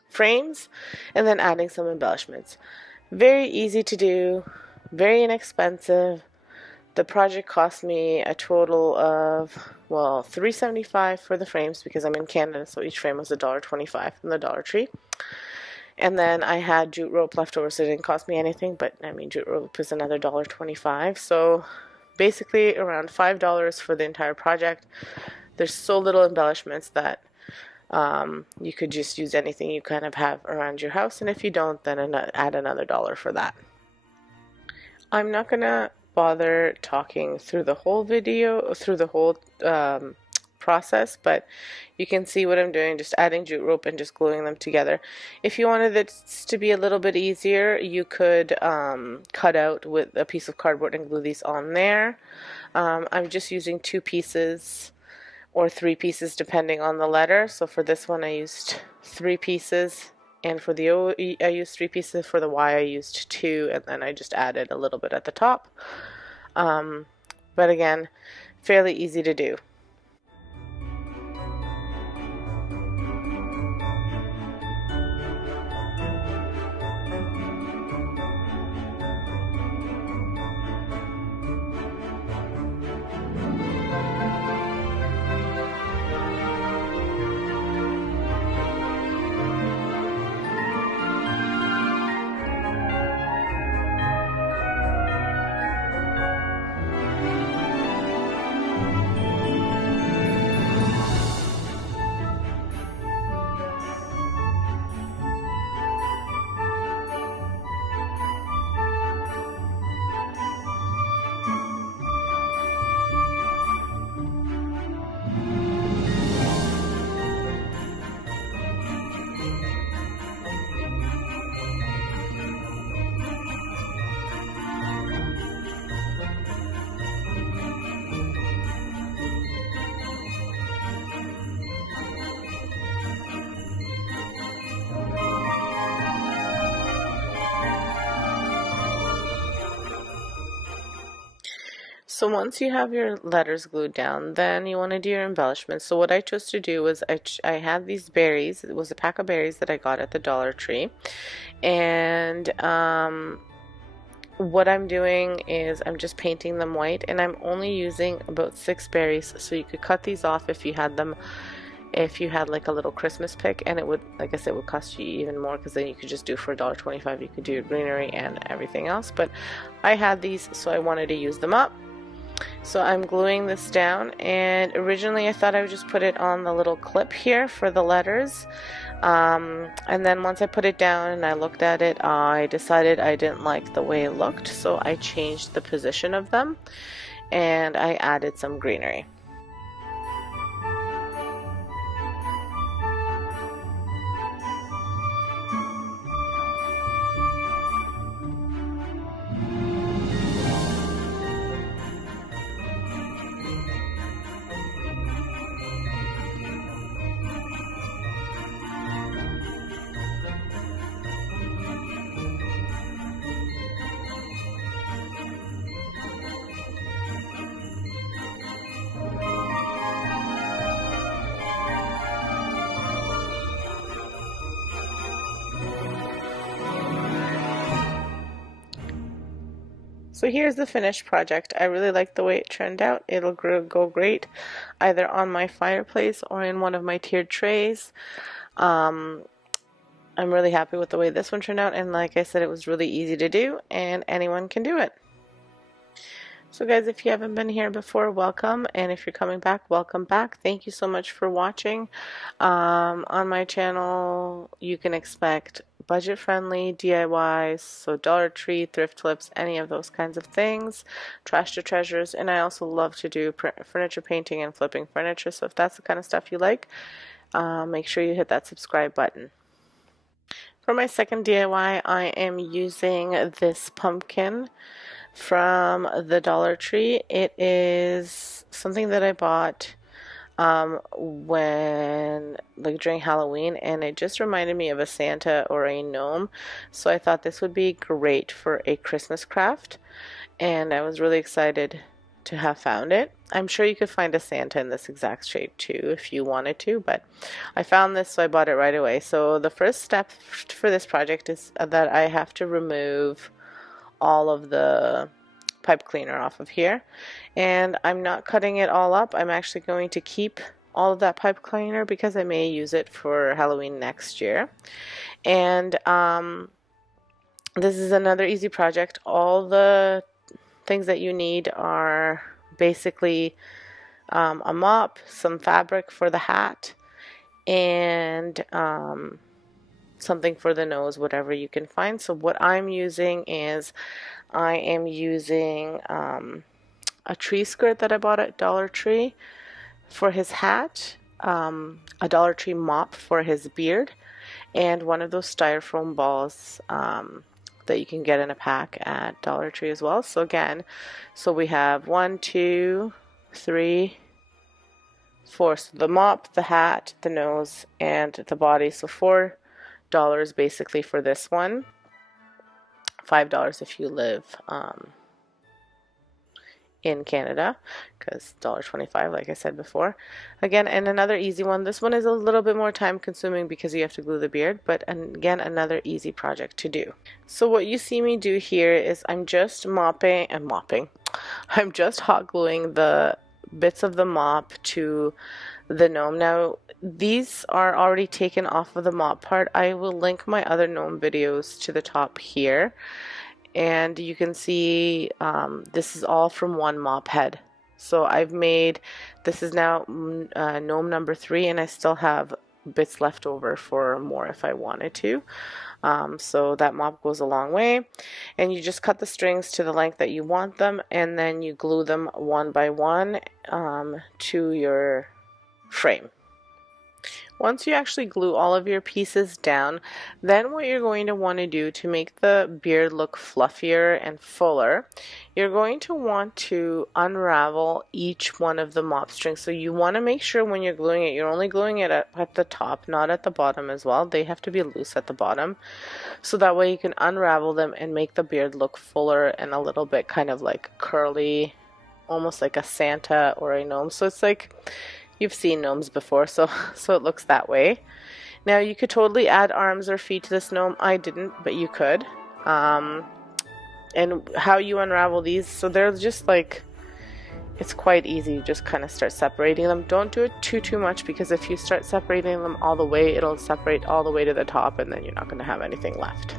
frames and then adding some embellishments. Very easy to do, very inexpensive. The project cost me a total of, well, $3.75 for the frames because I'm in Canada, so each frame was $1.25 from the Dollar Tree. And then I had jute rope left over, so it didn't cost me anything, but I mean, jute rope is another $1.25, so basically around $5 for the entire project. There's so little embellishments that you could just use anything you kind of have around your house, and if you don't, then add another $1 for that. I'm not gonna bother talking through the whole video, through the whole process, but you can see what I'm doing, just adding jute rope and just gluing them together. If you wanted this to be a little bit easier, you could cut out with a piece of cardboard and glue these on there. I'm just using 2 pieces or 3 pieces depending on the letter. So for this one I used 3 pieces, and for the O I used 3 pieces, for the Y I used 2, and then I just added a little bit at the top. But again, fairly easy to do. So once you have your letters glued down, then you want to do your embellishments. So what I chose to do was I had these berries. It was a pack of berries that I got at the Dollar Tree. And what I'm doing is I'm just painting them white, and I'm only using about 6 berries. So you could cut these off if you had them, if you had like a little Christmas pick, and it would, like I said, would cost you even more, because then you could just do for $1.25. You could do your greenery and everything else. But I had these, so I wanted to use them up. So I'm gluing this down, and originally I thought I would just put it on the little clip here for the letters, and then once I put it down and I looked at it, I decided I didn't like the way it looked, so I changed the position of them and I added some greenery. So here's the finished project. I really like the way it turned out. It'll go great either on my fireplace or in one of my tiered trays. I'm really happy with the way this one turned out, and like I said, it was really easy to do and anyone can do it. So guys, if you haven't been here before, welcome, and if you're coming back, welcome back. Thank you so much for watching. On my channel, you can expect budget-friendly DIYs, so Dollar Tree, thrift flips, any of those kinds of things, trash to treasures, and I also love to do furniture painting and flipping furniture, so if that's the kind of stuff you like, make sure you hit that subscribe button. For my second DIY, I am using this pumpkin from the Dollar Tree. It is something that I bought during Halloween, and it just reminded me of a Santa or a gnome, so I thought this would be great for a Christmas craft, and I was really excited to have found it. I'm sure you could find a Santa in this exact shape too if you wanted to, but I found this, so I bought it right away. So the first step for this project is that I have to remove all of the pipe cleaner off of here, and I'm not cutting it all up. I'm actually going to keep all of that pipe cleaner because I may use it for Halloween next year. And this is another easy project. All the things that you need are basically a mop, some fabric for the hat, and something for the nose, whatever you can find. So what I'm using is I am using a tree skirt that I bought at Dollar Tree for his hat, a Dollar Tree mop for his beard, and one of those styrofoam balls that you can get in a pack at Dollar Tree as well. So again, so we have 1, 2, 3, 4. So the mop, the hat, the nose, and the body. So $4 basically for this one. $5 if you live in Canada, because $1.25, like I said before. Again, and another easy one. This one is a little bit more time consuming because you have to glue the beard, but again, another easy project to do. So what you see me do here is I'm just I'm just hot gluing the bits of the mop to the gnome. Now these are already taken off of the mop part. I will link my other gnome videos to the top here, and you can see this is all from one mop head. So I've made, this is now gnome number 3, and I still have bits left over for more if I wanted to. So that mop goes a long way, and you just cut the strings to the length that you want them, and then you glue them one by one to your frame. Once you actually glue all of your pieces down, then what you're going to want to do to make the beard look fluffier and fuller, you're going to want to unravel each one of the mop strings. So you want to make sure when you're gluing it, you're only gluing it at the top, not at the bottom as well. They have to be loose at the bottom, so that way you can unravel them and make the beard look fuller and a little bit kind of like curly almost like a Santa or a gnome. So it's like you've seen gnomes before, so it looks that way. Now you could totally add arms or feet to this gnome. I didn't, but you could. And how you unravel these, so they're just like, it's quite easy. You just kind of start separating them. Don't do it too much, because if you start separating them all the way, it'll separate all the way to the top, and then you're not going to have anything left.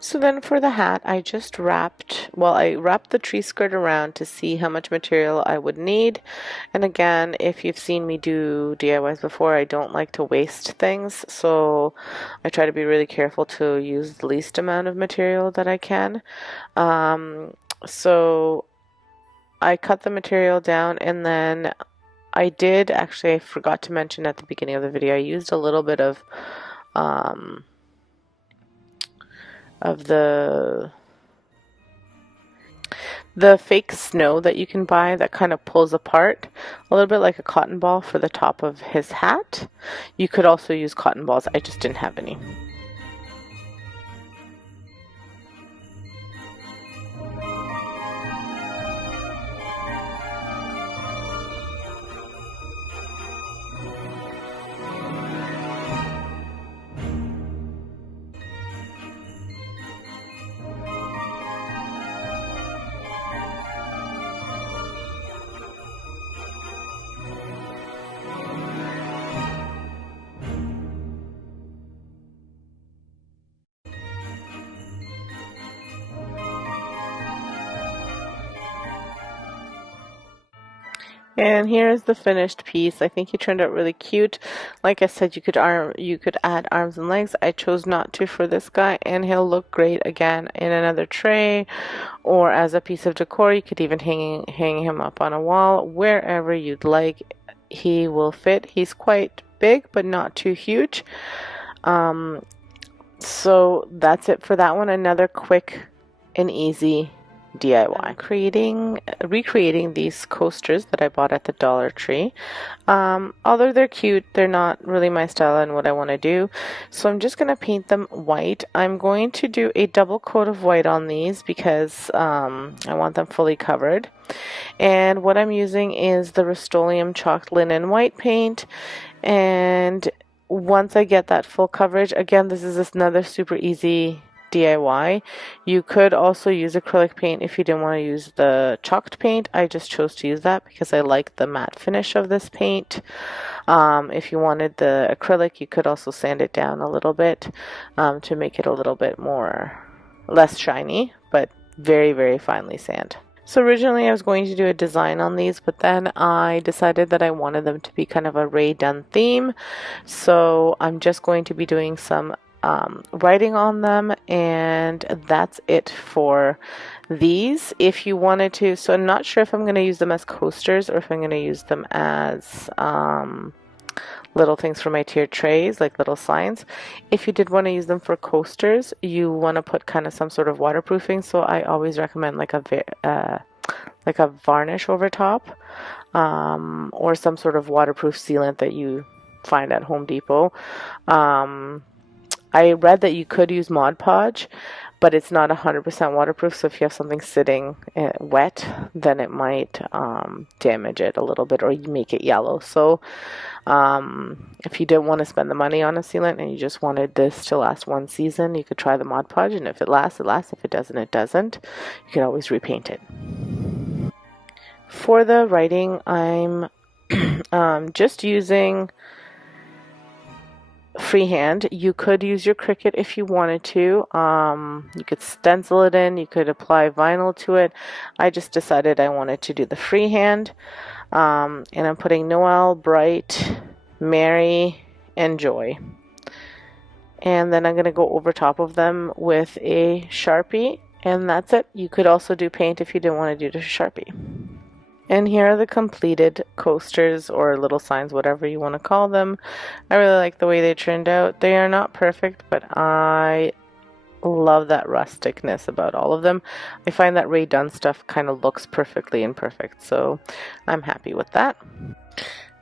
So then for the hat, I just wrapped the tree skirt around to see how much material I would need. And again, if you've seen me do DIYs before, I don't like to waste things. So I try to be really careful to use the least amount of material that I can. So I cut the material down, and then I forgot to mention at the beginning of the video, I used a little bit of the fake snow that you can buy that kind of pulls apart, a little bit like a cotton ball for the top of his hat. You could also use cotton balls. I just didn't have any. And here's the finished piece. I think he turned out really cute. Like I said, you could add arms and legs. I chose not to for this guy, and he'll look great again in another tray or as a piece of decor. You could even hang him up on a wall, wherever you'd like. He will fit. He's quite big, but not too huge. So that's it for that one. Another quick and easy DIY. Recreating these coasters that I bought at the Dollar Tree. Although they're cute, they're not really my style and what I want to do. So I'm just going to paint them white. I'm going to do a double coat of white on these because I want them fully covered. And what I'm using is the Rust-Oleum Chalked Linen White paint. And once I get that full coverage, again, this is another super easy DIY. You could also use acrylic paint if you didn't want to use the chalked paint. I just chose to use that because I like the matte finish of this paint. If you wanted the acrylic, you could also sand it down a little bit to make it a little bit less shiny, but very, very finely sand. So originally I was going to do a design on these, but then I decided that I wanted them to be kind of a Rae Dunn theme. So I'm just going to be doing some writing on them, and that's it for these. If you wanted to, so I'm not sure if I'm going to use them as coasters or if I'm going to use them as little things for my tiered trays, like little signs. If you did want to use them for coasters, you want to put kind of some sort of waterproofing, so I always recommend like a varnish over top, or some sort of waterproof sealant that you find at Home Depot. I read that you could use Mod Podge, but it's not 100% waterproof, so if you have something sitting wet, then it might damage it a little bit or make it yellow. So if you didn't want to spend the money on a sealant and you just wanted this to last one season, you could try the Mod Podge, and if it lasts, it lasts. If it doesn't, it doesn't. You can always repaint it. For the writing, I'm just using freehand. You could use your Cricut if you wanted to. You could stencil it in, you could apply vinyl to it. I just decided I wanted to do the freehand. And I'm putting Noel, Bright, Mary, and Joy. And then I'm going to go over top of them with a Sharpie, and that's it. You could also do paint if you didn't want to do the Sharpie. And here are the completed coasters or little signs, whatever you want to call them. I really like the way they turned out. They are not perfect, but I love that rusticness about all of them. I find that Rae Dunn stuff kind of looks perfectly imperfect, so I'm happy with that.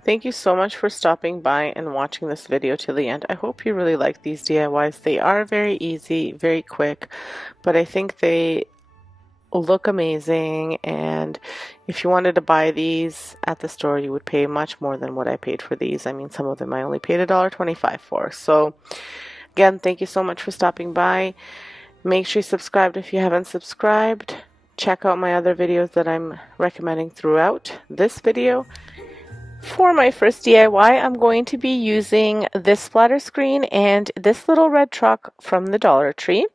Thank you so much for stopping by and watching this video to the end. I hope you really like these DIYs. They are very easy, very quick, but I think they look amazing, and if you wanted to buy these at the store, you would pay much more than what I paid for these. I mean, some of them I only paid $1.25 for. So again, thank you so much for stopping by. Make sure you subscribe if you haven't subscribed. Check out my other videos that I'm recommending throughout this video. For my first DIY, I'm going to be using this splatter screen and this little red truck from the Dollar Tree.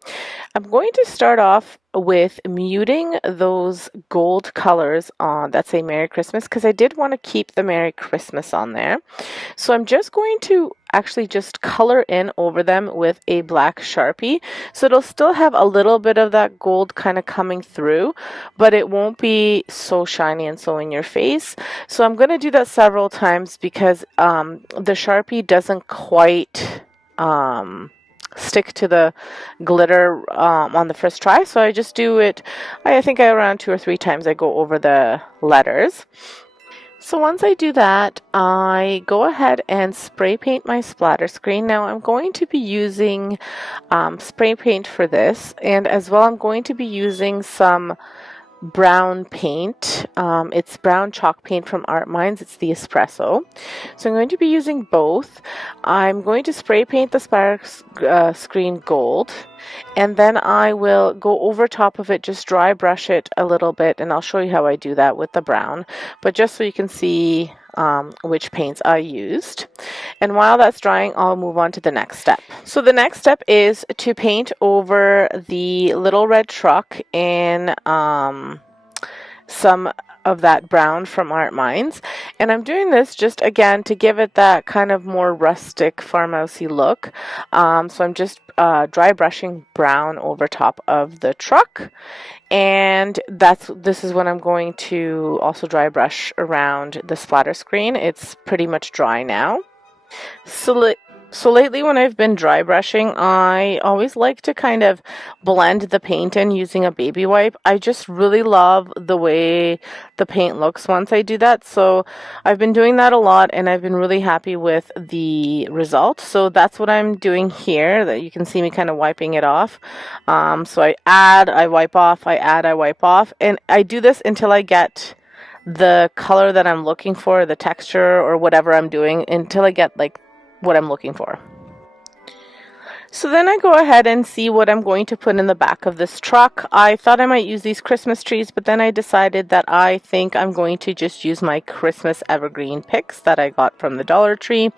I'm going to start off with muting those gold colors on that say Merry Christmas, because I did want to keep the Merry Christmas on there. So I'm just going to actually just color in over them with a black Sharpie. So it'll still have a little bit of that gold kind of coming through, but it won't be so shiny and so in your face. So I'm going to do that several times because the Sharpie doesn't quite stick to the glitter on the first try. So I just do it, I think around 2 or 3 times I go over the letters. So once I do that, I go ahead and spray paint my splatter screen. Now I'm going to be using spray paint for this, and as well I'm going to be using some brown paint. It's brown chalk paint from Art Minds. It's the espresso. So I'm going to be using both. I'm going to spray paint the splatter screen gold, and then I will go over top of it, just dry brush it a little bit, and I'll show you how I do that with the brown, but just so you can see which paints I used. And while that's drying, I'll move on to the next step. So the next step is to paint over the little red truck in some of that brown from Art Minds. And I'm doing this just again to give it that kind of more rustic farmhousey look. So I'm just dry brushing brown over top of the truck. And this is when I'm going to also dry brush around the splatter screen. It's pretty much dry now. So lately when I've been dry brushing, I always like to kind of blend the paint in using a baby wipe. I just really love the way the paint looks once I do that. So I've been doing that a lot, and I've been really happy with the result. So that's what I'm doing here, that you can see me kind of wiping it off. So I add, I wipe off, I add, I wipe off, and I do this until I get the color that I'm looking for, the texture or whatever I'm doing, until I get like what I'm looking for. So then I go ahead and see what I'm going to put in the back of this truck. I thought I might use these Christmas trees, but then I decided that I think I'm going to just use my Christmas evergreen picks that I got from the Dollar Tree.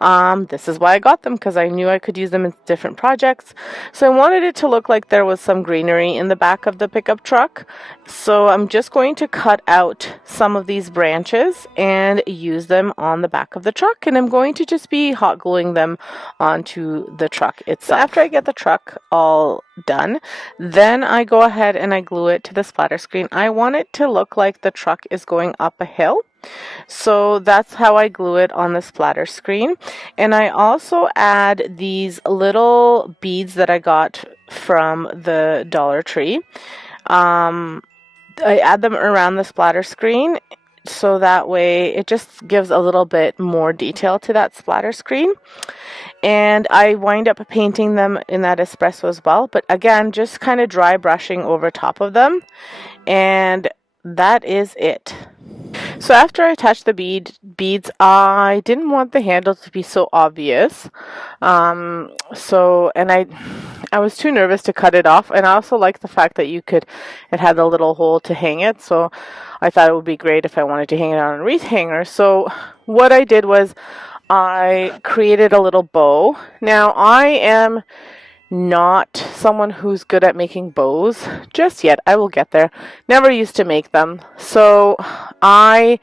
This is why I got them, because I knew I could use them in different projects. So I wanted it to look like there was some greenery in the back of the pickup truck. So I'm just going to cut out some of these branches and use them on the back of the truck, and I'm going to just be hot gluing them onto the truck itself. So after I get the truck all done, then I go ahead and I glue it to the splatter screen. I want it to look like the truck is going up a hill. So that's how I glue it on the splatter screen. And I also add these little beads that I got from the Dollar Tree. I add them around the splatter screen, so that way it just gives a little bit more detail to that splatter screen. And I wind up painting them in that espresso as well, but again, just kind of dry brushing over top of them, and that is it. So after I attached the beads, I didn't want the handle to be so obvious. And I was too nervous to cut it off, and I also like the fact that it had a little hole to hang it. So I thought it would be great if I wanted to hang it on a wreath hanger. So what I did was I created a little bow. Now I am not someone who's good at making bows just yet. I will get there. Never used to make them, so I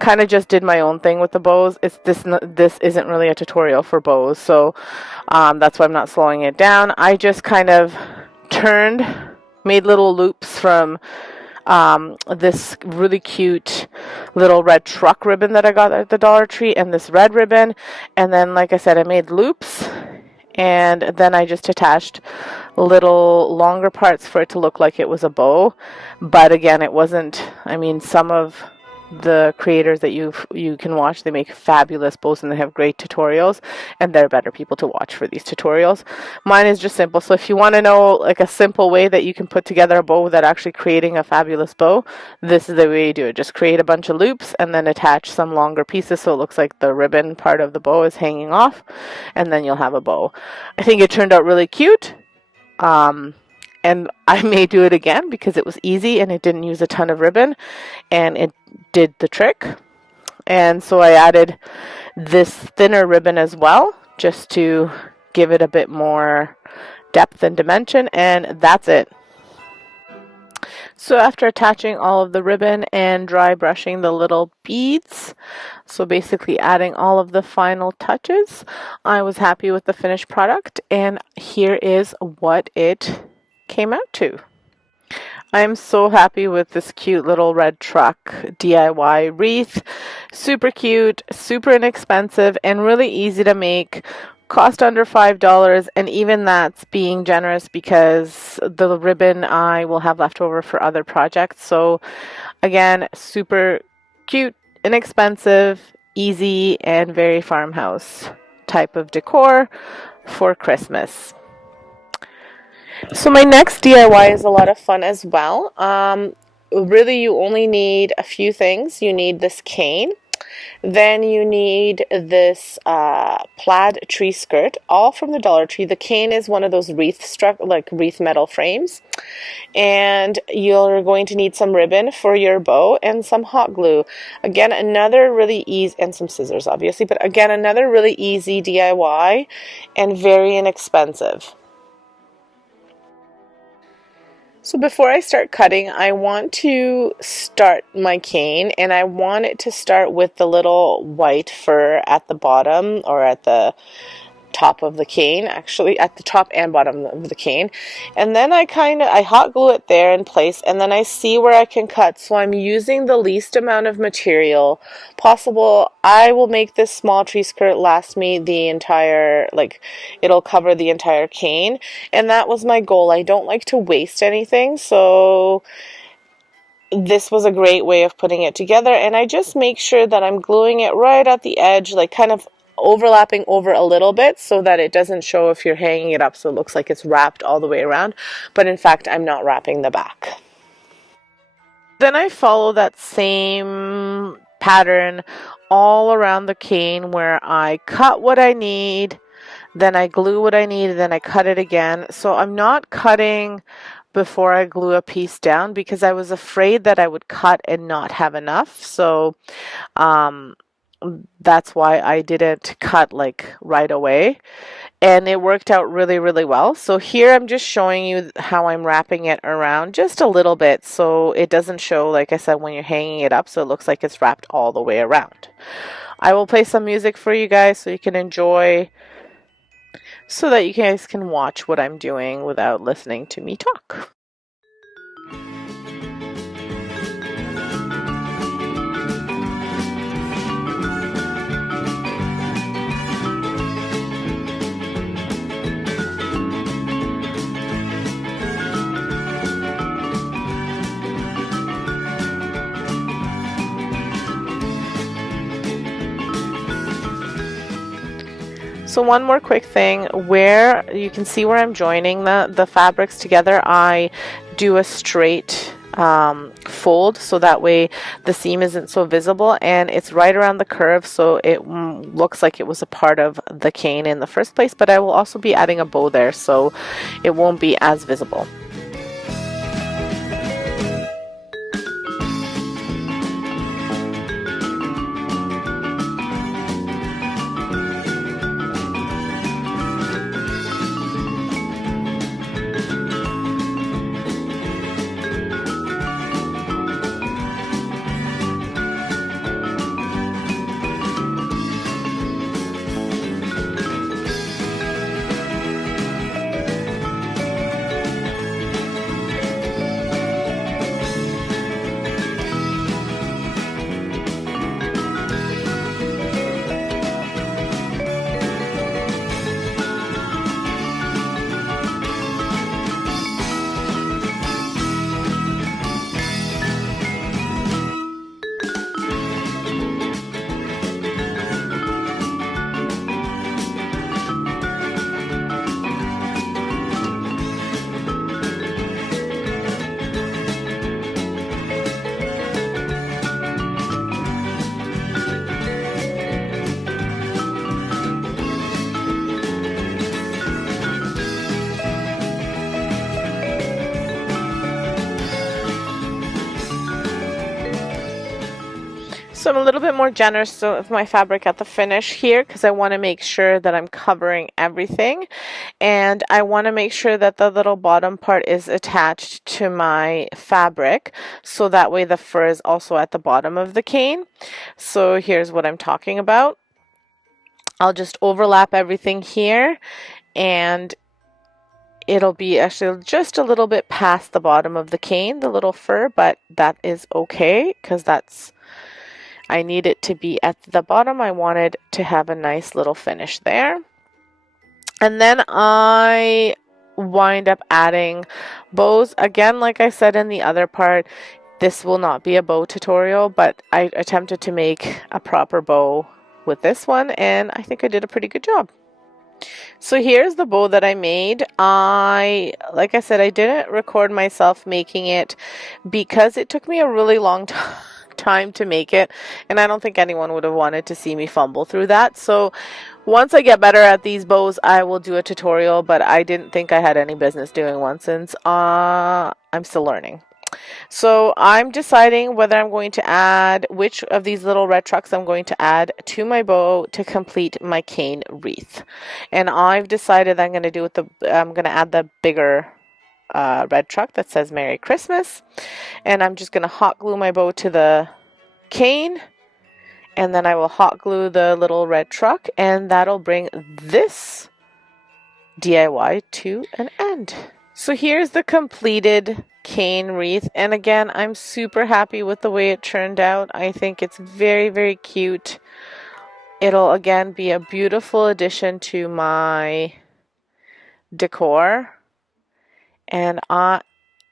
kind of just did my own thing with the bows. This isn't really a tutorial for bows, so that's why I'm not slowing it down. I just kind of made little loops from this really cute little red truck ribbon that I got at the Dollar Tree, and this red ribbon, and then like I said, I made loops, and then I just attached little longer parts for it to look like it was a bow. But again, it wasn't, I mean, some of the creators that you can watch. They make fabulous bows and they have great tutorials, and they're better people to watch for these tutorials. Mine is just simple. So if you want to know like a simple way that you can put together a bow without actually creating a fabulous bow, this is the way you do it. Just create a bunch of loops and then attach some longer pieces so it looks like the ribbon part of the bow is hanging off, and then you'll have a bow. I think it turned out really cute. And I may do it again because it was easy and it didn't use a ton of ribbon and it did the trick. And so I added this thinner ribbon as well, just to give it a bit more depth and dimension, and that's it. So after attaching all of the ribbon and dry brushing the little beads, so basically adding all of the final touches, I was happy with the finished product, and here is what it came out to. I'm so happy with this cute little red truck DIY wreath. Super cute, super inexpensive, and really easy to make. Cost under $5, and even that's being generous because the ribbon I will have left over for other projects. So again, super cute, inexpensive, easy, and very farmhouse type of decor for Christmas. So my next DIY is a lot of fun as well. Really, you only need a few things. You need this cane. Then you need this plaid tree skirt, all from the Dollar Tree. The cane is one of those wreath metal frames. And you're going to need some ribbon for your bow and some hot glue. Again, another really easy, and some scissors obviously, but again, another really easy DIY and very inexpensive. So before I start cutting, I want to start my cane, and I want it to start with the little white fur at the bottom, or at the top of the cane, actually at the top and bottom of the cane. And then I hot glue it there in place, and then I see where I can cut. So I'm using the least amount of material possible. I will make this small tree skirt last me the entire, it'll cover the entire cane, and that was my goal. I don't like to waste anything, so this was a great way of putting it together. And I just make sure that I'm gluing it right at the edge, like kind of overlapping over a little bit so that it doesn't show if you're hanging it up, so it looks like it's wrapped all the way around, but in fact I'm not wrapping the back. Then I follow that same pattern all around the cane, where I cut what I need, then I glue what I need, and then I cut it again. So I'm not cutting before I glue a piece down because I was afraid that I would cut and not have enough. So that's why I didn't cut right away, and it worked out really, really well. So here I'm just showing you how I'm wrapping it around just a little bit, so it doesn't show, like I said, when you're hanging it up, so it looks like it's wrapped all the way around. I will play some music for you guys so you can enjoy, so that you guys can watch what I'm doing without listening to me talk. So one more quick thing, where you can see where I'm joining the fabrics together, I do a straight fold, so that way the seam isn't so visible, and it's right around the curve, so it looks like it was a part of the cane in the first place, but I will also be adding a bow there, so it won't be as visible. So I'm a little bit more generous with my fabric at the finish here because I want to make sure that I'm covering everything, and I want to make sure that the little bottom part is attached to my fabric, so that way the fur is also at the bottom of the cane. So here's what I'm talking about. I'll just overlap everything here, and it'll be actually just a little bit past the bottom of the cane, the little fur, but that is okay because I need it to be at the bottom. I wanted to have a nice little finish there. And then I wind up adding bows. Again, like I said in the other part, this will not be a bow tutorial, but I attempted to make a proper bow with this one, and I think I did a pretty good job. So here's the bow that I made. Like I said, I didn't record myself making it because it took me a really long time to make it, and I don't think anyone would have wanted to see me fumble through that. So once I get better at these bows, I will do a tutorial, but I didn't think I had any business doing one since I'm still learning. So I'm deciding whether I'm going to add which of these little red trucks I'm going to add to my bow to complete my cane wreath. And I've decided I'm going to add the bigger red truck that says Merry Christmas. And I'm just going to hot glue my bow to the cane, and then I will hot glue the little red truck, and that'll bring this DIY to an end. So here's the completed cane wreath, and again, I'm super happy with the way it turned out. I think it's very, very cute. It'll again be a beautiful addition to my decor, and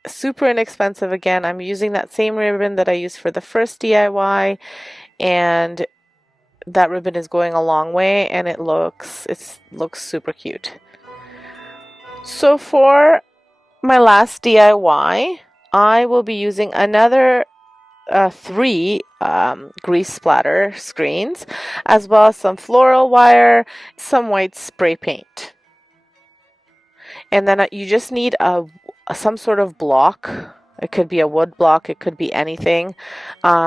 super inexpensive. Again, I'm using that same ribbon that I used for the first DIY, and that ribbon is going a long way, and it looks super cute. So for my last DIY, I will be using another 3 grease splatter screens, as well as some floral wire, some white spray paint. And then you just need some sort of block. It could be a wood block, it could be anything,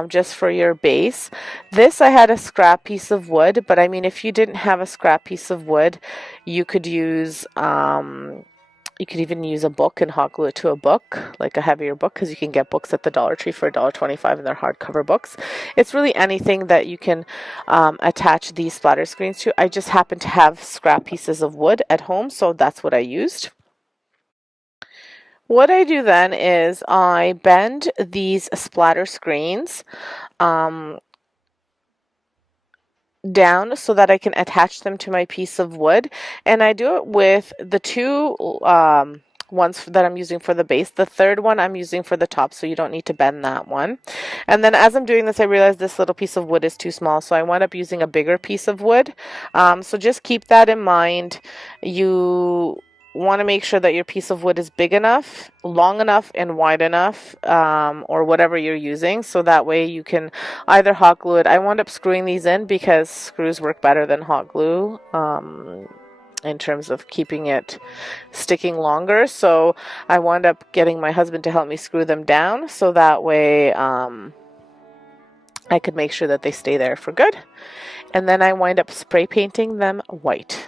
just for your base. This, I had a scrap piece of wood, but I mean, if you didn't have a scrap piece of wood, you could use, you could even use a book and hot glue it to a book, like a heavier book, because you can get books at the Dollar Tree for $1.25, and they're hardcover books. It's really anything that you can attach these splatter screens to. I just happen to have scrap pieces of wood at home, so that's what I used. What I do then is I bend these splatter screens down so that I can attach them to my piece of wood, and I do it with the 2 ones that I'm using for the base. The third one I'm using for the top, so you don't need to bend that one. And then as I'm doing this, I realized this little piece of wood is too small, so I wound up using a bigger piece of wood. So just keep that in mind. You want to make sure that your piece of wood is big enough, long enough, and wide enough, or whatever you're using, so that way you can either hot glue it. I wound up screwing these in because screws work better than hot glue in terms of keeping it sticking longer. So I wound up getting my husband to help me screw them down, so that way I could make sure that they stay there for good. And then I wind up spray painting them white.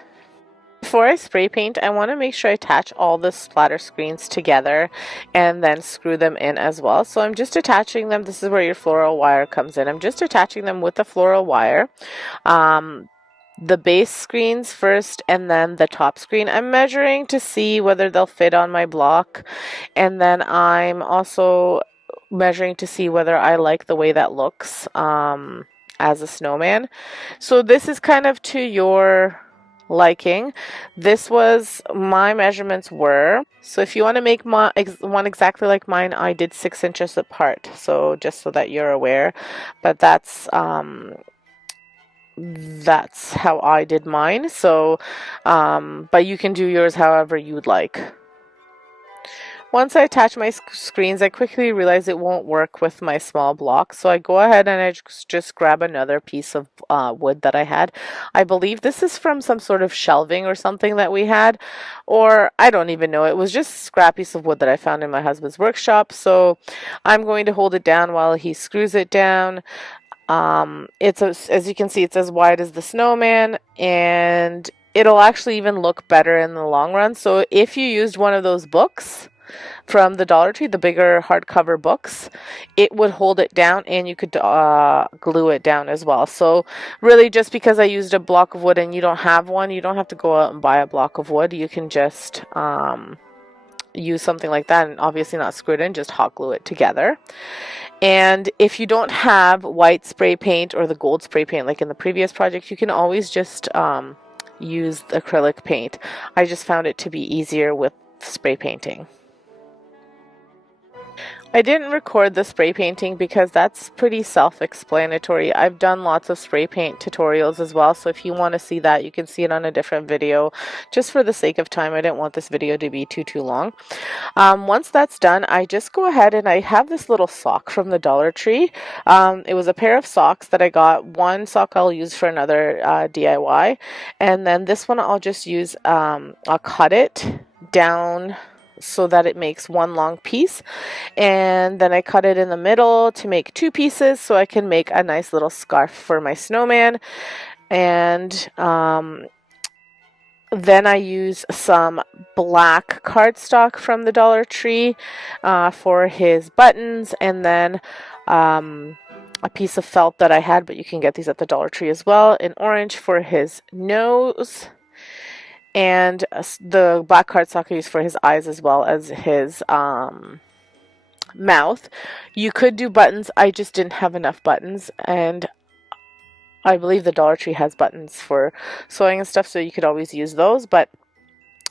Before I spray paint, I want to make sure I attach all the splatter screens together and then screw them in as well. So I'm just attaching them. This is where your floral wire comes in. I'm just attaching them with the floral wire. The base screens first and then the top screen. I'm measuring to see whether they'll fit on my block, and then I'm also measuring to see whether I like the way that looks as a snowman. So this is kind of to your liking. This was my measurements were. So if you want to make one exactly like mine, I did 6 inches apart. So just so that you're aware, but that's how I did mine. So, but you can do yours however you'd like. Once I attach my screens, I quickly realize it won't work with my small block. So I go ahead and I just grab another piece of wood that I had. I believe this is from some sort of shelving or something that we had, or I don't even know. It was just a scrap piece of wood that I found in my husband's workshop. So I'm going to hold it down while he screws it down. It's as you can see, it's as wide as the snowman, and it'll actually even look better in the long run. So if you used one of those books from the Dollar Tree, the bigger hardcover books, it would hold it down, and you could glue it down as well. So really, just because I used a block of wood and you don't have one, you don't have to go out and buy a block of wood. You can just use something like that, and obviously not screw it in, just hot glue it together. And if you don't have white spray paint or the gold spray paint like in the previous project, you can always just use acrylic paint. I just found it to be easier with spray painting. I didn't record the spray painting because that's pretty self-explanatory. I've done lots of spray paint tutorials as well, so if you want to see that, you can see it on a different video. Just for the sake of time, I didn't want this video to be too long. Once that's done, I just go ahead and I have this little sock from the Dollar Tree. It was a pair of socks that I got. One sock I'll use for another DIY, and then this one I'll just use, I'll cut it down so that it makes one long piece, and then I cut it in the middle to make two pieces so I can make a nice little scarf for my snowman. And then I use some black cardstock from the Dollar Tree for his buttons, and then a piece of felt that I had, but you can get these at the Dollar Tree as well, in orange for his nose. And the black cardstock I use for his eyes as well as his mouth. You could do buttons. I just didn't have enough buttons, and I believe the Dollar Tree has buttons for sewing and stuff, so you could always use those, but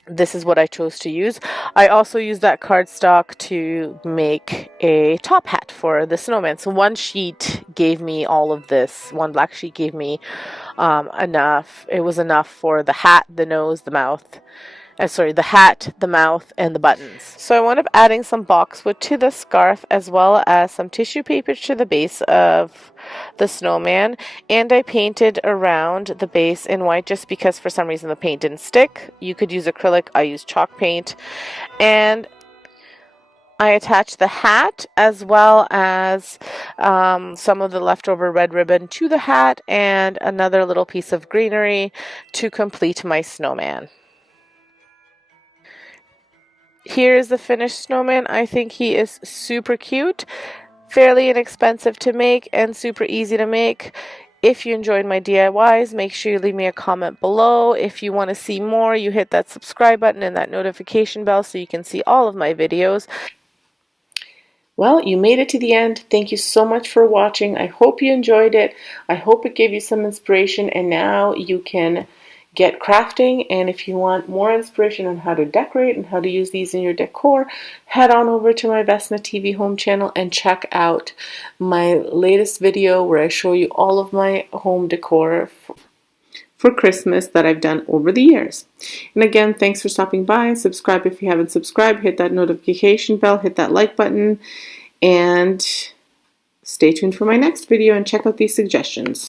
this is what I chose to use. I also used that cardstock to make a top hat for the snowman. So one sheet gave me all of this. One black sheet gave me enough. It was enough for the hat, the nose, the mouth. The hat, the mouth, and the buttons. So I wound up adding some boxwood to the scarf as well as some tissue paper to the base of the snowman, and I painted around the base in white just because for some reason the paint didn't stick. You could use acrylic, I used chalk paint, and I attached the hat as well as some of the leftover red ribbon to the hat and another little piece of greenery to complete my snowman. Here's the finished snowman. I think he is super cute, fairly inexpensive to make, and super easy to make. If you enjoyed my DIYs, make sure you leave me a comment below. If you want to see more, you hit that subscribe button and that notification bell so you can see all of my videos. Well, you made it to the end. Thank you so much for watching. I hope you enjoyed it. I hope it gave you some inspiration, and now you can get crafting. And if you want more inspiration on how to decorate and how to use these in your decor, head on over to my Vesna TV home channel and check out my latest video where I show you all of my home decor for Christmas that I've done over the years. And again, thanks for stopping by. Subscribe if you haven't subscribed. Hit that notification bell, hit that like button, and stay tuned for my next video and check out these suggestions.